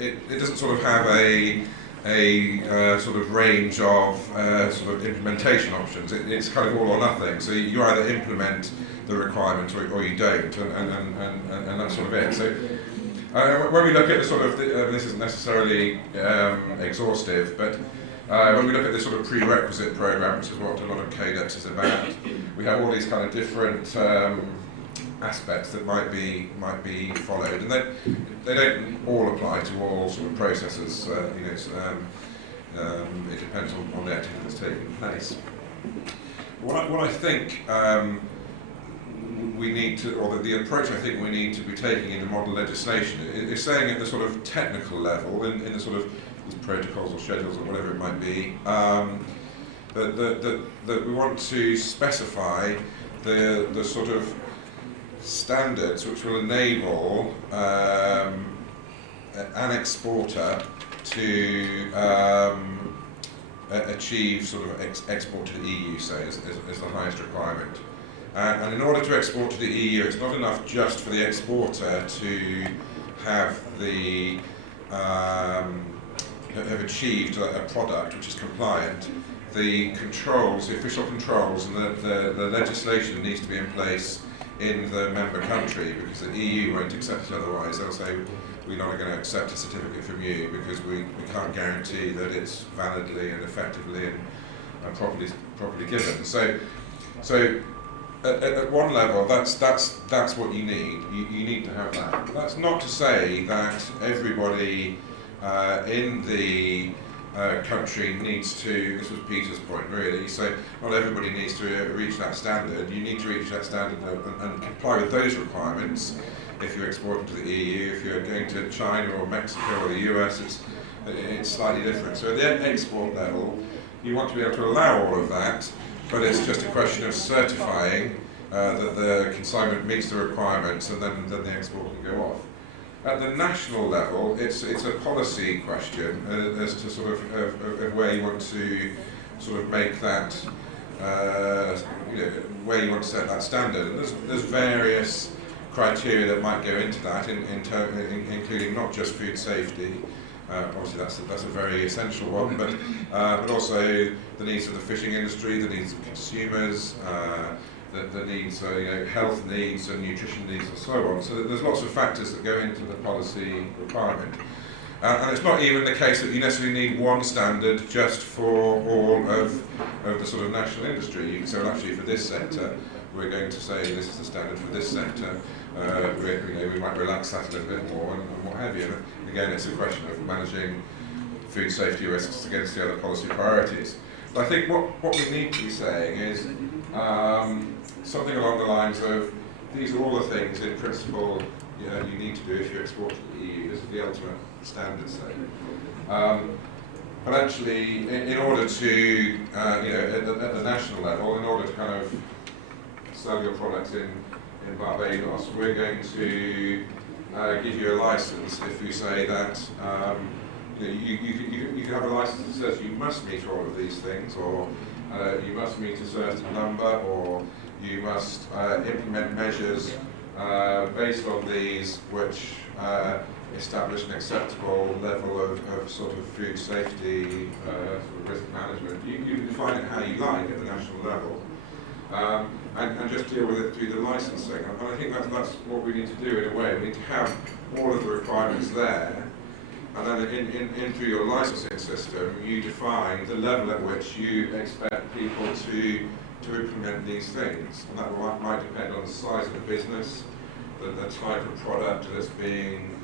it doesn't sort of have a sort of range of sort of implementation options. It's kind of all or nothing. So you either implement the requirement or you don't, and that's sort of it. So when we look at the sort of, this isn't necessarily exhaustive, but when we look at this sort of prerequisite program, which is what a lot of CADEX is about, we have all these kind of different aspects that might be followed, and they don't all apply to all sort of processes. You know, it depends on the activity that's taking place. What I think we need to, or the approach I think we need to be taking in the model legislation is saying at the sort of technical level, in the sort of these protocols or schedules or whatever it might be, that we want to specify the sort of standards which will enable an exporter to achieve sort of export to the EU, say, as the highest requirement. And in order to export to the EU, it's not enough just for the exporter to have have achieved a product which is compliant. The controls, the official controls, and the legislation needs to be in place in the member country, because the EU won't accept it otherwise. They'll say, we're not going to accept a certificate from you because we can't guarantee that it's validly and effectively and properly given. So at one level, that's what you need. You need to have that. But that's not to say that everybody in the country needs to, this was Peter's point really, so not everybody needs to reach that standard. You need to reach that standard and comply with those requirements if you're exporting to the EU. If you're going to China or Mexico or the US, it's slightly different. So at the export level, you want to be able to allow all of that, but it's just a question of certifying that the consignment meets the requirements, and then the export can go off. At the national level, it's a policy question as to sort of where you want to sort of make that, where you want to set that standard. And there's various criteria that might go into that, including not just food safety. Obviously, that's a very essential one, but also the needs of the fishing industry, the needs of consumers, the needs, health needs and nutrition needs and so on. So there's lots of factors that go into the policy requirement. And it's not even the case that you necessarily need one standard just for all of the sort of national industry. So actually for this sector, we're going to say this is the standard for this sector. We might relax that a little bit more and what have you. And again, it's a question of managing food safety risks against the other policy priorities. But I think what we need to be saying is something along the lines of, these are all the things in principle you need to do if you export to the EU. This is the ultimate standard set. But actually, in order to, at the national level, in order to kind of sell your products in Barbados, we're going to give you a license if you say that you can have a license that says you must meet all of these things, or you must meet a certain number, or you must implement measures based on these which establish an acceptable level of sort of food safety, sort of risk management. You can define it how you like at the national level. And just deal with it through the licensing. And I think that's what we need to do in a way. We need to have all of the requirements there, and then in through your licensing system, you define the level at which you expect people to implement these things. And that might depend on the size of the business, the type of product that's being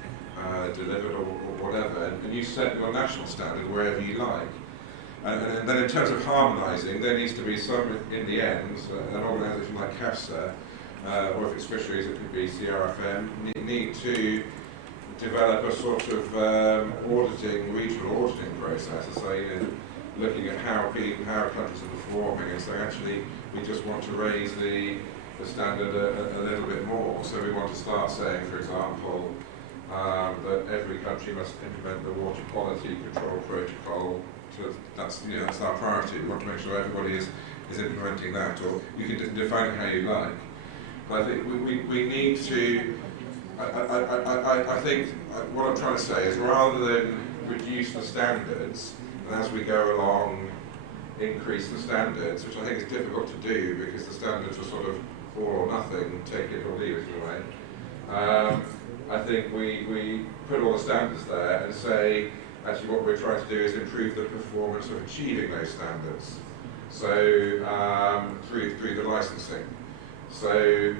delivered or whatever. And you set your national standard wherever you like. And then in terms of harmonising, there needs to be some, in the end, an organisation like CAFSA, or if it's Fisheries, it could be CARIFORUM, need to develop a sort of regional auditing process, so looking at how countries are performing, and so actually we just want to raise the standard a little bit more. So we want to start saying, for example, that every country must implement the water quality control protocol. So that's our priority. We want to make sure everybody is implementing that, or you can define it how you like. But I think we need to I think what I'm trying to say is rather than reduce the standards, and as we go along increase the standards, which I think is difficult to do because the standards are sort of all or nothing, take it or leave it in a way. I think we put all the standards there and say, actually what we're trying to do is improve the performance of achieving those standards. So through the licensing. So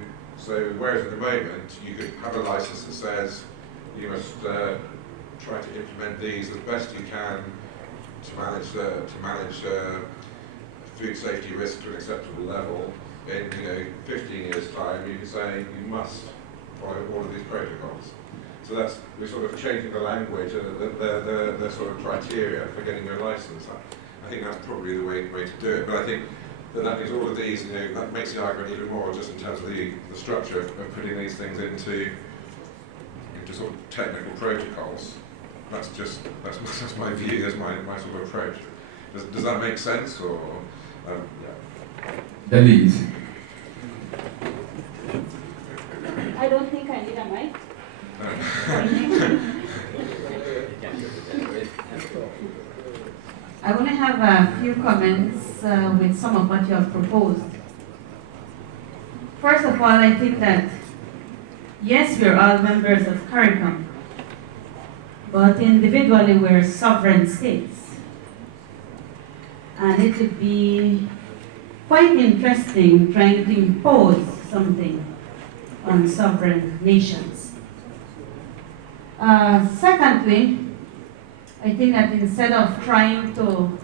whereas at the moment you could have a license that says you must try to implement these as best you can to manage food safety risk to an acceptable level. In 15 years' time, you can say you must follow all of these protocols. So we're sort of changing the language and the sort of criteria for getting your license. I think that's probably the way to do it. But I think that gives all of these, that makes the argument even more just in terms of the structure of putting these things into sort of technical protocols. That's my view, that's my sort of approach. Does that make sense? Or yeah. Denise. I don't think I need a mic. I want to have a few comments with some of what you have proposed. First of all, I think that, yes, we're all members of CARIFORUM, but individually we're sovereign states. And it would be quite interesting trying to impose something on sovereign nations. Secondly, I think that instead of trying to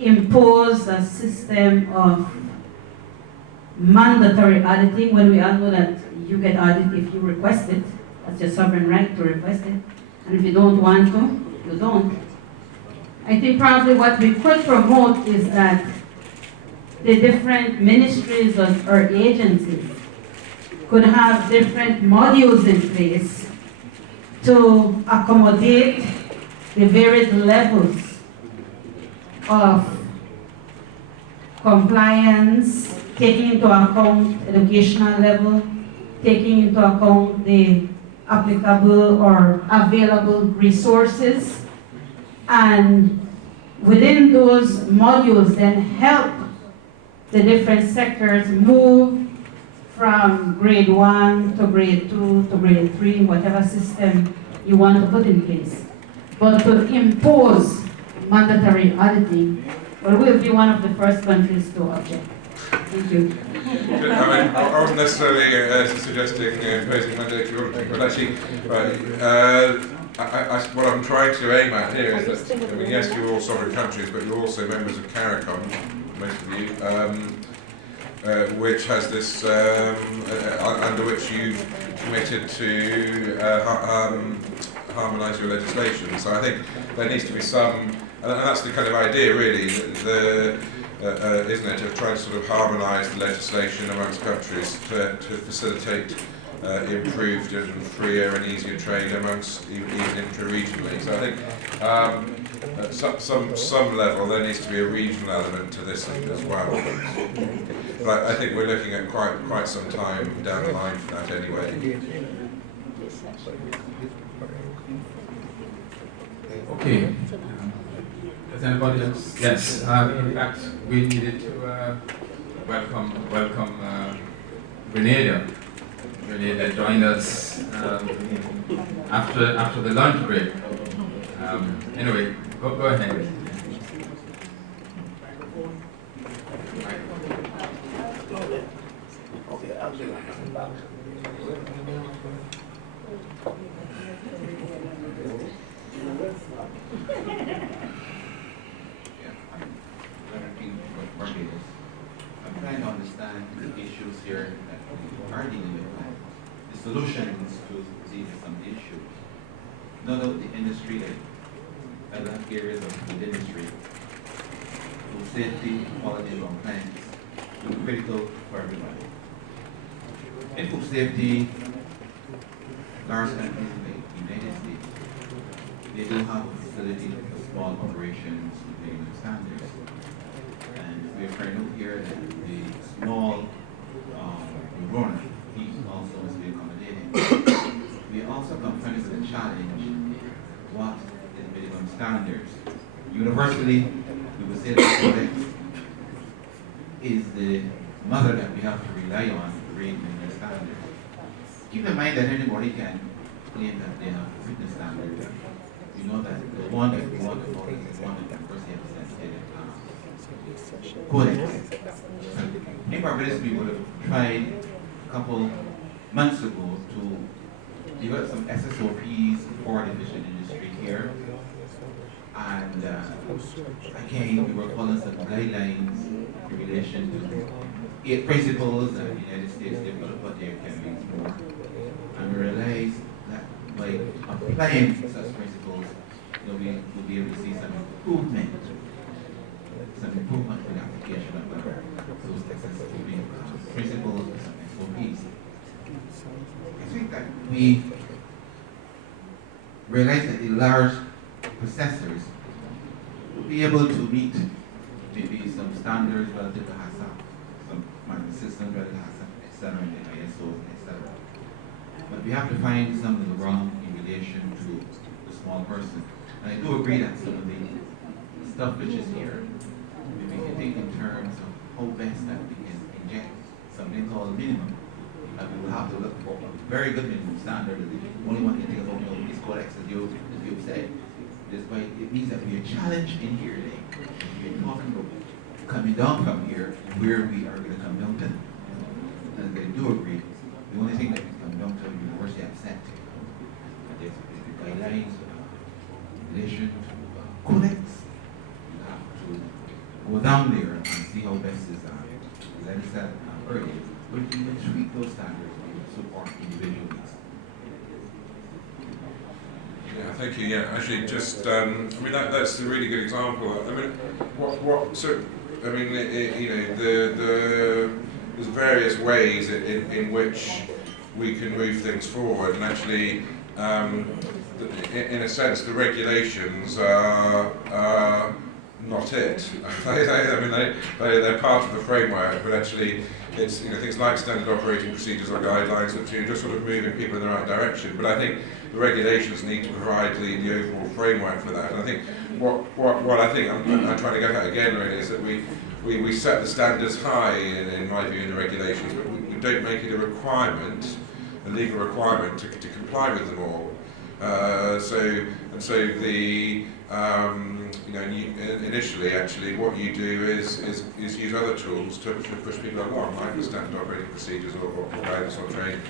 impose a system of mandatory auditing, when we all know that you get audited if you request it, that's your sovereign right to request it, and if you don't want to, you don't. I think probably what we could promote is that the different ministries or agencies could have different modules in place to accommodate the various levels of compliance, taking into account educational level, taking into account the applicable or available resources, and within those modules then help the different sectors move from grade 1 to grade 2 to grade 3, whatever system you want to put in place. But to impose mandatory auditing, well, we'll be one of the first countries to object. Thank you. I wasn't necessarily suggesting imposing mandatory auditing, but actually, what I'm trying to aim at here is that, yes, you're all sovereign countries, but you're also members of CARIFORUM, most of you, which has this, under which you've committed to harmonise your legislation. So I think there needs to be some, and that's the kind of idea really, isn't it, of trying to sort of harmonise the legislation amongst countries to facilitate improved and freer and easier trade amongst, even intra-regionally. So I think at some level there needs to be a regional element to this as well. But I think we're looking at quite some time down the line for that anyway. Okay. Does anybody else? Yes. In fact, we needed to welcome Grenada. Grenada joined us after the lunch break. Anyway, go ahead. I'm trying to understand the issues here that we are dealing with. The solutions to some issues. None of the industry, other areas of the industry, food safety, quality, and compliance will be critical for everybody. In food safety, large countries like the United States, they do have a facility for small operations with standards. And we are trying to hear that the small runner, he also must be accommodated. Firstly, we would say that codex is the mother that we have to rely on to read the standards. Keep in mind that anybody can claim that they have fitness standards. You know that the one that we want to follow is the one that the first have said codex. In Barbados, we would have tried a couple months ago to develop some SSOPs for the fishing industry here. And again, we were following some guidelines in relation to 8 principles that the United States developed, but there can be more. And we realized that by applying such principles, we will be able to see some improvement with the application of those SSOP principles and some SOPs. I think that we realized that the large processors will be able to meet maybe some standards relative to HACCP, some management systems relative to HACCP, etc., and the ISOs, etc. But we have to find some of the wrong in relation to the small person. And I do agree that some of the stuff which is here, we can think in terms of how best that we can inject something called minimum. And we will have to look for a very good minimum standard. The only one can think about these codex, as you've said. Despite it means that we are challenged in here today. We are talking about coming down from here, where we are going to come down to. And I do agree. The only thing that we come down to, the university have set, is the guidelines in relation to codex. You have to go down there and see how best is done. As I said earlier, we can even tweak those standards to support individual needs. Yeah, thank you. Yeah, actually, just I mean that's a really good example. I mean, you know, there's various ways in which we can move things forward, and actually, in a sense, the regulations are not it. They're part of the framework, but actually, it's things like standard operating procedures or guidelines which are just sort of moving people in the right direction. But I think the regulations need to provide the overall framework for that. And I think what I think I'm trying to get at again really is that we set the standards high in my view in the regulations, but we don't make it a requirement, a legal requirement to comply with them all. So the initially actually what you do is use other tools to push people along, like the standard operating procedures or guidance or training.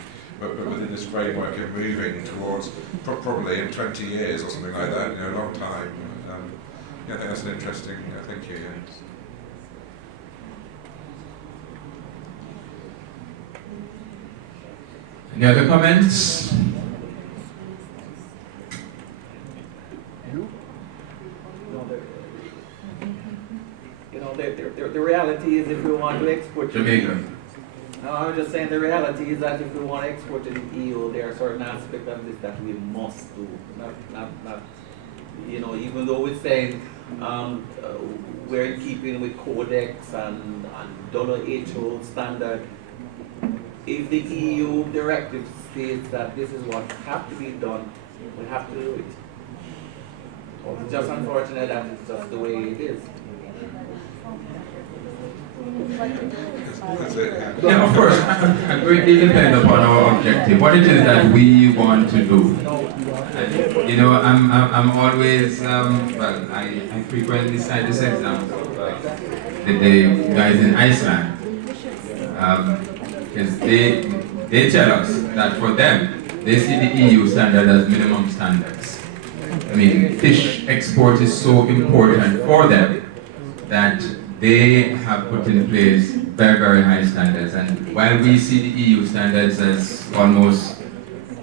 But within this framework of moving towards probably in 20 years or something like that, a long time. I think that's an interesting. Thank you. Yeah. Any other comments? The reality is if we want to export to Jamaica. No, I was just saying the reality is that if we want to export to the EU, there are certain aspects of this that we must do. Not even though we're saying we're in keeping with Codex and WHO standard, if the EU directive states that this is what has to be done, we have to do it. It's just unfortunate that it's just the way it is. Yeah, of course, it really depends upon our objective, what it is that we want to do. I'm always, I frequently cite this example of the guys in Iceland, because they tell us that for them, they see the EU standard as minimum standards. I mean, fish export is so important for them that they have put in place very, very high standards. And while we see the EU standards as almost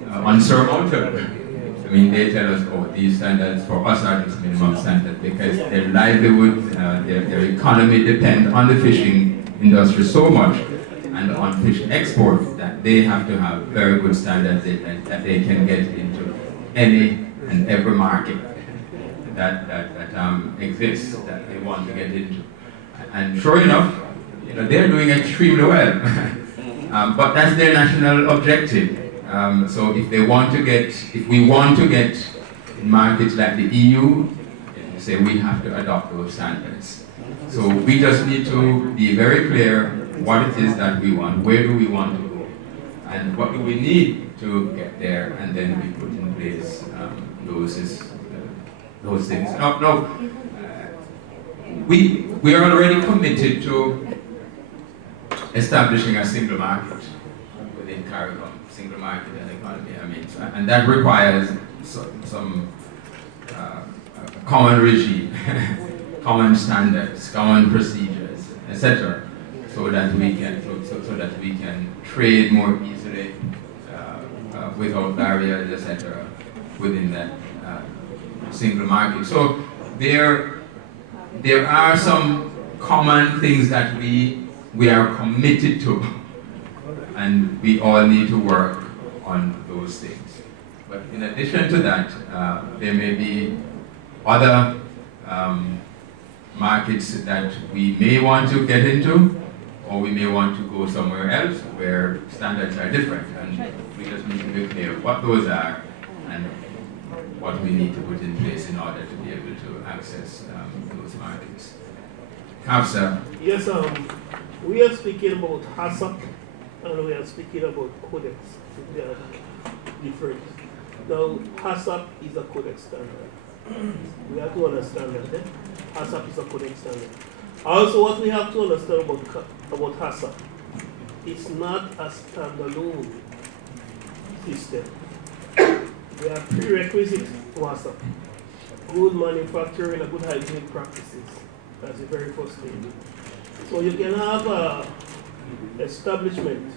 unsurmountable, I mean, they tell us, oh, these standards for us are just minimum standard because their livelihood, their economy depend on the fishing industry so much and on fish export that they have to have very good standards that they can get into any and every market that exists that they want to get into. And sure enough, they're doing extremely well. But that's their national objective. So if we want to get in markets like the EU, say we have to adopt those standards. So we just need to be very clear what it is that we want, where do we want to go, and what do we need to get there, and then we put in place those things. We are already committed to establishing a single market within CARIFORUM, single market and economy. I mean, and that requires some common regime, common standards, common procedures, etc., so that we can trade more easily without barriers, etc., within that single market. So there are some common things that we are committed to, and we all need to work on those things. But in addition to that, there may be other markets that we may want to get into, or we may want to go somewhere else where standards are different, and we just need to be clear what those are and what we need to put in place in order to be able to access those markets. Hafsa. Yes, we are speaking about HACCP and we are speaking about codex. They are different. Now, HACCP is a codex standard. We have to understand that. HACCP is a codex standard. Also, what we have to understand about HACCP, it's not a standalone system. There are prerequisites to HACCP. Good manufacturing and good hygienic practices. That's the very first thing. So you can have an establishment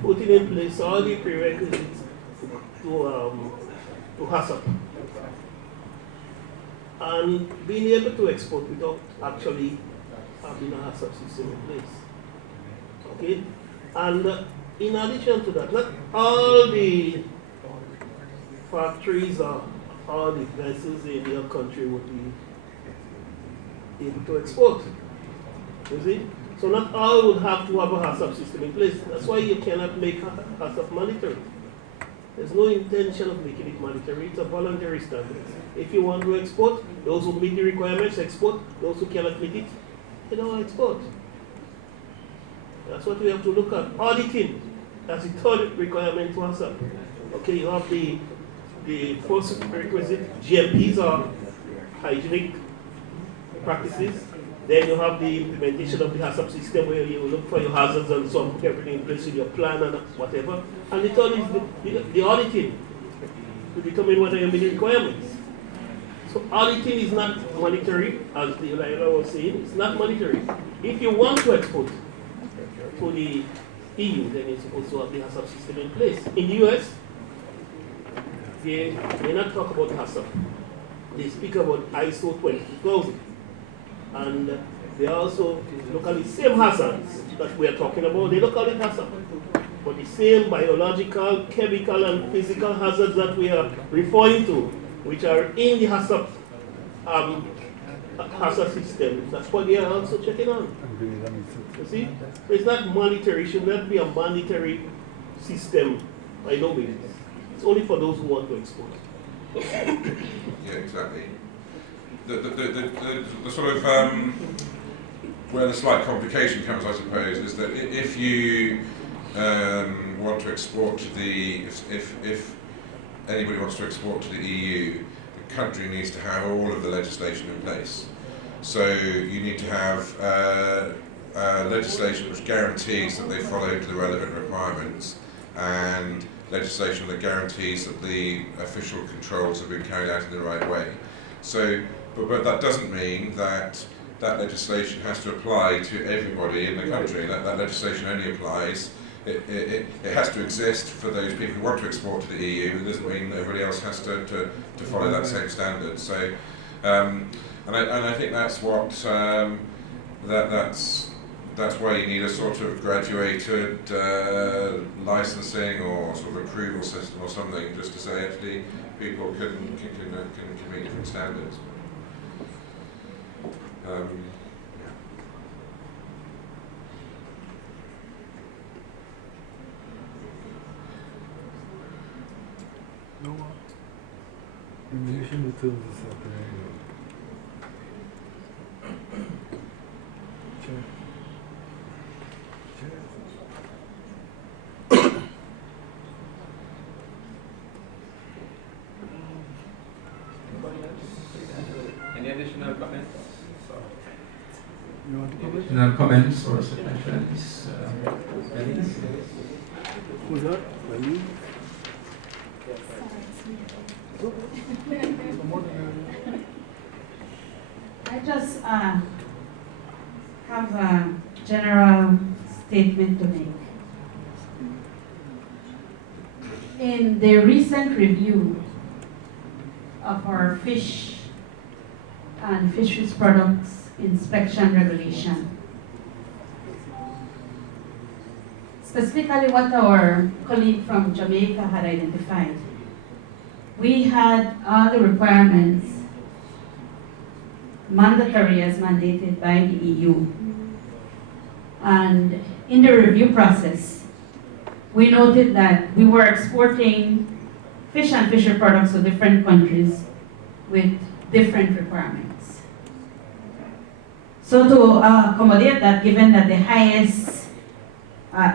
putting in place all the prerequisites to HACCP and being able to export without actually having a HACCP system in place. Okay? And in addition to that, not all the factories or all the vessels in your country would be able to export. You see? So not all would have to have a HACCP system in place. That's why you cannot make HACCP mandatory. There's no intention of making it mandatory. It's a voluntary standard. If you want to export, those who meet the requirements export. Those who cannot meet it, they don't export. That's what we have to look at. Auditing, that's the third requirement to HACCP. Okay, you have the first requisite, GMPs are hygienic practices. Then you have the implementation of the HACCP system where you look for your hazards and so on, put everything in place in your plan and whatever. And the third is the auditing to determine whether you meet the requirements. So auditing is not monetary, as the Laila was saying, it's not monetary. If you want to export to the EU, then you're supposed to have the HACCP system in place. In the US, they may not talk about HACCP. They speak about ISO 22000. And they also look at the same hazards that we are talking about. They look at it HACCP. But the same biological, chemical, and physical hazards that we are referring to, which are in the HACCP system, that's what they are also checking on. You see? So it's not monetary. It should not be a mandatory system by no means. It's only for those who want to export. Yeah, exactly. The sort of where the slight complication comes, I suppose, is that if you want to export to if anybody wants to export to the EU, the country needs to have all of the legislation in place. So you need to have legislation which guarantees that they follow the relevant requirements, and legislation that guarantees that the official controls have been carried out in the right way. So, but that doesn't mean that that legislation has to apply to everybody in the country. That legislation only applies, it has to exist for those people who want to export to the EU. It doesn't mean everybody else has to follow that same standard. So, and I think that's what that's why you need a sort of graduated licensing or sort of approval system or something, just to say actually people can meet different standards. Any additional comments? You want to comment? Additional comments or suggestions? Who's that? Melanie? I just have a general statement to make. In the recent review of our fish and fisheries products inspection regulation, specifically what our colleague from Jamaica had identified, we had all the requirements mandatory as mandated by the EU. And in the review process, we noted that we were exporting fish and fishery products to different countries with different requirements. So to accommodate that, given that the highest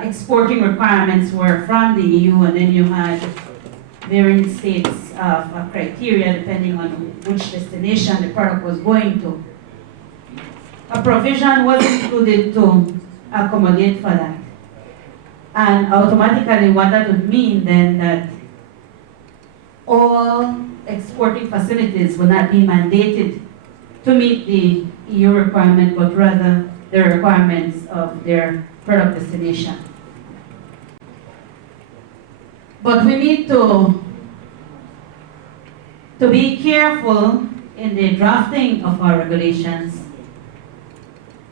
exporting requirements were from the EU, and then you had varying states of criteria depending on which destination the product was going to, a provision was included to accommodate for that. And automatically what that would mean then that all exporting facilities will not be mandated to meet the EU requirement, but rather the requirements of their product destination. But we need to be careful in the drafting of our regulations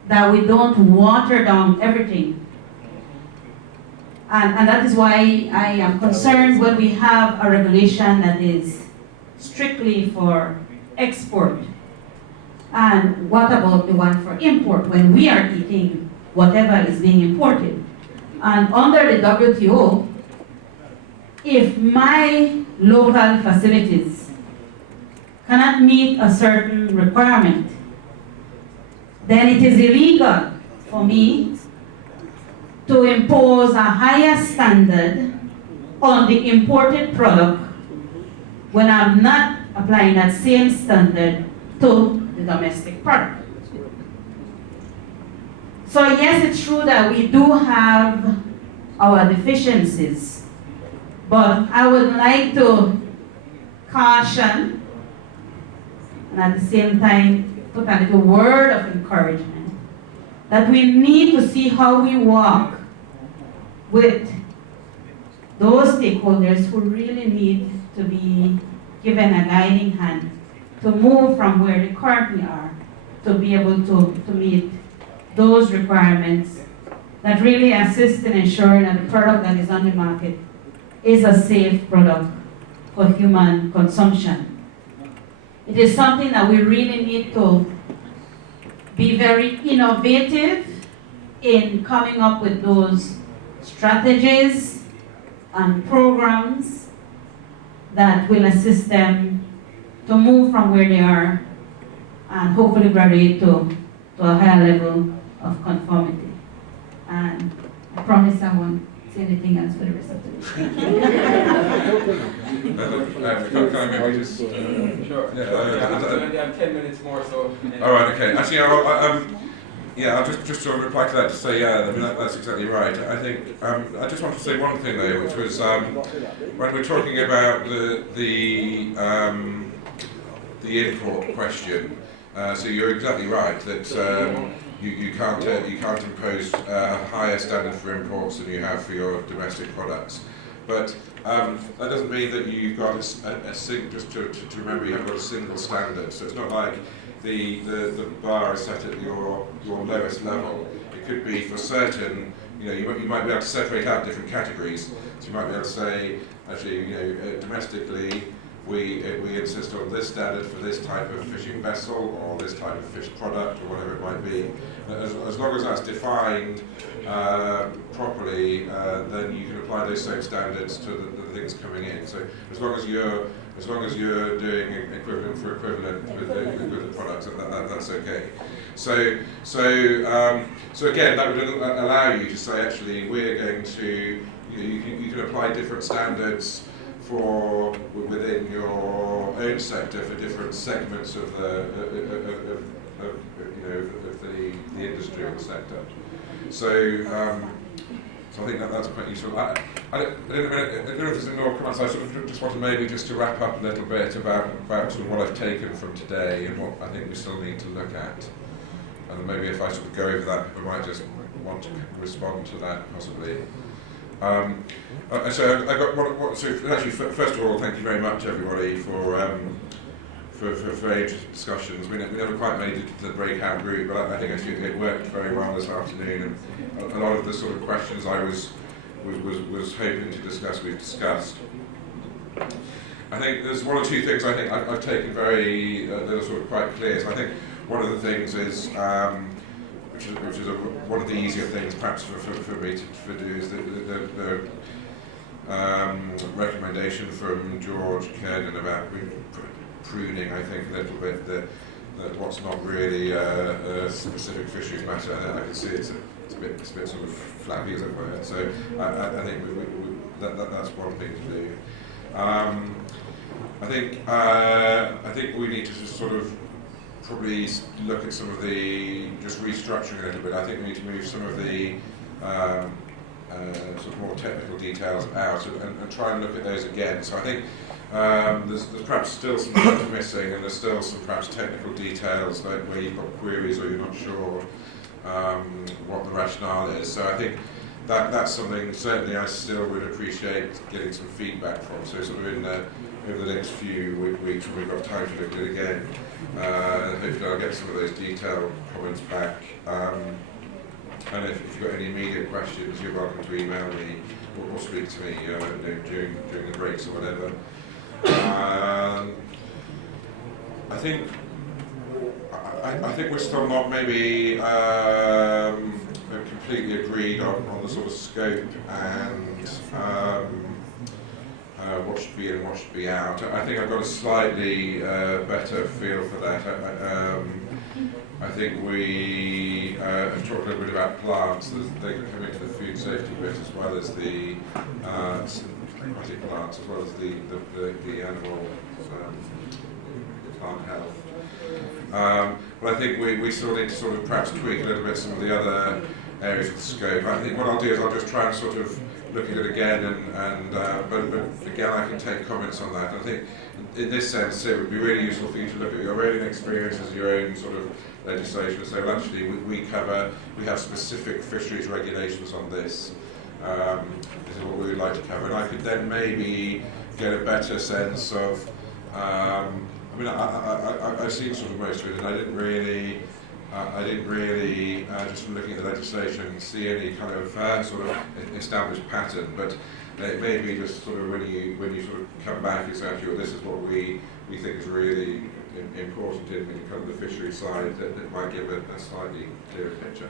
that we don't water down everything. And that is why I am concerned when we have a regulation that is strictly for export. And what about the one for import when we are eating whatever is being imported? And under the WTO, if my local facilities cannot meet a certain requirement, then it is illegal for me to impose a higher standard on the imported product when I'm not applying that same standard to the domestic product. So yes, it's true that we do have our deficiencies, but I would like to caution and at the same time put a little word of encouragement that we need to see how we walk with those stakeholders who really need to be given a guiding hand to move from where they currently are to be able to meet those requirements that really assist in ensuring that the product that is on the market is a safe product for human consumption. It is something that we really need to be very innovative in coming up with those strategies and programs that will assist them to move from where they are and hopefully graduate to a higher level of conformity. And I promise I won't say anything else for the rest of the day. Can I maybe just... Sure. I have 10 minutes more, so... All right, okay. Actually, I'll just sort of reply to that to say, yeah, I mean, that's exactly right. I think, I just want to say one thing though, which was, when we're talking about the import question, so you're exactly right that you can't impose a higher standard for imports than you have for your domestic products. But that doesn't mean that you've got just to remember, you haven't got a single standard. So it's not like the bar is set at your lowest level. It could be for certain, you might be able to separate out different categories. So you might be able to say, actually, domestically, we insist on this standard for this type of fishing vessel or this type of fish product or whatever it might be. As long as that's defined properly, then you can apply those same standards to the things coming in. So as long as you're doing equivalent for equivalent with the products, that's okay. So again, that would allow you to say, actually, we're going to, you can apply different standards for within your own sector for different segments of the industry or the sector. So I think that's quite useful. I don't know if there's any more comments. I sort of just want to maybe just to wrap up a little bit about sort of what I've taken from today and what I think we still need to look at. And maybe if I sort of go over that, I might just want to respond to that possibly. So I got so actually first of all, thank you very much everybody for very interesting discussions. We never quite made it to the breakout group, but I think actually it worked very well this afternoon, and a lot of the sort of questions I was hoping to discuss, we've discussed. I think there's one or two things I think I've taken very that are sort of quite clear. So I think one of the things is which is one of the easier things perhaps for me to do is the recommendation from George Kernan about pruning, I think, a little bit that what's not really a specific fisheries matter. I can see it's a bit sort of flappy, as it were. So I think that's one thing to do. I think we need to just sort of probably look at some of the, just restructuring a little bit. I think we need to move some of the sort of more technical details out and try and look at those again. So I think there's perhaps still some things missing, and there's still some perhaps technical details like where you've got queries or you're not sure what the rationale is. So I think that's something certainly I still would appreciate getting some feedback from. So sort of over the next few weeks when we've got time to look at it again, hopefully I'll get some of those detailed comments back. And if you've got any immediate questions, you're welcome to email me or speak to me during the breaks or whatever. I think we're still not maybe completely agreed on the sort of scope and what should be in and what should be out. I think I've got a slightly better feel for that. I think we have talked a little bit about plants. They come into the food safety bit as well as the aquatic plants, as well as the animal plant health. But I think we still need to sort of perhaps tweak a little bit some of the other areas of the scope. I think what I'll do is I'll just try and sort of look at it again, but again I can take comments on that. I think in this sense it would be really useful for you to look at your own experiences, your own sort of legislation, and say, well, actually we have specific fisheries regulations on this. This is what we would like to cover, and I could then maybe get a better sense of. I mean, I've seen sort of most of it, and I didn't really just from looking at the legislation see any kind of sort of established pattern. But it may be just sort of when you sort of come back and say, actually, well, this is what we think is really important in kind of the fishery side, that might give a slightly clearer picture.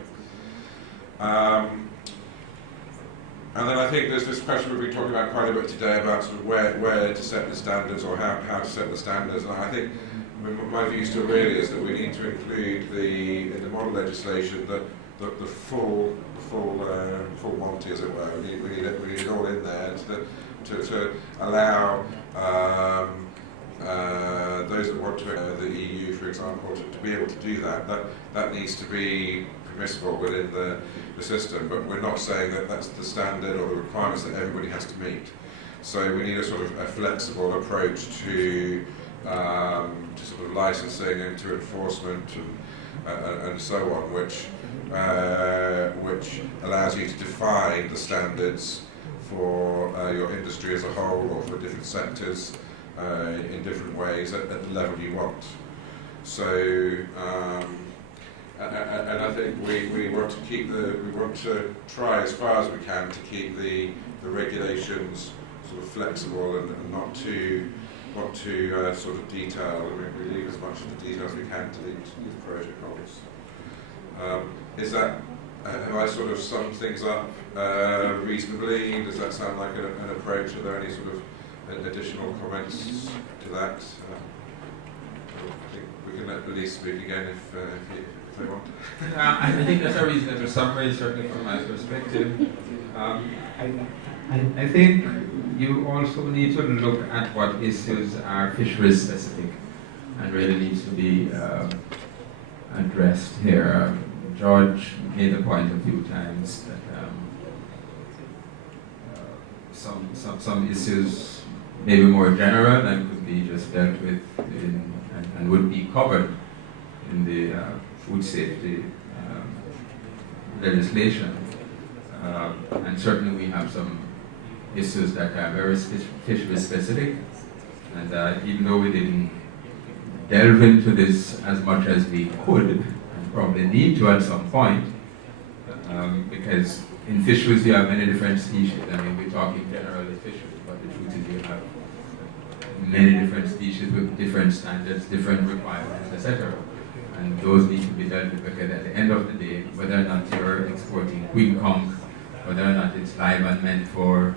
And then I think there's this question we've been talking about quite a bit today about sort of where to set the standards or how to set the standards. And I think my view still really is that we need to include in the model legislation the full Monty, as it were. We need it all in there to allow those that want to the EU, for example, to be able to do that. That needs to be permissible within the system, but we're not saying that that's the standard or the requirements that everybody has to meet. So we need a sort of a flexible approach to sort of licensing and to enforcement and so on, which allows you to define the standards for your industry as a whole or for different sectors in different ways at the level you want. So. And I think we want to try as far as we can to keep the regulations sort of flexible and not too want to sort of detail, we leave as much of the detail as we can to the protocols. Is that, have I sort of summed things up reasonably? Does that sound like an approach? Are there any sort of additional comments to that? I think we can let Elise speak again if they want. I think that's a reasonable summary, certainly from my perspective. I think you also need to look at what issues are fisheries specific and really needs to be addressed here. George made the point a few times that some issues may be more general and could be just dealt with and would be covered in the food safety legislation. And certainly we have some issues that are very fishery specific, and even though we didn't delve into this as much as we could, and probably need to at some point, because in fisheries you have many different species. I mean, we're talking generally fisheries, but the truth is you have many different species with different standards, different requirements, etc. And those need to be dealt with, because at the end of the day, whether or not you're exporting queen conch, whether or not it's live and meant for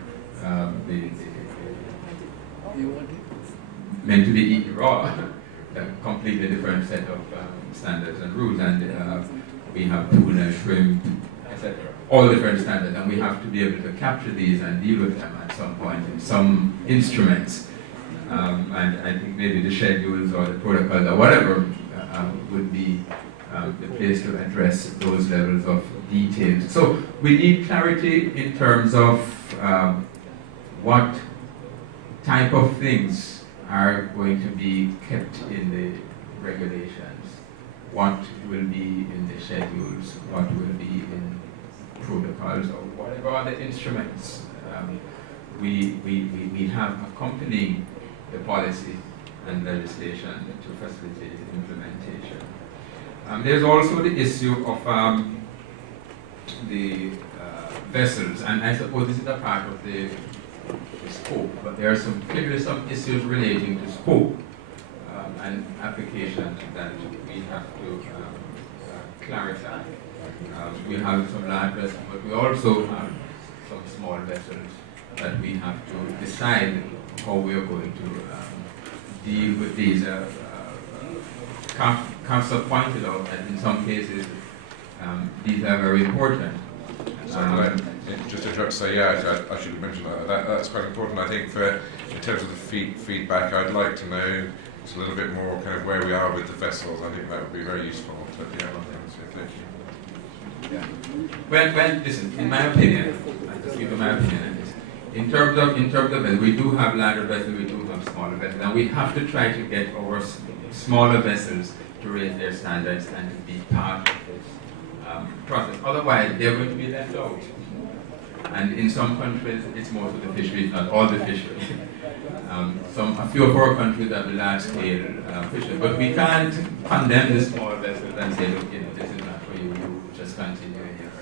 meant to be eaten raw, a completely different set of standards and rules, and we have tuna, shrimp, etc. All different standards, and we have to be able to capture these and deal with them at some point in some instruments. And I think maybe the schedules or the protocols or whatever would be the place to address those levels of detail. So we need clarity in terms of what type of things are going to be kept in the regulations, what will be in the schedules, what will be in protocols, or whatever other instruments we have accompanying the policy and legislation to facilitate implementation. There's also the issue of the vessels, and I suppose this is a part of the scope, but there are clearly some issues relating to scope and application that we have to clarify. We have some large vessels, but we also have some small vessels that we have to decide how we are going to deal with these. Council pointed out that in some cases these are very important. Just to interrupt, say, yeah, I should have mentioned that. That's quite important. I think in terms of the feedback, I'd like to know just a little bit more kind of where we are with the vessels. I think that would be very useful. But yeah, Well, listen, in my opinion, I'll just give you my opinion on this. In terms of vessels, we do have larger vessels, we do have smaller vessels, and we have to try to get our smaller vessels to raise their standards and to be part of this process. Otherwise, they're going to be left out. And in some countries, it's most of the fisheries, not all the fisheries. A few of our countries have large-scale fisheries, but we can't condemn the small vessels and say, look, this is not for you. You just continue here.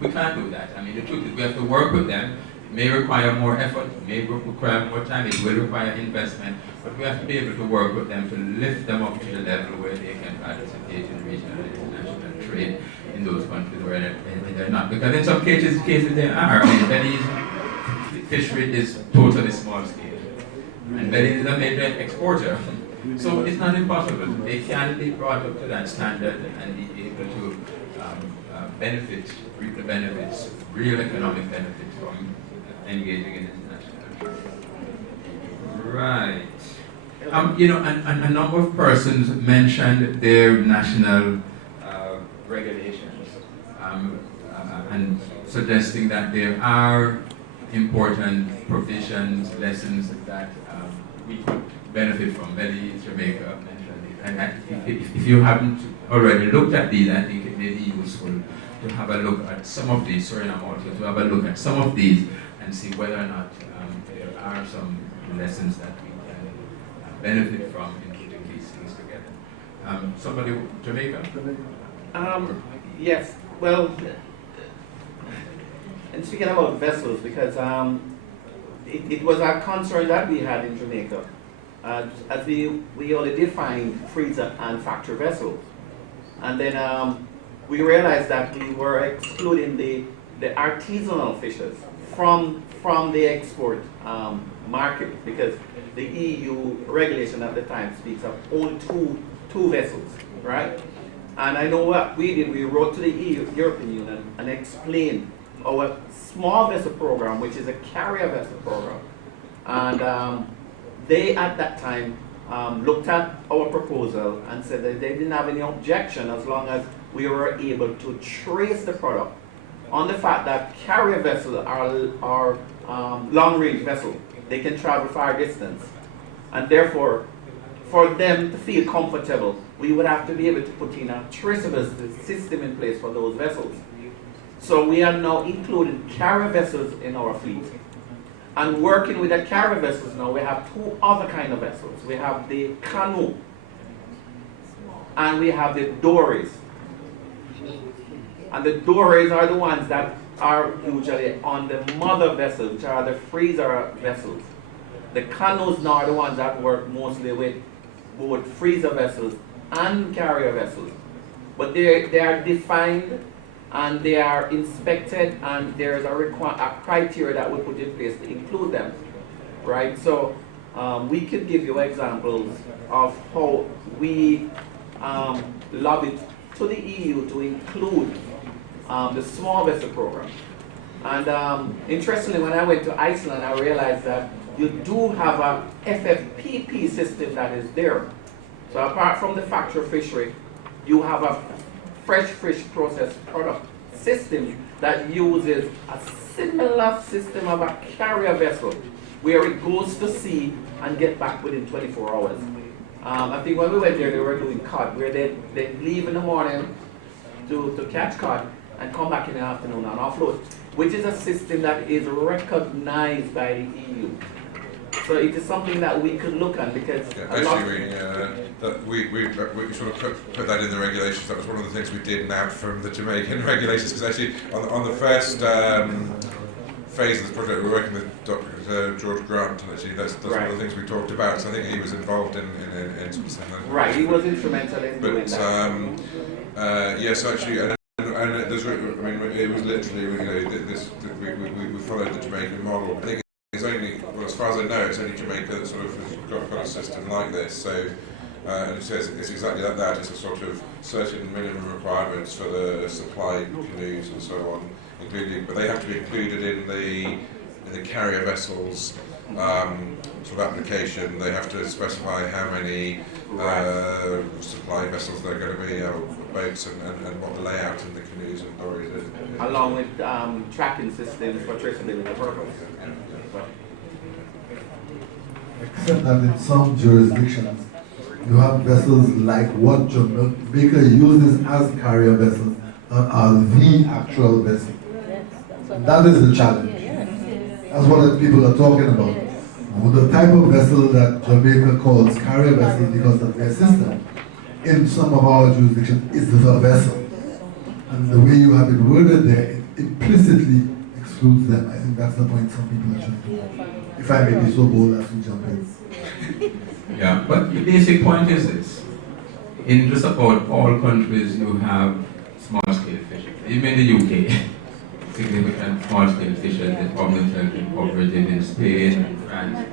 We can't do that. I mean, the truth is, we have to work with them. It may require more effort, it may require more time, it will require investment, but we have to be able to work with them to lift them up to the level where they can participate in regional and international trade in those countries where they're not. Because in some cases they are. I mean, Belize fishery is totally small scale. And Belize is a major exporter. So it's not impossible. They can be brought up to that standard and be able to reap the benefits, real economic benefits from engaging in international trade. Right. And a number of persons mentioned their national regulations and suggesting that there are important provisions, lessons that we could benefit from. Belize, Jamaica mentioned it. And if you haven't already looked at these, I think it may be useful to have a look at some of these, Suriname also, to have a look at some of these and see whether or not there are some lessons that we can benefit from in putting these things together. Somebody, Jamaica? Yes, well, and speaking about vessels, because it was a concern that we had in Jamaica as we only defined freezer and factory vessels. And then we realized that we were excluding the artisanal fishes from the export market, because the EU regulation at the time speaks of only two vessels, right? And I know what we did, we wrote to the European Union and explained our small vessel program, which is a carrier vessel program. And they at that time looked at our proposal and said that they didn't have any objection as long as we were able to trace the product on the fact that carrier vessels are long-range vessels. They can travel far distance. And therefore, for them to feel comfortable, we would have to be able to put in a traceable system in place for those vessels. So we are now including carrier vessels in our fleet. And working with the carrier vessels now, we have two other kind of vessels. We have the canoe, and we have the dories. And the dories are the ones that are usually on the mother vessels, which are the freezer vessels. The canoes now are the ones that work mostly with both freezer vessels and carrier vessels. But they are defined and they are inspected, and there is a criteria that we put in place to include them, right? So we could give you examples of how we lobbied to the EU to include the small vessel program. And interestingly, when I went to Iceland, I realized that you do have a FFPP system that is there. So apart from the factory fishery, you have a fresh fish processed product system that uses a similar system of a carrier vessel, where it goes to sea and get back within 24 hours. I think when we went there, they were doing cod, where they leave in the morning to catch cod and come back in the afternoon and offload, which is a system that is recognized by the EU. So it is something that we could look at, because we sort of put that in the regulations. That was one of the things we did now from the Jamaican regulations, because actually on the first phase of this project, we were working with Dr. George Grant, and actually that's one of the things we talked about. So I think he was involved in some of that. Right, he was instrumental in doing that. Yes, actually, and there's, I mean, it was literally, we followed the Jamaican model. I think it's only, well, as far as I know, it's only Jamaica that sort of has got a system like this. So, and it says it's exactly like that. It's a sort of certain minimum requirements for the supply canoes and so on, including, but they have to be included in the carrier vessels sort of application. They have to specify how many supply vessels they're going to be, boats, and what the layout in the canoes and dories is. Along with tracking systems for traceability purposes. Except that in some jurisdictions, you have vessels like what Jamaica uses as carrier vessels that are the actual vessel. That is the challenge. That's what the people are talking about. The type of vessel that Jamaica calls carrier vessel because of their system, in some of our jurisdictions, is the vessel. And the way you have it worded there, it implicitly excludes them. I think that's the point some people are trying to make. If I may be so bold as to jump in. Yeah, but the basic point is this. In just about all countries, you have small-scale fishing. Even in the UK, significant small-scale fishing is prominent in coverage in Spain and France.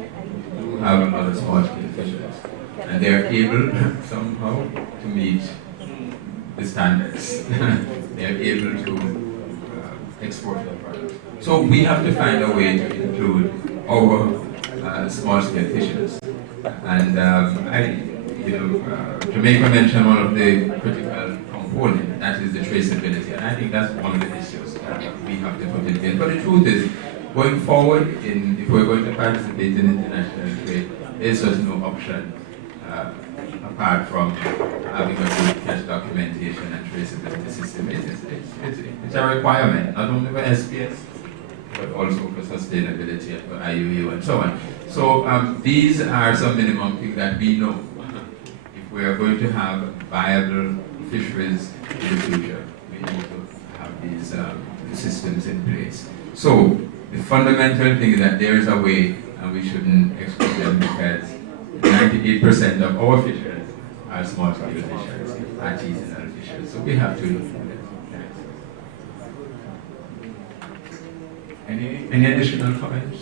You have a lot of small-scale fishers. And they're able somehow to meet the standards. They're able to export their products. So we have to find a way to include our small-scale fishers. And Jamaica mentioned one of the critical components, that is the traceability. And I think that's one of the issues that we have to put in place. But the truth is, going forward, if we're going to participate in international trade, there's just no option apart from having a good catch documentation and traceability system. It's a requirement, not only for SPS, but also for sustainability, for IUU and so on. So these are some minimum things that we know. If we are going to have viable fisheries in the future, we need to have these systems in place. So the fundamental thing is that there is a way, and we shouldn't export them, because 98% of our fisheries are small-scale fisheries, artisanal fisheries. So we have to look at it. Any additional comments?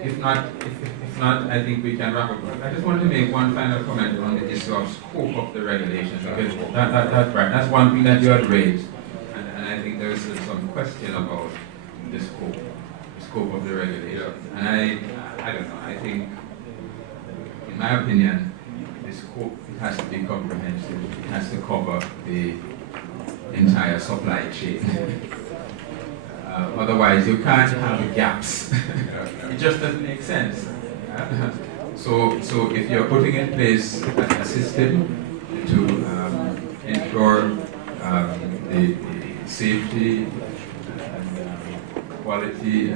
If not, I think we can wrap up. I just want to make one final comment on the issue of scope of the regulations, because that's right. That's one thing that you had raised, and I think there's some question about the scope of the regulations. And I don't know. I think, in my opinion, the scope, it has to be comprehensive. It has to cover the entire supply chain. Otherwise, you can't have gaps. It just doesn't make sense. So if you're putting in place a system to ensure the safety and quality,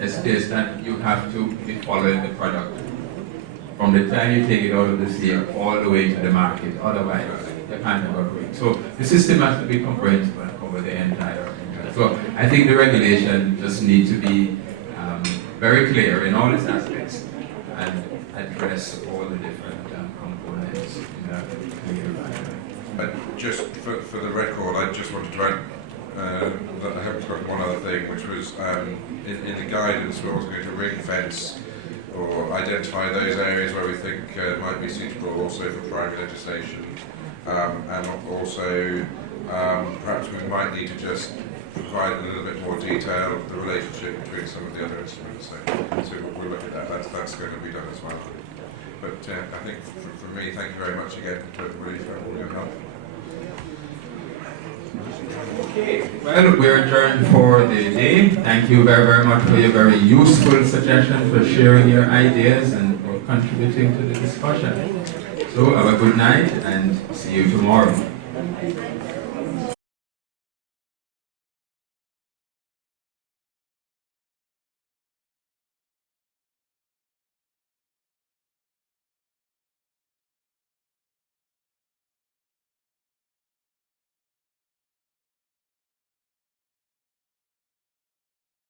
SPS, that you have to be following the product from the time you take it out of the sea all the way to the market. Otherwise, you can't evaluate. So the system has to be comprehensive and cover the entire. So I think the regulation just needs to be very clear in all its aspects and address all the different components in a clear manner. Just for the record, I just wanted to add that I haven't forgotten one other thing, which was in the guidance we're also going to ring fence or identify those areas where we think might be suitable also for primary legislation, and also perhaps we might need to just provide a little bit more detail the relationship between some of the other instruments. So we'll look at that. That's going to be done as well. But I think for me, thank you very much again to everybody for all your help. Okay, well, we're adjourned for the day. Thank you very, very much for your very useful suggestions, for sharing your ideas and for contributing to the discussion. So have a good night and see you tomorrow.